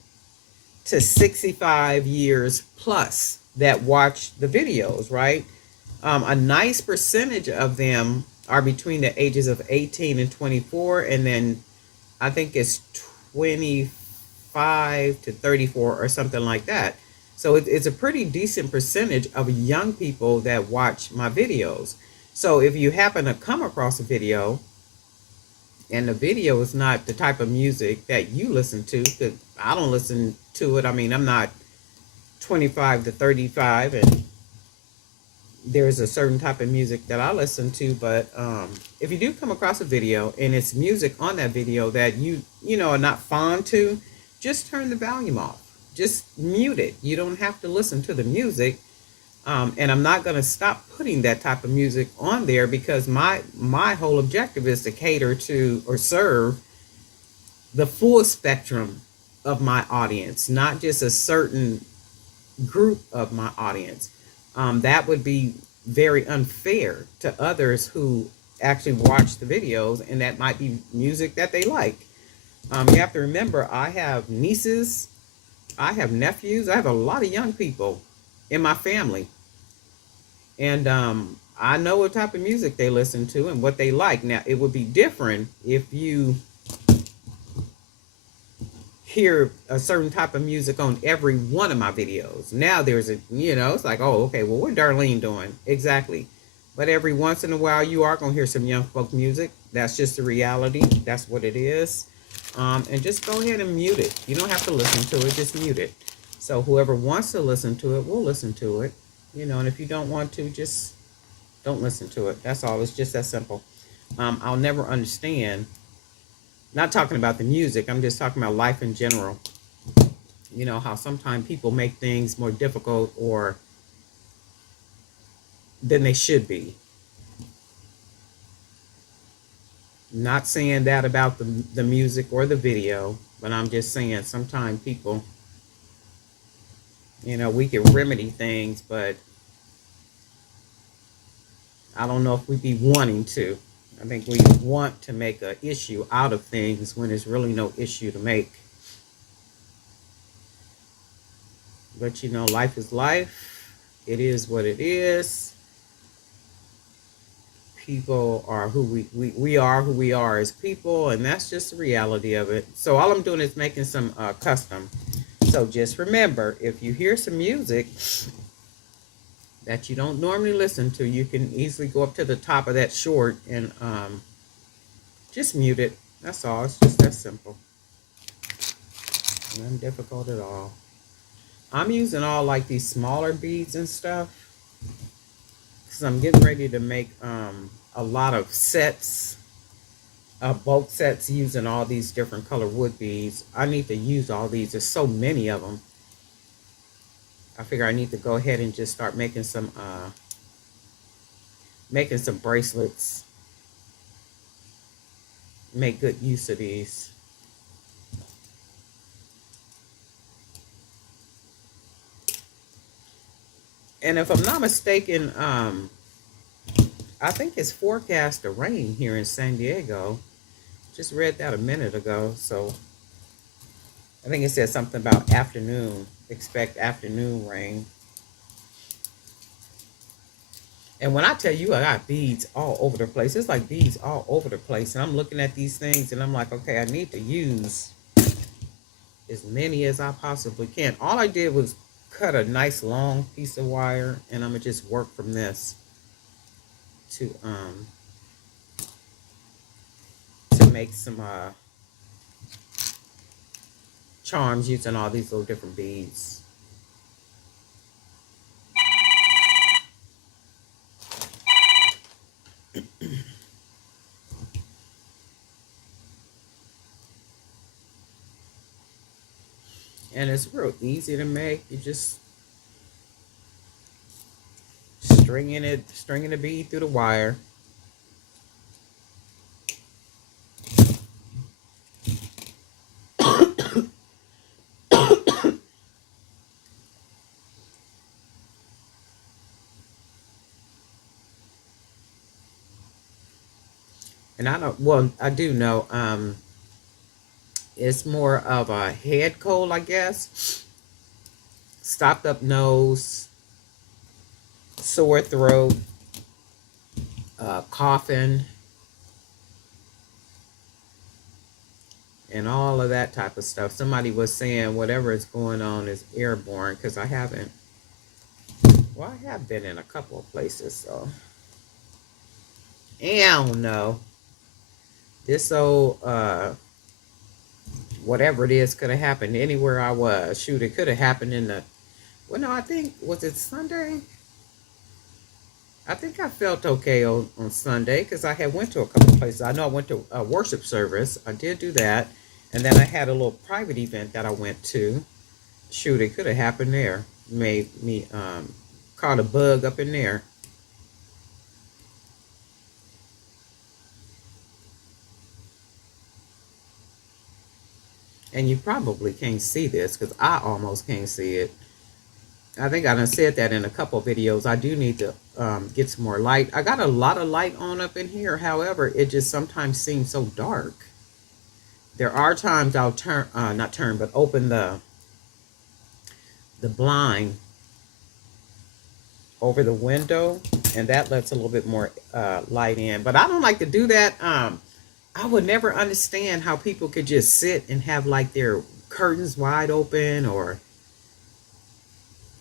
to 65 years plus that watch the videos, right? A nice percentage of them are between the ages of 18 and 24, and then I think it's 25 to 34 or something like that. So it's a pretty decent percentage of young people that watch my videos. So if you happen to come across a video and the video is not the type of music that you listen to, because I don't listen to it. I mean, I'm not 25 to 35, and there's a certain type of music that I listen to. But if you do come across a video and it's music on that video that you are not fond to, just turn the volume off. Just mute it. You don't have to listen to the music. And I'm not going to stop putting that type of music on there, because my whole objective is to cater to or serve the full spectrum of my audience, not just a certain group of my audience. That would be very unfair to others who actually watch the videos, and that might be music that they like. You have to remember, I have nieces, I have nephews, I have a lot of young people in my family. And I know what type of music they listen to and what they like. Now, it would be different if you hear a certain type of music on every one of my videos. Now there's it's like, oh, okay, well, what Darlene doing? Exactly. But every once in a while, you are going to hear some young folk music. That's just the reality. That's what it is. And just go ahead and mute it. You don't have to listen to it. Just mute it. So whoever wants to listen to it will listen to it. You know, and if you don't want to, just don't listen to it. That's all. It's just that simple. I'll never understand. Not talking about the music. I'm just talking about life in general. You know how sometimes people make things more difficult or than they should be. Not saying that about the music or the video, but I'm just saying sometimes people, you know, we can remedy things, but I don't know if we be wanting to. I think we want to make an issue out of things when there's really no issue to make. But you know, life is life. It is what it is. People are who we are who we are as people, and that's just the reality of it. So all I'm doing is making some custom. So just remember, if you hear some music that you don't normally listen to, you can easily go up to the top of that short and just mute it. That's all. It's just that simple. Nothing difficult at all. I'm using all like these smaller beads and stuff because I'm getting ready to make a lot of sets, bulk sets using all these different color wood beads. I need to use all these. There's so many of them. I figure I need to go ahead and just start making some bracelets. Make good use of these. And if I'm not mistaken, I think it's forecast to rain here in San Diego. Just read that a minute ago. So I think it said something about afternoon. Expect afternoon rain. And when I tell you I got beads all over the place, it's like beads all over the place. And I'm looking at these things and I'm like, okay, I need to use as many as I possibly can. All I did was cut a nice long piece of wire, and I'm gonna just work from this to make some charms using all these little different beads. And it's real easy to make. You just stringing the bead through the wire. And I do know, it's more of a head cold, I guess. Stopped up nose, sore throat, coughing, and all of that type of stuff. Somebody was saying whatever is going on is airborne, because I have been in a couple of places, so and I don't know. This old whatever it is could have happened anywhere I was. Shoot, it could have happened no, I think, was it Sunday? I think I felt okay on Sunday because I had went to a couple of places. I know I went to a worship service. I did do that. And then I had a little private event that I went to. Shoot, it could have happened there. Made me caught a bug up in there. And you probably can't see this because I almost can't see it. I think I done said that in a couple of videos. I do need to get some more light. I got a lot of light on up in here. However, it just sometimes seems so dark. There are times I'll open the blind over the window, and that lets a little bit more light in. But I don't like to do that. I would never understand how people could just sit and have like their curtains wide open, or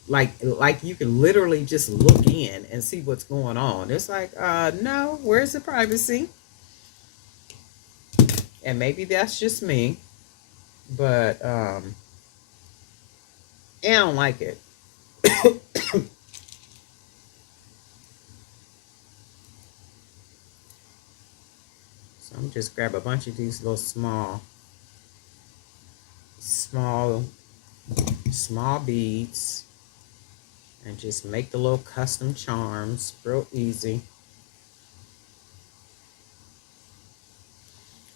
like you can literally just look in and see what's going on. It's like, no, where's the privacy? And maybe that's just me, but I don't like it. So I'm just grab a bunch of these little small beads and just make the little custom charms real easy.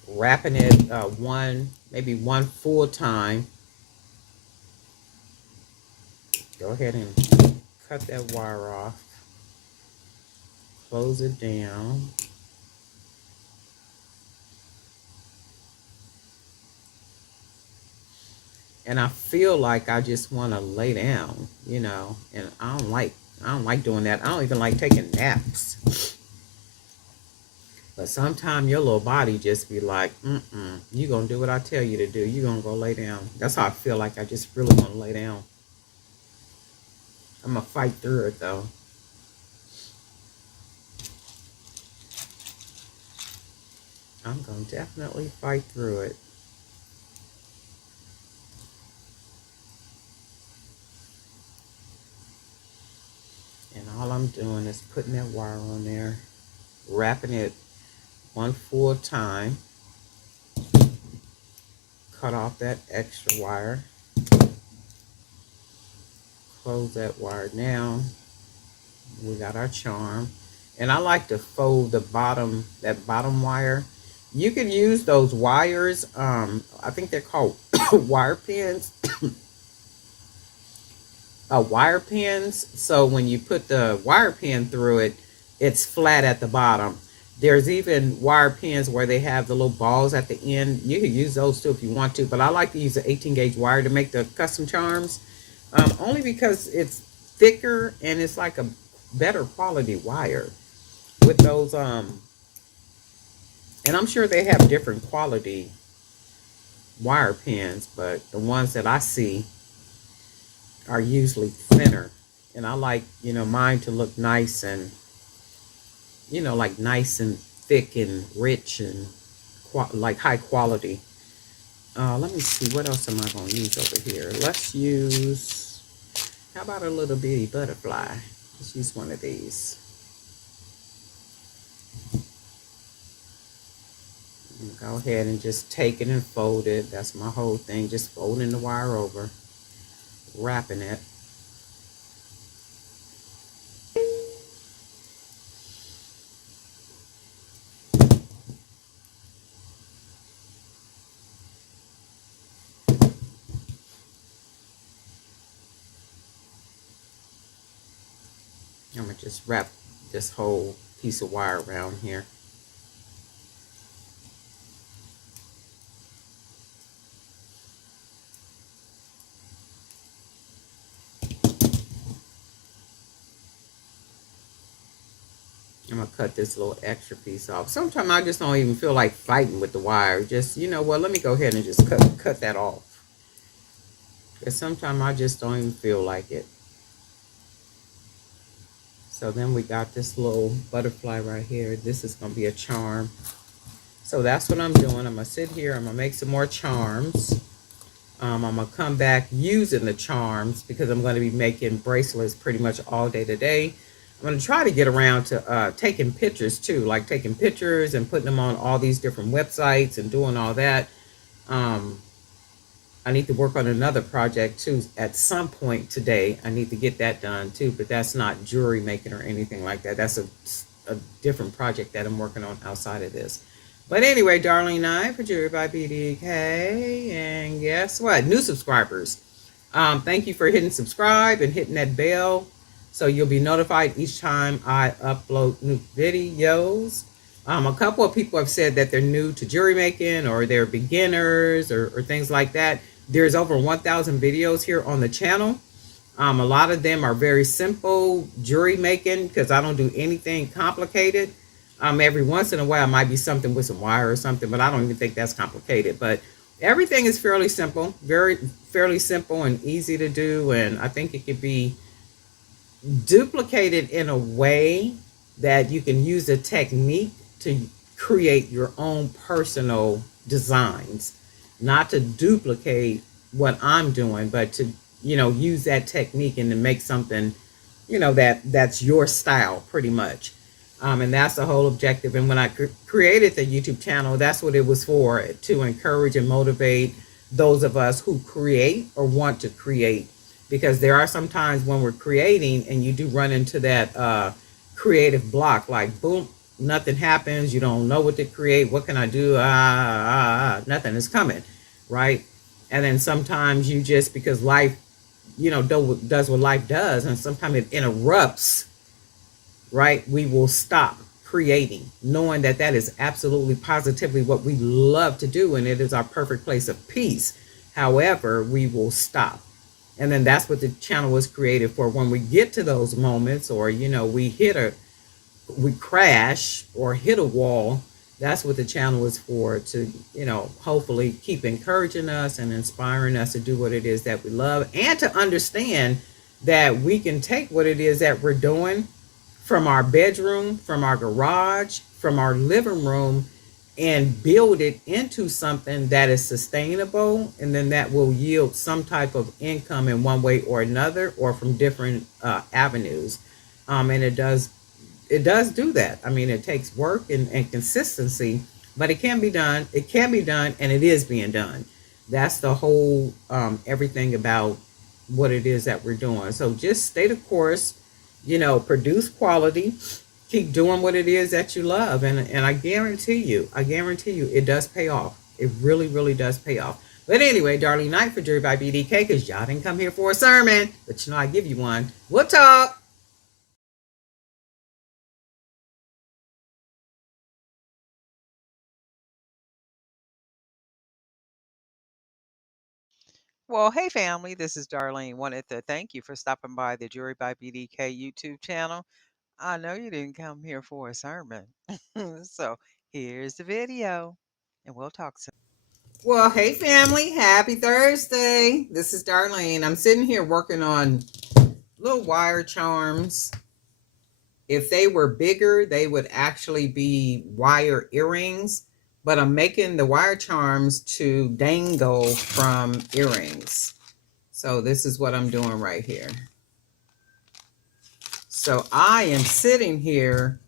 Wrapping it maybe one full time. Go ahead and cut that wire off. Close it down. And I feel like I just want to lay down, you know, and I don't like doing that. I don't even like taking naps. But sometimes your little body just be like, you gonna do what I tell you to do. You gonna go lay down. That's how I feel like I just really want to lay down. I'm gonna fight through it though. I'm gonna definitely fight through it. And all I'm doing is putting that wire on there, wrapping it one full time. Cut off that extra wire. Close that wire down. We got our charm. And I like to fold the bottom, that bottom wire. You can use those wires. I think they're called wire pins. Wire pins. So when you put the wire pin through it, it's flat at the bottom. There's even wire pins where they have the little balls at the end. You can use those too if you want to, but I like to use the 18 gauge wire to make the custom charms, only because it's thicker and it's like a better quality wire with those. And I'm sure they have different quality wire pins, but the ones that I see are usually thinner. And I like, you know, mine to look nice and, you know, like nice and thick and rich and like high quality. Let me see, what else am I going to use over here? Let's use, how about a little bitty butterfly? Let's use one of these. Go ahead and just take it and fold it. That's my whole thing, just folding the wire over, wrapping it. I'm going to just wrap this whole piece of wire around here. I'm going to cut this little extra piece off. Sometimes I just don't even feel like fighting with the wire. Just, you know what, let me go ahead and just cut that off. Because sometimes I just don't even feel like it. So then we got this little butterfly right here. This is going to be a charm. So that's what I'm doing. I'm going to sit here. I'm going to make some more charms. I'm going to come back using the charms because I'm going to be making bracelets pretty much all day today. I'm going to try to get around to taking pictures too, like taking pictures and putting them on all these different websites and doing all that. I need to work on another project too at some point today. I need to get that done too, but that's not jewelry making or anything like that. That's a different project that I'm working on outside of this. But anyway, Darlene I for Jewelry by BDK. And guess what? New subscribers. Thank you for hitting subscribe and hitting that bell so you'll be notified each time I upload new videos. A couple of people have said that they're new to jewelry making or they're beginners or things like that. There's over 1,000 videos here on the channel. A lot of them are very simple jewelry making because I don't do anything complicated. Every once in a while, it might be something with some wire or something, but I don't even think that's complicated. But everything is fairly simple, fairly simple and easy to do. And I think it could be duplicated in a way that you can use a technique to create your own personal designs, not to duplicate what I'm doing, but to, you know, use that technique and to make something, you know, that's your style pretty much. And that's the whole objective. And when I created the YouTube channel, that's what it was for, to encourage and motivate those of us who create or want to create. Because there are some times when we're creating and you do run into that creative block, like boom, nothing happens. You don't know what to create. What can I do? Nothing is coming, right? And then sometimes you just, because life, does what life does, and sometimes it interrupts, right? We will stop creating, knowing that that is absolutely positively what we love to do, and it is our perfect place of peace. However, we will stop. And then that's what the channel was created for. When we get to those moments, or we crash or hit a wall, that's what the channel is for, to hopefully keep encouraging us and inspiring us to do what it is that we love, and to understand that we can take what it is that we're doing from our bedroom, from our garage, from our living room, and build it into something that is sustainable, and then that will yield some type of income in one way or another, or from different avenues. And it does do that. I mean, it takes work and consistency, but it can be done. It can be done, and it is being done. That's the whole everything about what it is that we're doing. So just stay the course, produce quality, keep doing what it is that you love, and I guarantee you, it does pay off. It really, really does pay off. But anyway, Darlene Knight for Jewelry by BDK, because y'all didn't come here for a sermon, but I give you one. We'll talk. Well, hey family, this is Darlene. Wanted to thank you for stopping by the Jewelry by BDK YouTube channel. I know you didn't come here for a sermon. So here's the video, and we'll talk soon. Well, hey family, happy Thursday. This is Darlene. I'm sitting here working on little wire charms. If they were bigger, they would actually be wire earrings, but I'm making the wire charms to dangle from earrings. So this is what I'm doing right here. So I am sitting here.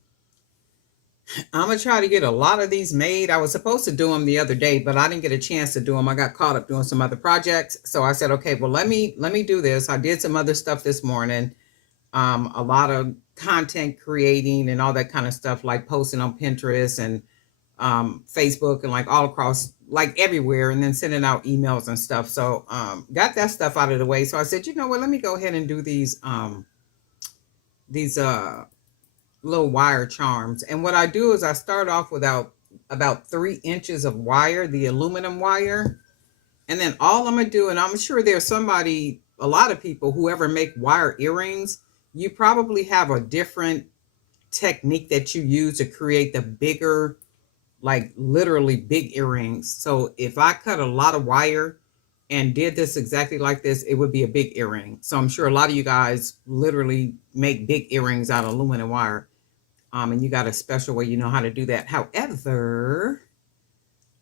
I'm going to try to get a lot of these made. I was supposed to do them the other day, but I didn't get a chance to do them. I got caught up doing some other projects. So I said, okay, well, let me do this. I did some other stuff this morning. A lot of content creating and all that kind of stuff, like posting on Pinterest and Facebook, and like all across, like everywhere, and then sending out emails and stuff. So got that stuff out of the way. So I said, you know what, let me go ahead and do these little wire charms. And what I do is I start off with about 3 inches of wire, the aluminum wire. And then all I'm going to do, and I'm sure there's a lot of people who ever make wire earrings, you probably have a different technique that you use to create the bigger, like literally big earrings. So if I cut a lot of wire and did this exactly like this, it would be a big earring. So I'm sure a lot of you guys literally make big earrings out of aluminum wire. And you got a special way you know how to do that. However,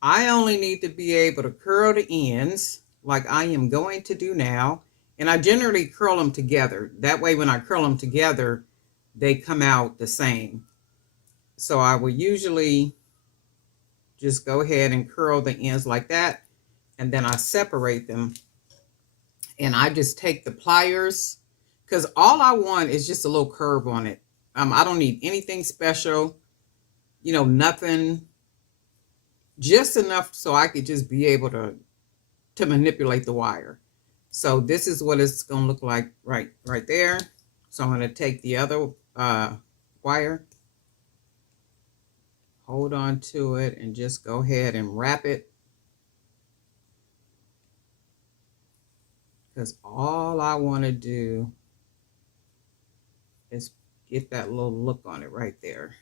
I only need to be able to curl the ends like I am going to do now. And I generally curl them together. That way, when I curl them together, they come out the same. So I will usually just go ahead and curl the ends like that. And then I separate them. And I just take the pliers, because all I want is just a little curve on it. I don't need anything special, nothing, just enough so I could just be able to manipulate the wire. So this is what it's going to look like right there. So I'm going to take the other wire, hold on to it, and just go ahead and wrap it. Because all I want to do is get that little look on it right there.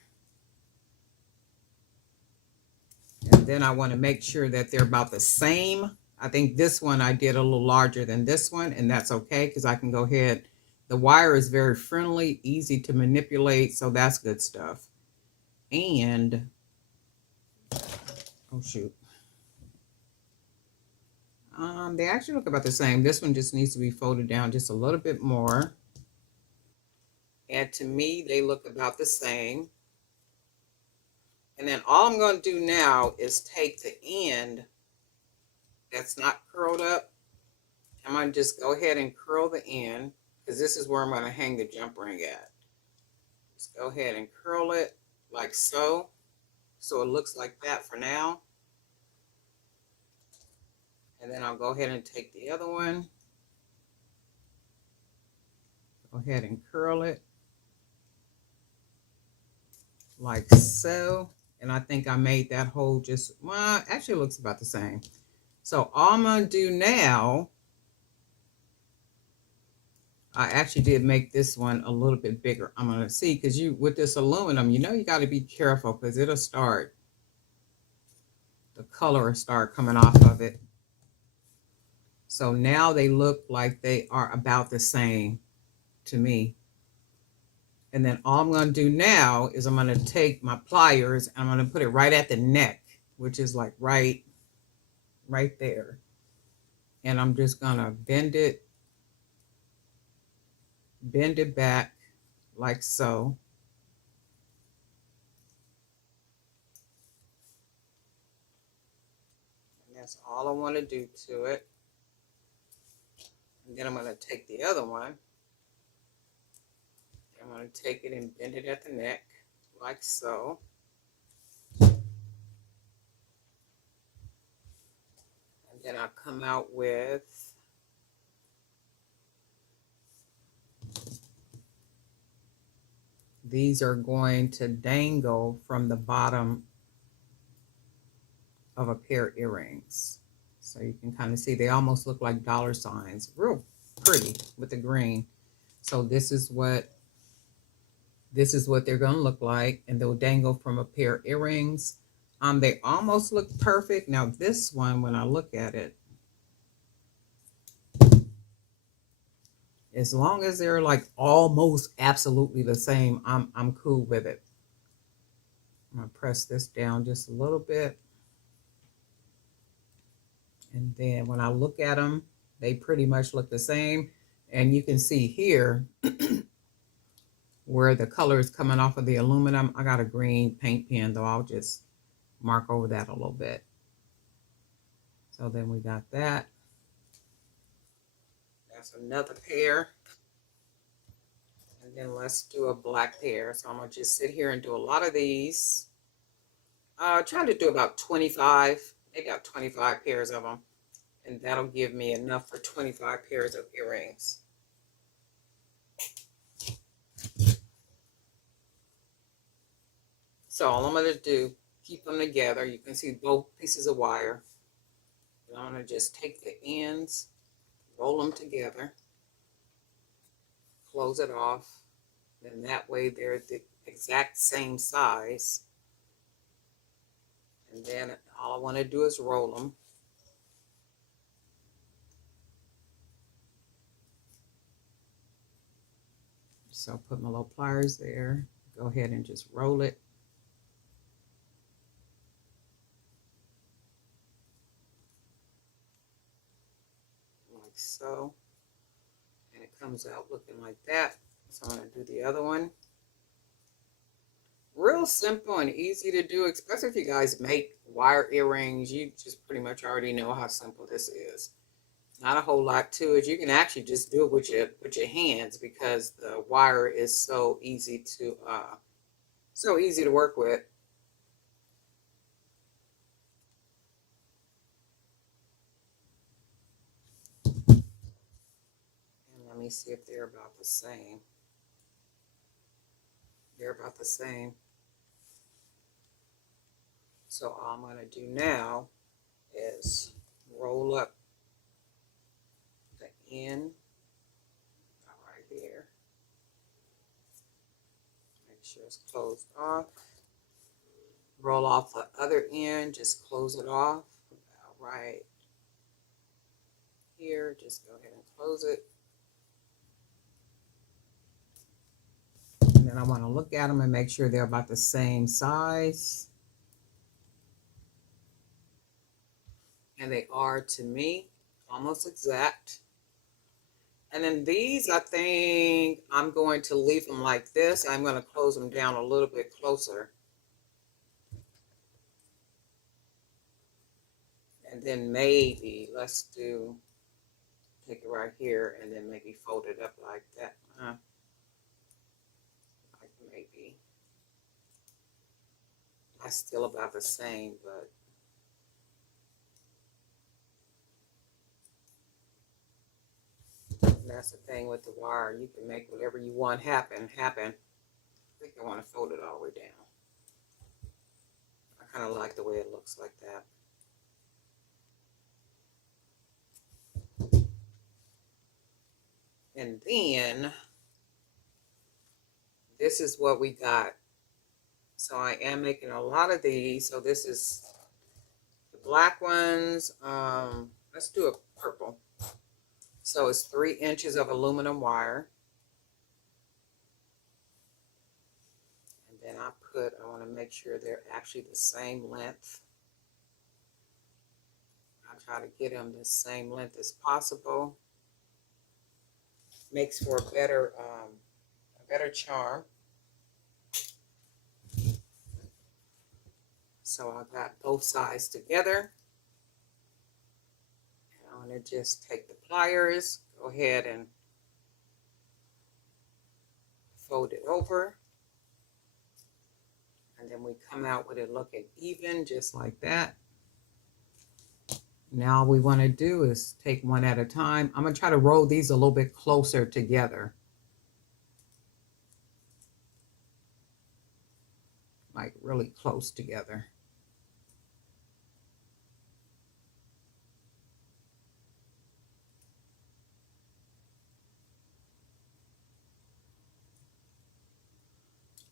And then I want to make sure that they're about the same. I think this one I did a little larger than this one, and that's okay, because I can go ahead. The wire is very friendly, easy to manipulate, so that's good stuff. And, oh shoot. They actually look about the same. This one just needs to be folded down just a little bit more. And to me, they look about the same. And then all I'm going to do now is take the end that's not curled up. I'm going to just go ahead and curl the end, because this is where I'm going to hang the jump ring at. Just go ahead and curl it like so. So it looks like that for now. And then I'll go ahead and take the other one. Go ahead and curl it like so. And I think I made that hole just, well, actually it looks about the same. So all I'm going to do now, I actually did make this one a little bit bigger. I'm going to see, because with this aluminum, you got to be careful, because it'll start, the color will start coming off of it. So now they look like they are about the same to me. And then all I'm going to do now is I'm going to take my pliers and I'm going to put it right at the neck, which is like right there. And I'm just going to bend it back like so. And that's all I want to do to it. And then I'm going to take the other one. I'm going to take it and bend it at the neck like so. And then I'll come out with these are going to dangle from the bottom of a pair of earrings. So you can kind of see they almost look like dollar signs. Real pretty with the green. So this is what they're going to look like, and they'll dangle from a pair of earrings. They almost look perfect. Now this one, when I look at it, as long as they're like almost absolutely the same, I'm cool with it. I'm going to press this down just a little bit. And then when I look at them, they pretty much look the same. And you can see here where the color is coming off of the aluminum. I got a green paint pen, though. I'll just mark over that a little bit. So then we got that. That's another pair. And then let's do a black pair. So I'm going to just sit here and do a lot of these. Trying to do about 25. Maybe about 25 pairs of them. And that'll give me enough for 25 pairs of earrings. So all I'm going to do, keep them together. You can see both pieces of wire. And I'm going to just take the ends, roll them together, close it off. Then that way they're the exact same size. And then all I want to do is roll them. So put my little pliers there. Go ahead and just roll it. Like so. And it comes out looking like that. So I'm going to do the other one. Real simple and easy to do, especially if you guys make wire earrings. You just pretty much already know how simple this is. Not a whole lot to it. You can actually just do it with your hands, because the wire is so easy to work with. And let me see if they're about the same. They're about the same. So all I'm going to do now is roll up the end right here. Make sure it's closed off. Roll off the other end, just close it off about right here. Just go ahead and close it. And then I want to look at them and make sure they're about the same size. And they are, to me, almost exact. And then these, I think I'm going to leave them like this. I'm going to close them down a little bit closer. And then maybe let's take it right here and then maybe fold it up like that. Like maybe that's still about the same, but that's the thing with the wire. You can make whatever you want happen. I think I want to fold it all the way down. I kind of like the way it looks like that. And then this is what we got. So I am making a lot of these. So this is the black ones. Let's do a purple. So it's 3 inches of aluminum wire. And then I want to make sure they're actually the same length. I try to get them the same length as possible. Makes for a better charm. So I got both sides together. And I'm going to just take the pliers, go ahead and fold it over. And then we come out with it looking even, just like that. Now all we want to do is take one at a time. I'm going to try to roll these a little bit closer together. Like really close together.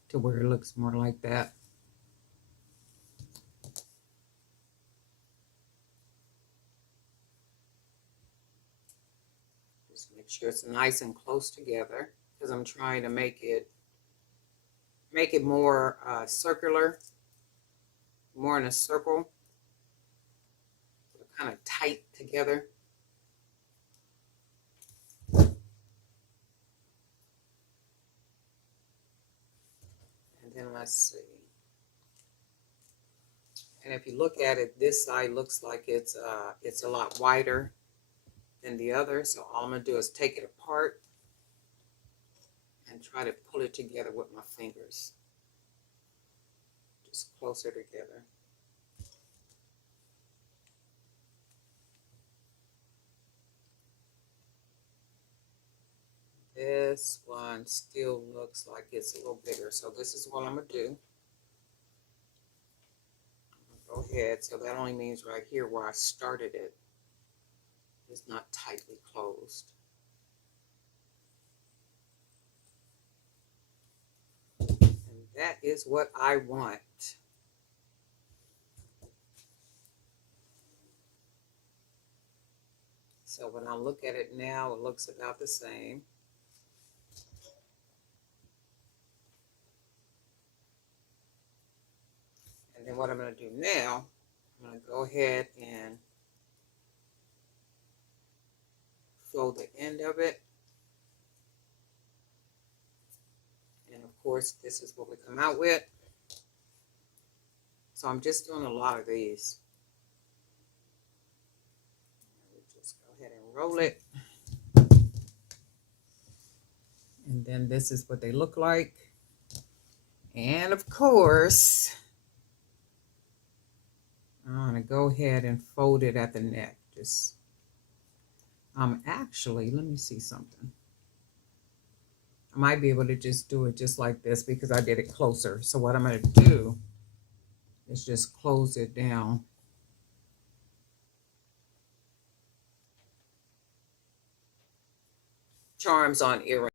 To where it looks more like that. Just make sure it's nice and close together, because I'm trying to make it more circular, more in a circle, kind of tight together. And then let's see. And if you look at it, this side looks like it's a lot wider than the other. So all I'm going to do is take it apart and try to pull it together with my fingers. Just closer together. This one still looks like it's a little bigger. So this is what I'm going to do. Go ahead. So that only means right here where I started it is not tightly closed. And that is what I want. So when I look at it now, it looks about the same. And then what I'm going to do now, I'm going to go ahead and fold the end of it. And of course, this is what we come out with. So I'm just doing a lot of these. Just go ahead and roll it. And then this is what they look like. And of course, I'm going to go ahead and fold it at the neck. Just, actually, let me see something. I might be able to just do it just like this because I did it closer. So what I'm going to do is just close it down. Charms on earrings.